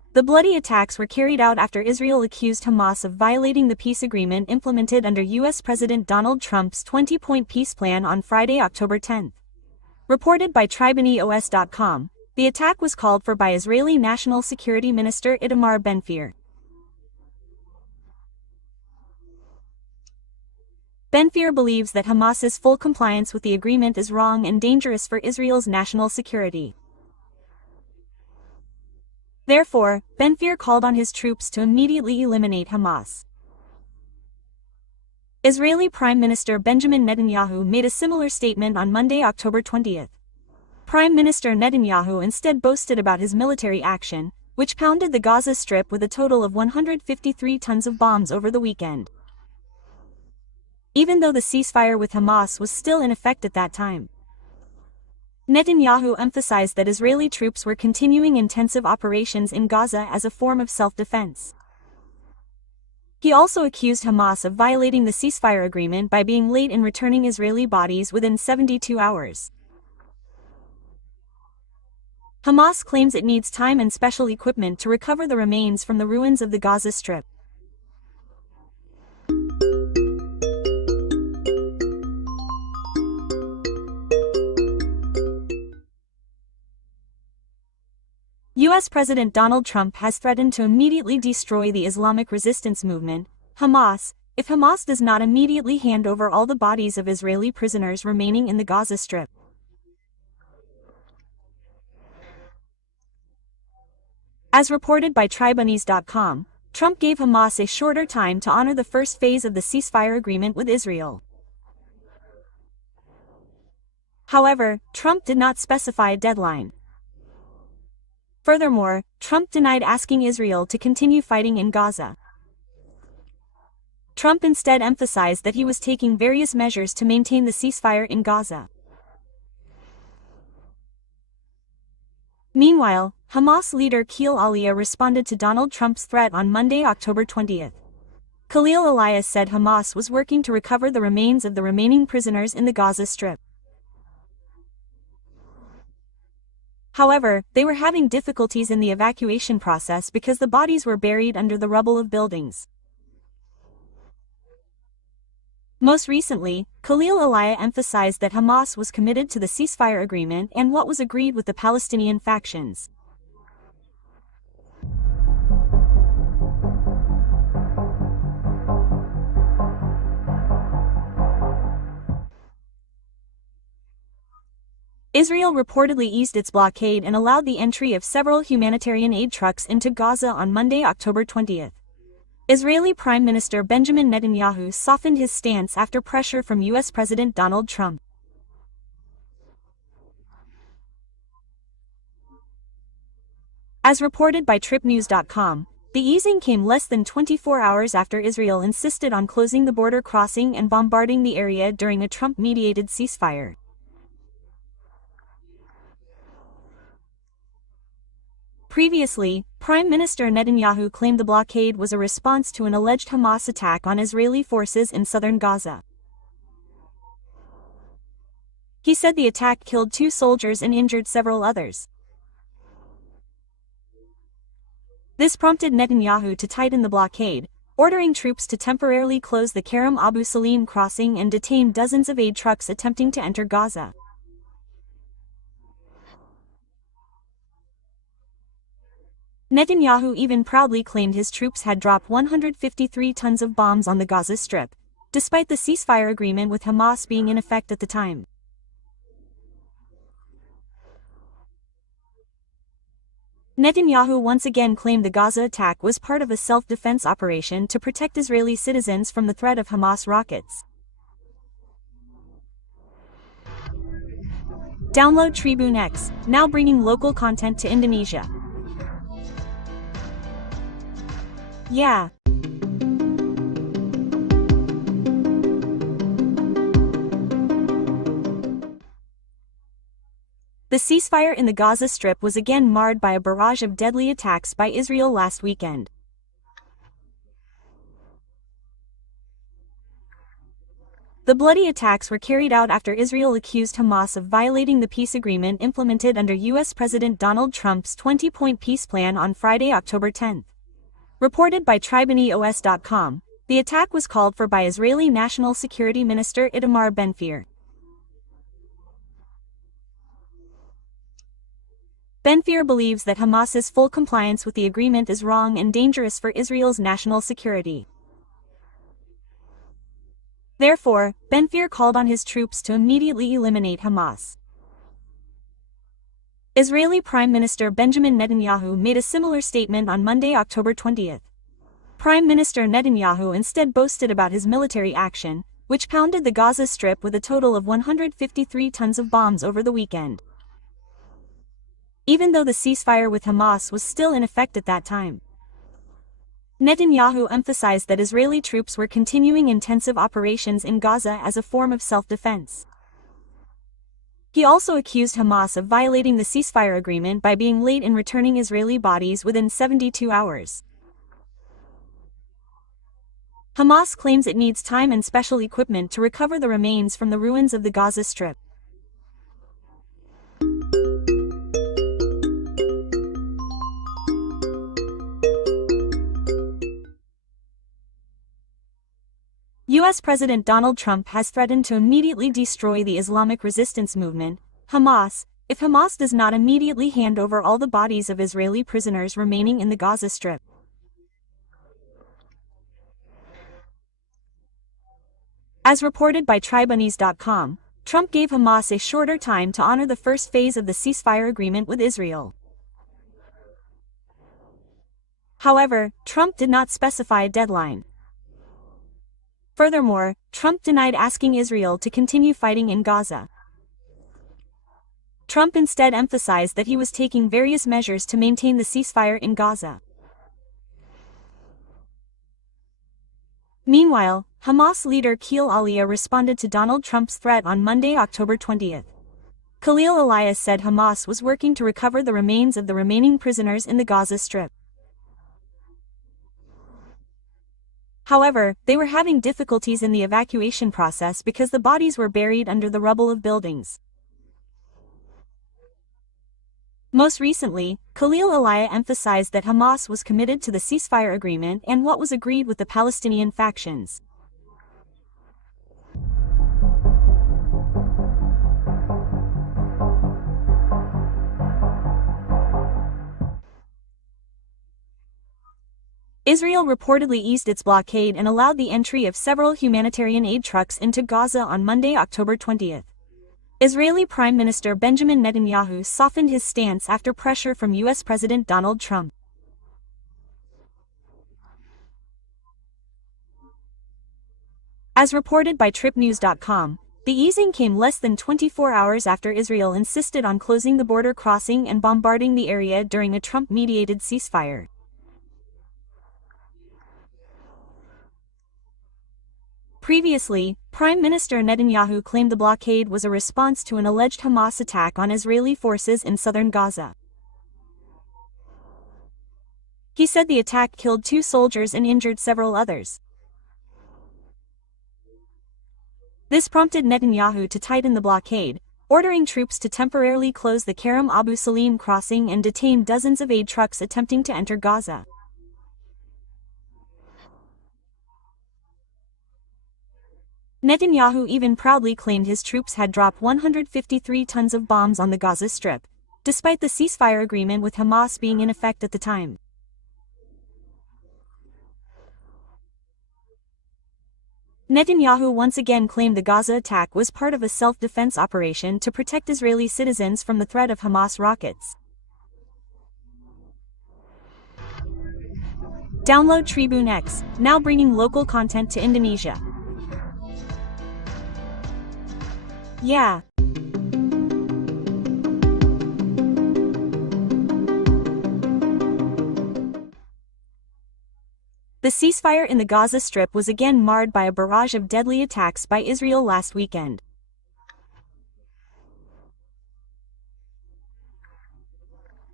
The bloody attacks were carried out after Israel accused Hamas of violating the peace agreement implemented under U.S. President Donald Trump's 20-point peace plan on Friday, October 10. Reported by TribeNews.com, the attack was called for by Israeli National Security Minister Itamar Ben-Gvir. Ben-Gvir believes that Hamas's full compliance with the agreement is wrong and dangerous for Israel's national security. Therefore, Ben-Gvir called on his troops to immediately eliminate Hamas. Israeli Prime Minister Benjamin Netanyahu made a similar statement on Monday, October 20. Prime Minister Netanyahu instead boasted about his military action, which pounded the Gaza Strip with a total of 153 tons of bombs over the weekend. Even though the ceasefire with Hamas was still in effect at that time, Netanyahu emphasized that Israeli troops were continuing intensive operations in Gaza as a form of self-defense. He also accused Hamas of violating the ceasefire agreement by being late in returning Israeli bodies within 72 hours. Hamas claims it needs time and special equipment to recover the remains from the ruins of the Gaza Strip. U.S. President Donald Trump has threatened to immediately destroy the Islamic resistance movement, Hamas, if Hamas does not immediately hand over all the bodies of Israeli prisoners remaining in the Gaza Strip. As reported by TribeNews.com, Trump gave Hamas a shorter time to honor the first phase of the ceasefire agreement with Israel. However, Trump did not specify a deadline. Furthermore, Trump denied asking Israel to continue fighting in Gaza. Trump instead emphasized that he was taking various measures to maintain the ceasefire in Gaza. Meanwhile, Hamas leader Khalil Aliyah responded to Donald Trump's threat on Monday, October 20. Khalil Aliyah said Hamas was working to recover the remains of the remaining prisoners in the Gaza Strip. However, they were having difficulties in the evacuation process because the bodies were buried under the rubble of buildings. Most recently, Khalil Aliyah emphasized that Hamas was committed to the ceasefire agreement and what was agreed with the Palestinian factions. Israel reportedly eased its blockade and allowed the entry of several humanitarian aid trucks into Gaza on Monday, October 20. Israeli Prime Minister Benjamin Netanyahu softened his stance after pressure from U.S. President Donald Trump. As reported by TripNews.com, the easing came less than 24 hours after Israel insisted on closing the border crossing and bombarding the area during a Trump-mediated ceasefire. Previously, Prime Minister Netanyahu claimed the blockade was a response to an alleged Hamas attack on Israeli forces in southern Gaza. He said the attack killed 2 soldiers and injured several others. This prompted Netanyahu to tighten the blockade, ordering troops to temporarily close the Kerem Abu Salim crossing and detain dozens of aid trucks attempting to enter Gaza. Netanyahu even proudly claimed his troops had dropped 153 tons of bombs on the Gaza Strip, despite the ceasefire agreement with Hamas being in effect at the time. Netanyahu once again claimed the Gaza attack was part of a self-defense operation to protect Israeli citizens from the threat of Hamas rockets. Download Tribune X, now bringing local content to Indonesia. Yeah. The ceasefire in the Gaza Strip was again marred by a barrage of deadly attacks by Israel last weekend. The bloody attacks were carried out after Israel accused Hamas of violating the peace agreement implemented under U.S. President Donald Trump's 20-point peace plan on Friday, October 10. Reported by TribeNews.com, the attack was called for by Israeli National Security Minister Itamar Ben-Gvir. Ben-Gvir believes that Hamas's full compliance with the agreement is wrong and dangerous for Israel's national security. Therefore, Ben-Gvir called on his troops to immediately eliminate Hamas. Israeli Prime Minister Benjamin Netanyahu made a similar statement on Monday, October 20. Prime Minister Netanyahu instead boasted about his military action, which pounded the Gaza Strip with a total of 153 tons of bombs over the weekend. Even though the ceasefire with Hamas was still in effect at that time, Netanyahu emphasized that Israeli troops were continuing intensive operations in Gaza as a form of self-defense. He also accused Hamas of violating the ceasefire agreement by being late in returning Israeli bodies within 72 hours. Hamas claims it needs time and special equipment to recover the remains from the ruins of the Gaza Strip. U.S. President Donald Trump has threatened to immediately destroy the Islamic resistance movement, Hamas, if Hamas does not immediately hand over all the bodies of Israeli prisoners remaining in the Gaza Strip. As reported by TribeNews.com, Trump gave Hamas a shorter time to honor the first phase of the ceasefire agreement with Israel. However, Trump did not specify a deadline. Furthermore, Trump denied asking Israel to continue fighting in Gaza. Trump instead emphasized that he was taking various measures to maintain the ceasefire in Gaza. Meanwhile, Hamas leader Khalil Aliyah responded to Donald Trump's threat on Monday, October 20. Khalil Aliyah said Hamas was working to recover the remains of the remaining prisoners in the Gaza Strip. However, they were having difficulties in the evacuation process because the bodies were buried under the rubble of buildings. Most recently, Khalil Aliyah emphasized that Hamas was committed to the ceasefire agreement and what was agreed with the Palestinian factions. Israel reportedly eased its blockade and allowed the entry of several humanitarian aid trucks into Gaza on Monday, October 20. Israeli Prime Minister Benjamin Netanyahu softened his stance after pressure from U.S. President Donald Trump. As reported by TripNews.com, the easing came less than 24 hours after Israel insisted on closing the border crossing and bombarding the area during a Trump-mediated ceasefire. Previously, Prime Minister Netanyahu claimed the blockade was a response to an alleged Hamas attack on Israeli forces in southern Gaza. He said the attack killed 2 soldiers and injured several others. This prompted Netanyahu to tighten the blockade, ordering troops to temporarily close the Kerem Abu Salim crossing and detain dozens of aid trucks attempting to enter Gaza. Netanyahu even proudly claimed his troops had dropped 153 tons of bombs on the Gaza Strip, despite the ceasefire agreement with Hamas being in effect at the time. Netanyahu once again claimed the Gaza attack was part of a self-defense operation to protect Israeli citizens from the threat of Hamas rockets. Download Tribune X, now bringing local content to Indonesia. Yeah. The ceasefire in the Gaza Strip was again marred by a barrage of deadly attacks by Israel last weekend.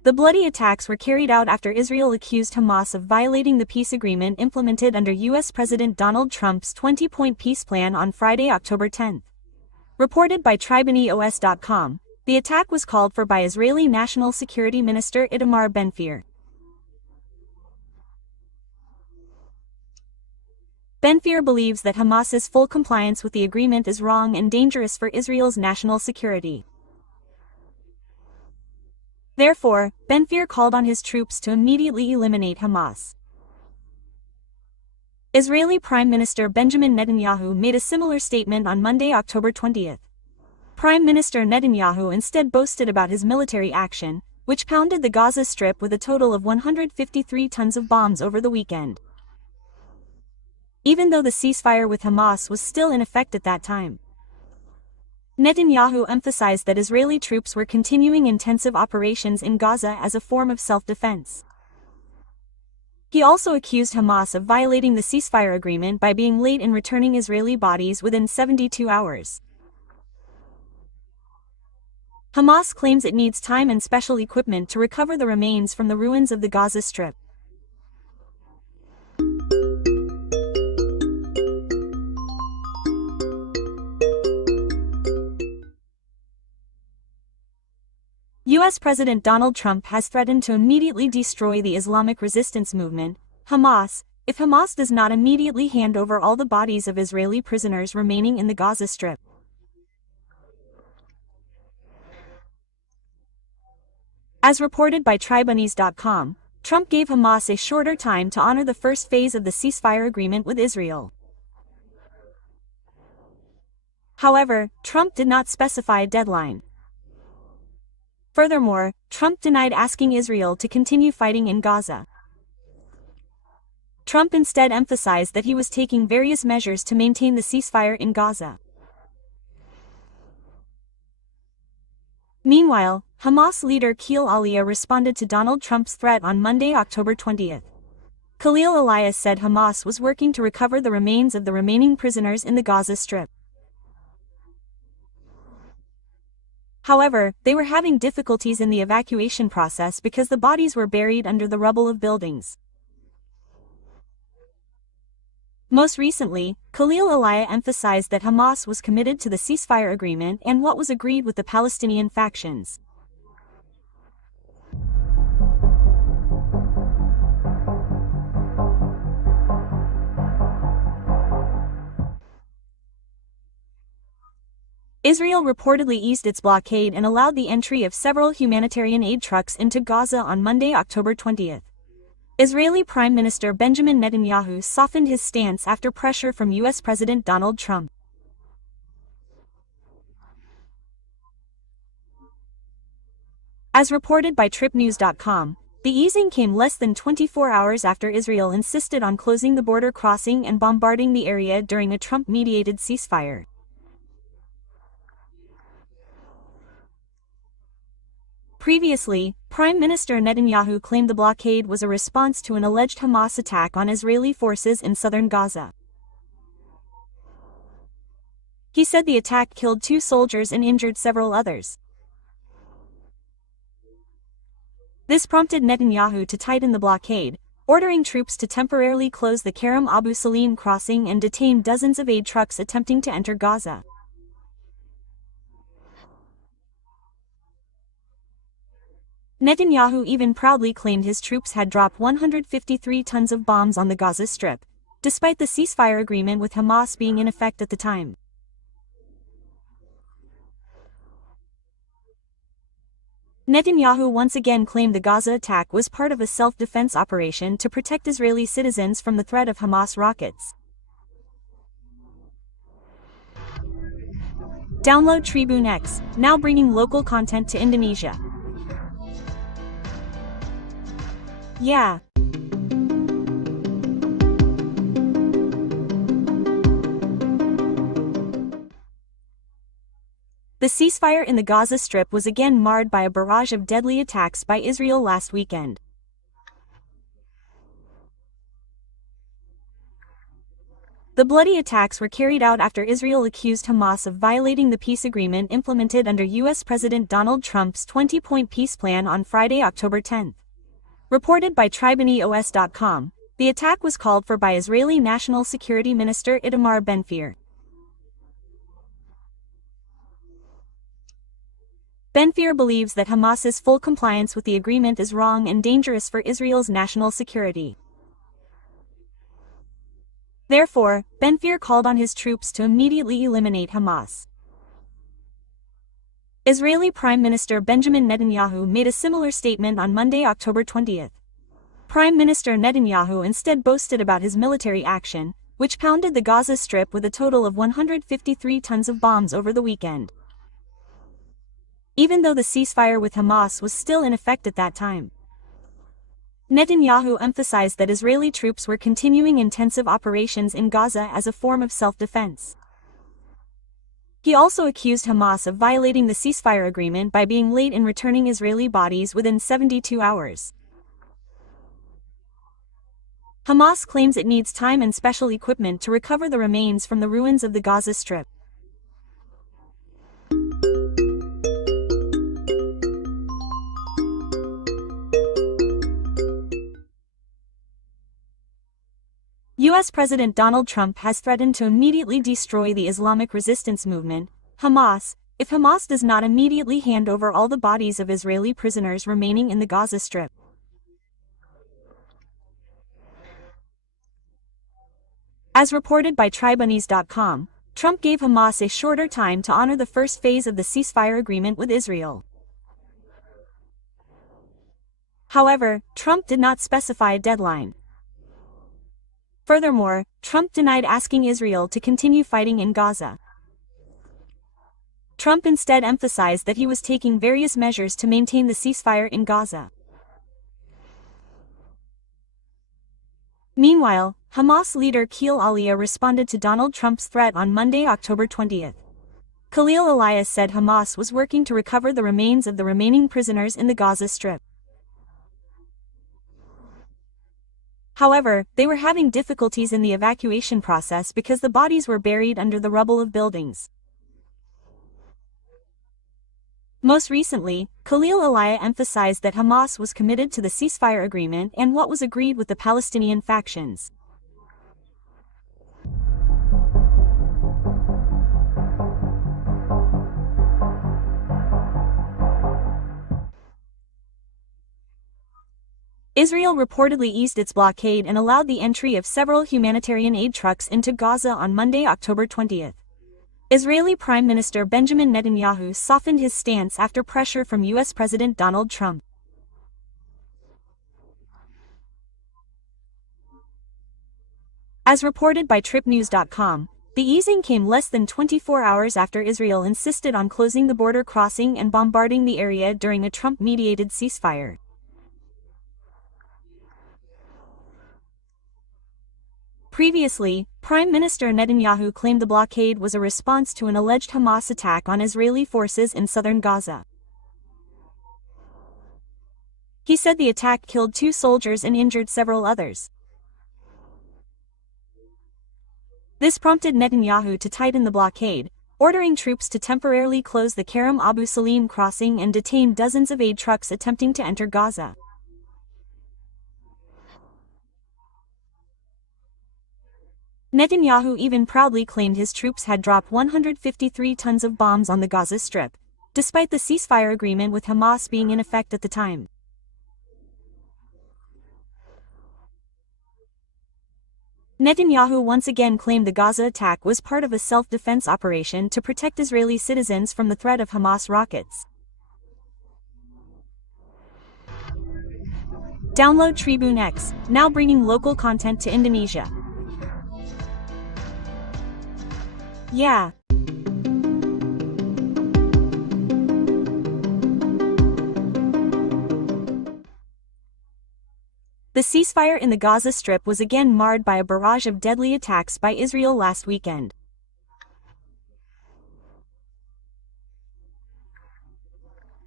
The bloody attacks were carried out after Israel accused Hamas of violating the peace agreement implemented under U.S. President Donald Trump's 20-point peace plan on Friday, October 10. Reported by TribeNews.com, the attack was called for by Israeli National Security Minister Itamar Ben-Gvir. Ben-Gvir believes that Hamas's full compliance with the agreement is wrong and dangerous for Israel's national security. Therefore, Ben-Gvir called on his troops to immediately eliminate Hamas. Israeli Prime Minister Benjamin Netanyahu made a similar statement on Monday, October 20. Prime Minister Netanyahu instead boasted about his military action, which pounded the Gaza Strip with a total of 153 tons of bombs over the weekend. Even though the ceasefire with Hamas was still in effect at that time, Netanyahu emphasized that Israeli troops were continuing intensive operations in Gaza as a form of self-defense. He also accused Hamas of violating the ceasefire agreement by being late in returning Israeli bodies within 72 hours. Hamas claims it needs time and special equipment to recover the remains from the ruins of the Gaza Strip. U.S. President Donald Trump has threatened to immediately destroy the Islamic resistance movement, Hamas, if Hamas does not immediately hand over all the bodies of Israeli prisoners remaining in the Gaza Strip. As reported by TribeNews.com, Trump gave Hamas a shorter time to honor the first phase of the ceasefire agreement with Israel. However, Trump did not specify a deadline. Furthermore, Trump denied asking Israel to continue fighting in Gaza. Trump instead emphasized that he was taking various measures to maintain the ceasefire in Gaza. Meanwhile, Hamas leader Khalil Aliyah responded to Donald Trump's threat on Monday, October 20. Khalil Aliyah said Hamas was working to recover the remains of the remaining prisoners in the Gaza Strip. However, they were having difficulties in the evacuation process because the bodies were buried under the rubble of buildings. Most recently, Khalil Aliyah emphasized that Hamas was committed to the ceasefire agreement and what was agreed with the Palestinian factions. Israel reportedly eased its blockade and allowed the entry of several humanitarian aid trucks into Gaza on Monday, October 20. Israeli Prime Minister Benjamin Netanyahu softened his stance after pressure from U.S. President Donald Trump. As reported by TripNews.com, the easing came less than 24 hours after Israel insisted on closing the border crossing and bombarding the area during a Trump-mediated ceasefire. Previously, Prime Minister Netanyahu claimed the blockade was a response to an alleged Hamas attack on Israeli forces in southern Gaza. He said the attack killed 2 soldiers and injured several others. This prompted Netanyahu to tighten the blockade, ordering troops to temporarily close the Kerem Abu Salim crossing and detain dozens of aid trucks attempting to enter Gaza. Netanyahu even proudly claimed his troops had dropped 153 tons of bombs on the Gaza Strip, despite the ceasefire agreement with Hamas being in effect at the time. Netanyahu once again claimed the Gaza attack was part of a self-defense operation to protect Israeli citizens from the threat of Hamas rockets. Download Tribune X, now bringing local content to Indonesia. Yeah. The ceasefire in the Gaza Strip was again marred by a barrage of deadly attacks by Israel last weekend. The bloody attacks were carried out after Israel accused Hamas of violating the peace agreement implemented under U.S. President Donald Trump's 20-point peace plan on Friday, October 10. Reported by TribeNews.com, the attack was called for by Israeli National Security Minister Itamar Ben-Gvir. Ben-Gvir believes that Hamas's full compliance with the agreement is wrong and dangerous for Israel's national security. Therefore, Ben-Gvir called on his troops to immediately eliminate Hamas. Israeli Prime Minister Benjamin Netanyahu made a similar statement on Monday, October 20. Prime Minister Netanyahu instead boasted about his military action, which pounded the Gaza Strip with a total of 153 tons of bombs over the weekend. Even though the ceasefire with Hamas was still in effect at that time, Netanyahu emphasized that Israeli troops were continuing intensive operations in Gaza as a form of self-defense. He also accused Hamas of violating the ceasefire agreement by being late in returning Israeli bodies within 72 hours. Hamas claims it needs time and special equipment to recover the remains from the ruins of the Gaza Strip. U.S. President Donald Trump has threatened to immediately destroy the Islamic resistance movement, Hamas, if Hamas does not immediately hand over all the bodies of Israeli prisoners remaining in the Gaza Strip. As reported by TribeNews.com, Trump gave Hamas a shorter time to honor the first phase of the ceasefire agreement with Israel. However, Trump did not specify a deadline. Furthermore, Trump denied asking Israel to continue fighting in Gaza. Trump instead emphasized that he was taking various measures to maintain the ceasefire in Gaza. Meanwhile, Hamas leader Khalil Aliyah responded to Donald Trump's threat on Monday, October 20. Khalil Aliyah said Hamas was working to recover the remains of the remaining prisoners in the Gaza Strip. However, they were having difficulties in the evacuation process because the bodies were buried under the rubble of buildings. Most recently, Khalil Aliyah emphasized that Hamas was committed to the ceasefire agreement and what was agreed with the Palestinian factions. Israel reportedly eased its blockade and allowed the entry of several humanitarian aid trucks into Gaza on Monday, October 20. Israeli Prime Minister Benjamin Netanyahu softened his stance after pressure from U.S. President Donald Trump. As reported by TripNews.com, the easing came less than 24 hours after Israel insisted on closing the border crossing and bombarding the area during a Trump-mediated ceasefire. Previously, Prime Minister Netanyahu claimed the blockade was a response to an alleged Hamas attack on Israeli forces in southern Gaza. He said the attack killed 2 soldiers and injured several others. This prompted Netanyahu to tighten the blockade, ordering troops to temporarily close the Kerem Abu Salim crossing and detain dozens of aid trucks attempting to enter Gaza. Netanyahu even proudly claimed his troops had dropped 153 tons of bombs on the Gaza Strip, despite the ceasefire agreement with Hamas being in effect at the time. Netanyahu once again claimed the Gaza attack was part of a self-defense operation to protect Israeli citizens from the threat of Hamas rockets. Download Tribune X, now bringing local content to Indonesia. Yeah. The ceasefire in the Gaza Strip was again marred by a barrage of deadly attacks by Israel last weekend.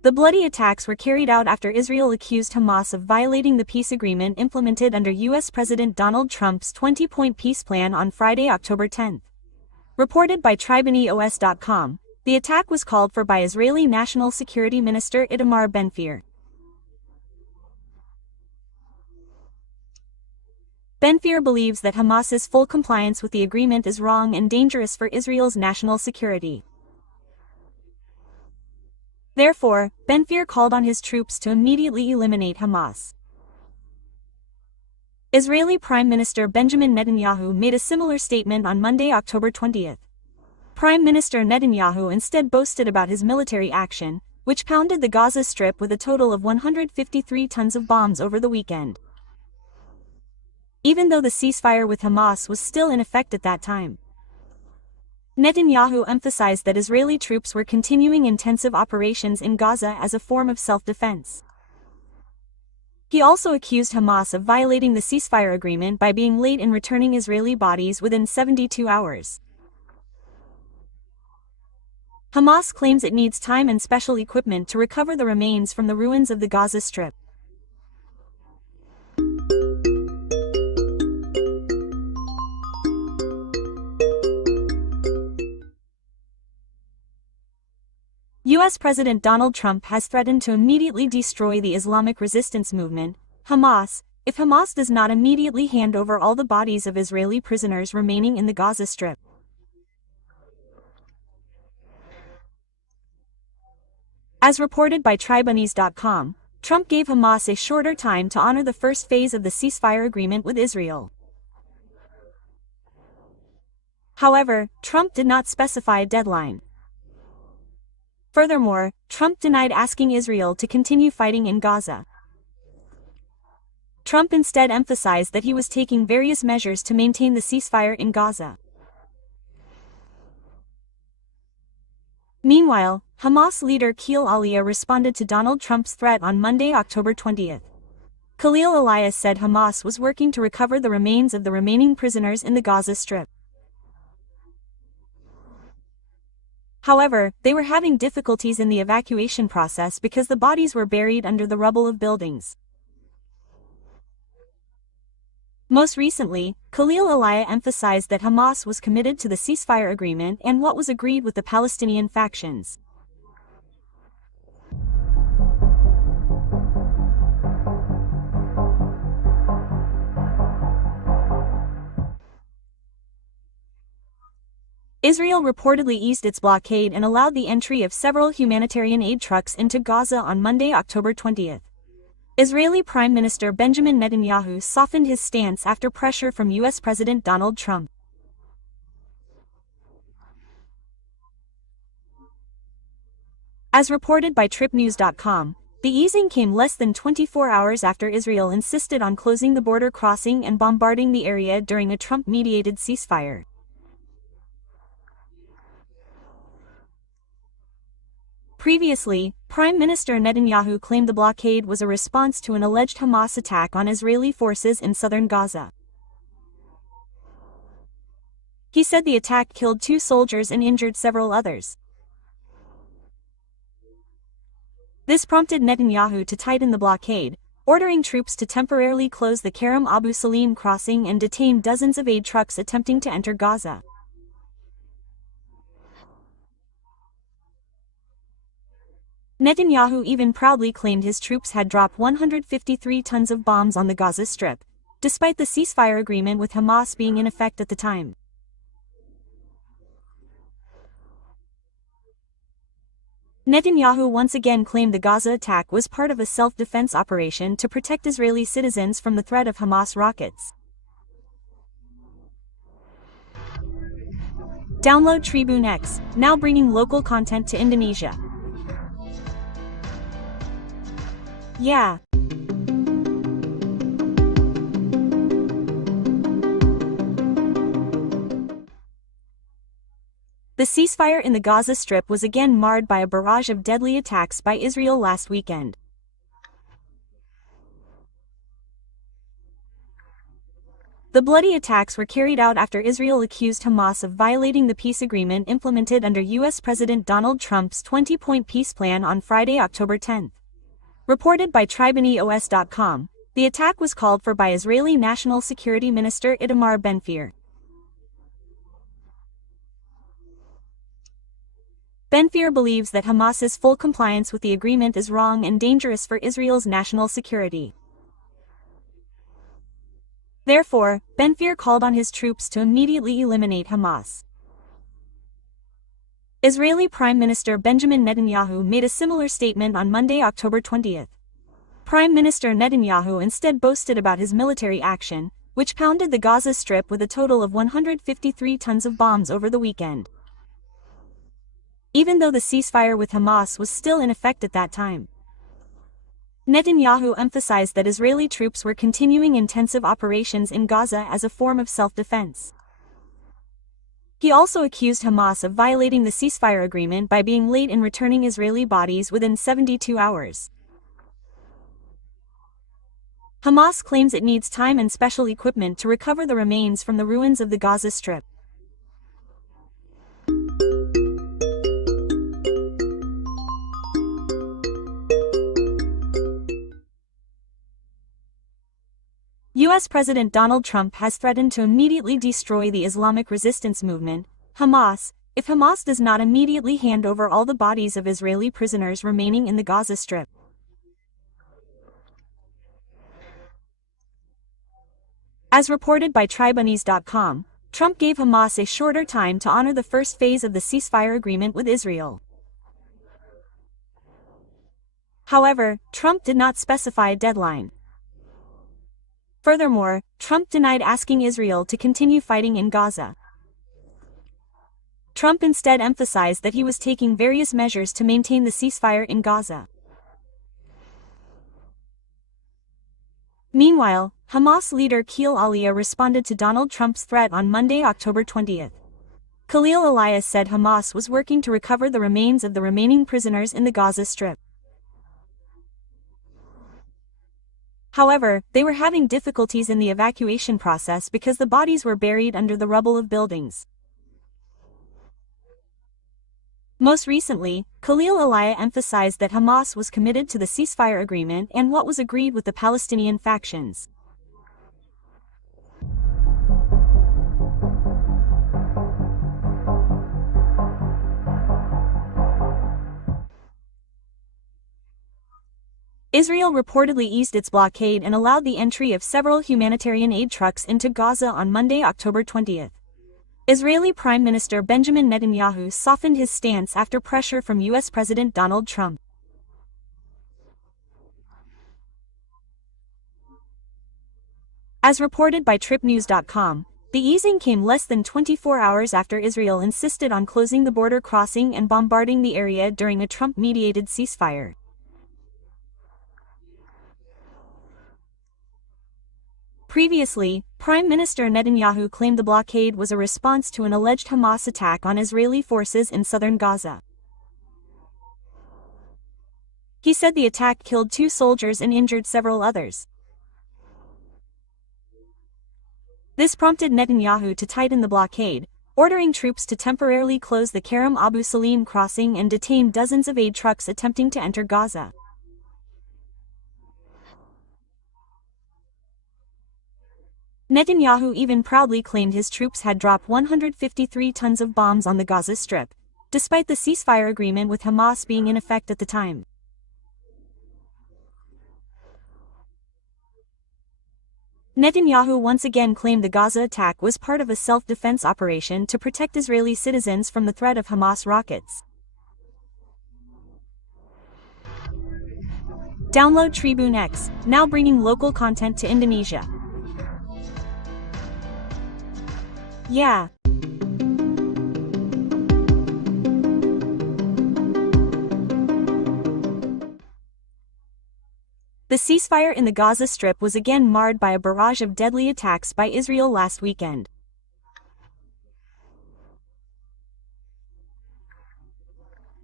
The bloody attacks were carried out after Israel accused Hamas of violating the peace agreement implemented under U.S. President Donald Trump's 20-point peace plan on Friday, October 10. Reported by TribeNews.com, the attack was called for by Israeli National Security Minister Itamar Ben-Gvir. Ben-Gvir believes that Hamas's full compliance with the agreement is wrong and dangerous for Israel's national security. Therefore, Ben-Gvir called on his troops to immediately eliminate Hamas. Israeli Prime Minister Benjamin Netanyahu made a similar statement on Monday, October 20. Prime Minister Netanyahu instead boasted about his military action, which pounded the Gaza Strip with a total of 153 tons of bombs over the weekend. Even though the ceasefire with Hamas was still in effect at that time, Netanyahu emphasized that Israeli troops were continuing intensive operations in Gaza as a form of self-defense. He also accused Hamas of violating the ceasefire agreement by being late in returning Israeli bodies within 72 hours. Hamas claims it needs time and special equipment to recover the remains from the ruins of the Gaza Strip. U.S. President Donald Trump has threatened to immediately destroy the Islamic resistance movement, Hamas, if Hamas does not immediately hand over all the bodies of Israeli prisoners remaining in the Gaza Strip. As reported by TribeNews.com, Trump gave Hamas a shorter time to honor the first phase of the ceasefire agreement with Israel. However, Trump did not specify a deadline. Furthermore, Trump denied asking Israel to continue fighting in Gaza. Trump instead emphasized that he was taking various measures to maintain the ceasefire in Gaza. Meanwhile, Hamas leader Khalil Aliyah responded to Donald Trump's threat on Monday, October 20. Khalil Aliyah said Hamas was working to recover the remains of the remaining prisoners in the Gaza Strip. However, they were having difficulties in the evacuation process because the bodies were buried under the rubble of buildings. Most recently, Khalil Aliyah emphasized that Hamas was committed to the ceasefire agreement and what was agreed with the Palestinian factions. Israel reportedly eased its blockade and allowed the entry of several humanitarian aid trucks into Gaza on Monday, October 20. Israeli Prime Minister Benjamin Netanyahu softened his stance after pressure from U.S. President Donald Trump. As reported by TripNews.com, the easing came less than 24 hours after Israel insisted on closing the border crossing and bombarding the area during a Trump-mediated ceasefire. Previously, Prime Minister Netanyahu claimed the blockade was a response to an alleged Hamas attack on Israeli forces in southern Gaza. He said the attack killed 2 soldiers and injured several others. This prompted Netanyahu to tighten the blockade, ordering troops to temporarily close the Kerem Abu Salim crossing and detain dozens of aid trucks attempting to enter Gaza. Netanyahu even proudly claimed his troops had dropped 153 tons of bombs on the Gaza Strip, despite the ceasefire agreement with Hamas being in effect at the time. Netanyahu once again claimed the Gaza attack was part of a self-defense operation to protect Israeli citizens from the threat of Hamas rockets. Download Tribune X, now bringing local content to Indonesia. Yeah. The ceasefire in the Gaza Strip was again marred by a barrage of deadly attacks by Israel last weekend. The bloody attacks were carried out after Israel accused Hamas of violating the peace agreement implemented under U.S. President Donald Trump's 20-point peace plan on Friday, October 10. Reported by TribeNews.com, the attack was called for by Israeli National Security Minister Itamar Ben-Gvir. Ben-Gvir believes that Hamas's full compliance with the agreement is wrong and dangerous for Israel's national security. Therefore, Ben-Gvir called on his troops to immediately eliminate Hamas. Israeli Prime Minister Benjamin Netanyahu made a similar statement on Monday, October 20. Prime Minister Netanyahu instead boasted about his military action, which pounded the Gaza Strip with a total of 153 tons of bombs over the weekend. Even though the ceasefire with Hamas was still in effect at that time, Netanyahu emphasized that Israeli troops were continuing intensive operations in Gaza as a form of self-defense. He also accused Hamas of violating the ceasefire agreement by being late in returning Israeli bodies within 72 hours. Hamas claims it needs time and special equipment to recover the remains from the ruins of the Gaza Strip. U.S. President Donald Trump has threatened to immediately destroy the Islamic resistance movement, Hamas, if Hamas does not immediately hand over all the bodies of Israeli prisoners remaining in the Gaza Strip. As reported by TribeNews.com, Trump gave Hamas a shorter time to honor the first phase of the ceasefire agreement with Israel. However, Trump did not specify a deadline. Furthermore, Trump denied asking Israel to continue fighting in Gaza. Trump instead emphasized that he was taking various measures to maintain the ceasefire in Gaza. Meanwhile, Hamas leader Khalil Aliyah responded to Donald Trump's threat on Monday, October 20. Khalil Aliyah said Hamas was working to recover the remains of the remaining prisoners in the Gaza Strip. However, they were having difficulties in the evacuation process because the bodies were buried under the rubble of buildings. Most recently, Khalil Aliyah emphasized that Hamas was committed to the ceasefire agreement and what was agreed with the Palestinian factions. Israel reportedly eased its blockade and allowed the entry of several humanitarian aid trucks into Gaza on Monday, October 20. Israeli Prime Minister Benjamin Netanyahu softened his stance after pressure from U.S. President Donald Trump. As reported by TripNews.com, the easing came less than 24 hours after Israel insisted on closing the border crossing and bombarding the area during a Trump-mediated ceasefire. Previously, Prime Minister Netanyahu claimed the blockade was a response to an alleged Hamas attack on Israeli forces in southern Gaza. He said the attack killed 2 soldiers and injured several others. This prompted Netanyahu to tighten the blockade, ordering troops to temporarily close the Kerem Abu Salim crossing and detain dozens of aid trucks attempting to enter Gaza. Netanyahu even proudly claimed his troops had dropped 153 tons of bombs on the Gaza Strip, despite the ceasefire agreement with Hamas being in effect at the time. Netanyahu once again claimed the Gaza attack was part of a self-defense operation to protect Israeli citizens from the threat of Hamas rockets. Download Tribune X, now bringing local content to Indonesia. Yeah. The ceasefire in the Gaza Strip was again marred by a barrage of deadly attacks by Israel last weekend.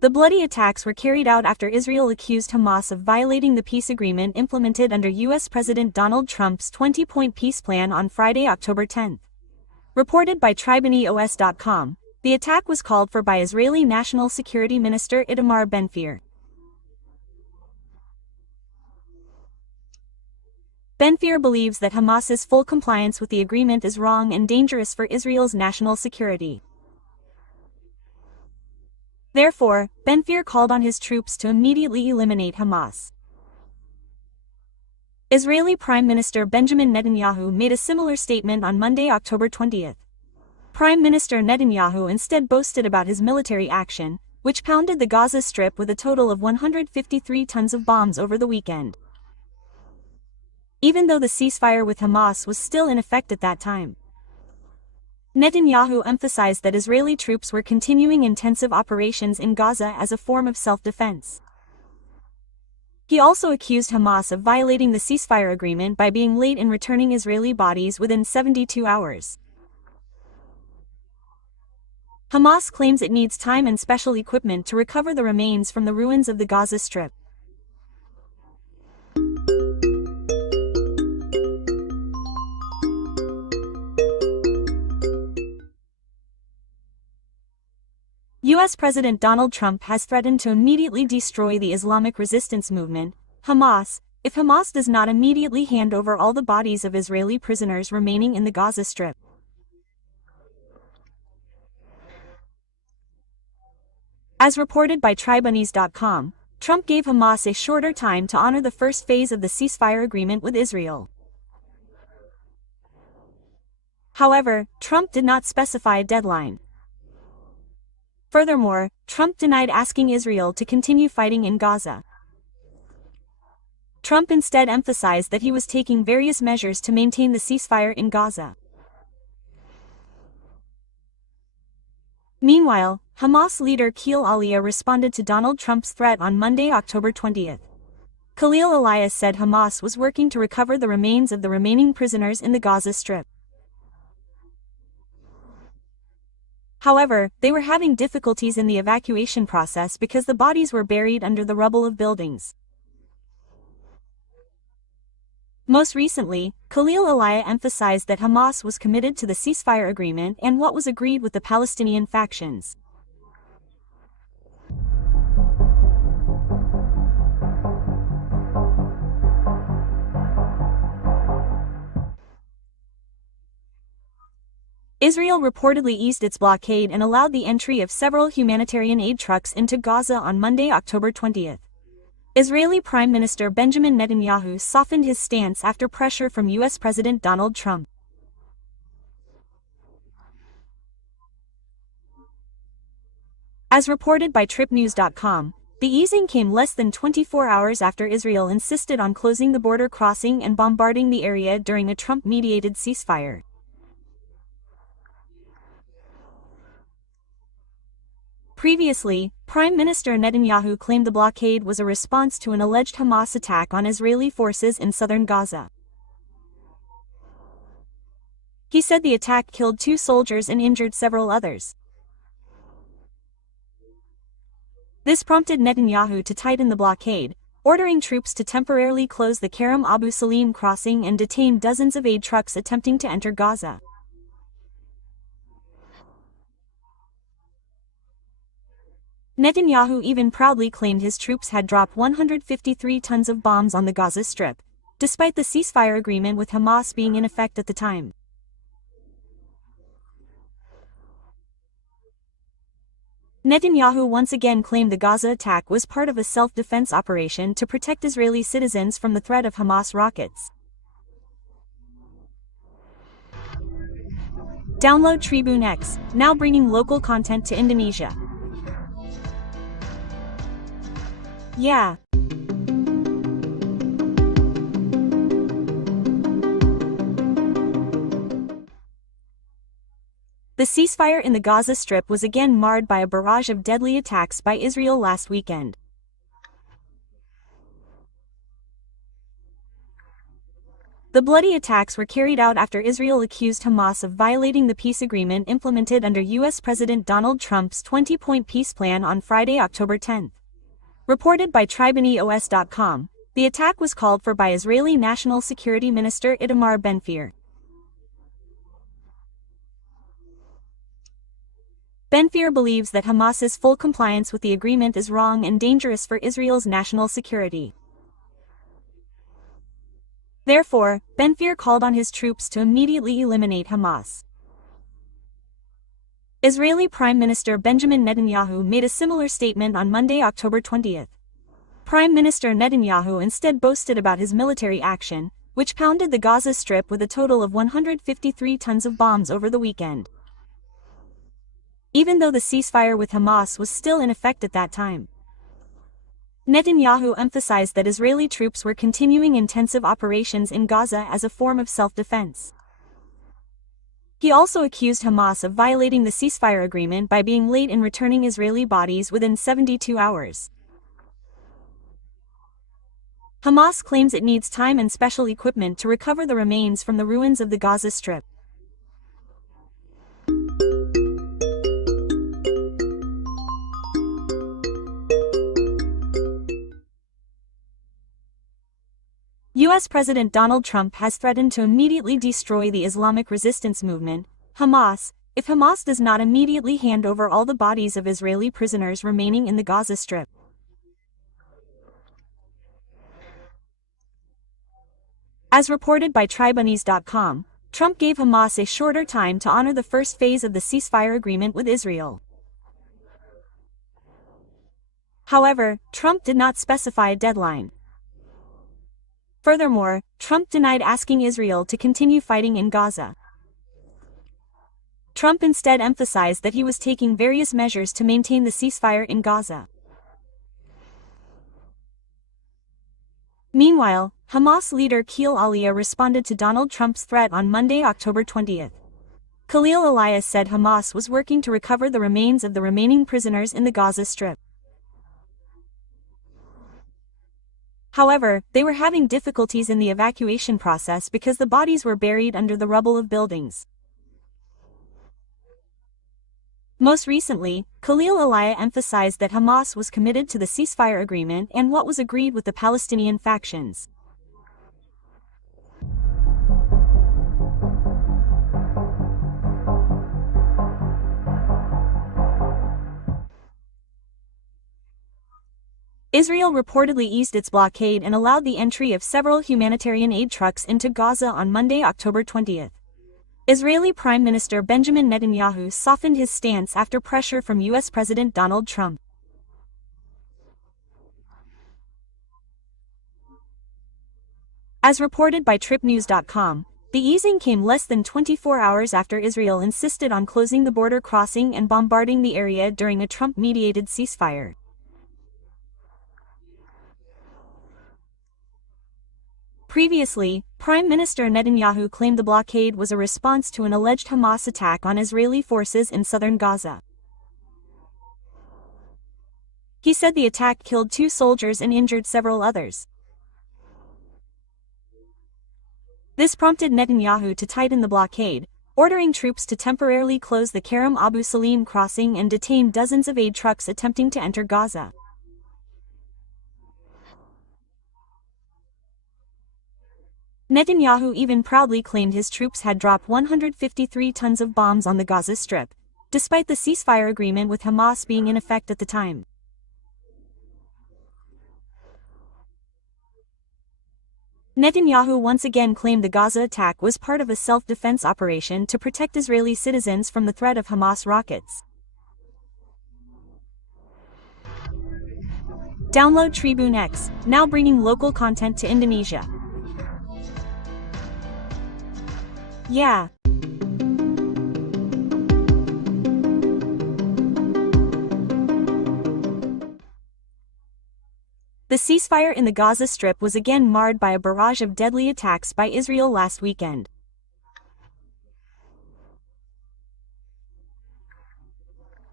The bloody attacks were carried out after Israel accused Hamas of violating the peace agreement implemented under U.S. President Donald Trump's 20-point peace plan on Friday, October 10. Reported by TribeNews.com, the attack was called for by Israeli National Security Minister Itamar Ben-Gvir. Ben-Gvir believes that Hamas's full compliance with the agreement is wrong and dangerous for Israel's national security. Therefore, Ben-Gvir called on his troops to immediately eliminate Hamas. Israeli Prime Minister Benjamin Netanyahu made a similar statement on Monday, October 20. Prime Minister Netanyahu instead boasted about his military action, which pounded the Gaza Strip with a total of 153 tons of bombs over the weekend. Even though the ceasefire with Hamas was still in effect at that time, Netanyahu emphasized that Israeli troops were continuing intensive operations in Gaza as a form of self-defense. He also accused Hamas of violating the ceasefire agreement by being late in returning Israeli bodies within 72 hours. Hamas claims it needs time and special equipment to recover the remains from the ruins of the Gaza Strip. U.S. President Donald Trump has threatened to immediately destroy the Islamic resistance movement, Hamas, if Hamas does not immediately hand over all the bodies of Israeli prisoners remaining in the Gaza Strip. As reported by TribeNews.com, Trump gave Hamas a shorter time to honor the first phase of the ceasefire agreement with Israel. However, Trump did not specify a deadline. Furthermore, Trump denied asking Israel to continue fighting in Gaza. Trump instead emphasized that he was taking various measures to maintain the ceasefire in Gaza. Meanwhile, Hamas leader Khalil Aliyah responded to Donald Trump's threat on Monday, October 20. Khalil Aliyah said Hamas was working to recover the remains of the remaining prisoners in the Gaza Strip. However, they were having difficulties in the evacuation process because the bodies were buried under the rubble of buildings. Most recently, Khalil Aliyah emphasized that Hamas was committed to the ceasefire agreement and what was agreed with the Palestinian factions. Israel reportedly eased its blockade and allowed the entry of several humanitarian aid trucks into Gaza on Monday, October 20. Israeli Prime Minister Benjamin Netanyahu softened his stance after pressure from U.S. President Donald Trump. As reported by TripNews.com, the easing came less than 24 hours after Israel insisted on closing the border crossing and bombarding the area during a Trump-mediated ceasefire. Previously, Prime Minister Netanyahu claimed the blockade was a response to an alleged Hamas attack on Israeli forces in southern Gaza. He said the attack killed 2 soldiers and injured several others. This prompted Netanyahu to tighten the blockade, ordering troops to temporarily close the Kerem Abu Salim crossing and detain dozens of aid trucks attempting to enter Gaza. Netanyahu even proudly claimed his troops had dropped 153 tons of bombs on the Gaza Strip, despite the ceasefire agreement with Hamas being in effect at the time. Netanyahu once again claimed the Gaza attack was part of a self-defense operation to protect Israeli citizens from the threat of Hamas rockets. Download Tribune X, now bringing local content to Indonesia. Yeah. The ceasefire in the Gaza Strip was again marred by a barrage of deadly attacks by Israel last weekend. The bloody attacks were carried out after Israel accused Hamas of violating the peace agreement implemented under U.S. President Donald Trump's 20-point peace plan on Friday, October 10. Reported by TribeNews.com, the attack was called for by Israeli National Security Minister Itamar Ben-Gvir. Ben-Gvir believes that Hamas's full compliance with the agreement is wrong and dangerous for Israel's national security. Therefore, Ben-Gvir called on his troops to immediately eliminate Hamas. Israeli Prime Minister Benjamin Netanyahu made a similar statement on Monday, October 20. Prime Minister Netanyahu instead boasted about his military action, which pounded the Gaza Strip with a total of 153 tons of bombs over the weekend. Even though the ceasefire with Hamas was still in effect at that time, Netanyahu emphasized that Israeli troops were continuing intensive operations in Gaza as a form of self-defense. He also accused Hamas of violating the ceasefire agreement by being late in returning Israeli bodies within 72 hours. Hamas claims it needs time and special equipment to recover the remains from the ruins of the Gaza Strip. U.S. President Donald Trump has threatened to immediately destroy the Islamic resistance movement, Hamas, if Hamas does not immediately hand over all the bodies of Israeli prisoners remaining in the Gaza Strip. As reported by TribeNews.com, Trump gave Hamas a shorter time to honor the first phase of the ceasefire agreement with Israel. However, Trump did not specify a deadline. Furthermore, Trump denied asking Israel to continue fighting in Gaza. Trump instead emphasized that he was taking various measures to maintain the ceasefire in Gaza. Meanwhile, Hamas leader Khalil Aliyah responded to Donald Trump's threat on Monday, October 20. Khalil Aliyah said Hamas was working to recover the remains of the remaining prisoners in the Gaza Strip. However, they were having difficulties in the evacuation process because the bodies were buried under the rubble of buildings. Most recently, Khalil Aliyah emphasized that Hamas was committed to the ceasefire agreement and what was agreed with the Palestinian factions. Israel reportedly eased its blockade and allowed the entry of several humanitarian aid trucks into Gaza on Monday, October 20. Israeli Prime Minister Benjamin Netanyahu softened his stance after pressure from U.S. President Donald Trump. As reported by TripNews.com, the easing came less than 24 hours after Israel insisted on closing the border crossing and bombarding the area during a Trump-mediated ceasefire. Previously, Prime Minister Netanyahu claimed the blockade was a response to an alleged Hamas attack on Israeli forces in southern Gaza. He said the attack killed 2 soldiers and injured several others. This prompted Netanyahu to tighten the blockade, ordering troops to temporarily close the Kerem Abu Salim crossing and detain dozens of aid trucks attempting to enter Gaza. Netanyahu even proudly claimed his troops had dropped 153 tons of bombs on the Gaza Strip, despite the ceasefire agreement with Hamas being in effect at the time. Netanyahu once again claimed the Gaza attack was part of a self-defense operation to protect Israeli citizens from the threat of Hamas rockets. Download Tribune X, now bringing local content to Indonesia. Yeah. The ceasefire in the Gaza Strip was again marred by a barrage of deadly attacks by Israel last weekend.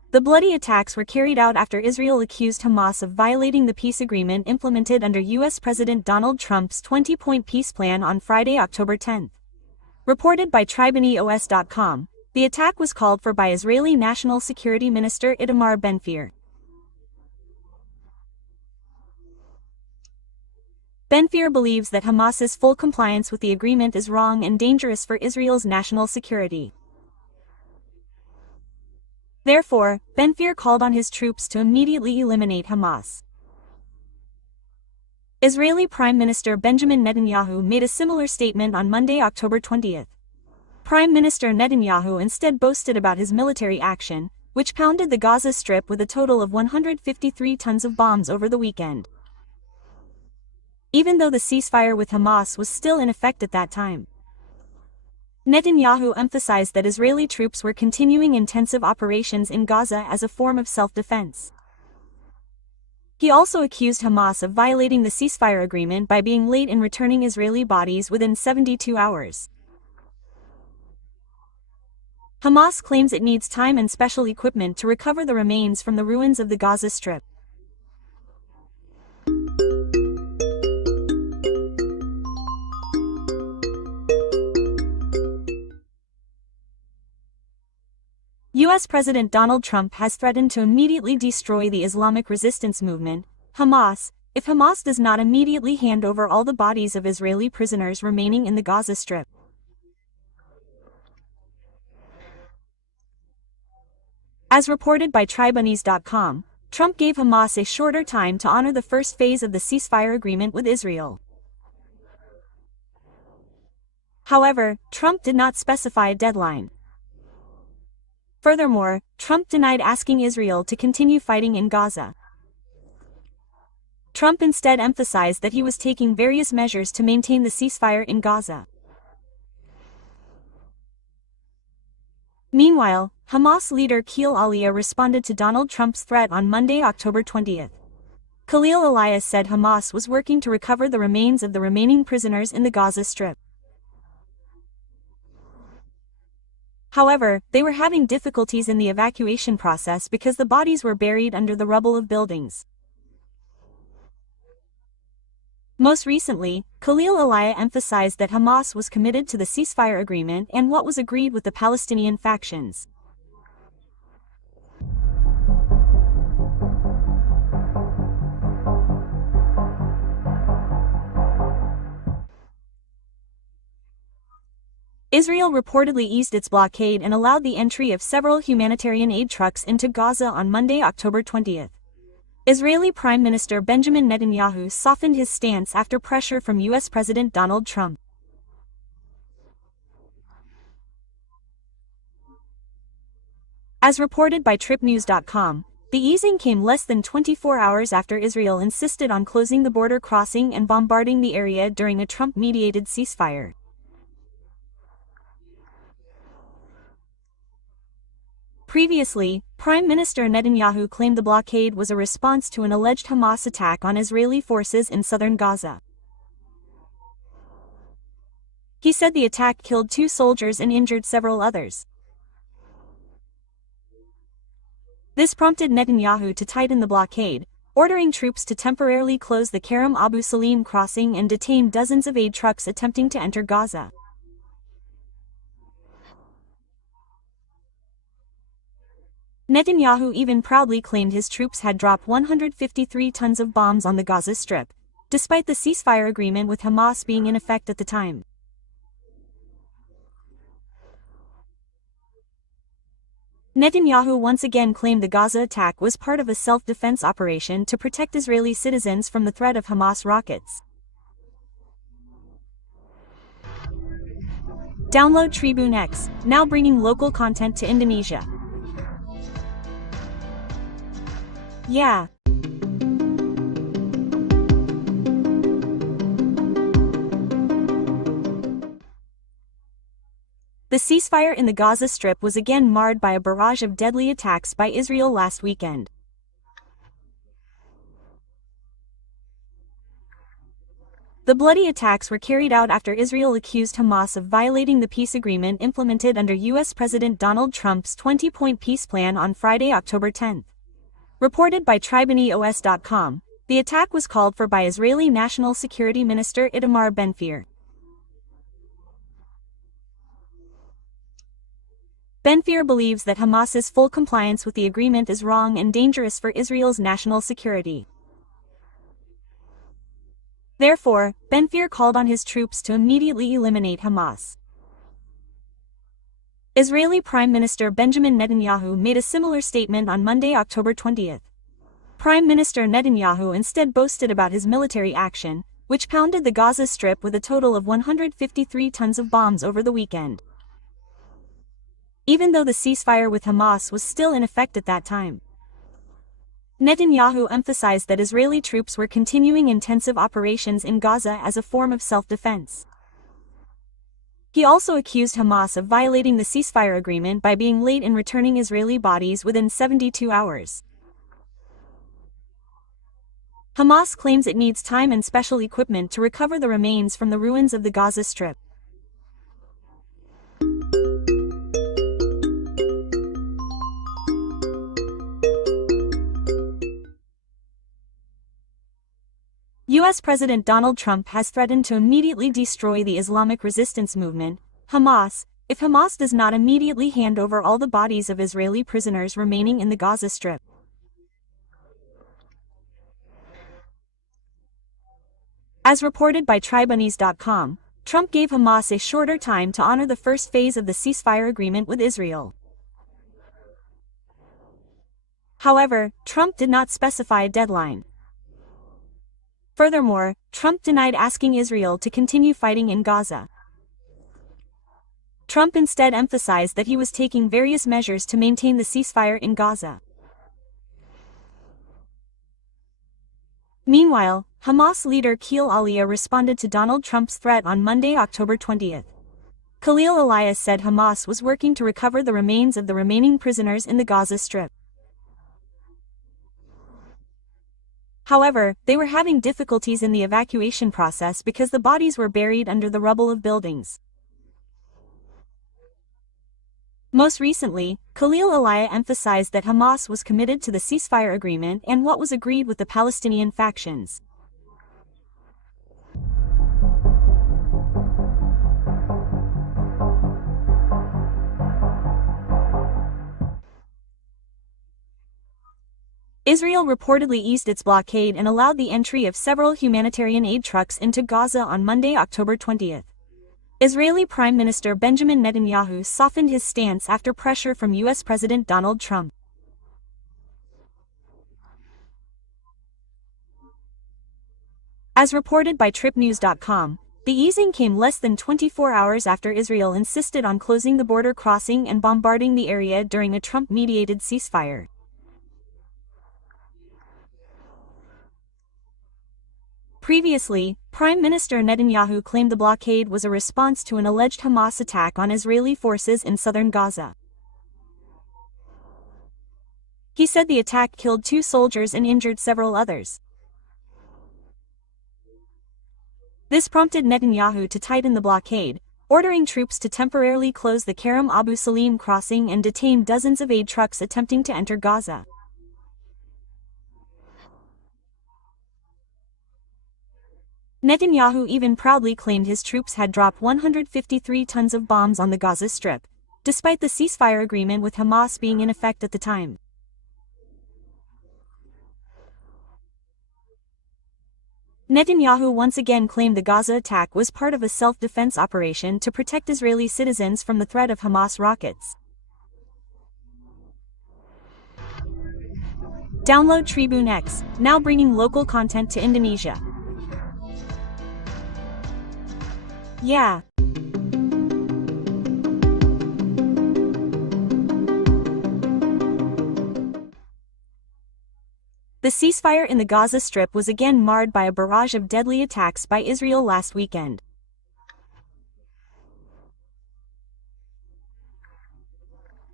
The bloody attacks were carried out after Israel accused Hamas of violating the peace agreement implemented under U.S. President Donald Trump's 20-point peace plan on Friday, October 10. Reported by TribeNews.com, the attack was called for by Israeli National Security Minister Itamar Ben-Gvir. Ben-Gvir believes that Hamas's full compliance with the agreement is wrong and dangerous for Israel's national security. Therefore, Ben-Gvir called on his troops to immediately eliminate Hamas. Israeli Prime Minister Benjamin Netanyahu made a similar statement on Monday, October 20. Prime Minister Netanyahu instead boasted about his military action, which pounded the Gaza Strip with a total of 153 tons of bombs over the weekend. Even though the ceasefire with Hamas was still in effect at that time, Netanyahu emphasized that Israeli troops were continuing intensive operations in Gaza as a form of self-defense. He also accused Hamas of violating the ceasefire agreement by being late in returning Israeli bodies within 72 hours. Hamas claims it needs time and special equipment to recover the remains from the ruins of the Gaza Strip. U.S. President Donald Trump has threatened to immediately destroy the Islamic resistance movement, Hamas, if Hamas does not immediately hand over all the bodies of Israeli prisoners remaining in the Gaza Strip. As reported by TribeNews.com, Trump gave Hamas a shorter time to honor the first phase of the ceasefire agreement with Israel. However, Trump did not specify a deadline. Furthermore, Trump denied asking Israel to continue fighting in Gaza. Trump instead emphasized that he was taking various measures to maintain the ceasefire in Gaza. Meanwhile, Hamas leader Khalil Aliyah responded to Donald Trump's threat on Monday, October 20. Khalil Aliyah said Hamas was working to recover the remains of the remaining prisoners in the Gaza Strip. However, they were having difficulties in the evacuation process because the bodies were buried under the rubble of buildings. Most recently, Khalil Aliyah emphasized that Hamas was committed to the ceasefire agreement and what was agreed with the Palestinian factions. Israel reportedly eased its blockade and allowed the entry of several humanitarian aid trucks into Gaza on Monday, October 20. Israeli Prime Minister Benjamin Netanyahu softened his stance after pressure from U.S. President Donald Trump. As reported by TripNews.com, the easing came less than 24 hours after Israel insisted on closing the border crossing and bombarding the area during a Trump-mediated ceasefire. Previously, Prime Minister Netanyahu claimed the blockade was a response to an alleged Hamas attack on Israeli forces in southern Gaza. He said the attack killed 2 soldiers and injured several others. This prompted Netanyahu to tighten the blockade, ordering troops to temporarily close the Kerem Abu Salim crossing and detain dozens of aid trucks attempting to enter Gaza. Netanyahu even proudly claimed his troops had dropped 153 tons of bombs on the Gaza Strip, despite the ceasefire agreement with Hamas being in effect at the time. Netanyahu once again claimed the Gaza attack was part of a self-defense operation to protect Israeli citizens from the threat of Hamas rockets. Download Tribune X, now bringing local content to Indonesia. Yeah. The ceasefire in the Gaza Strip was again marred by a barrage of deadly attacks by Israel last weekend. The bloody attacks were carried out after Israel accused Hamas of violating the peace agreement implemented under U.S. President Donald Trump's 20-point peace plan on Friday, October 10. Reported by TribeNews.com, the attack was called for by Israeli National Security Minister Itamar Ben-Gvir. Ben-Gvir believes that Hamas's full compliance with the agreement is wrong and dangerous for Israel's national security. Therefore, Ben-Gvir called on his troops to immediately eliminate Hamas. Israeli Prime Minister Benjamin Netanyahu made a similar statement on Monday, October 20. Prime Minister Netanyahu instead boasted about his military action, which pounded the Gaza Strip with a total of 153 tons of bombs over the weekend. Even though the ceasefire with Hamas was still in effect at that time, Netanyahu emphasized that Israeli troops were continuing intensive operations in Gaza as a form of self-defense. He also accused Hamas of violating the ceasefire agreement by being late in returning Israeli bodies within 72 hours. Hamas claims it needs time and special equipment to recover the remains from the ruins of the Gaza Strip. U.S. President Donald Trump has threatened to immediately destroy the Islamic resistance movement, Hamas, if Hamas does not immediately hand over all the bodies of Israeli prisoners remaining in the Gaza Strip. As reported by TribeNews.com, Trump gave Hamas a shorter time to honor the first phase of the ceasefire agreement with Israel. However, Trump did not specify a deadline. Furthermore, Trump denied asking Israel to continue fighting in Gaza. Trump instead emphasized that he was taking various measures to maintain the ceasefire in Gaza. Meanwhile, Hamas leader Khalil Aliyah responded to Donald Trump's threat on Monday, October 20. Khalil Aliyah said Hamas was working to recover the remains of the remaining prisoners in the Gaza Strip. However, they were having difficulties in the evacuation process because the bodies were buried under the rubble of buildings. Most recently, Khalil Aliyah emphasized that Hamas was committed to the ceasefire agreement and what was agreed with the Palestinian factions. Israel reportedly eased its blockade and allowed the entry of several humanitarian aid trucks into Gaza on Monday, October 20. Israeli Prime Minister Benjamin Netanyahu softened his stance after pressure from U.S. President Donald Trump. As reported by TripNews.com, the easing came less than 24 hours after Israel insisted on closing the border crossing and bombarding the area during a Trump-mediated ceasefire. Previously, Prime Minister Netanyahu claimed the blockade was a response to an alleged Hamas attack on Israeli forces in southern Gaza. He said the attack killed 2 soldiers and injured several others. This prompted Netanyahu to tighten the blockade, ordering troops to temporarily close the Kerem Abu Salim crossing and detain dozens of aid trucks attempting to enter Gaza. Netanyahu even proudly claimed his troops had dropped 153 tons of bombs on the Gaza Strip, despite the ceasefire agreement with Hamas being in effect at the time. Netanyahu once again claimed the Gaza attack was part of a self-defense operation to protect Israeli citizens from the threat of Hamas rockets. Download Tribune X, now bringing local content to Indonesia. Yeah. The ceasefire in the Gaza Strip was again marred by a barrage of deadly attacks by Israel last weekend.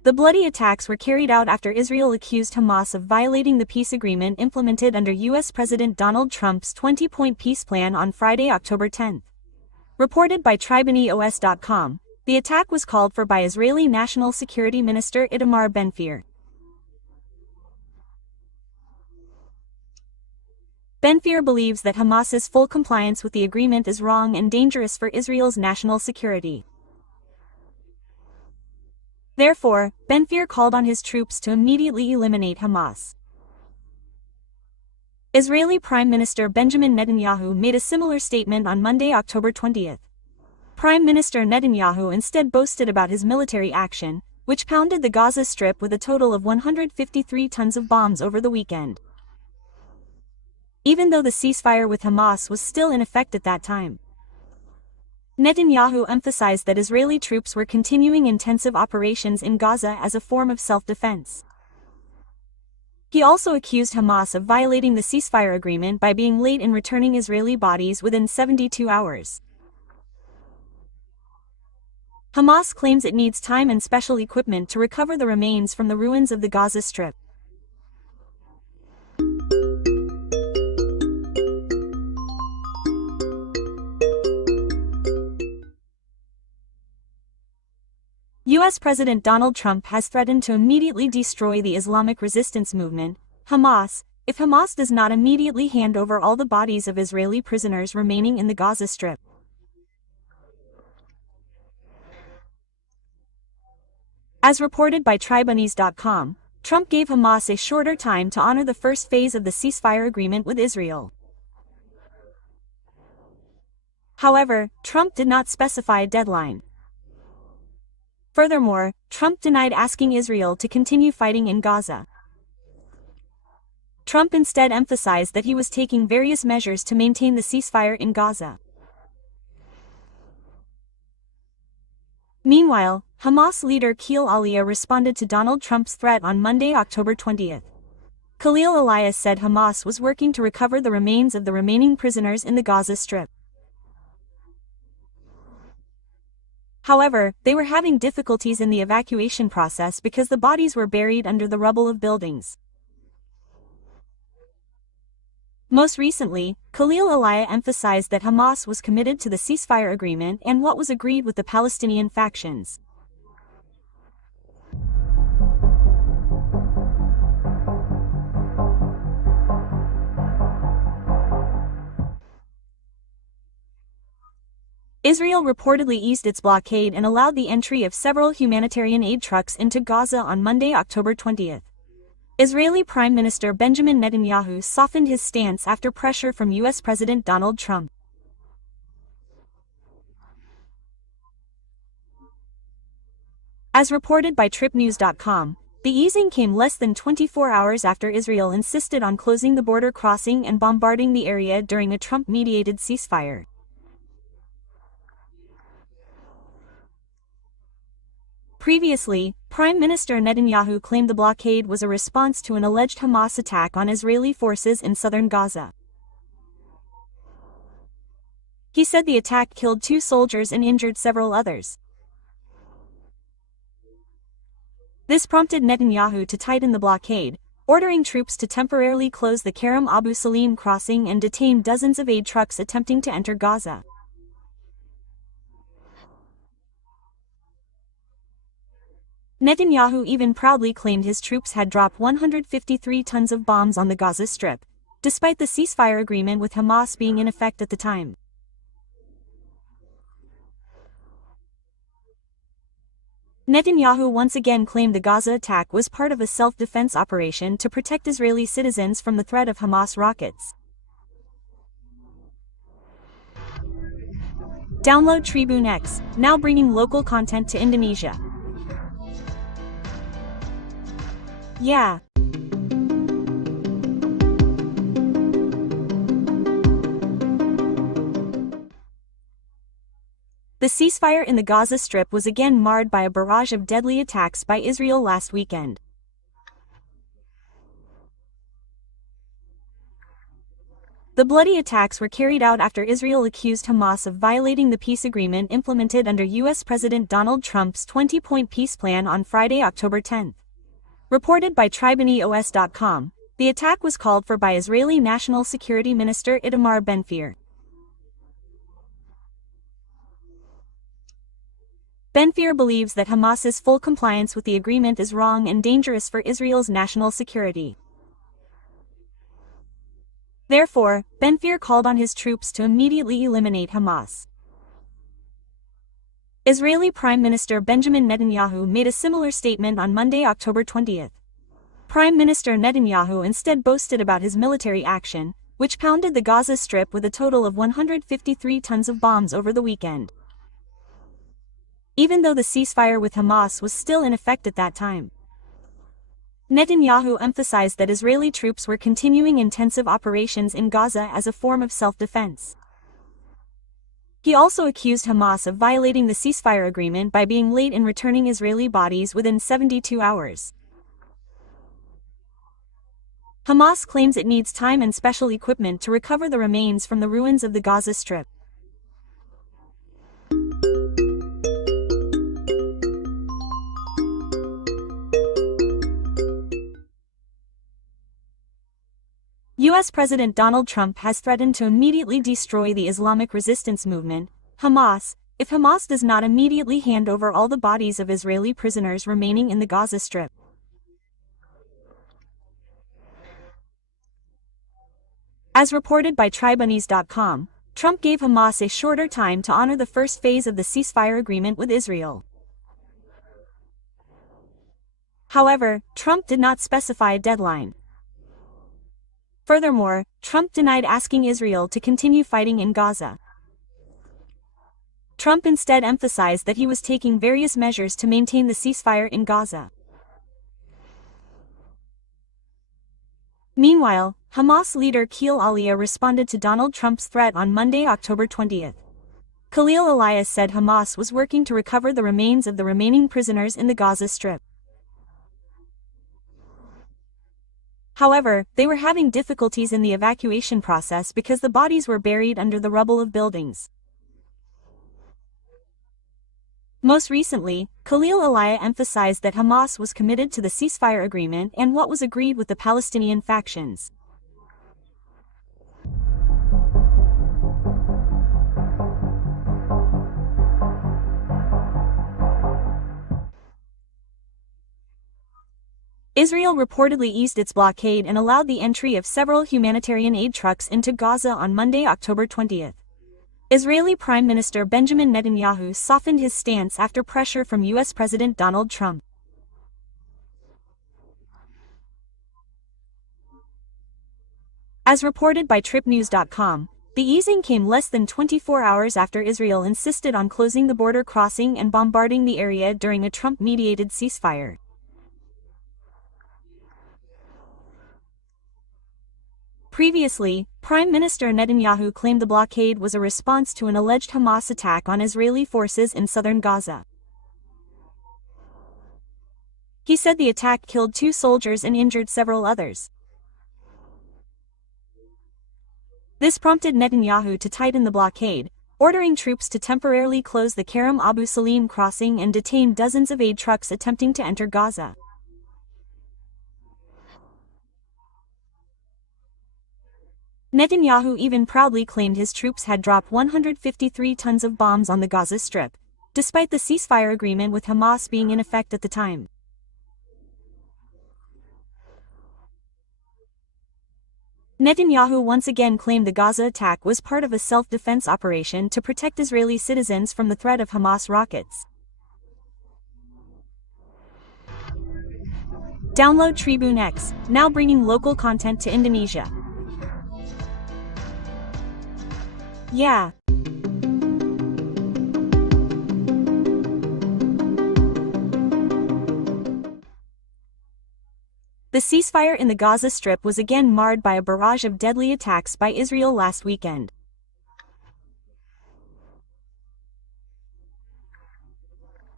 The bloody attacks were carried out after Israel accused Hamas of violating the peace agreement implemented under U.S. President Donald Trump's 20-point peace plan on Friday, October 10. Reported by TribeNews.com, the attack was called for by Israeli National Security Minister Itamar Ben-Gvir. Ben-Gvir believes that Hamas's full compliance with the agreement is wrong and dangerous for Israel's national security. Therefore, Ben-Gvir called on his troops to immediately eliminate Hamas. Israeli Prime Minister Benjamin Netanyahu made a similar statement on Monday, October 20. Prime Minister Netanyahu instead boasted about his military action, which pounded the Gaza Strip with a total of 153 tons of bombs over the weekend. Even though the ceasefire with Hamas was still in effect at that time, Netanyahu emphasized that Israeli troops were continuing intensive operations in Gaza as a form of self-defense. He also accused Hamas of violating the ceasefire agreement by being late in returning Israeli bodies within 72 hours. Hamas claims it needs time and special equipment to recover the remains from the ruins of the Gaza Strip. U.S. President Donald Trump has threatened to immediately destroy the Islamic resistance movement, Hamas, if Hamas does not immediately hand over all the bodies of Israeli prisoners remaining in the Gaza Strip. As reported by TribeNews.com, Trump gave Hamas a shorter time to honor the first phase of the ceasefire agreement with Israel. However, Trump did not specify a deadline. Furthermore, Trump denied asking Israel to continue fighting in Gaza. Trump instead emphasized that he was taking various measures to maintain the ceasefire in Gaza. Meanwhile, Hamas leader Khalil Aliyah responded to Donald Trump's threat on Monday, October 20. Khalil Aliyah said Hamas was working to recover the remains of the remaining prisoners in the Gaza Strip. However, they were having difficulties in the evacuation process because the bodies were buried under the rubble of buildings. Most recently, Khalil Aliyah emphasized that Hamas was committed to the ceasefire agreement and what was agreed with the Palestinian factions. Israel reportedly eased its blockade and allowed the entry of several humanitarian aid trucks into Gaza on Monday, October 20. Israeli Prime Minister Benjamin Netanyahu softened his stance after pressure from U.S. President Donald Trump. As reported by TripNews.com, the easing came less than 24 hours after Israel insisted on closing the border crossing and bombarding the area during a Trump-mediated ceasefire. Previously, Prime Minister Netanyahu claimed the blockade was a response to an alleged Hamas attack on Israeli forces in southern Gaza. He said the attack killed 2 soldiers and injured several others. This prompted Netanyahu to tighten the blockade, ordering troops to temporarily close the Kerem Abu Salim crossing and detain dozens of aid trucks attempting to enter Gaza. Netanyahu even proudly claimed his troops had dropped 153 tons of bombs on the Gaza Strip, despite the ceasefire agreement with Hamas being in effect at the time. Netanyahu once again claimed the Gaza attack was part of a self-defense operation to protect Israeli citizens from the threat of Hamas rockets. Download Tribune X, now bringing local content to Indonesia. Yeah. The ceasefire in the Gaza Strip was again marred by a barrage of deadly attacks by Israel last weekend. The bloody attacks were carried out after Israel accused Hamas of violating the peace agreement implemented under U.S. President Donald Trump's 20-point peace plan on Friday, October 10. Reported by TribeNews.com, the attack was called for by Israeli National Security Minister Itamar Ben-Gvir. Ben-Gvir believes that Hamas's full compliance with the agreement is wrong and dangerous for Israel's national security. Therefore, Ben-Gvir called on his troops to immediately eliminate Hamas. Israeli Prime Minister Benjamin Netanyahu made a similar statement on Monday, October 20. Prime Minister Netanyahu instead boasted about his military action, which pounded the Gaza Strip with a total of 153 tons of bombs over the weekend. Even though the ceasefire with Hamas was still in effect at that time, Netanyahu emphasized that Israeli troops were continuing intensive operations in Gaza as a form of self-defense. He also accused Hamas of violating the ceasefire agreement by being late in returning Israeli bodies within 72 hours. Hamas claims it needs time and special equipment to recover the remains from the ruins of the Gaza Strip. U.S. President Donald Trump has threatened to immediately destroy the Islamic resistance movement, Hamas, if Hamas does not immediately hand over all the bodies of Israeli prisoners remaining in the Gaza Strip. As reported by TribeNews.com, Trump gave Hamas a shorter time to honor the first phase of the ceasefire agreement with Israel. However, Trump did not specify a deadline. Furthermore, Trump denied asking Israel to continue fighting in Gaza. Trump instead emphasized that he was taking various measures to maintain the ceasefire in Gaza. Meanwhile, Hamas leader Khalil Aliyah responded to Donald Trump's threat on Monday, October 20. Khalil Aliyah said Hamas was working to recover the remains of the remaining prisoners in the Gaza Strip. However, they were having difficulties in the evacuation process because the bodies were buried under the rubble of buildings. Most recently, Khalil Aliyah emphasized that Hamas was committed to the ceasefire agreement and what was agreed with the Palestinian factions. Israel reportedly eased its blockade and allowed the entry of several humanitarian aid trucks into Gaza on Monday, October 20. Israeli Prime Minister Benjamin Netanyahu softened his stance after pressure from U.S. President Donald Trump. As reported by TripNews.com, the easing came less than 24 hours after Israel insisted on closing the border crossing and bombarding the area during a Trump-mediated ceasefire. Previously, Prime Minister Netanyahu claimed the blockade was a response to an alleged Hamas attack on Israeli forces in southern Gaza. He said the attack killed 2 soldiers and injured several others. This prompted Netanyahu to tighten the blockade, ordering troops to temporarily close the Kerem Abu Salim crossing and detain dozens of aid trucks attempting to enter Gaza. Netanyahu even proudly claimed his troops had dropped 153 tons of bombs on the Gaza Strip, despite the ceasefire agreement with Hamas being in effect at the time. Netanyahu once again claimed the Gaza attack was part of a self-defense operation to protect Israeli citizens from the threat of Hamas rockets. Download Tribune X, now bringing local content to Indonesia. Yeah. The ceasefire in the Gaza Strip was again marred by a barrage of deadly attacks by Israel last weekend.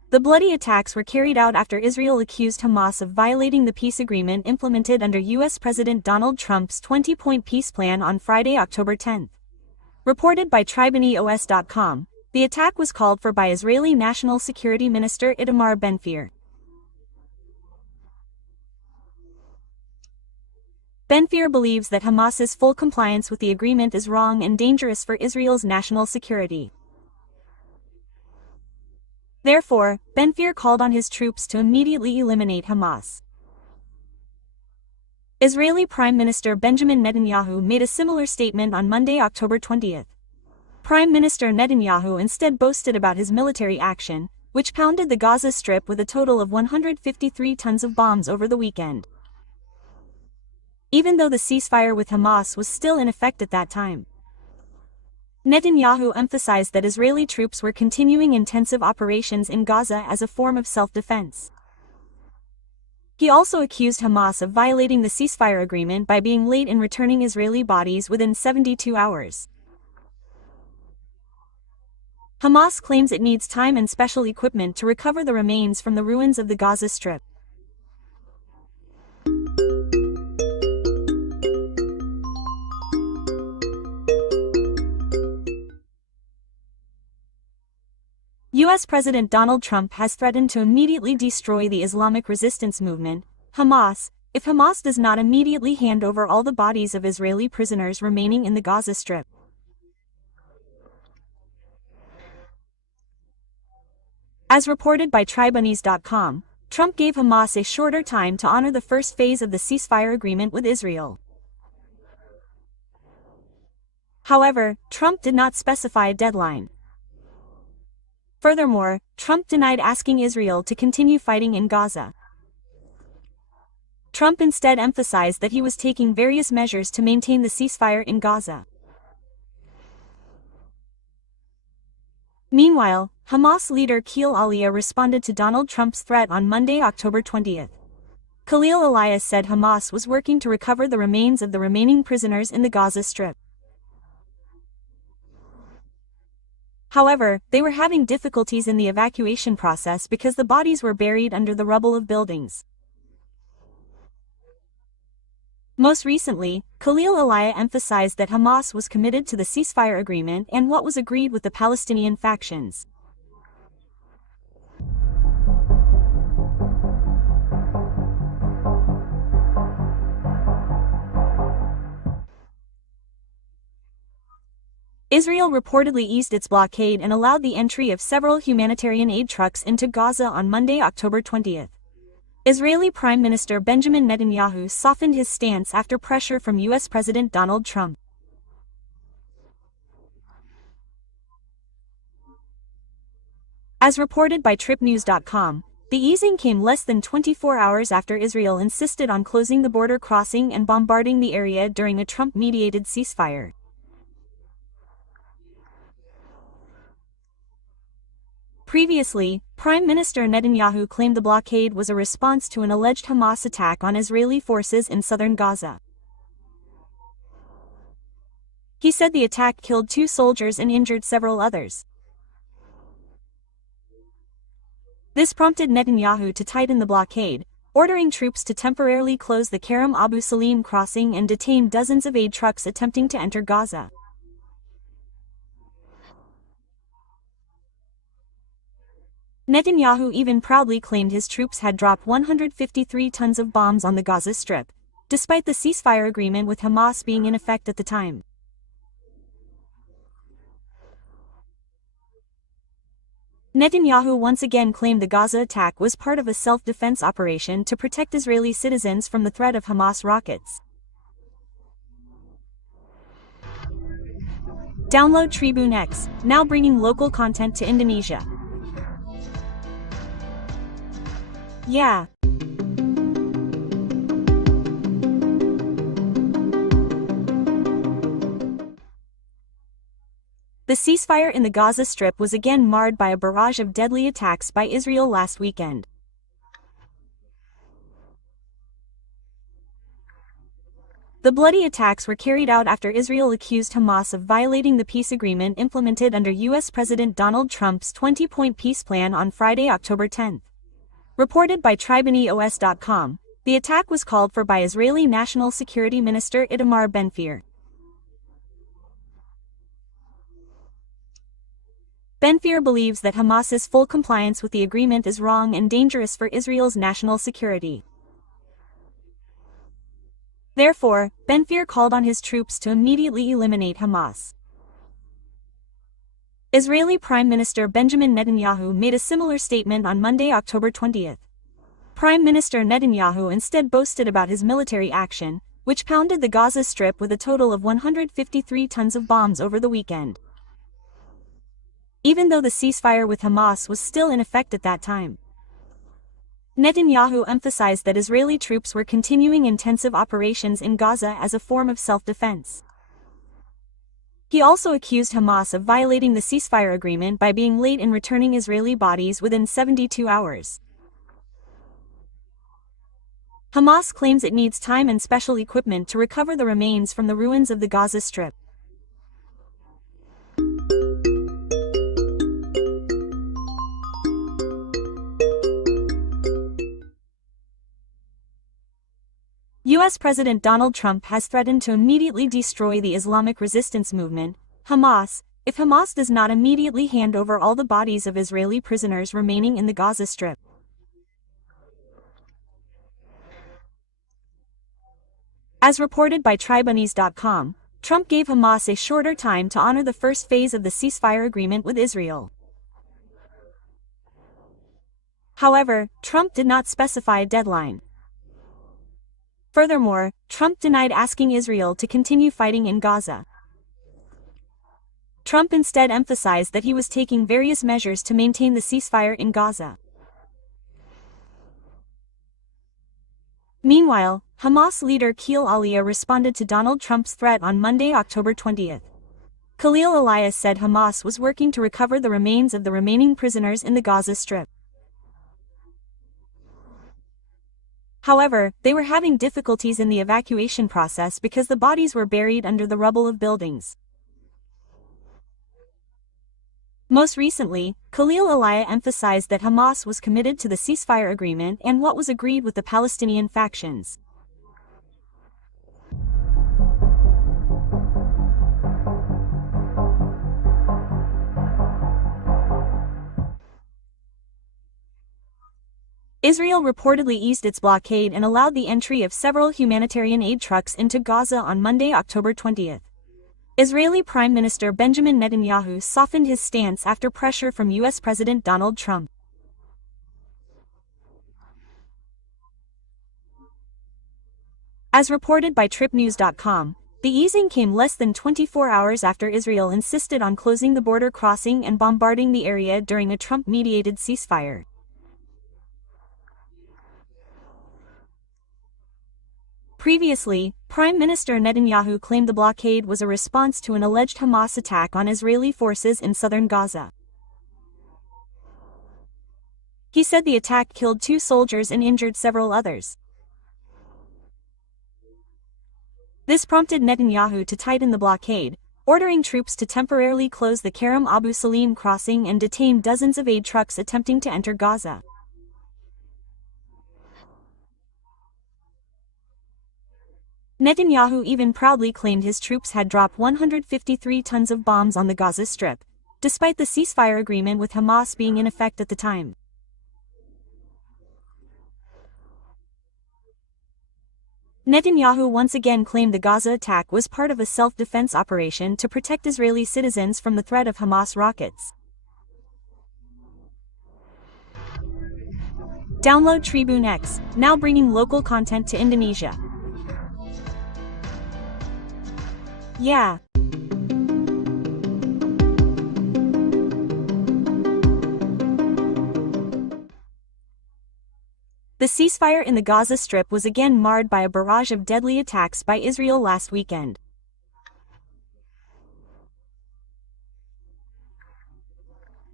The bloody attacks were carried out after Israel accused Hamas of violating the peace agreement implemented under U.S. President Donald Trump's 20-point peace plan on Friday, October 10. Reported by TribeNews.com, the attack was called for by Israeli National Security Minister Itamar Ben-Gvir. Ben-Gvir believes that Hamas's full compliance with the agreement is wrong and dangerous for Israel's national security. Therefore, Ben-Gvir called on his troops to immediately eliminate Hamas. Israeli Prime Minister Benjamin Netanyahu made a similar statement on Monday, October 20. Prime Minister Netanyahu instead boasted about his military action, which pounded the Gaza Strip with a total of 153 tons of bombs over the weekend. Even though the ceasefire with Hamas was still in effect at that time, Netanyahu emphasized that Israeli troops were continuing intensive operations in Gaza as a form of self-defense. He also accused Hamas of violating the ceasefire agreement by being late in returning Israeli bodies within 72 hours. Hamas claims it needs time and special equipment to recover the remains from the ruins of the Gaza Strip. U.S. President Donald Trump has threatened to immediately destroy the Islamic resistance movement, Hamas, if Hamas does not immediately hand over all the bodies of Israeli prisoners remaining in the Gaza Strip. As reported by TribeNews.com, Trump gave Hamas a shorter time to honor the first phase of the ceasefire agreement with Israel. However, Trump did not specify a deadline. Furthermore, Trump denied asking Israel to continue fighting in Gaza. Trump instead emphasized that he was taking various measures to maintain the ceasefire in Gaza. Meanwhile, Hamas leader Khalil Aliyah responded to Donald Trump's threat on Monday, October 20. Khalil Aliyah said Hamas was working to recover the remains of the remaining prisoners in the Gaza Strip. However, they were having difficulties in the evacuation process because the bodies were buried under the rubble of buildings. Most recently, Khalil Aliyah emphasized that Hamas was committed to the ceasefire agreement and what was agreed with the Palestinian factions. Israel reportedly eased its blockade and allowed the entry of several humanitarian aid trucks into Gaza on Monday, October 20. Israeli Prime Minister Benjamin Netanyahu softened his stance after pressure from U.S. President Donald Trump. As reported by TripNews.com, the easing came less than 24 hours after Israel insisted on closing the border crossing and bombarding the area during a Trump-mediated ceasefire. Previously, Prime Minister Netanyahu claimed the blockade was a response to an alleged Hamas attack on Israeli forces in southern Gaza. He said the attack killed 2 soldiers and injured several others. This prompted Netanyahu to tighten the blockade, ordering troops to temporarily close the Kerem Abu Salim crossing and detain dozens of aid trucks attempting to enter Gaza. Netanyahu even proudly claimed his troops had dropped 153 tons of bombs on the Gaza Strip, despite the ceasefire agreement with Hamas being in effect at the time. Netanyahu once again claimed the Gaza attack was part of a self-defense operation to protect Israeli citizens from the threat of Hamas rockets. Download Tribune X, now bringing local content to Indonesia. Yeah. The ceasefire in the Gaza Strip was again marred by a barrage of deadly attacks by Israel last weekend. The bloody attacks were carried out after Israel accused Hamas of violating the peace agreement implemented under U.S. President Donald Trump's 20-point peace plan on Friday, October 10. Reported by TribeNews.com, the attack was called for by Israeli National Security Minister Itamar Ben-Gvir. Ben-Gvir believes that Hamas's full compliance with the agreement is wrong and dangerous for Israel's national security. Therefore, Ben-Gvir called on his troops to immediately eliminate Hamas. Israeli Prime Minister Benjamin Netanyahu made a similar statement on Monday, October 20. Prime Minister Netanyahu instead boasted about his military action, which pounded the Gaza Strip with a total of 153 tons of bombs over the weekend. Even though the ceasefire with Hamas was still in effect at that time, Netanyahu emphasized that Israeli troops were continuing intensive operations in Gaza as a form of self-defense. He also accused Hamas of violating the ceasefire agreement by being late in returning Israeli bodies within 72 hours. Hamas claims it needs time and special equipment to recover the remains from the ruins of the Gaza Strip. U.S. President Donald Trump has threatened to immediately destroy the Islamic resistance movement, Hamas, if Hamas does not immediately hand over all the bodies of Israeli prisoners remaining in the Gaza Strip. As reported by TribeNews.com, Trump gave Hamas a shorter time to honor the first phase of the ceasefire agreement with Israel. However, Trump did not specify a deadline. Furthermore, Trump denied asking Israel to continue fighting in Gaza. Trump instead emphasized that he was taking various measures to maintain the ceasefire in Gaza. Meanwhile, Hamas leader Khalil Aliyah responded to Donald Trump's threat on Monday, October 20. Khalil Aliyah said Hamas was working to recover the remains of the remaining prisoners in the Gaza Strip. However, they were having difficulties in the evacuation process because the bodies were buried under the rubble of buildings. Most recently, Khalil Aliyah emphasized that Hamas was committed to the ceasefire agreement and what was agreed with the Palestinian factions. Israel reportedly eased its blockade and allowed the entry of several humanitarian aid trucks into Gaza on Monday, October 20. Israeli Prime Minister Benjamin Netanyahu softened his stance after pressure from U.S. President Donald Trump. As reported by TripNews.com, the easing came less than 24 hours after Israel insisted on closing the border crossing and bombarding the area during a Trump-mediated ceasefire. Previously, Prime Minister Netanyahu claimed the blockade was a response to an alleged Hamas attack on Israeli forces in southern Gaza. He said the attack killed 2 soldiers and injured several others. This prompted Netanyahu to tighten the blockade, ordering troops to temporarily close the Kerem Abu Salim crossing and detain dozens of aid trucks attempting to enter Gaza. Netanyahu even proudly claimed his troops had dropped 153 tons of bombs on the Gaza Strip, despite the ceasefire agreement with Hamas being in effect at the time. Netanyahu once again claimed the Gaza attack was part of a self-defense operation to protect Israeli citizens from the threat of Hamas rockets. Download Tribune X, now bringing local content to Indonesia. Yeah. The ceasefire in the Gaza Strip was again marred by a barrage of deadly attacks by Israel last weekend.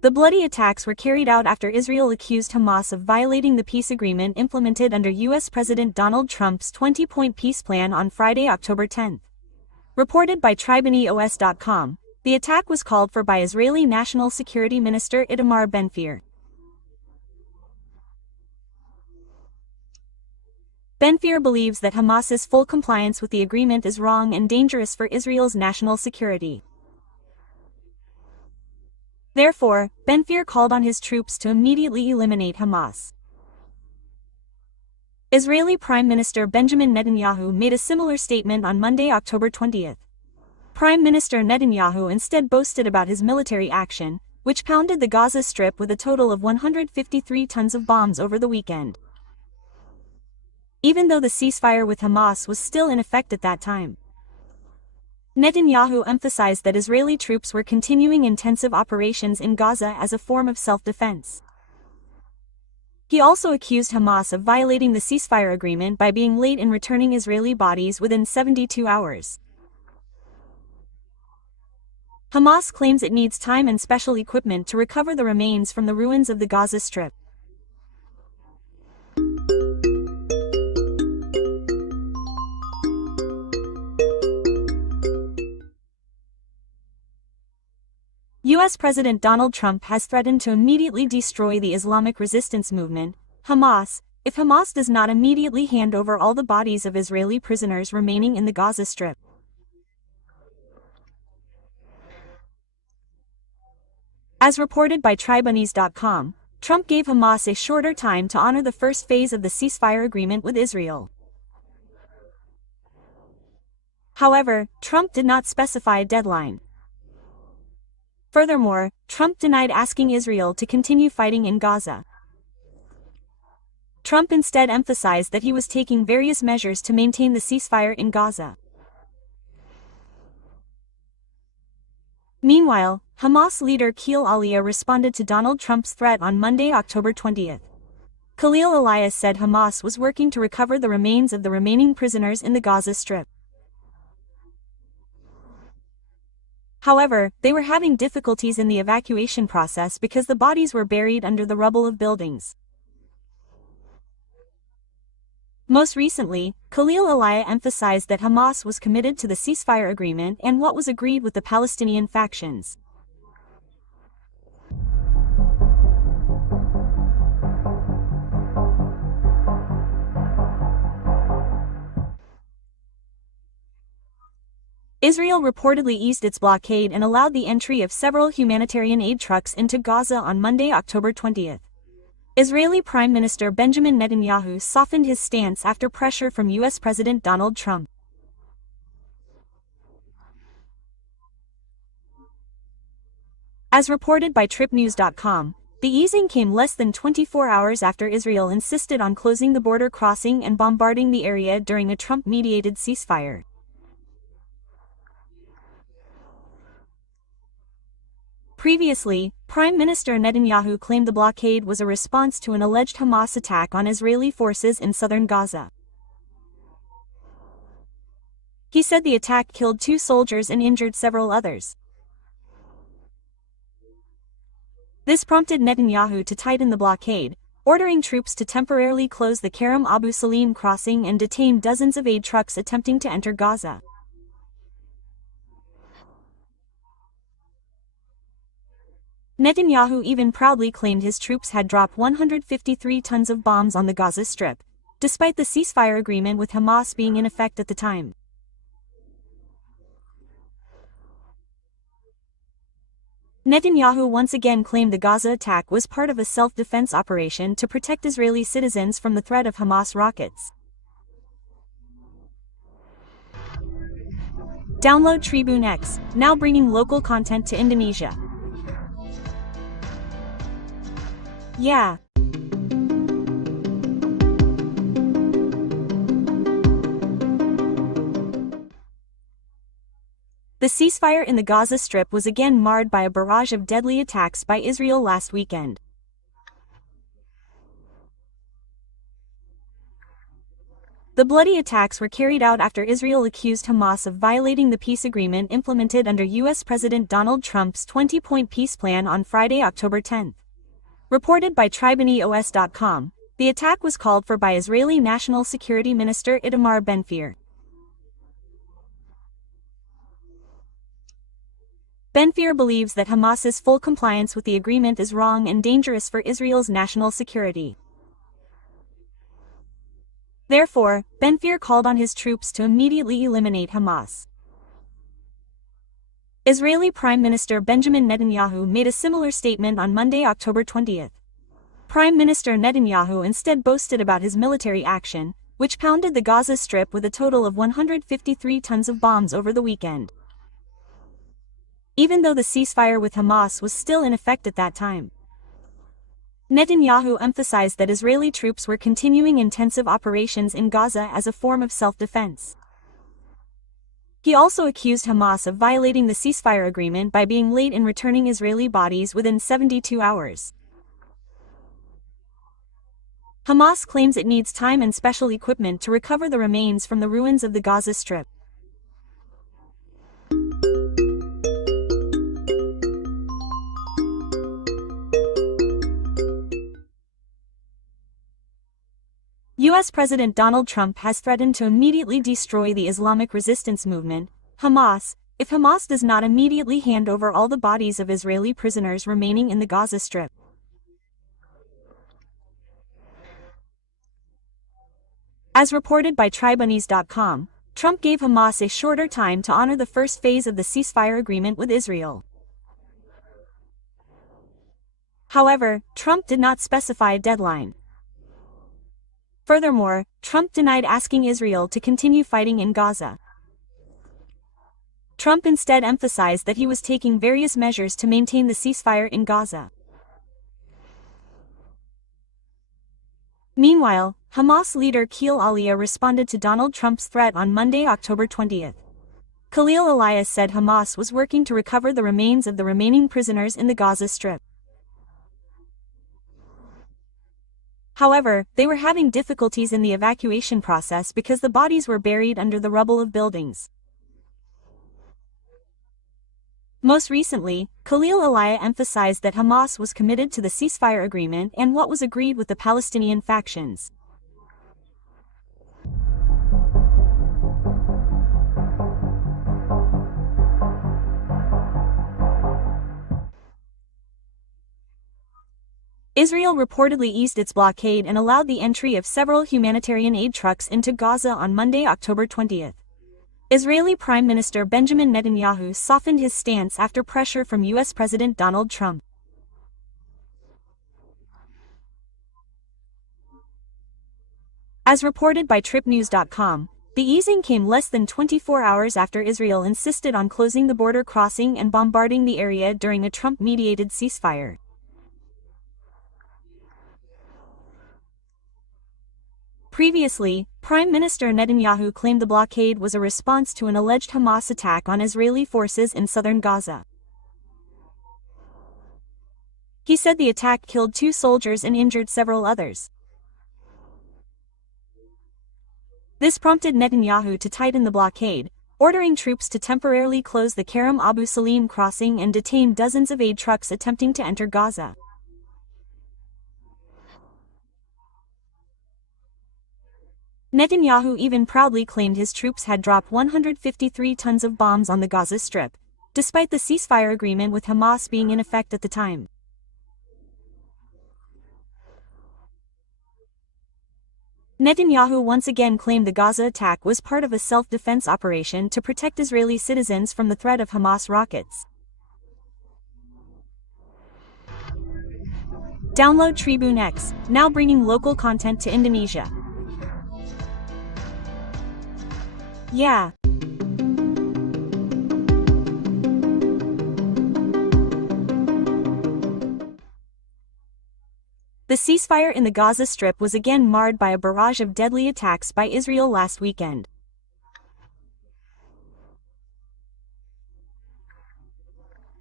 The bloody attacks were carried out after Israel accused Hamas of violating the peace agreement implemented under U.S. President Donald Trump's 20-point peace plan on Friday, October 10. Reported by TribeNews.com, the attack was called for by Israeli National Security Minister Itamar Ben-Gvir. Ben-Gvir believes that Hamas's full compliance with the agreement is wrong and dangerous for Israel's national security. Therefore, Ben-Gvir called on his troops to immediately eliminate Hamas. Israeli Prime Minister Benjamin Netanyahu made a similar statement on Monday, October 20. Prime Minister Netanyahu instead boasted about his military action, which pounded the Gaza Strip with a total of 153 tons of bombs over the weekend. Even though the ceasefire with Hamas was still in effect at that time, Netanyahu emphasized that Israeli troops were continuing intensive operations in Gaza as a form of self-defense. He also accused Hamas of violating the ceasefire agreement by being late in returning Israeli bodies within 72 hours. Hamas claims it needs time and special equipment to recover the remains from the ruins of the Gaza Strip. U.S. President Donald Trump has threatened to immediately destroy the Islamic resistance movement, Hamas, if Hamas does not immediately hand over all the bodies of Israeli prisoners remaining in the Gaza Strip. As reported by TribeNews.com, Trump gave Hamas a shorter time to honor the first phase of the ceasefire agreement with Israel. However, Trump did not specify a deadline. Furthermore, Trump denied asking Israel to continue fighting in Gaza. Trump instead emphasized that he was taking various measures to maintain the ceasefire in Gaza. Meanwhile, Hamas leader Khalil Aliyah responded to Donald Trump's threat on Monday, October 20. Khalil Aliyah said Hamas was working to recover the remains of the remaining prisoners in the Gaza Strip. However, they were having difficulties in the evacuation process because the bodies were buried under the rubble of buildings. Most recently, Khalil Aliyah emphasized that Hamas was committed to the ceasefire agreement and what was agreed with the Palestinian factions. Israel reportedly eased its blockade and allowed the entry of several humanitarian aid trucks into Gaza on Monday, October 20. Israeli Prime Minister Benjamin Netanyahu softened his stance after pressure from U.S. President Donald Trump. As reported by TripNews.com, the easing came less than 24 hours after Israel insisted on closing the border crossing and bombarding the area during a Trump-mediated ceasefire. Previously, Prime Minister Netanyahu claimed the blockade was a response to an alleged Hamas attack on Israeli forces in southern Gaza. He said the attack killed 2 soldiers and injured several others. This prompted Netanyahu to tighten the blockade, ordering troops to temporarily close the Kerem Abu Salim crossing and detain dozens of aid trucks attempting to enter Gaza. Netanyahu even proudly claimed his troops had dropped 153 tons of bombs on the Gaza Strip, despite the ceasefire agreement with Hamas being in effect at the time. Netanyahu once again claimed the Gaza attack was part of a self-defense operation to protect Israeli citizens from the threat of Hamas rockets. Download Tribune X, now bringing local content to Indonesia. Yeah. The ceasefire in the Gaza Strip was again marred by a barrage of deadly attacks by Israel last weekend. The bloody attacks were carried out after Israel accused Hamas of violating the peace agreement implemented under U.S. President Donald Trump's 20-point peace plan on Friday, October 10. Reported by TribeNews.com, the attack was called for by Israeli National Security Minister Itamar Ben-Gvir. Ben-Gvir believes that Hamas's full compliance with the agreement is wrong and dangerous for Israel's national security. Therefore, Ben-Gvir called on his troops to immediately eliminate Hamas. Israeli Prime Minister Benjamin Netanyahu made a similar statement on Monday, October 20. Prime Minister Netanyahu instead boasted about his military action, which pounded the Gaza Strip with a total of 153 tons of bombs over the weekend. Even though the ceasefire with Hamas was still in effect at that time, Netanyahu emphasized that Israeli troops were continuing intensive operations in Gaza as a form of self-defense. He also accused Hamas of violating the ceasefire agreement by being late in returning Israeli bodies within 72 hours. Hamas claims it needs time and special equipment to recover the remains from the ruins of the Gaza Strip. U.S. President Donald Trump has threatened to immediately destroy the Islamic resistance movement, Hamas, if Hamas does not immediately hand over all the bodies of Israeli prisoners remaining in the Gaza Strip. As reported by TribeNews.com, Trump gave Hamas a shorter time to honor the first phase of the ceasefire agreement with Israel. However, Trump did not specify a deadline. Furthermore, Trump denied asking Israel to continue fighting in Gaza. Trump instead emphasized that he was taking various measures to maintain the ceasefire in Gaza. Meanwhile, Hamas leader Khalil Aliyah responded to Donald Trump's threat on Monday, October 20. Khalil Aliyah said Hamas was working to recover the remains of the remaining prisoners in the Gaza Strip. However, they were having difficulties in the evacuation process because the bodies were buried under the rubble of buildings. Most recently, Khalil Aliyah emphasized that Hamas was committed to the ceasefire agreement and what was agreed with the Palestinian factions. Israel reportedly eased its blockade and allowed the entry of several humanitarian aid trucks into Gaza on Monday, October 20. Israeli Prime Minister Benjamin Netanyahu softened his stance after pressure from U.S. President Donald Trump. As reported by TripNews.com, the easing came less than 24 hours after Israel insisted on closing the border crossing and bombarding the area during a Trump-mediated ceasefire. Previously, Prime Minister Netanyahu claimed the blockade was a response to an alleged Hamas attack on Israeli forces in southern Gaza. He said the attack killed 2 soldiers and injured several others. This prompted Netanyahu to tighten the blockade, ordering troops to temporarily close the Kerem Abu Salim crossing and detain dozens of aid trucks attempting to enter Gaza. Netanyahu even proudly claimed his troops had dropped 153 tons of bombs on the Gaza Strip, despite the ceasefire agreement with Hamas being in effect at the time. Netanyahu once again claimed the Gaza attack was part of a self-defense operation to protect Israeli citizens from the threat of Hamas rockets. Download Tribune X, now bringing local content to Indonesia. Yeah. The ceasefire in the Gaza Strip was again marred by a barrage of deadly attacks by Israel last weekend.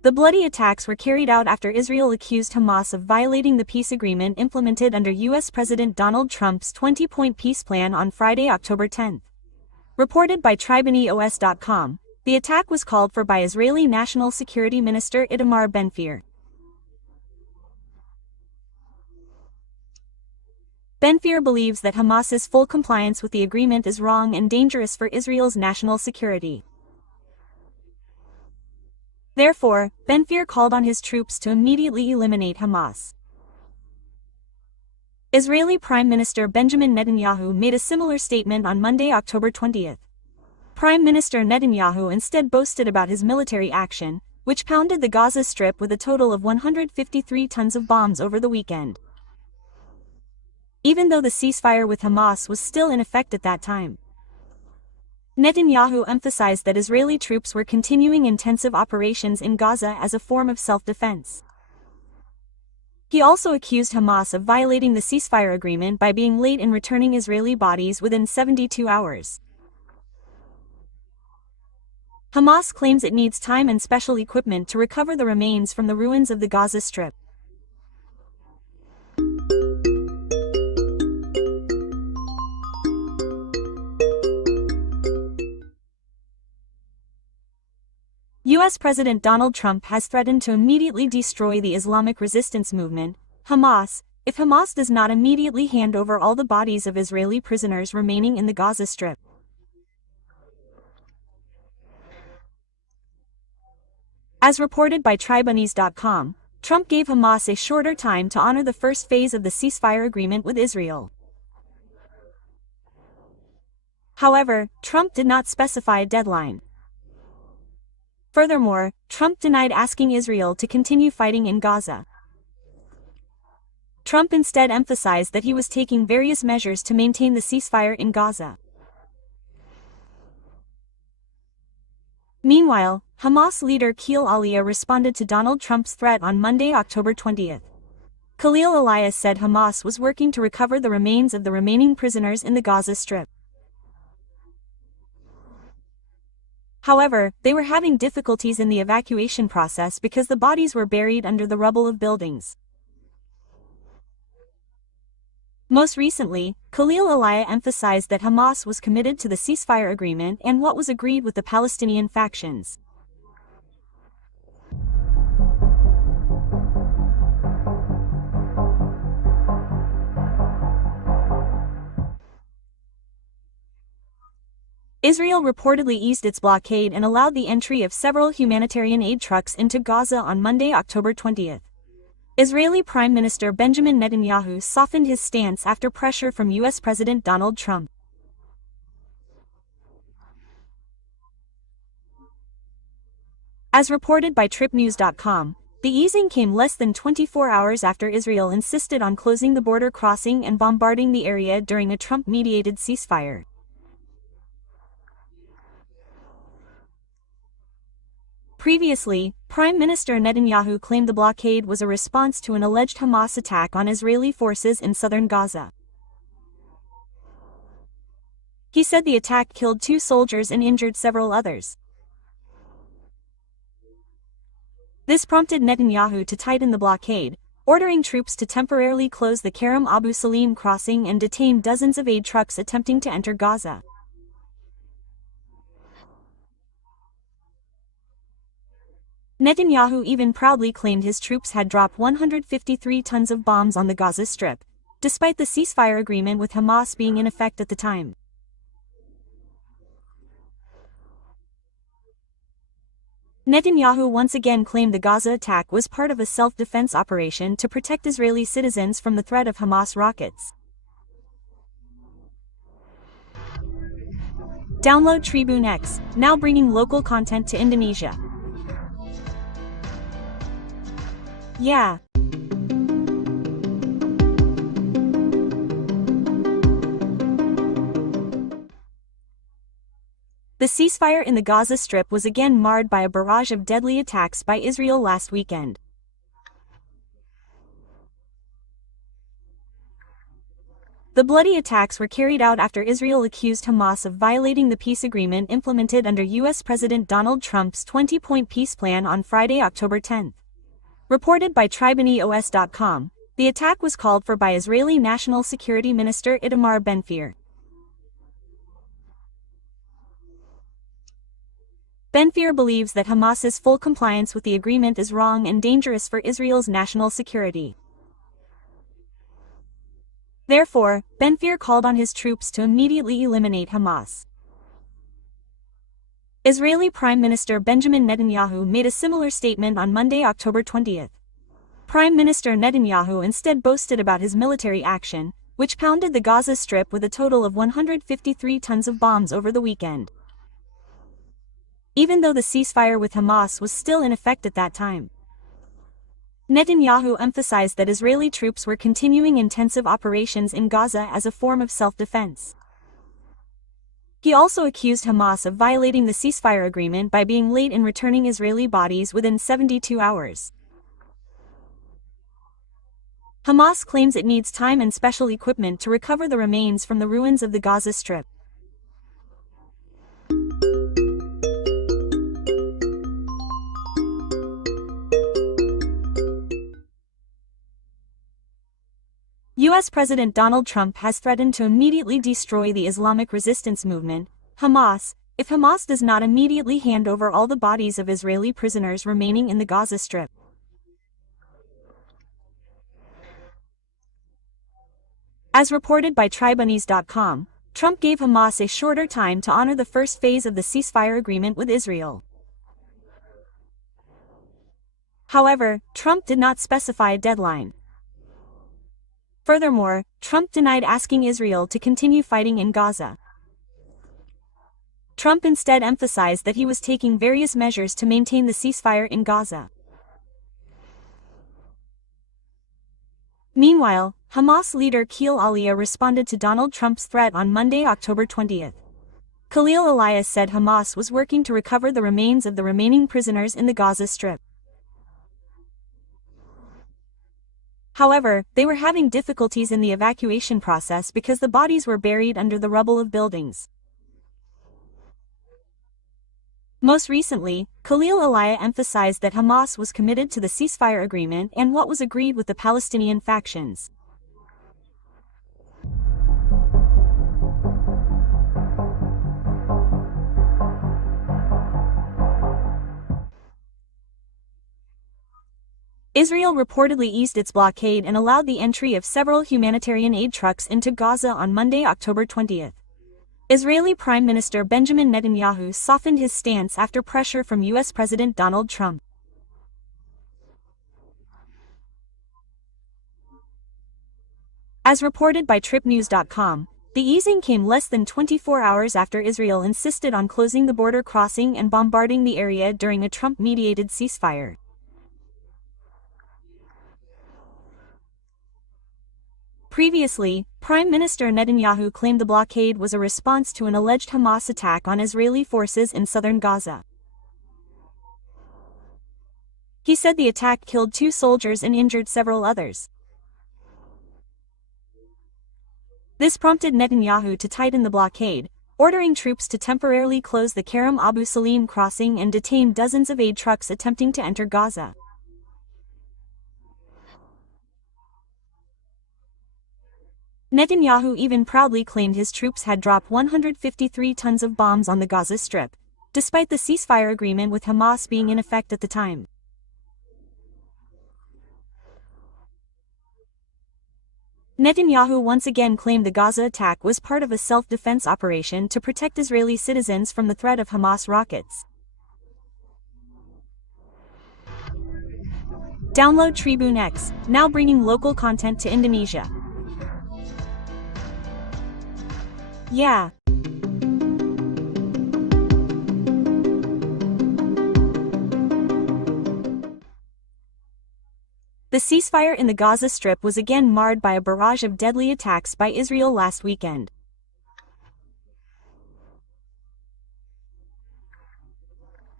The bloody attacks were carried out after Israel accused Hamas of violating the peace agreement implemented under U.S. President Donald Trump's 20-point peace plan on Friday, October 10. Reported by TribeNews.com, the attack was called for by Israeli National Security Minister Itamar Ben-Gvir. Ben-Gvir believes that Hamas's full compliance with the agreement is wrong and dangerous for Israel's national security. Therefore, Ben-Gvir called on his troops to immediately eliminate Hamas. Israeli Prime Minister Benjamin Netanyahu made a similar statement on Monday, October 20. Prime Minister Netanyahu instead boasted about his military action, which pounded the Gaza Strip with a total of 153 tons of bombs over the weekend. Even though the ceasefire with Hamas was still in effect at that time, Netanyahu emphasized that Israeli troops were continuing intensive operations in Gaza as a form of self-defense. He also accused Hamas of violating the ceasefire agreement by being late in returning Israeli bodies within 72 hours. Hamas claims it needs time and special equipment to recover the remains from the ruins of the Gaza Strip. U.S. President Donald Trump has threatened to immediately destroy the Islamic resistance movement, Hamas, if Hamas does not immediately hand over all the bodies of Israeli prisoners remaining in the Gaza Strip. As reported by TribeNews.com, Trump gave Hamas a shorter time to honor the first phase of the ceasefire agreement with Israel. However, Trump did not specify a deadline. Furthermore, Trump denied asking Israel to continue fighting in Gaza. Trump instead emphasized that he was taking various measures to maintain the ceasefire in Gaza. Meanwhile, Hamas leader Khalil Aliyah responded to Donald Trump's threat on Monday, October 20. Khalil Aliyah said Hamas was working to recover the remains of the remaining prisoners in the Gaza Strip. However, they were having difficulties in the evacuation process because the bodies were buried under the rubble of buildings. Most recently, Khalil Aliyah emphasized that Hamas was committed to the ceasefire agreement and what was agreed with the Palestinian factions. Israel reportedly eased its blockade and allowed the entry of several humanitarian aid trucks into Gaza on Monday, October 20. Israeli Prime Minister Benjamin Netanyahu softened his stance after pressure from U.S. President Donald Trump. As reported by TripNews.com, the easing came less than 24 hours after Israel insisted on closing the border crossing and bombarding the area during a Trump-mediated ceasefire. Previously, Prime Minister Netanyahu claimed the blockade was a response to an alleged Hamas attack on Israeli forces in southern Gaza. He said the attack killed 2 soldiers and injured several others. This prompted Netanyahu to tighten the blockade, ordering troops to temporarily close the Kerem Abu Salim crossing and detain dozens of aid trucks attempting to enter Gaza. Netanyahu even proudly claimed his troops had dropped 153 tons of bombs on the Gaza Strip, despite the ceasefire agreement with Hamas being in effect at the time. Netanyahu once again claimed the Gaza attack was part of a self-defense operation to protect Israeli citizens from the threat of Hamas rockets. Download Tribune X, now bringing local content to Indonesia. Yeah. The ceasefire in the Gaza Strip was again marred by a barrage of deadly attacks by Israel last weekend. The bloody attacks were carried out after Israel accused Hamas of violating the peace agreement implemented under U.S. President Donald Trump's 20-point peace plan on Friday, October 10. Reported by TribeNews.com, the attack was called for by Israeli National Security Minister Itamar Ben-Gvir. Ben-Gvir believes that Hamas's full compliance with the agreement is wrong and dangerous for Israel's national security. Therefore, Ben-Gvir called on his troops to immediately eliminate Hamas. Israeli Prime Minister Benjamin Netanyahu made a similar statement on Monday, October 20. Prime Minister Netanyahu instead boasted about his military action, which pounded the Gaza Strip with a total of 153 tons of bombs over the weekend. Even though the ceasefire with Hamas was still in effect at that time, Netanyahu emphasized that Israeli troops were continuing intensive operations in Gaza as a form of self-defense. He also accused Hamas of violating the ceasefire agreement by being late in returning Israeli bodies within 72 hours. Hamas claims it needs time and special equipment to recover the remains from the ruins of the Gaza Strip. U.S. President Donald Trump has threatened to immediately destroy the Islamic resistance movement, Hamas, if Hamas does not immediately hand over all the bodies of Israeli prisoners remaining in the Gaza Strip. As reported by TribeNews.com, Trump gave Hamas a shorter time to honor the first phase of the ceasefire agreement with Israel. However, Trump did not specify a deadline. Furthermore, Trump denied asking Israel to continue fighting in Gaza. Trump instead emphasized that he was taking various measures to maintain the ceasefire in Gaza. Meanwhile, Hamas leader Khalil Aliyah responded to Donald Trump's threat on Monday, October 20. Khalil Aliyah said Hamas was working to recover the remains of the remaining prisoners in the Gaza Strip. However, they were having difficulties in the evacuation process because the bodies were buried under the rubble of buildings. Most recently, Khalil Aliyah emphasized that Hamas was committed to the ceasefire agreement and what was agreed with the Palestinian factions. Israel reportedly eased its blockade and allowed the entry of several humanitarian aid trucks into Gaza on Monday, October 20. Israeli Prime Minister Benjamin Netanyahu softened his stance after pressure from U.S. President Donald Trump. As reported by TripNews.com, the easing came less than 24 hours after Israel insisted on closing the border crossing and bombarding the area during a Trump-mediated ceasefire. Previously, Prime Minister Netanyahu claimed the blockade was a response to an alleged Hamas attack on Israeli forces in southern Gaza. He said the attack killed 2 soldiers and injured several others. This prompted Netanyahu to tighten the blockade, ordering troops to temporarily close the Kerem Abu Salim crossing and detain dozens of aid trucks attempting to enter Gaza. Netanyahu even proudly claimed his troops had dropped 153 tons of bombs on the Gaza Strip, despite the ceasefire agreement with Hamas being in effect at the time. Netanyahu once again claimed the Gaza attack was part of a self-defense operation to protect Israeli citizens from the threat of Hamas rockets. Download Tribune X, now bringing local content to Indonesia. Yeah. The ceasefire in the Gaza Strip was again marred by a barrage of deadly attacks by Israel last weekend.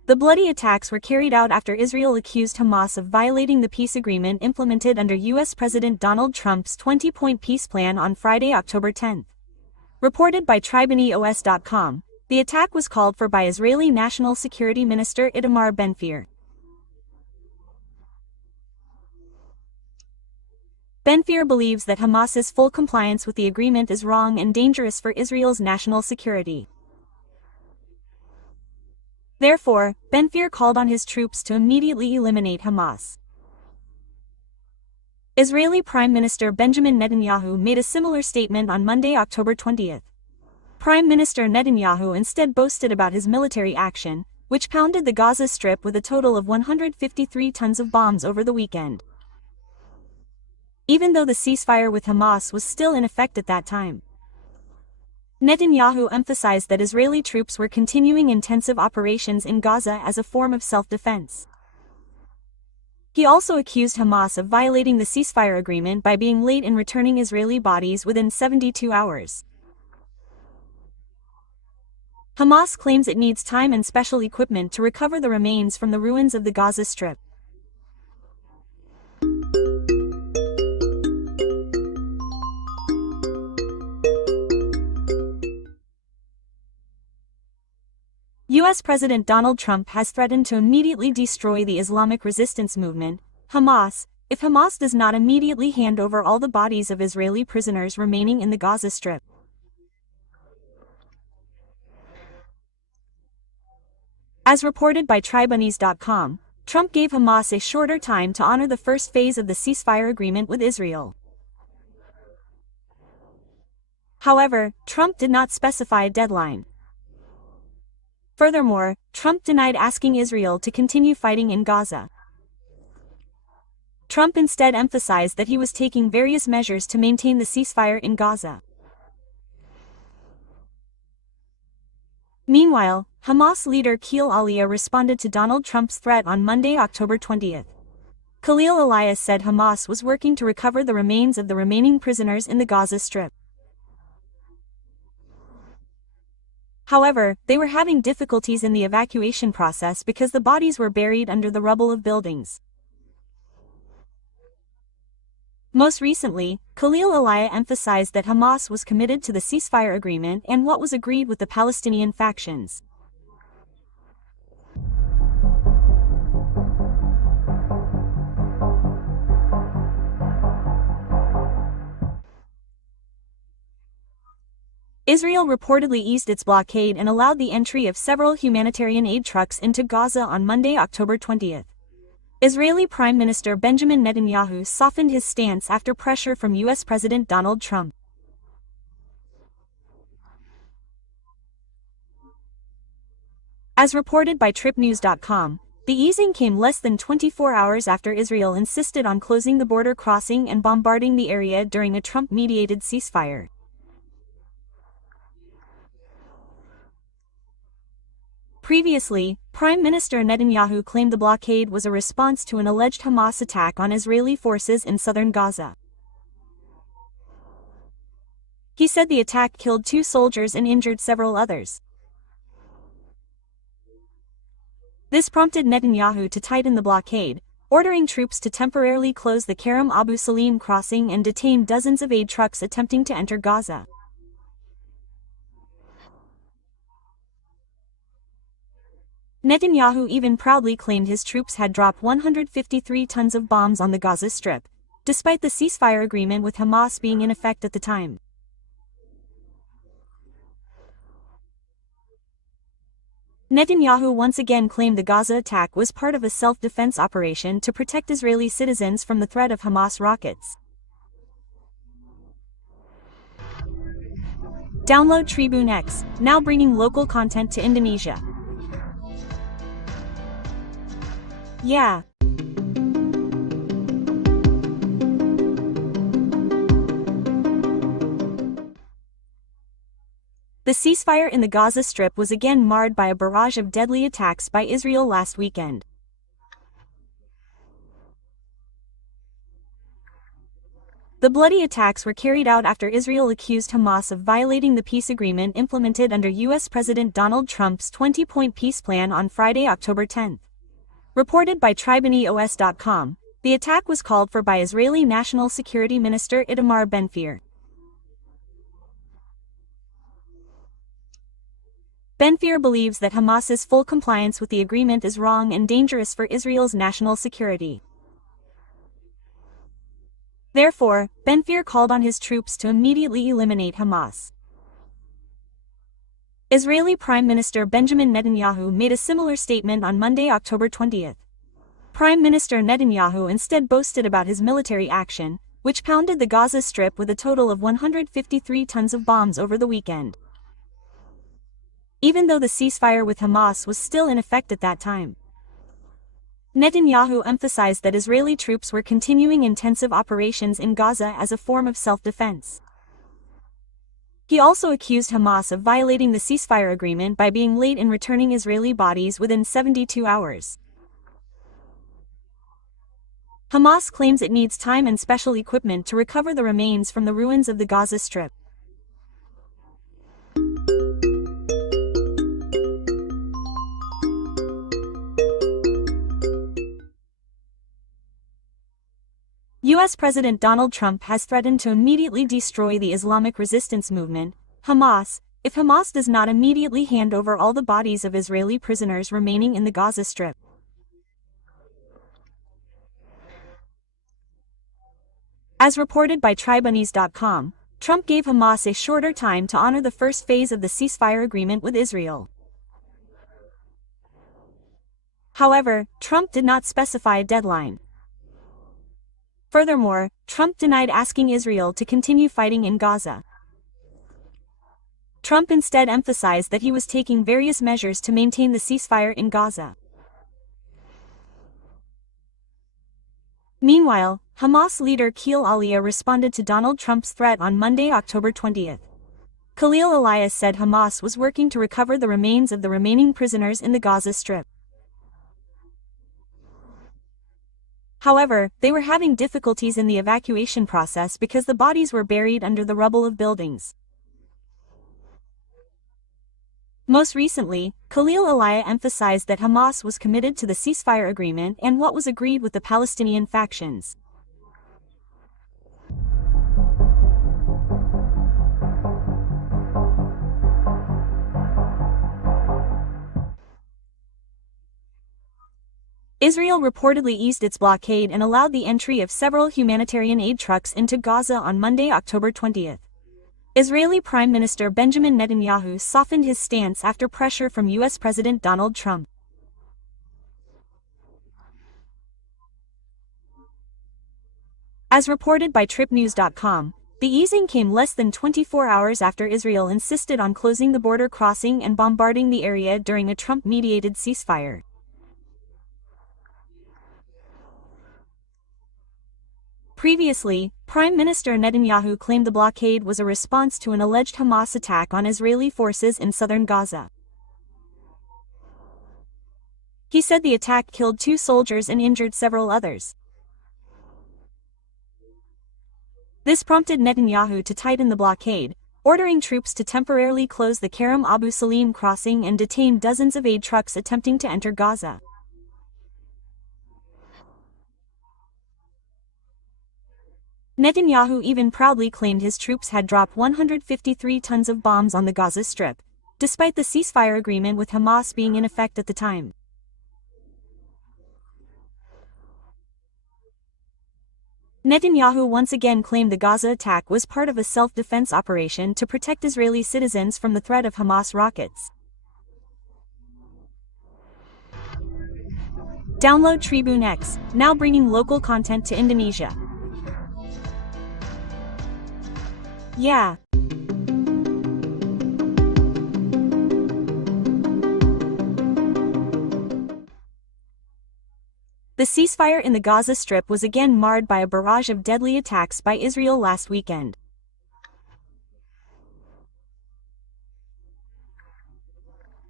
The bloody attacks were carried out after Israel accused Hamas of violating the peace agreement implemented under U.S. President Donald Trump's 20-point peace plan on Friday, October 10. Reported by TribeNews.com, the attack was called for by Israeli National Security Minister Itamar Ben-Gvir. Ben-Gvir believes that Hamas's full compliance with the agreement is wrong and dangerous for Israel's national security. Therefore, Ben-Gvir called on his troops to immediately eliminate Hamas. Israeli Prime Minister Benjamin Netanyahu made a similar statement on Monday, October 20. Prime Minister Netanyahu instead boasted about his military action, which pounded the Gaza Strip with a total of 153 tons of bombs over the weekend. Even though the ceasefire with Hamas was still in effect at that time, Netanyahu emphasized that Israeli troops were continuing intensive operations in Gaza as a form of self-defense. He also accused Hamas of violating the ceasefire agreement by being late in returning Israeli bodies within 72 hours. Hamas claims it needs time and special equipment to recover the remains from the ruins of the Gaza Strip. U.S. President Donald Trump has threatened to immediately destroy the Islamic resistance movement, Hamas, if Hamas does not immediately hand over all the bodies of Israeli prisoners remaining in the Gaza Strip. As reported by TribeNews.com, Trump gave Hamas a shorter time to honor the first phase of the ceasefire agreement with Israel. However, Trump did not specify a deadline. Furthermore, Trump denied asking Israel to continue fighting in Gaza. Trump instead emphasized that he was taking various measures to maintain the ceasefire in Gaza. Meanwhile, Hamas leader Khalil Aliyah responded to Donald Trump's threat on Monday, October 20. Khalil Aliyah said Hamas was working to recover the remains of the remaining prisoners in the Gaza Strip. However, they were having difficulties in the evacuation process because the bodies were buried under the rubble of buildings. Most recently, Khalil Aliyah emphasized that Hamas was committed to the ceasefire agreement and what was agreed with the Palestinian factions. Israel reportedly eased its blockade and allowed the entry of several humanitarian aid trucks into Gaza on Monday, October 20. Israeli Prime Minister Benjamin Netanyahu softened his stance after pressure from U.S. President Donald Trump. As reported by TripNews.com, the easing came less than 24 hours after Israel insisted on closing the border crossing and bombarding the area during a Trump-mediated ceasefire. Previously, Prime Minister Netanyahu claimed the blockade was a response to an alleged Hamas attack on Israeli forces in southern Gaza. He said the attack killed 2 soldiers and injured several others. This prompted Netanyahu to tighten the blockade, ordering troops to temporarily close the Kerem Abu Salim crossing and detain dozens of aid trucks attempting to enter Gaza. Netanyahu even proudly claimed his troops had dropped 153 tons of bombs on the Gaza Strip, despite the ceasefire agreement with Hamas being in effect at the time. Netanyahu once again claimed the Gaza attack was part of a self-defense operation to protect Israeli citizens from the threat of Hamas rockets. Download Tribune X, now bringing local content to Indonesia. Yeah. The ceasefire in the Gaza Strip was again marred by a barrage of deadly attacks by Israel last weekend. The bloody attacks were carried out after Israel accused Hamas of violating the peace agreement implemented under U.S. President Donald Trump's 20-point peace plan on Friday, October 10. Reported by TribeNews.com, the attack was called for by Israeli National Security Minister Itamar Ben-Gvir. Ben-Gvir believes that Hamas's full compliance with the agreement is wrong and dangerous for Israel's national security. Therefore, Ben-Gvir called on his troops to immediately eliminate Hamas. Israeli Prime Minister Benjamin Netanyahu made a similar statement on Monday, October 20. Prime Minister Netanyahu instead boasted about his military action, which pounded the Gaza Strip with a total of 153 tons of bombs over the weekend. Even though the ceasefire with Hamas was still in effect at that time, Netanyahu emphasized that Israeli troops were continuing intensive operations in Gaza as a form of self-defense. He also accused Hamas of violating the ceasefire agreement by being late in returning Israeli bodies within 72 hours. Hamas claims it needs time and special equipment to recover the remains from the ruins of the Gaza Strip. U.S. President Donald Trump has threatened to immediately destroy the Islamic resistance movement, Hamas, if Hamas does not immediately hand over all the bodies of Israeli prisoners remaining in the Gaza Strip. As reported by TribeNews.com, Trump gave Hamas a shorter time to honor the first phase of the ceasefire agreement with Israel. However, Trump did not specify a deadline. Furthermore, Trump denied asking Israel to continue fighting in Gaza. Trump instead emphasized that he was taking various measures to maintain the ceasefire in Gaza. Meanwhile, Hamas leader Khalil Aliyah responded to Donald Trump's threat on Monday, October 20. Khalil Aliyah said Hamas was working to recover the remains of the remaining prisoners in the Gaza Strip. However, they were having difficulties in the evacuation process because the bodies were buried under the rubble of buildings. Most recently, Khalil Aliyah emphasized that Hamas was committed to the ceasefire agreement and what was agreed with the Palestinian factions. Israel reportedly eased its blockade and allowed the entry of several humanitarian aid trucks into Gaza on Monday, October 20. Israeli Prime Minister Benjamin Netanyahu softened his stance after pressure from U.S. President Donald Trump. As reported by TribeNews.com, the easing came less than 24 hours after Israel insisted on closing the border crossing and bombarding the area during a Trump-mediated ceasefire. Previously, Prime Minister Netanyahu claimed the blockade was a response to an alleged Hamas attack on Israeli forces in southern Gaza. He said the attack killed 2 soldiers and injured several others. This prompted Netanyahu to tighten the blockade, ordering troops to temporarily close the Kerem Abu Salim crossing and detain dozens of aid trucks attempting to enter Gaza. Netanyahu even proudly claimed his troops had dropped 153 tons of bombs on the Gaza Strip, despite the ceasefire agreement with Hamas being in effect at the time. Netanyahu once again claimed the Gaza attack was part of a self-defense operation to protect Israeli citizens from the threat of Hamas rockets. Download Tribune X, now bringing local content to Indonesia. Yeah. The ceasefire in the Gaza Strip was again marred by a barrage of deadly attacks by Israel last weekend.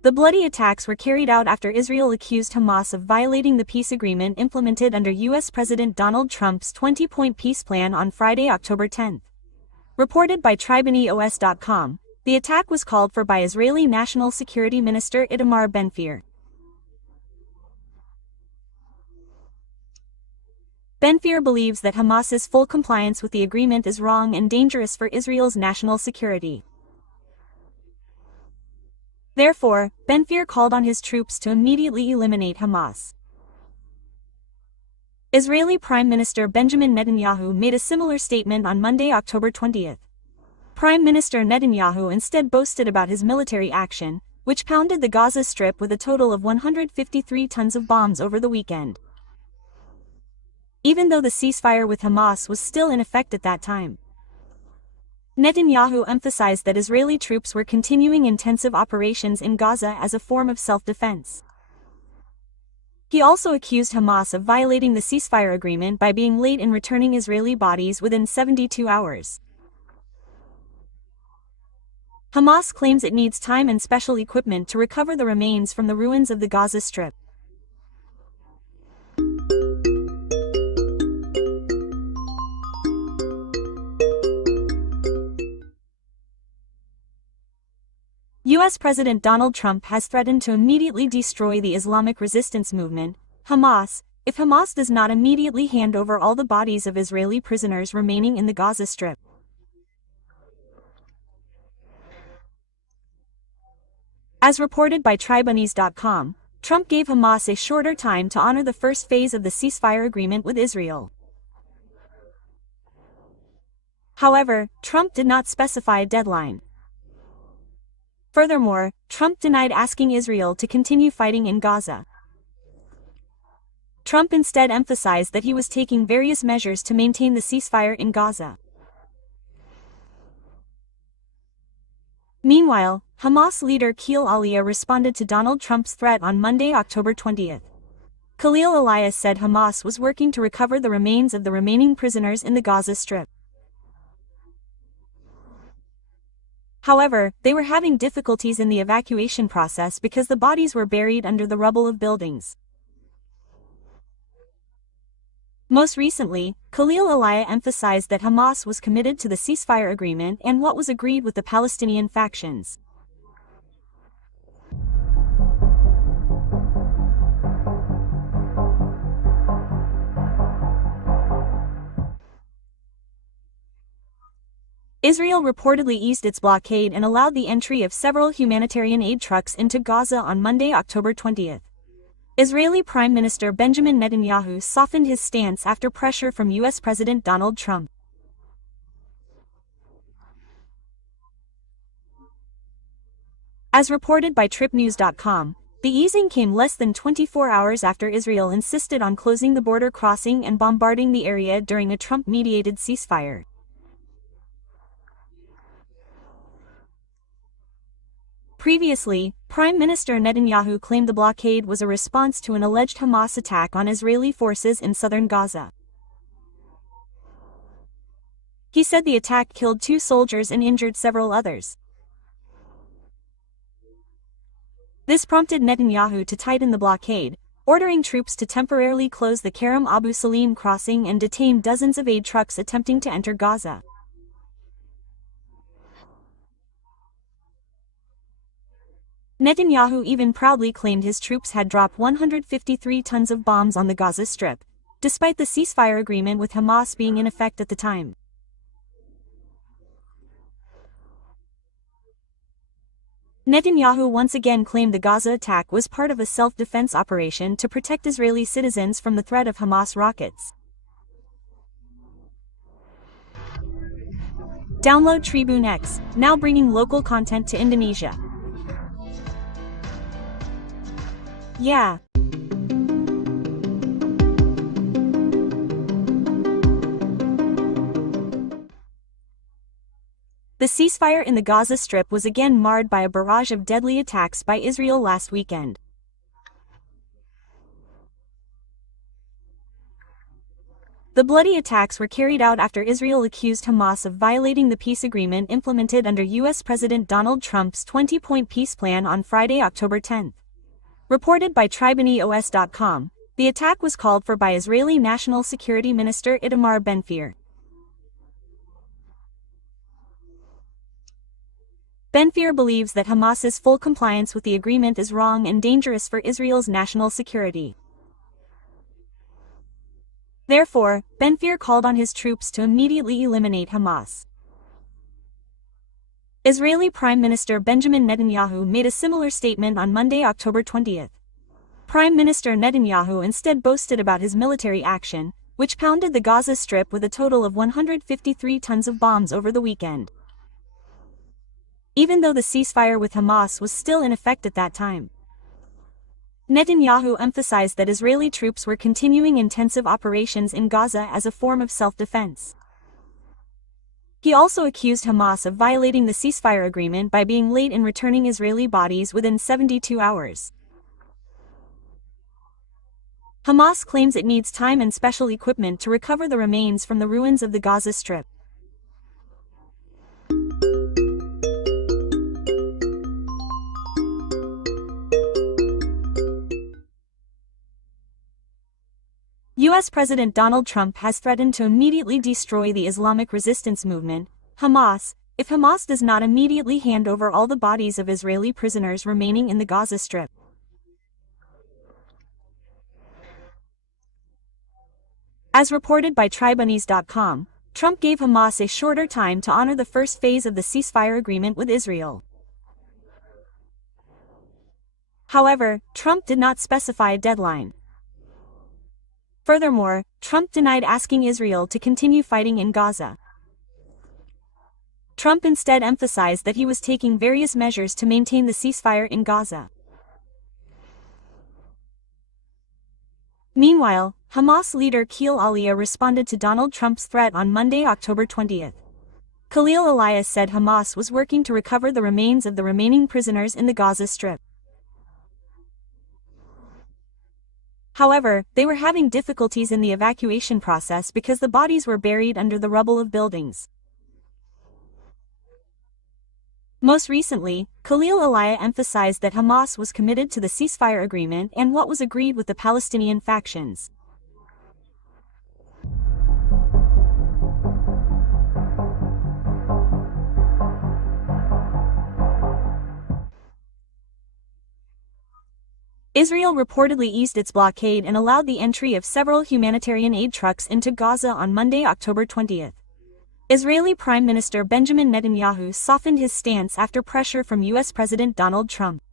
The bloody attacks were carried out after Israel accused Hamas of violating the peace agreement implemented under U.S. President Donald Trump's 20-point peace plan on Friday, October 10. Reported by TribeNews.com, the attack was called for by Israeli National Security Minister Itamar Ben-Gvir. Ben-Gvir believes that Hamas's full compliance with the agreement is wrong and dangerous for Israel's national security. Therefore, Ben-Gvir called on his troops to immediately eliminate Hamas. Israeli Prime Minister Benjamin Netanyahu made a similar statement on Monday, October 20. Prime Minister Netanyahu instead boasted about his military action, which pounded the Gaza Strip with a total of 153 tons of bombs over the weekend. Even though the ceasefire with Hamas was still in effect at that time, Netanyahu emphasized that Israeli troops were continuing intensive operations in Gaza as a form of self-defense. He also accused Hamas of violating the ceasefire agreement by being late in returning Israeli bodies within 72 hours. Hamas claims it needs time and special equipment to recover the remains from the ruins of the Gaza Strip. U.S. President Donald Trump has threatened to immediately destroy the Islamic resistance movement, Hamas, if Hamas does not immediately hand over all the bodies of Israeli prisoners remaining in the Gaza Strip. As reported by TribeNews.com, Trump gave Hamas a shorter time to honor the first phase of the ceasefire agreement with Israel. However, Trump did not specify a deadline. Furthermore, Trump denied asking Israel to continue fighting in Gaza. Trump instead emphasized that he was taking various measures to maintain the ceasefire in Gaza. Meanwhile, Hamas leader Khalil Aliyah responded to Donald Trump's threat on Monday, October 20. Khalil Aliyah said Hamas was working to recover the remains of the remaining prisoners in the Gaza Strip. However, they were having difficulties in the evacuation process because the bodies were buried under the rubble of buildings. Most recently, Khalil Aliyah emphasized that Hamas was committed to the ceasefire agreement and what was agreed with the Palestinian factions. Israel reportedly eased its blockade and allowed the entry of several humanitarian aid trucks into Gaza on Monday, October 20. Israeli Prime Minister Benjamin Netanyahu softened his stance after pressure from U.S. President Donald Trump. As reported by TripNews.com, the easing came less than 24 hours after Israel insisted on closing the border crossing and bombarding the area during a Trump-mediated ceasefire. Previously, Prime Minister Netanyahu claimed the blockade was a response to an alleged Hamas attack on Israeli forces in southern Gaza. He said the attack killed 2 soldiers and injured several others. This prompted Netanyahu to tighten the blockade, ordering troops to temporarily close the Kerem Abu Salim crossing and detain dozens of aid trucks attempting to enter Gaza. Netanyahu even proudly claimed his troops had dropped 153 tons of bombs on the Gaza Strip, despite the ceasefire agreement with Hamas being in effect at the time. Netanyahu once again claimed the Gaza attack was part of a self-defense operation to protect Israeli citizens from the threat of Hamas rockets. Download Tribune X, now bringing local content to Indonesia. Yeah. The ceasefire in the Gaza Strip was again marred by a barrage of deadly attacks by Israel last weekend. The bloody attacks were carried out after Israel accused Hamas of violating the peace agreement implemented under U.S. President Donald Trump's 20-point peace plan on Friday, October 10. Reported by TribeNews.com, the attack was called for by Israeli National Security Minister Itamar Ben-Gvir. Ben-Gvir believes that Hamas's full compliance with the agreement is wrong and dangerous for Israel's national security. Therefore, Ben-Gvir called on his troops to immediately eliminate Hamas. Israeli Prime Minister Benjamin Netanyahu made a similar statement on Monday, October 20. Prime Minister Netanyahu instead boasted about his military action, which pounded the Gaza Strip with a total of 153 tons of bombs over the weekend. Even though the ceasefire with Hamas was still in effect at that time, Netanyahu emphasized that Israeli troops were continuing intensive operations in Gaza as a form of self-defense. He also accused Hamas of violating the ceasefire agreement by being late in returning Israeli bodies within 72 hours. Hamas claims it needs time and special equipment to recover the remains from the ruins of the Gaza Strip. U.S. President Donald Trump has threatened to immediately destroy the Islamic resistance movement, Hamas, if Hamas does not immediately hand over all the bodies of Israeli prisoners remaining in the Gaza Strip. As reported by TribeNews.com, Trump gave Hamas a shorter time to honor the first phase of the ceasefire agreement with Israel. However, Trump did not specify a deadline. Furthermore, Trump denied asking Israel to continue fighting in Gaza. Trump instead emphasized that he was taking various measures to maintain the ceasefire in Gaza. Meanwhile, Hamas leader Khalil Aliyah responded to Donald Trump's threat on Monday, October 20. Khalil Aliyah said Hamas was working to recover the remains of the remaining prisoners in the Gaza Strip. However, they were having difficulties in the evacuation process because the bodies were buried under the rubble of buildings. Most recently, Khalil Aliyah emphasized that Hamas was committed to the ceasefire agreement and what was agreed with the Palestinian factions. Israel reportedly eased its blockade and allowed the entry of several humanitarian aid trucks into Gaza on Monday, October 20. Israeli Prime Minister Benjamin Netanyahu softened his stance after pressure from U.S. President Donald Trump.